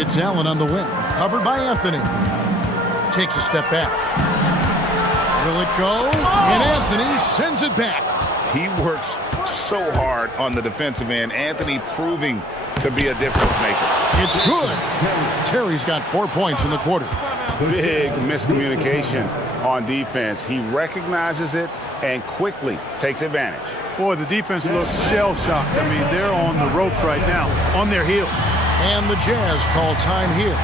It's Allen on the wing. Covered by Anthony. Takes a step back. Will it go? And Anthony sends it back. He works so hard on the defensive end. Anthony proving to be a difference maker. It's good. Terry's got 4 points in the quarter. Big miscommunication on defense. He recognizes it and quickly takes advantage. Boy, the defense looks shell-shocked. I mean, they're on the ropes right now, on their heels. And the Jazz call time here.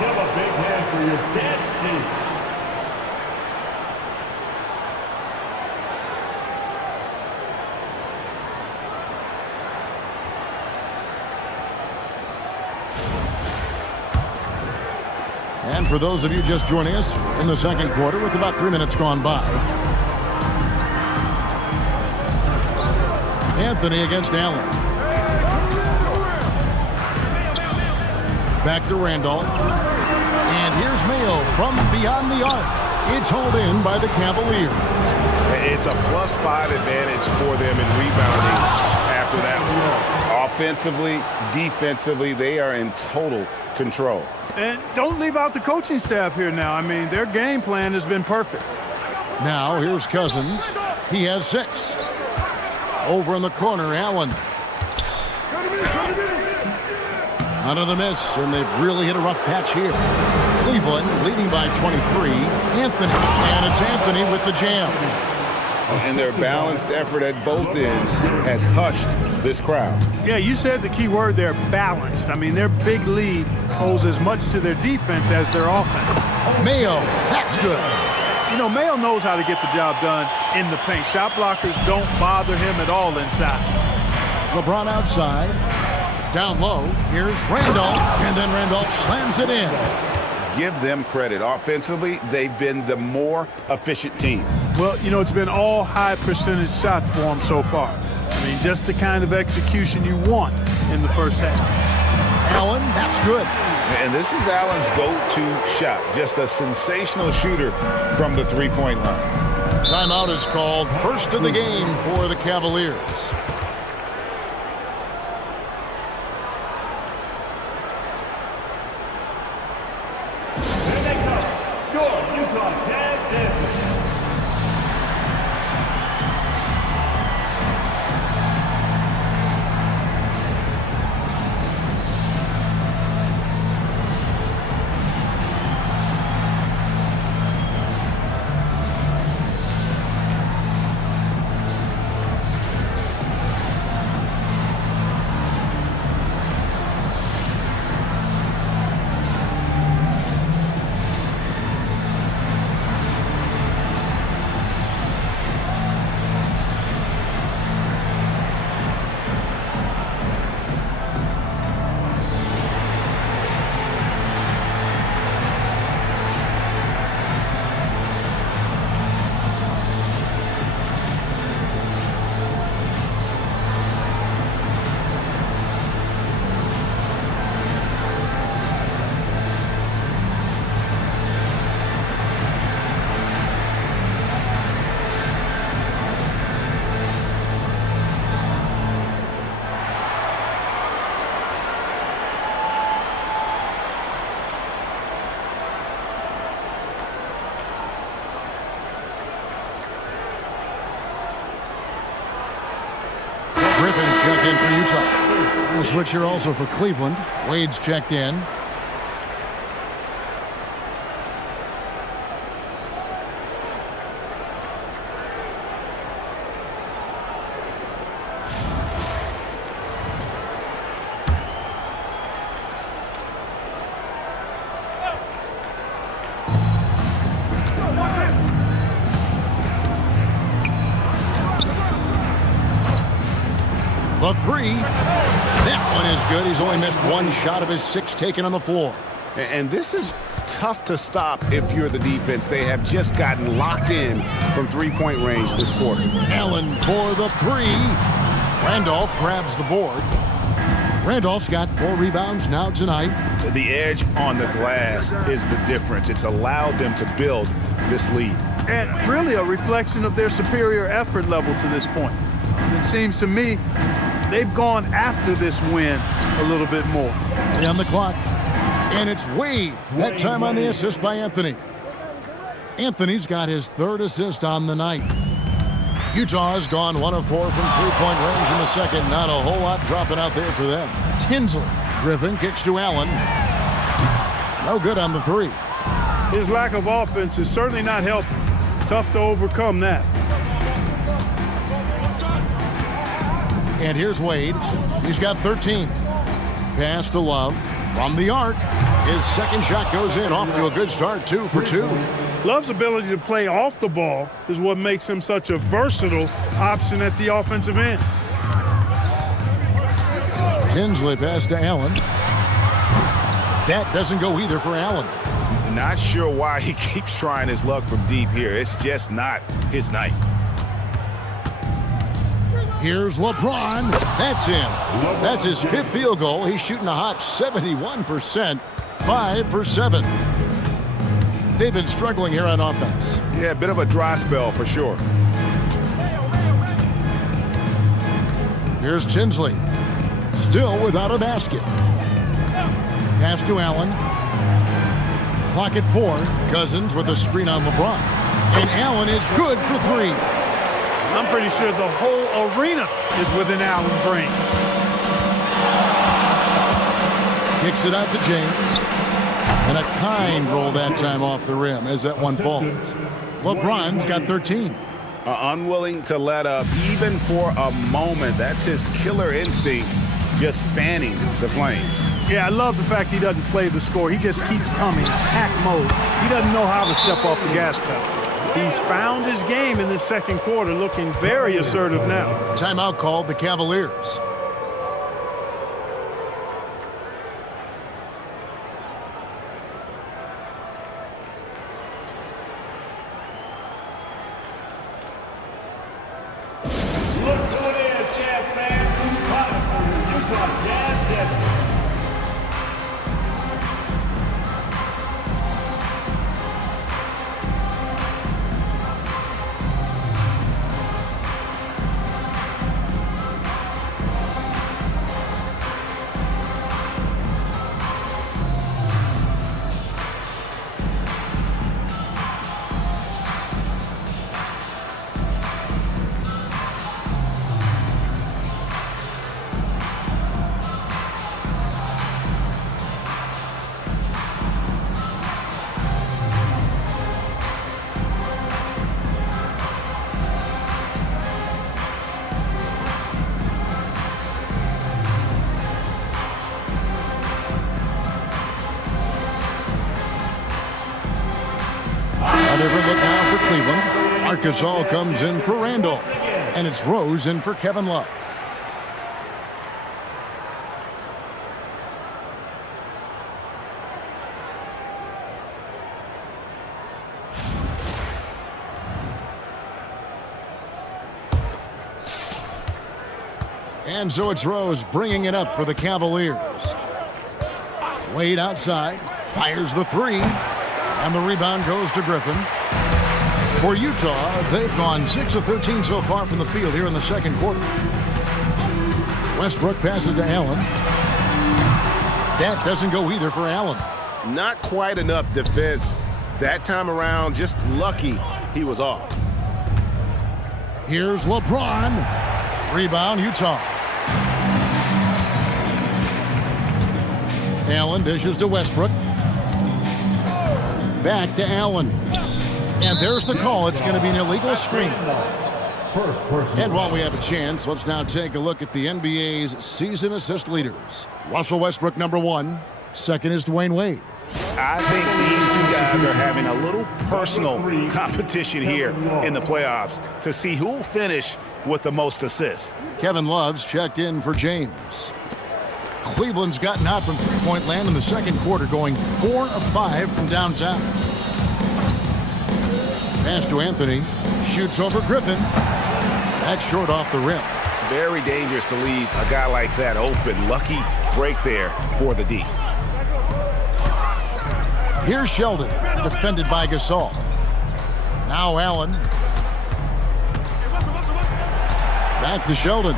Give a big hand for your dance team. And for those of you just joining us in the second quarter with about 3 minutes gone by. Anthony against Allen. Back to Randolph. And here's Mayo from beyond the arc. It's hauled in by the Cavaliers. It's a +5 advantage for them in rebounding after that one. Offensively, defensively, they are in total control. And don't leave out the coaching staff here now. I mean, their game plan has been perfect. Now here's Cousins. He has 6. Over in the corner, Allen. Another miss, and they've really hit a rough patch here. Cleveland leading by 23. Anthony, and it's Anthony with the jam. And their balanced effort at both ends has hushed this crowd. Yeah, you said the key word there, balanced. I mean, their big lead owes as much to their defense as their offense. Mayo, that's good. You know, Mayo knows how to get the job done in the paint. Shot blockers don't bother him at all inside. LeBron outside. Down low. Here's Randolph. And then Randolph slams it in. Give them credit. Offensively, they've been the more efficient team. Well, you know, it's been all high percentage shots for him so far. I mean, just the kind of execution you want in the first half. Allen, that's good. And this is Allen's go-to shot. Just a sensational shooter from the three-point line. Timeout is called. First of the game for the Cavaliers. Griffin's checked in for Utah. A switch here also for Cleveland. Wade's checked in. The three. That one is good. He's only missed one shot of his 6 taken on the floor. And this is tough to stop if you're the defense. They have just gotten locked in from three-point range this quarter. Allen for the three. Randolph grabs the board. Randolph's got 4 rebounds now tonight. The edge on the glass is the difference. It's allowed them to build this lead. And really a reflection of their superior effort level to this point. It seems to me they've gone after this win a little bit more. On the clock. And it's Wade. That time on the assist by Anthony. Anthony's got his 3rd assist on the night. Utah's gone 1 of 4 from three-point range in the second. Not a whole lot dropping out there for them. Tinsley. Griffin kicks to Allen. No good on the 3. His lack of offense is certainly not helping. Tough to overcome that. And here's Wade. He's got 13. Pass to Love from the arc. His second shot goes in. Off to a good start, 2 for 2. Love's ability to play off the ball is what makes him such a versatile option at the offensive end. Tinsley pass to Allen. That doesn't go either for Allen. Not sure why he keeps trying his luck from deep here. It's just not his night. Here's LeBron. That's in. That's his 5th field goal. He's shooting a hot 71%. 5 for 7. They've been struggling here on offense. Yeah, a bit of a dry spell for sure. Here's Tinsley. Still without a basket. Pass to Allen. Clock at 4. Cousins with a screen on LeBron. And Allen is good for 3. I'm pretty sure the whole arena is within Allen's range. Kicks it out to James. And a kind roll that time off the rim as that one falls. LeBron's got 13. Unwilling to let up even for a moment. That's his killer instinct, just fanning the flame. Yeah, I love the fact he doesn't play the score. He just keeps coming, attack mode. He doesn't know how to step off the gas pedal. He's found his game in this second quarter, looking very assertive now. Timeout called the Cavaliers. A different look now for Cleveland. Marcus All comes in for Randolph. And it's Rose in for Kevin Love. And so it's Rose bringing it up for the Cavaliers. Wade outside, fires the three. And the rebound goes to Griffin. For Utah, they've gone 6 of 13 so far from the field here in the second quarter. Westbrook passes to Allen. That doesn't go either for Allen. Not quite enough defense that time around. Just lucky he was off. Here's LeBron. Rebound, Utah. Allen dishes to Westbrook. Back to Allen. And there's the call. It's going to be an illegal screen. And while we have a chance, let's now take a look at the NBA's season assist leaders. Russell Westbrook, #1. Second is Dwayne Wade. I think these two guys are having a little personal competition here in the playoffs to see who will finish with the most assists. Kevin Love's checked in for James. Cleveland's gotten hot from three-point land in the second quarter, going 4 of 5 from downtown. Pass to Anthony. Shoots over Griffin. That's short off the rim. Very dangerous to leave a guy like that open. Lucky break there for the D. Here's Sheldon, defended by Gasol. Now Allen. Back to Sheldon.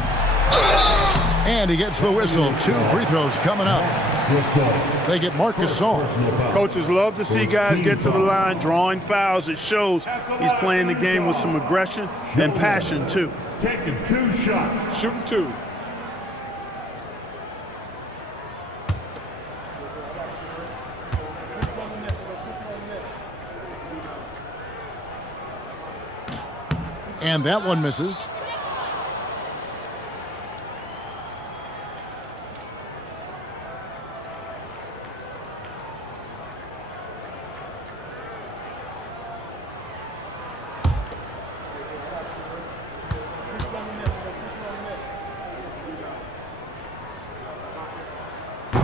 And he gets the whistle. 2 free throws coming up. They get Marc Gasol. Coaches love to see guys get to the line, drawing fouls. It shows he's playing the game with some aggression and passion, too. Taking 2 shots. Shooting 2. And that one misses.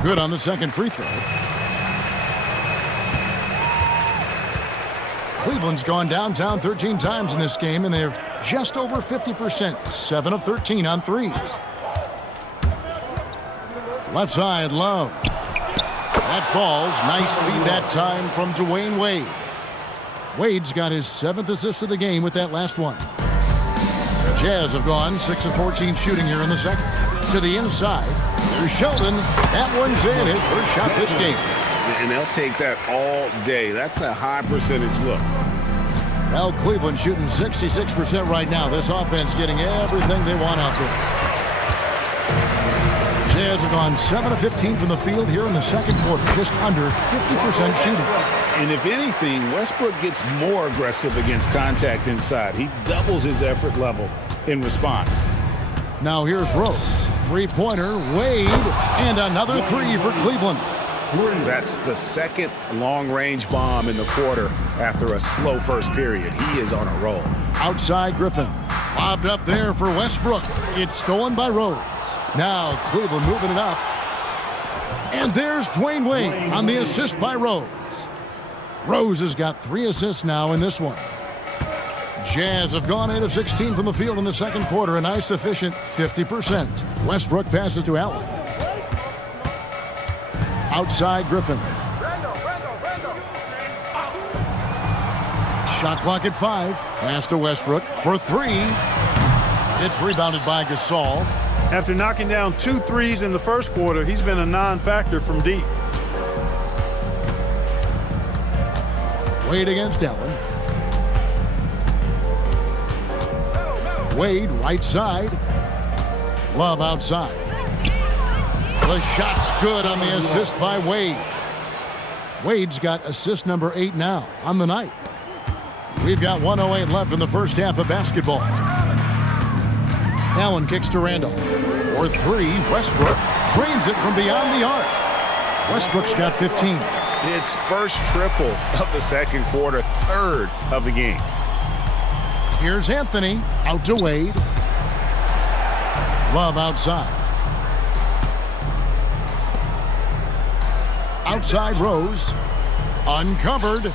Good on the second free throw. Cleveland's gone downtown 13 times in this game, and they're just over 50%, 7 of 13 on threes. Left side, Love. That falls. Nice feed that time from Dwayne Wade. Wade's got his 7th assist of the game with that last one. Jazz have gone 6 of 14 shooting here in the second. To the inside, there's Sheldon. That one's in, his first shot this game. And they'll take that all day. That's a high percentage look. Well, Cleveland shooting 66% right now. This offense getting everything they want out there. Jazz have gone 7 of 15 from the field here in the second quarter, just under 50% shooting. And if anything, Westbrook gets more aggressive against contact inside. He doubles his effort level in response. Now here's Rose. Three-pointer, Wade, and another three for Cleveland. That's the second long-range bomb in the quarter after a slow first period. He is on a roll. Outside Griffin. Lobbed up there for Westbrook. It's stolen by Rose. Now Cleveland moving it up. And there's Dwayne Wade on the assist by Rose. Rose has got 3 assists now in this one. Jazz have gone 8 of 16 from the field in the second quarter, a nice efficient 50%. Westbrook passes to Allen. Outside Griffin. Shot clock at 5. Pass to Westbrook for 3. It's rebounded by Gasol. After knocking down 2 threes in the first quarter, he's been a non-factor from deep. Wade against Allen. Wade right side. Love outside. The shot's good on the assist by Wade. Wade's got assist number 8 now on the night. We've got 1:08 left in the first half of basketball. Allen kicks to Randall. For 3, Westbrook drains it from beyond the arc. Westbrook's got 15. It's first triple of the second quarter, third of the game. Here's Anthony out to Wade. Love outside. Outside Rose. Uncovered.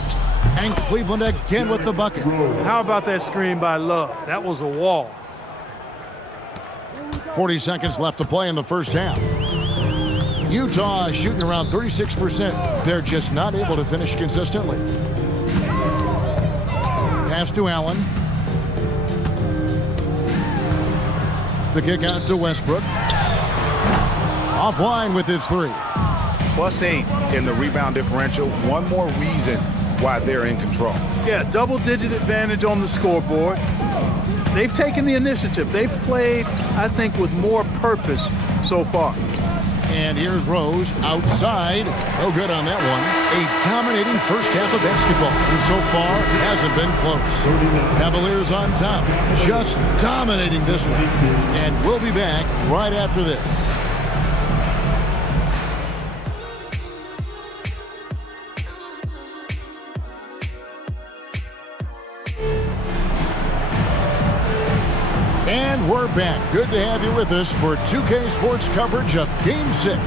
And Cleveland again with the bucket. How about that screen by Love? That was a wall. 40 seconds left to play in the first half. Utah shooting around 36%. They're just not able to finish consistently. Pass to Allen. The kick out to Westbrook. Offline with his 3. +8 in the rebound differential. One more reason why they're in control. Yeah, double-digit advantage on the scoreboard. They've taken the initiative. They've played, I think, with more purpose so far. And here's Rose outside. No good on that one. A dominating first half of basketball. And so far, it hasn't been close. Cavaliers on top. Just dominating this one. And we'll be back right after this. And we're back. Good to have you with us for 2K Sports coverage of Game 6.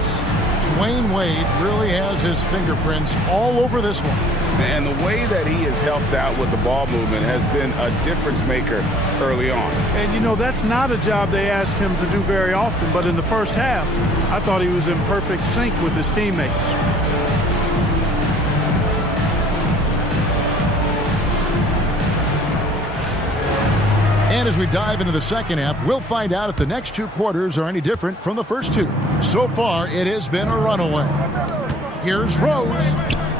Dwayne Wade really has his fingerprints all over this one. And the way that he has helped out with the ball movement has been a difference maker early on. And, you know, that's not a job they ask him to do very often. But in the first half, I thought he was in perfect sync with his teammates. And as we dive into the second half, we'll find out if the next 2 quarters are any different from the first 2. So far, it has been a runaway. Here's Rose.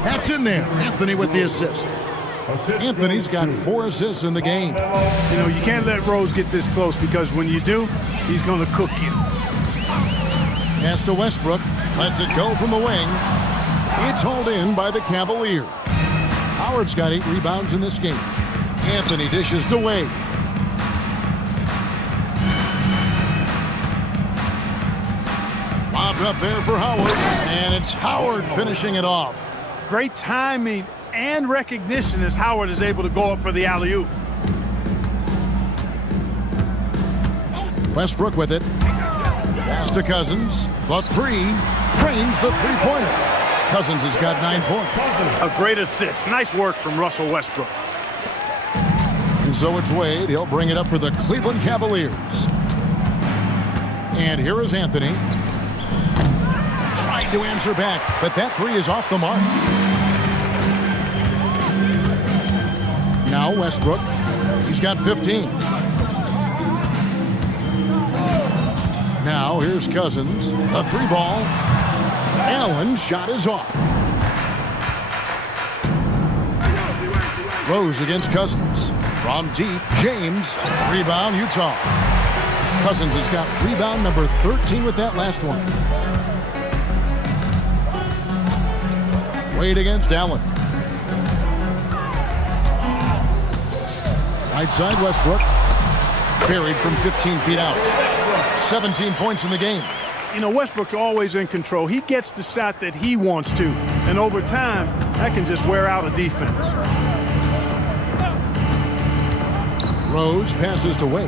That's in there. Anthony with the assist. Anthony's got 4 assists in the game. You know, you can't let Rose get this close because when you do, he's going to cook you. Pass to Westbrook. Lets it go from the wing. It's hauled in by the Cavaliers. Howard's got 8 rebounds in this game. Anthony dishes to Wade. Up there for Howard, and it's Howard finishing it off. Great timing and recognition as Howard is able to go up for the alley-oop. Westbrook with it. Pass to Cousins. The 3 drains the 3-pointer. Cousins has got 9 points. A great assist. Nice work from Russell Westbrook. And so it's Wade. He'll bring it up for the Cleveland Cavaliers. And here is Anthony. Trying to answer back, but that 3 is off the mark. Now Westbrook. He's got 15. Now here's Cousins. A 3-ball. Allen's shot is off. Rose against Cousins. From deep, James. Rebound, Utah. Cousins has got rebound number 13 with that last one. Wade against Allen. Right side Westbrook. Buried from 15 feet out. 17 points in the game. You know, Westbrook always in control. He gets the shot that he wants to. And over time, that can just wear out a defense. Rose passes to Wade.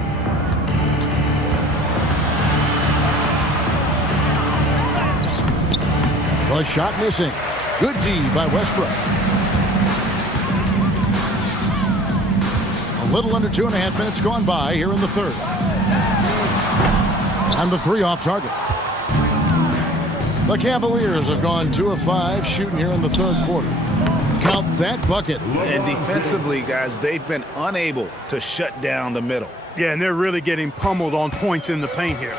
The shot missing. Good D by Westbrook. A little under 2.5 minutes gone by here in the third. And the three off target. The Cavaliers have gone 2 of 5 shooting here in the third quarter. Count that bucket. And defensively, guys, they've been unable to shut down the middle. Yeah, and they're really getting pummeled on points in the paint here.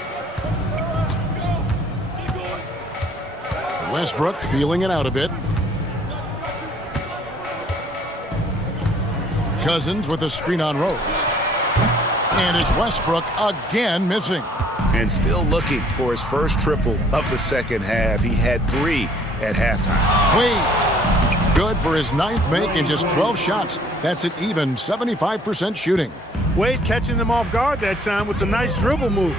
Westbrook feeling it out a bit. Cousins with a screen on Rose. And it's Westbrook again missing. And still looking for his first triple of the second half. He had 3 at halftime. Wade, good for his 9th make in just 12 shots. That's an even 75% shooting. Wade catching them off guard that time with the nice dribble move.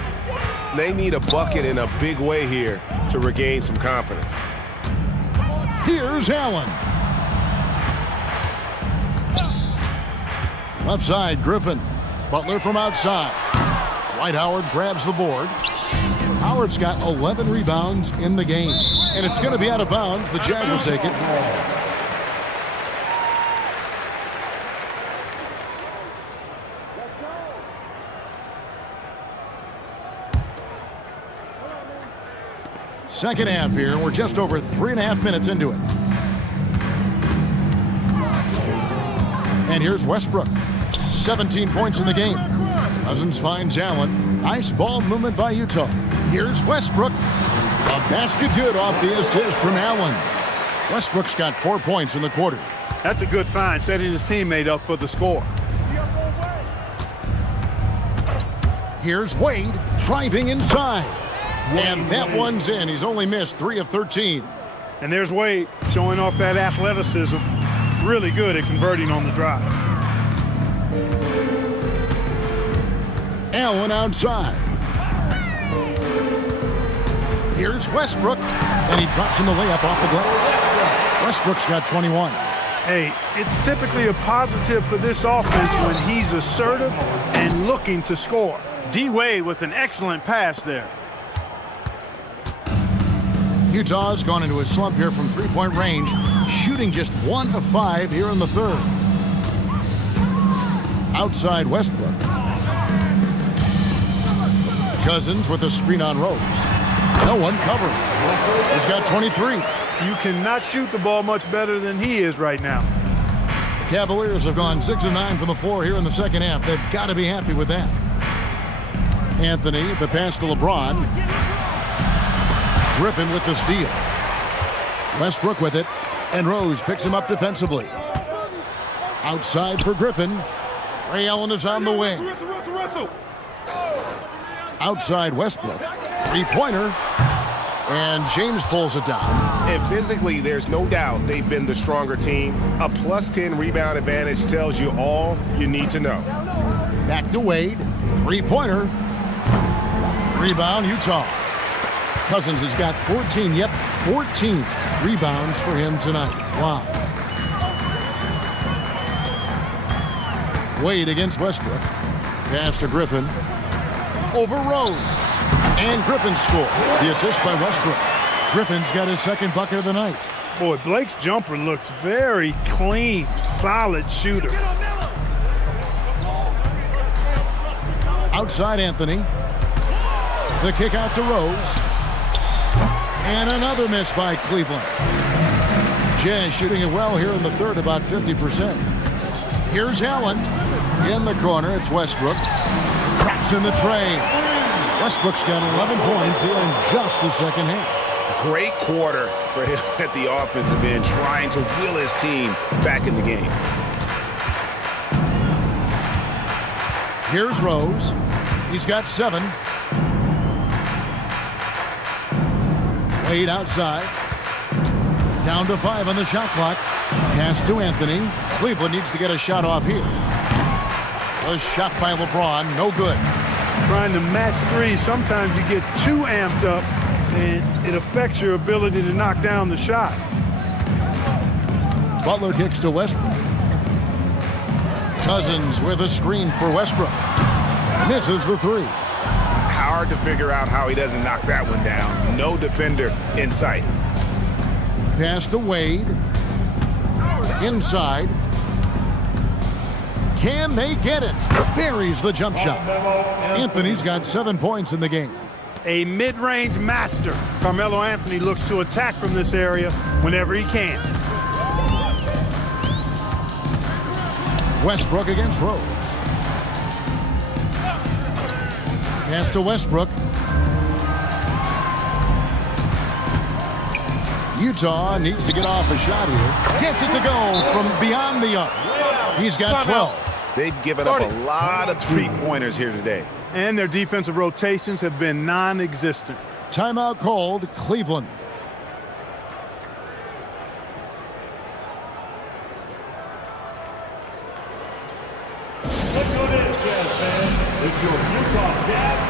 They need a bucket in a big way here to regain some confidence. Here's Allen. Left side, Griffin. Butler from outside. Dwight Howard grabs the board. Howard's got 11 rebounds in the game. And it's going to be out of bounds. The Jazz will take it. Second half here. We're just over 3.5 minutes into it. And here's Westbrook. 17 points in the game. Cousins finds Allen. Nice ball movement by Utah. Here's Westbrook. A basket good off the assist from Allen. Westbrook's got 4 points in the quarter. That's a good find, setting his teammate up for the score. Here's Wade driving inside. And that one's in. He's only missed 3 of 13. And there's Wade showing off that athleticism. Really good at converting on the drive. Allen outside. Here's Westbrook. And he drops in the layup off the glass. Westbrook's got 21. Hey, it's typically a positive for this offense when he's assertive and looking to score. D. Wade with an excellent pass there. Utah's gone into a slump here from three-point range, shooting just 1 of 5 here in the third. Outside Westbrook. Cousins with a screen on Rose. No one covering. He's got 23. You cannot shoot the ball much better than he is right now. The Cavaliers have gone 6 of 9 from the floor here in the second half. They've got to be happy with that. Anthony, the pass to LeBron. Griffin with the steal. Westbrook with it, and Rose picks him up defensively. Outside for Griffin. Ray Allen is on the wing. Outside Westbrook. Three-pointer. And James pulls it down. And physically, there's no doubt they've been the stronger team. A +10 rebound advantage tells you all you need to know. Back to Wade. Three-pointer. Rebound, Utah. Cousins has got 14, 14 rebounds for him tonight. Wow. Wade against Westbrook. Pass to Griffin. Over Rose. And Griffin scores. The assist by Westbrook. Griffin's got his second bucket of the night. Boy, Blake's jumper looks very clean, solid shooter. Outside Anthony. The kick out to Rose. And another miss by Cleveland. Jazz shooting it well here in the third, about 50%. Here's Allen. In the corner, it's Westbrook. Traps in the tray. Westbrook's got 11 points here in just the second half. Great quarter for him at the offensive end, trying to will his team back in the game. Here's Rose. He's got 7. Wade outside. Down to 5 on the shot clock. Pass to Anthony. Cleveland needs to get a shot off here. A shot by LeBron, no good. Trying to match three, sometimes you get too amped up and it affects your ability to knock down the shot. Butler kicks to Westbrook. Cousins with a screen for Westbrook. Misses the three. Hard to figure out how he doesn't knock that one down. No defender in sight. Pass to Wade. Inside. Can they get it? Buries the jump shot. Anthony's got 7 points in the game. A mid-range master. Carmelo Anthony looks to attack from this area whenever he can. Westbrook against Rose. Pass to Westbrook. Utah needs to get off a shot here. Gets it to go from beyond the arc. He's got 12. They've given up a lot of three-pointers here today. And their defensive rotations have been non-existent. Timeout called, Cleveland. Let's go to this, Jazz fans. It's your Utah Jazz.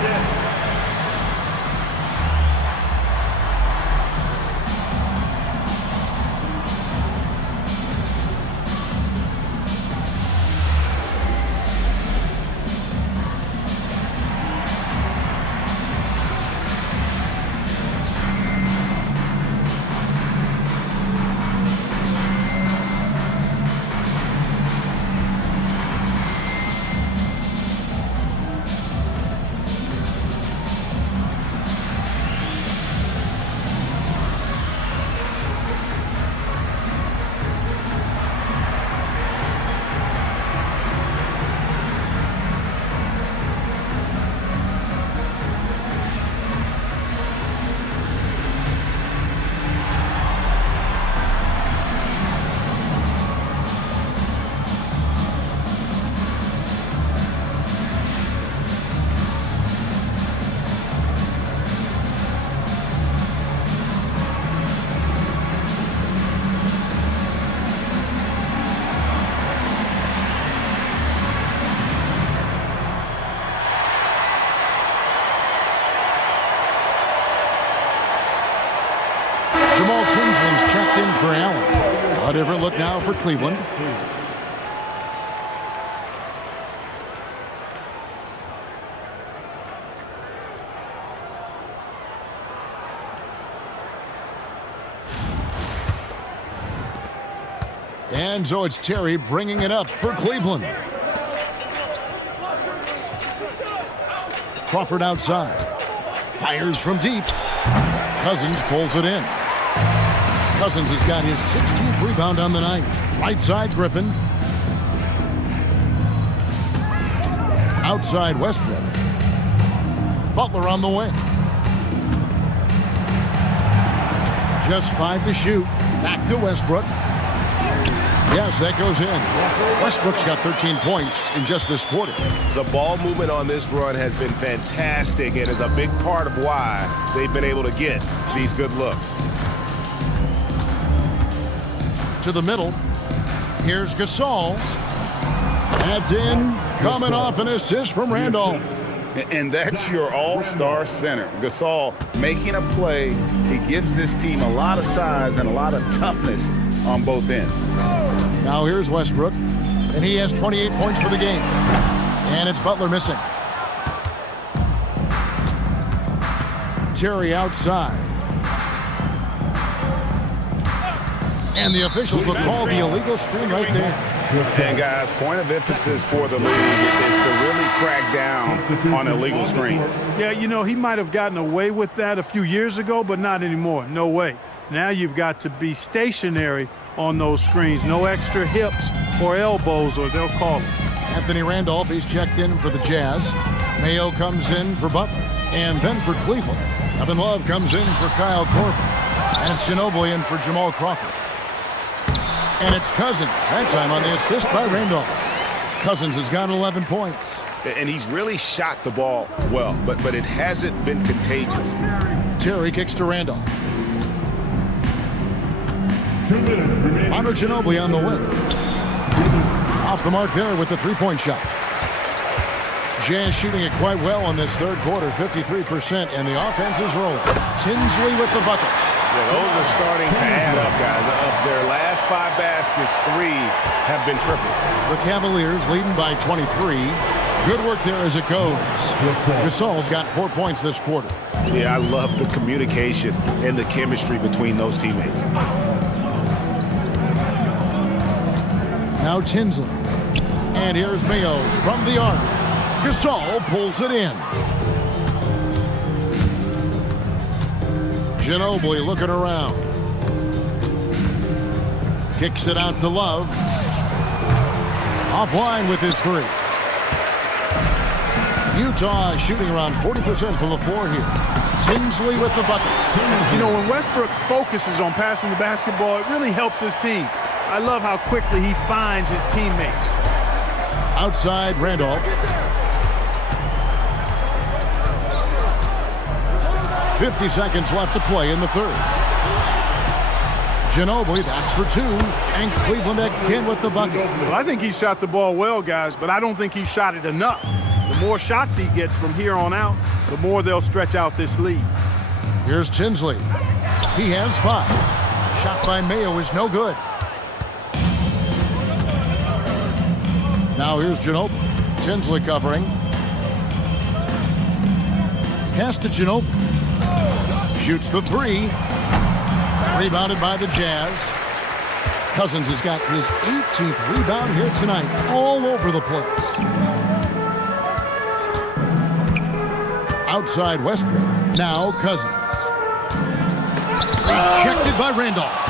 Tinsley's checked in for Allen. A different look now for Cleveland. And so it's Terry bringing it up for Cleveland. Crawford outside. Fires from deep. Cousins pulls it in. Cousins has got his 16th rebound on the night. Right side, Griffin. Outside, Westbrook. Butler on the wing. Just 5 to shoot. Back to Westbrook. Yes, that goes in. Westbrook's got 13 points in just this quarter. The ball movement on this run has been fantastic and is a big part of why they've been able to get these good looks. To the middle. Here's Gasol. Adds in, coming off an assist from Randolph. And that's your all-star center. Gasol making a play. He gives this team a lot of size and a lot of toughness on both ends. Now here's Westbrook, and he has 28 points for the game. And it's Butler missing. Terry outside. And the officials will call the illegal screen right there. And guys, point of emphasis for the league is to really crack down on illegal screens. Yeah, you know, he might have gotten away with that a few years ago, but not anymore. No way. Now you've got to be stationary on those screens. No extra hips or elbows, or they'll call it. Anthony Randolph, he's checked in for the Jazz. Mayo comes in for Butler. And then for Cleveland, Kevin Love comes in for Kyle Korver. And it's Ginobili in for Jamal Crawford. And it's Cousins, that time on the assist by Randolph. Cousins has got 11 points. And he's really shot the ball well, but it hasn't been contagious. Terry kicks to Randolph. Manu Ginobili on the wing. Off the mark there with the three-point shot. Jazz shooting it quite well in this third quarter, 53%, and the offense is rolling. Tinsley with the bucket. Yeah, those are starting to add up, guys. Of their last 5 baskets, 3 have been triples. The Cavaliers leading by 23. Good work there as it goes. Gasol's got 4 points this quarter. Yeah, I love the communication and the chemistry between those teammates. Now Tinsley. And here's Mayo from the arc. Gasol pulls it in. Ginobili looking around. Kicks it out to Love. Offline with his 3. Utah shooting around 40% from the floor here. Tinsley with the bucket. You know, when Westbrook focuses on passing the basketball, it really helps his team. I love how quickly he finds his teammates. Outside Randolph. 50 seconds left to play in the third. Ginobili, that's for 2. And Cleveland again with the bucket. Well, I think he shot the ball well, guys, but I don't think he shot it enough. The more shots he gets from here on out, the more they'll stretch out this lead. Here's Tinsley. He has 5. Shot by Mayo is no good. Now here's Ginobili. Tinsley covering. Pass to Ginobili. Shoots the 3. Rebounded by the Jazz. Cousins has got his 18th rebound here tonight. All over the place. Outside Westbrook. Now Cousins. Rejected by Randolph.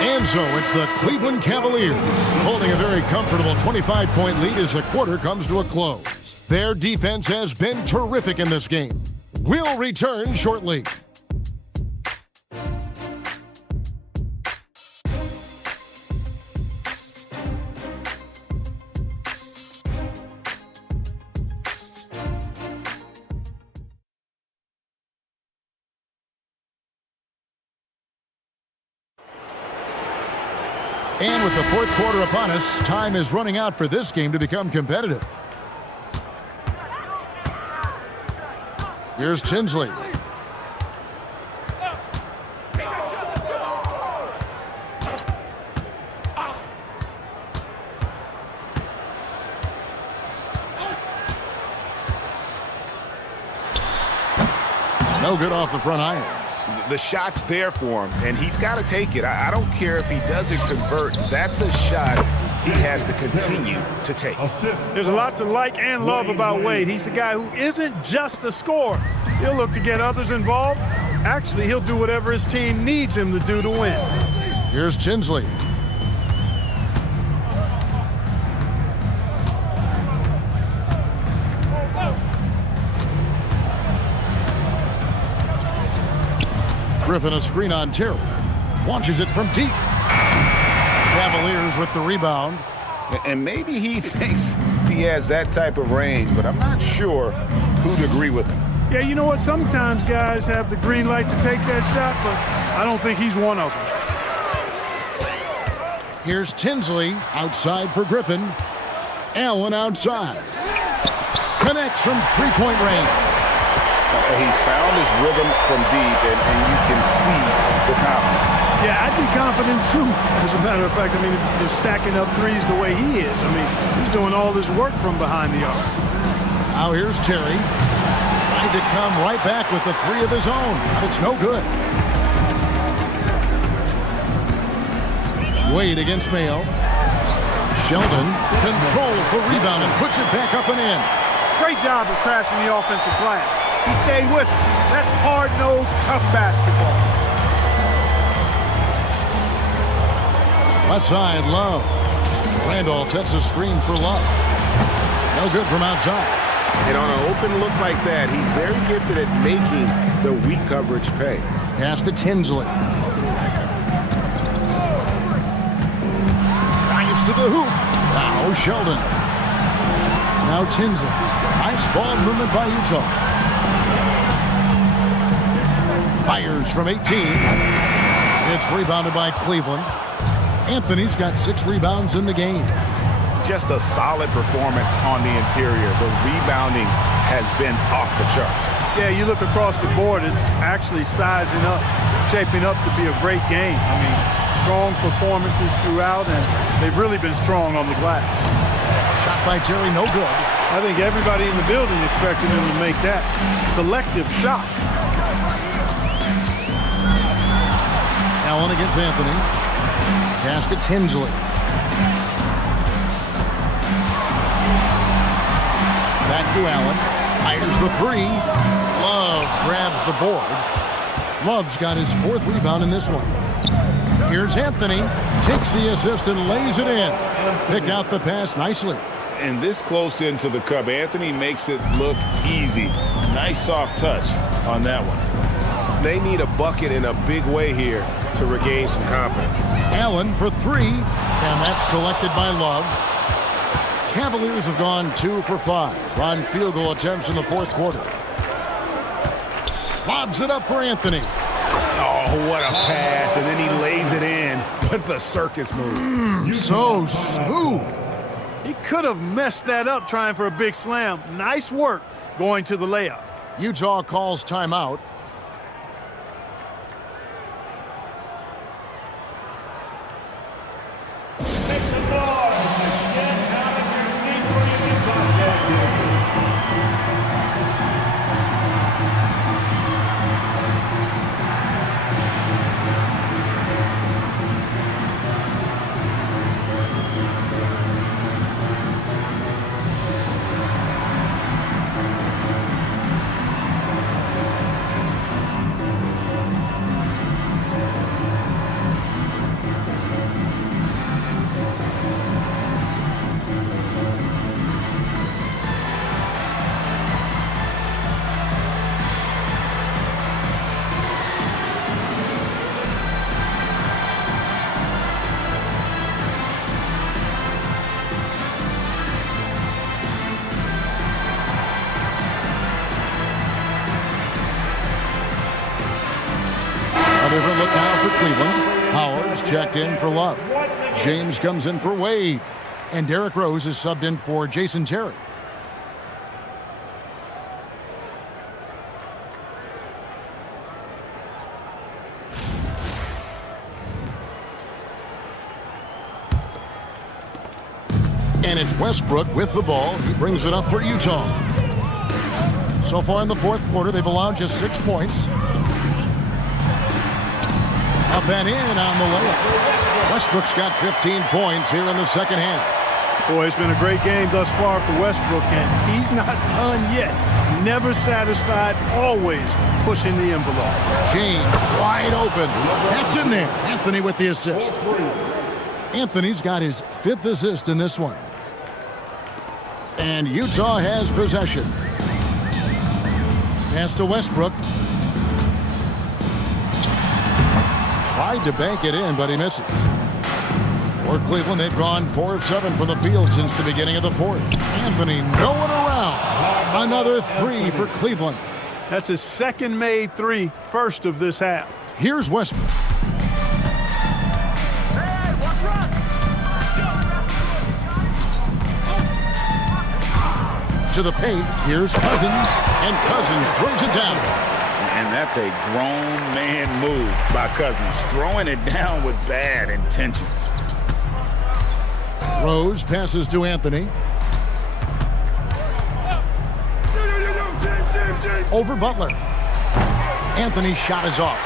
And so it's the Cleveland Cavaliers holding a very comfortable 25-point lead as the quarter comes to a close. Their defense has been terrific in this game. We'll return shortly. And with the fourth quarter upon us, time is running out for this game to become competitive. Here's Tinsley. No good off the front iron. The shot's there for him, and he's got to take it. I don't care if he doesn't convert. That's a shot he has to continue to take. There's a lot to like and love about Wade. He's a guy who isn't just a scorer. He'll look to get others involved. Actually, he'll do whatever his team needs him to do to win. Here's Tinsley. Griffin a screen on Terry. Launches it from deep. Cavaliers with the rebound. And maybe he thinks he has that type of range, but I'm not sure who'd agree with him. Yeah, you know what? Sometimes guys have the green light to take that shot, but I don't think he's one of them. Here's Tinsley outside for Griffin. Allen outside. Connects from three-point range. He's found his rhythm from deep, and you can see the confidence. Yeah, I'd be confident too. As a matter of fact, I mean, if stacking up threes the way he is, I mean, he's doing all this work from behind the arc. Now here's Terry. Trying to come right back with the 3 of his own. It's no good. Wade against Mayo. Sheldon controls the rebound and puts it back up and in. Great job of crashing the offensive glass. He stayed with it. That's hard-nosed, tough basketball. Left side, Love. Randolph sets a screen for Love. No good from outside. And on an open look like that, he's very gifted at making the weak coverage pay. Pass to Tinsley. Drives to the hoop. Now Sheldon. Now Tinsley. Nice ball movement by Utah. Fires from 18. It's rebounded by Cleveland. Anthony's got 6 rebounds in the game. just a solid performance on the interior. The rebounding has been off the charts. Yeah, you look across the board, it's actually sizing up, shaping up to be a great game. I mean, strong performances throughout, and they've really been strong on the glass. Shot by Terry, no good. I think everybody in the building expected him to make that collective shot. Allen against Anthony. Pass to Tinsley. Back to Allen. Fires the three. Love grabs the board. Love's got his 4th rebound in this one. Here's Anthony. Takes the assist and lays it in. Picked out the pass nicely. And this close into the cup, Anthony makes it look easy. Nice soft touch on that one. They need a bucket in a big way here to regain some confidence. Allen for 3, and that's collected by Love. Cavaliers have gone 2 for 5 on field goal attempts in the 4th quarter. Lobs it up for Anthony. Oh, what a pass, and then he lays it in with the circus move. So smooth. He could have messed that up trying for a big slam. Nice work going to the layup. Utah calls timeout. A different look now for Cleveland. Howard's checked in for Love. James comes in for Wade. And Derrick Rose is subbed in for Jason Terry. And it's Westbrook with the ball. He brings it up for Utah. So far in the 4th quarter, they've allowed just 6 points. Up and in on the layup. Westbrook's got 15 points here in the 2nd half. Boy, it's been a great game thus far for Westbrook, and he's not done yet. Never satisfied, always pushing the envelope. James wide open. That's in there. Anthony with the assist. Anthony's got his 5th assist in this one. And Utah has possession. Pass to Westbrook. Tried to bank it in, but he misses. For Cleveland, they've gone 4 of 7 from the field since the beginning of the 4th. Anthony nowhere around. Another 3 for Cleveland. That's his 2nd made 3, 1st of this half. Here's Westbrook. To the paint, here's Cousins, and Cousins throws it down. And that's a grown man move by Cousins, throwing it down with bad intentions. Rose passes to Anthony. Over Butler. Anthony's shot is off.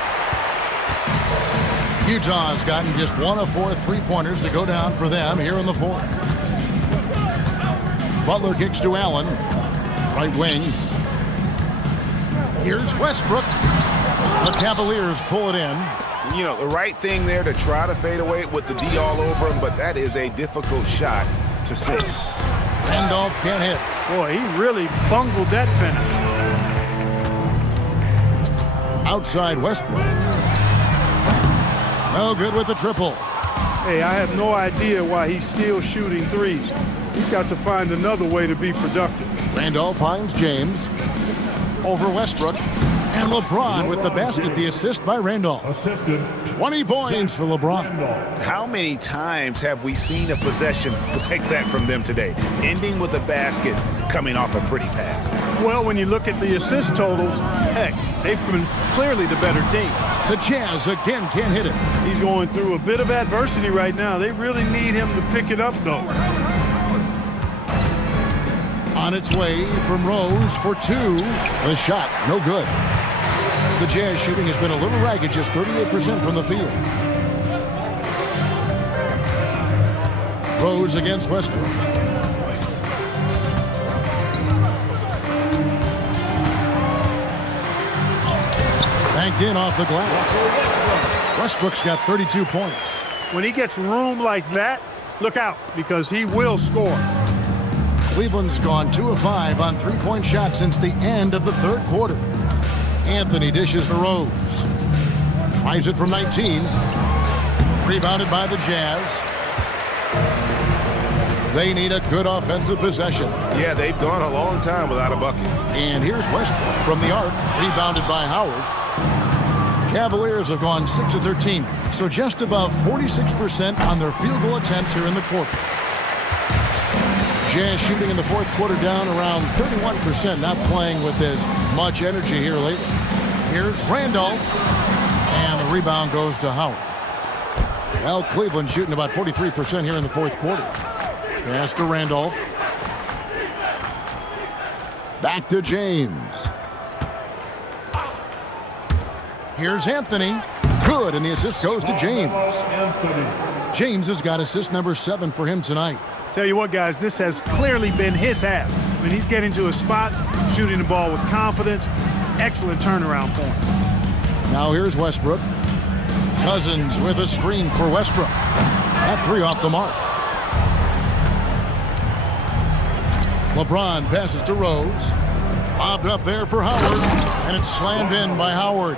Utah's gotten just 1 of 4 3-pointers to go down for them here in the 4th. Butler kicks to Allen. Right wing. Here's Westbrook. The Cavaliers pull it in. You know, the right thing there to try to fade away with the D all over him, but that is a difficult shot to sink. Randolph can't hit. Boy, he really bungled that finish. Outside Westbrook. No good with the triple. Hey, I have no idea why he's still shooting threes. He's got to find another way to be productive. Randolph finds James. Over Westbrook. And LeBron with the basket, the assist by Randolph. Assisted. 20 points for LeBron. How many times have we seen a possession like that from them today? Ending with a basket, coming off a pretty pass. Well, when you look at the assist totals, heck, they've been clearly the better team. The Jazz again can't hit it. He's going through a bit of adversity right now. They really need him to pick it up, though. On its way from Rose for two. The shot, no good. The Jazz shooting has been a little ragged, just 38% from the field. Rose against Westbrook. Banked in off the glass. Westbrook's got 32 points. When he gets room like that, look out, because he will score. Cleveland's gone 2 of 5 on three-point shots since the end of the third quarter. Anthony dishes to Rose. Tries it from 19. Rebounded by the Jazz. They need a good offensive possession. Yeah, they've gone a long time without a bucket. And here's Westbrook from the arc. Rebounded by Howard. Cavaliers have gone 6 of 13, so just about 46% on their field goal attempts here in the quarter. Jazz shooting in the fourth quarter down around 31%, not playing with as much energy here lately. Here's Randolph, and the rebound goes to Howard. Well, Cleveland shooting about 43% here in the fourth quarter. Pass to Randolph. Back to James. Here's Anthony. Good, and the assist goes to James. James has got assist number 7 for him tonight. Tell you what, guys, this has clearly been his half. I mean, he's getting to his spot, shooting the ball with confidence. Excellent turnaround for him. Now here's Westbrook. Cousins with a screen for Westbrook. That 3 off the mark. LeBron passes to Rose. Lobbed up there for Howard, and it's slammed in by Howard.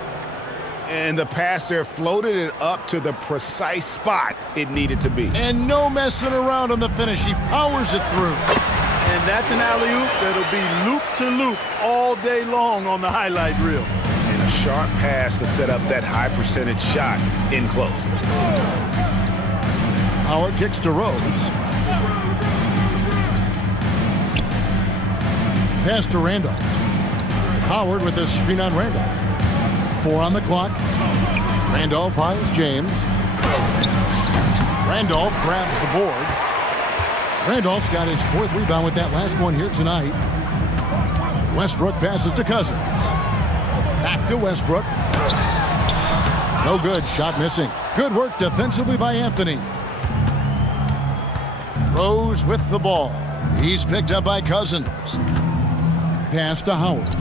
And the pass there floated it up to the precise spot it needed to be. And no messing around on the finish. He powers it through. And that's an alley-oop that'll be loop-to-loop all day long on the highlight reel. And a sharp pass to set up that high percentage shot in close. Howard kicks to Rose. Pass to Randolph. Howard with the screen on Randolph. 4 on the clock. Randolph finds James. Randolph grabs the board. Randolph's got his 4th rebound with that last one here tonight. Westbrook passes to Cousins. Back to Westbrook. No good. Shot missing. Good work defensively by Anthony. Rose with the ball. He's picked up by Cousins. Pass to Howard.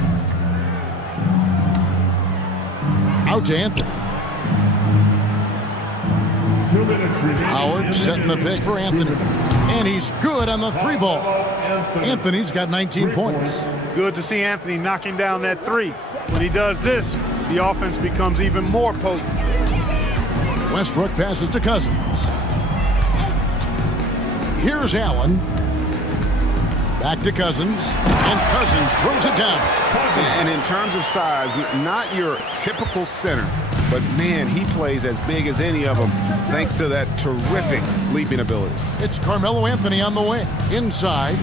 Out to Anthony. 2 minutes remaining. Howard setting the pick for Anthony. And he's good on the 3 ball. Anthony's got 19 points. Good to see Anthony knocking down that 3. When he does this, the offense becomes even more potent. Westbrook passes to Cousins. Here's Allen. Back to Cousins. And Cousins throws it down. And in terms of size, not your typical center, but man, he plays as big as any of them thanks to that terrific leaping ability. It's Carmelo Anthony on the wing. Inside.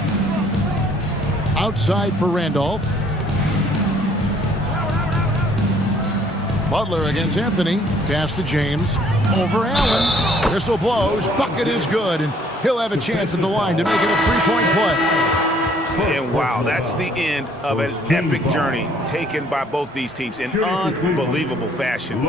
Outside for Randolph. Butler against Anthony. Pass to James. Over Allen. Whistle blows. Bucket is good. And he'll have a chance at the line to make it a 3-point play. And wow, that's the end of an epic journey taken by both these teams in unbelievable fashion.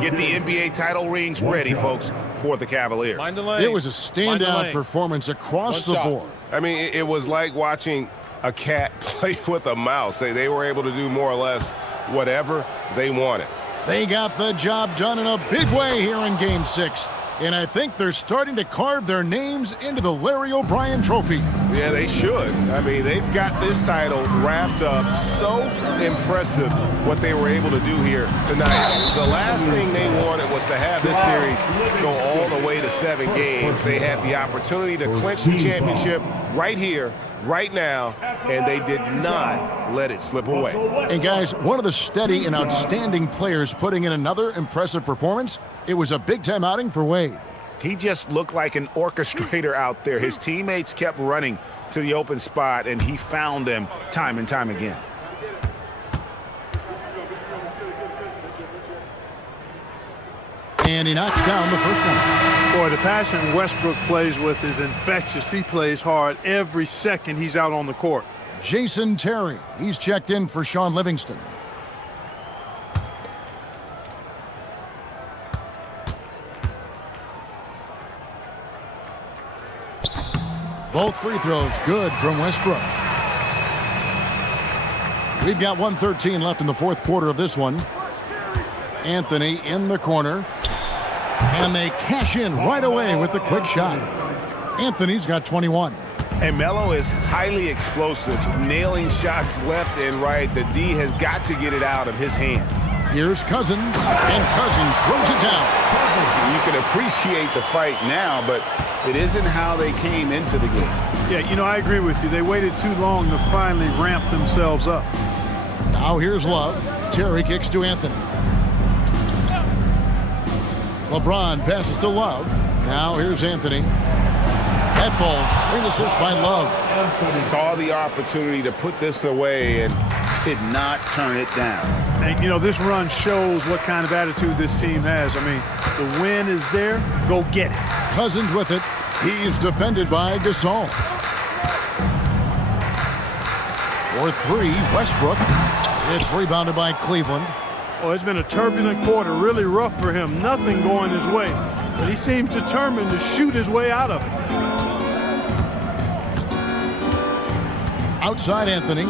Get the NBA title rings ready, folks, for the Cavaliers. Mind the lane. It was a standout performance across the board. I mean, it was like watching a cat play with a mouse. They were able to do more or less whatever they wanted. They got the job done in a big way here in Game 6. And I think they're starting to carve their names into the Larry O'Brien Trophy. Yeah, they should. I mean, they've got this title wrapped up. So impressive what they were able to do here tonight. The last thing they wanted was to have this series go all the way to 7 games. They had the opportunity to clinch the championship right here, right now, and they did not let it slip away. And guys, one of the steady and outstanding players putting in another impressive performance, it was a big-time outing for Wade. He just looked like an orchestrator out there. His teammates kept running to the open spot, and he found them time and time again. And he knocks down the first one. Boy, the passion Westbrook plays with is infectious. He plays hard every second he's out on the court. Jason Terry, he's checked in for Sean Livingston. Both free throws good from Westbrook. We've got 1:13 left in the fourth quarter of this one. Anthony in the corner. And they cash in right away with the quick shot. Anthony's got 21. And Melo is highly explosive, nailing shots left and right. The D has got to get it out of his hands. Here's Cousins, and Cousins throws it down. You can appreciate the fight now, but it isn't how they came into the game. Yeah, you know, I agree with you. They waited too long to finally ramp themselves up. Now here's Love. Terry kicks to Anthony. LeBron passes to Love. Now here's Anthony. That ball's great assist by Love. Saw the opportunity to put this away and did not turn it down. And, you know, this run shows what kind of attitude this team has. I mean, the win is there. Go get it. Cousins with it. He's defended by Gasol. For 3, Westbrook. It's rebounded by Cleveland. Oh, it's been a turbulent quarter, really rough for him. Nothing going his way. But he seems determined to shoot his way out of it. Outside Anthony.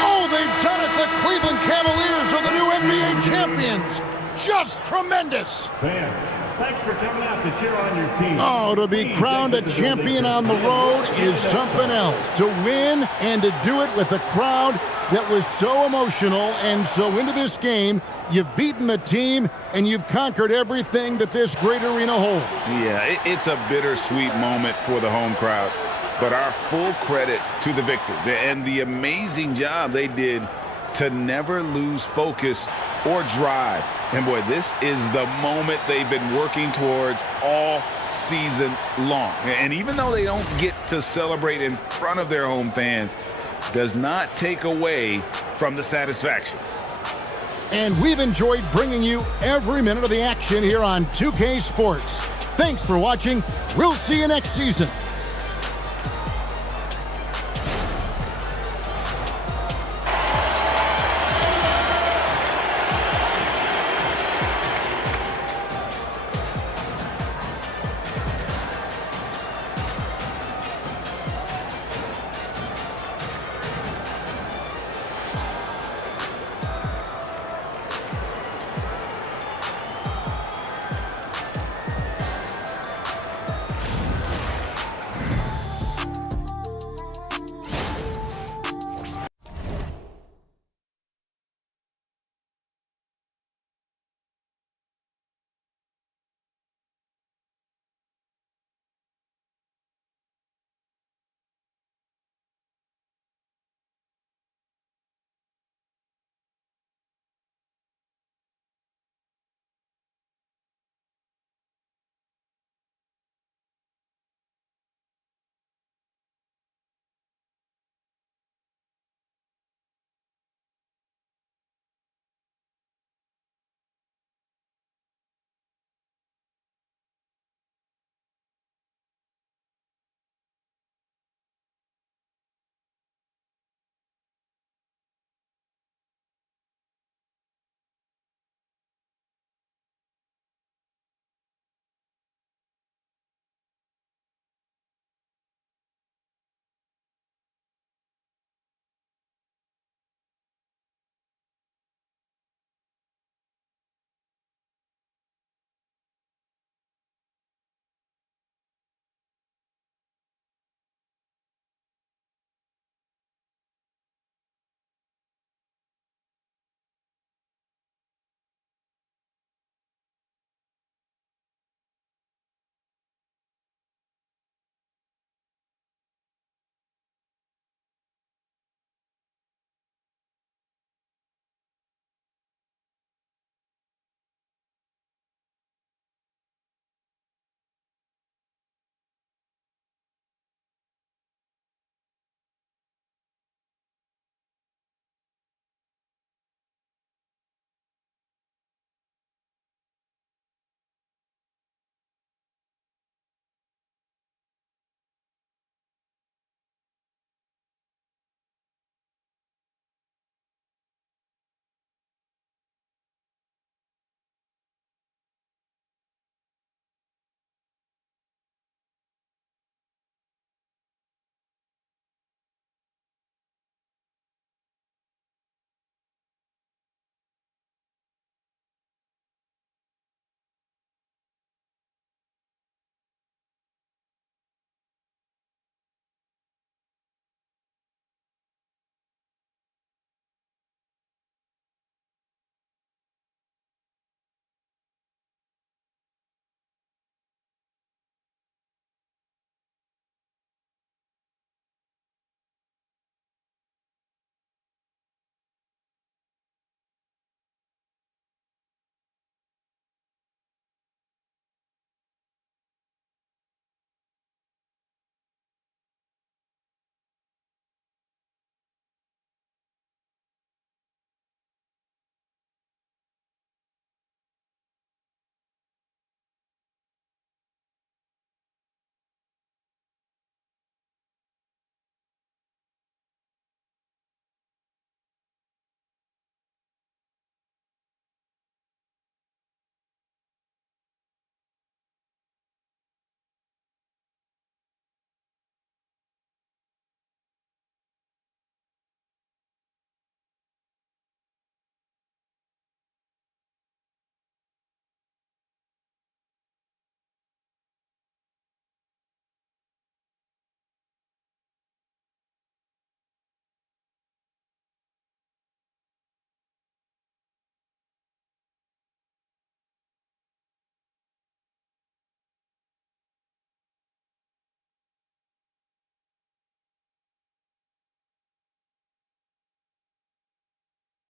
Oh, they've done it! The Cleveland Cavaliers are the new NBA champions. Just tremendous. Fans, thanks for coming out to cheer on your team. Oh, to be crowned a champion on the road is something else. To win and to do it with a crowd that was so emotional and so into this game. You've beaten the team and you've conquered everything that this great arena holds. Yeah, it's a bittersweet moment for the home crowd, but our full credit to the victors and the amazing job they did to never lose focus or drive. And boy, this is the moment they've been working towards all season long. And even though they don't get to celebrate in front of their home fans, does not take away from the satisfaction. And we've enjoyed bringing you every minute of the action here on 2K Sports. Thanks for watching. We'll see you next season.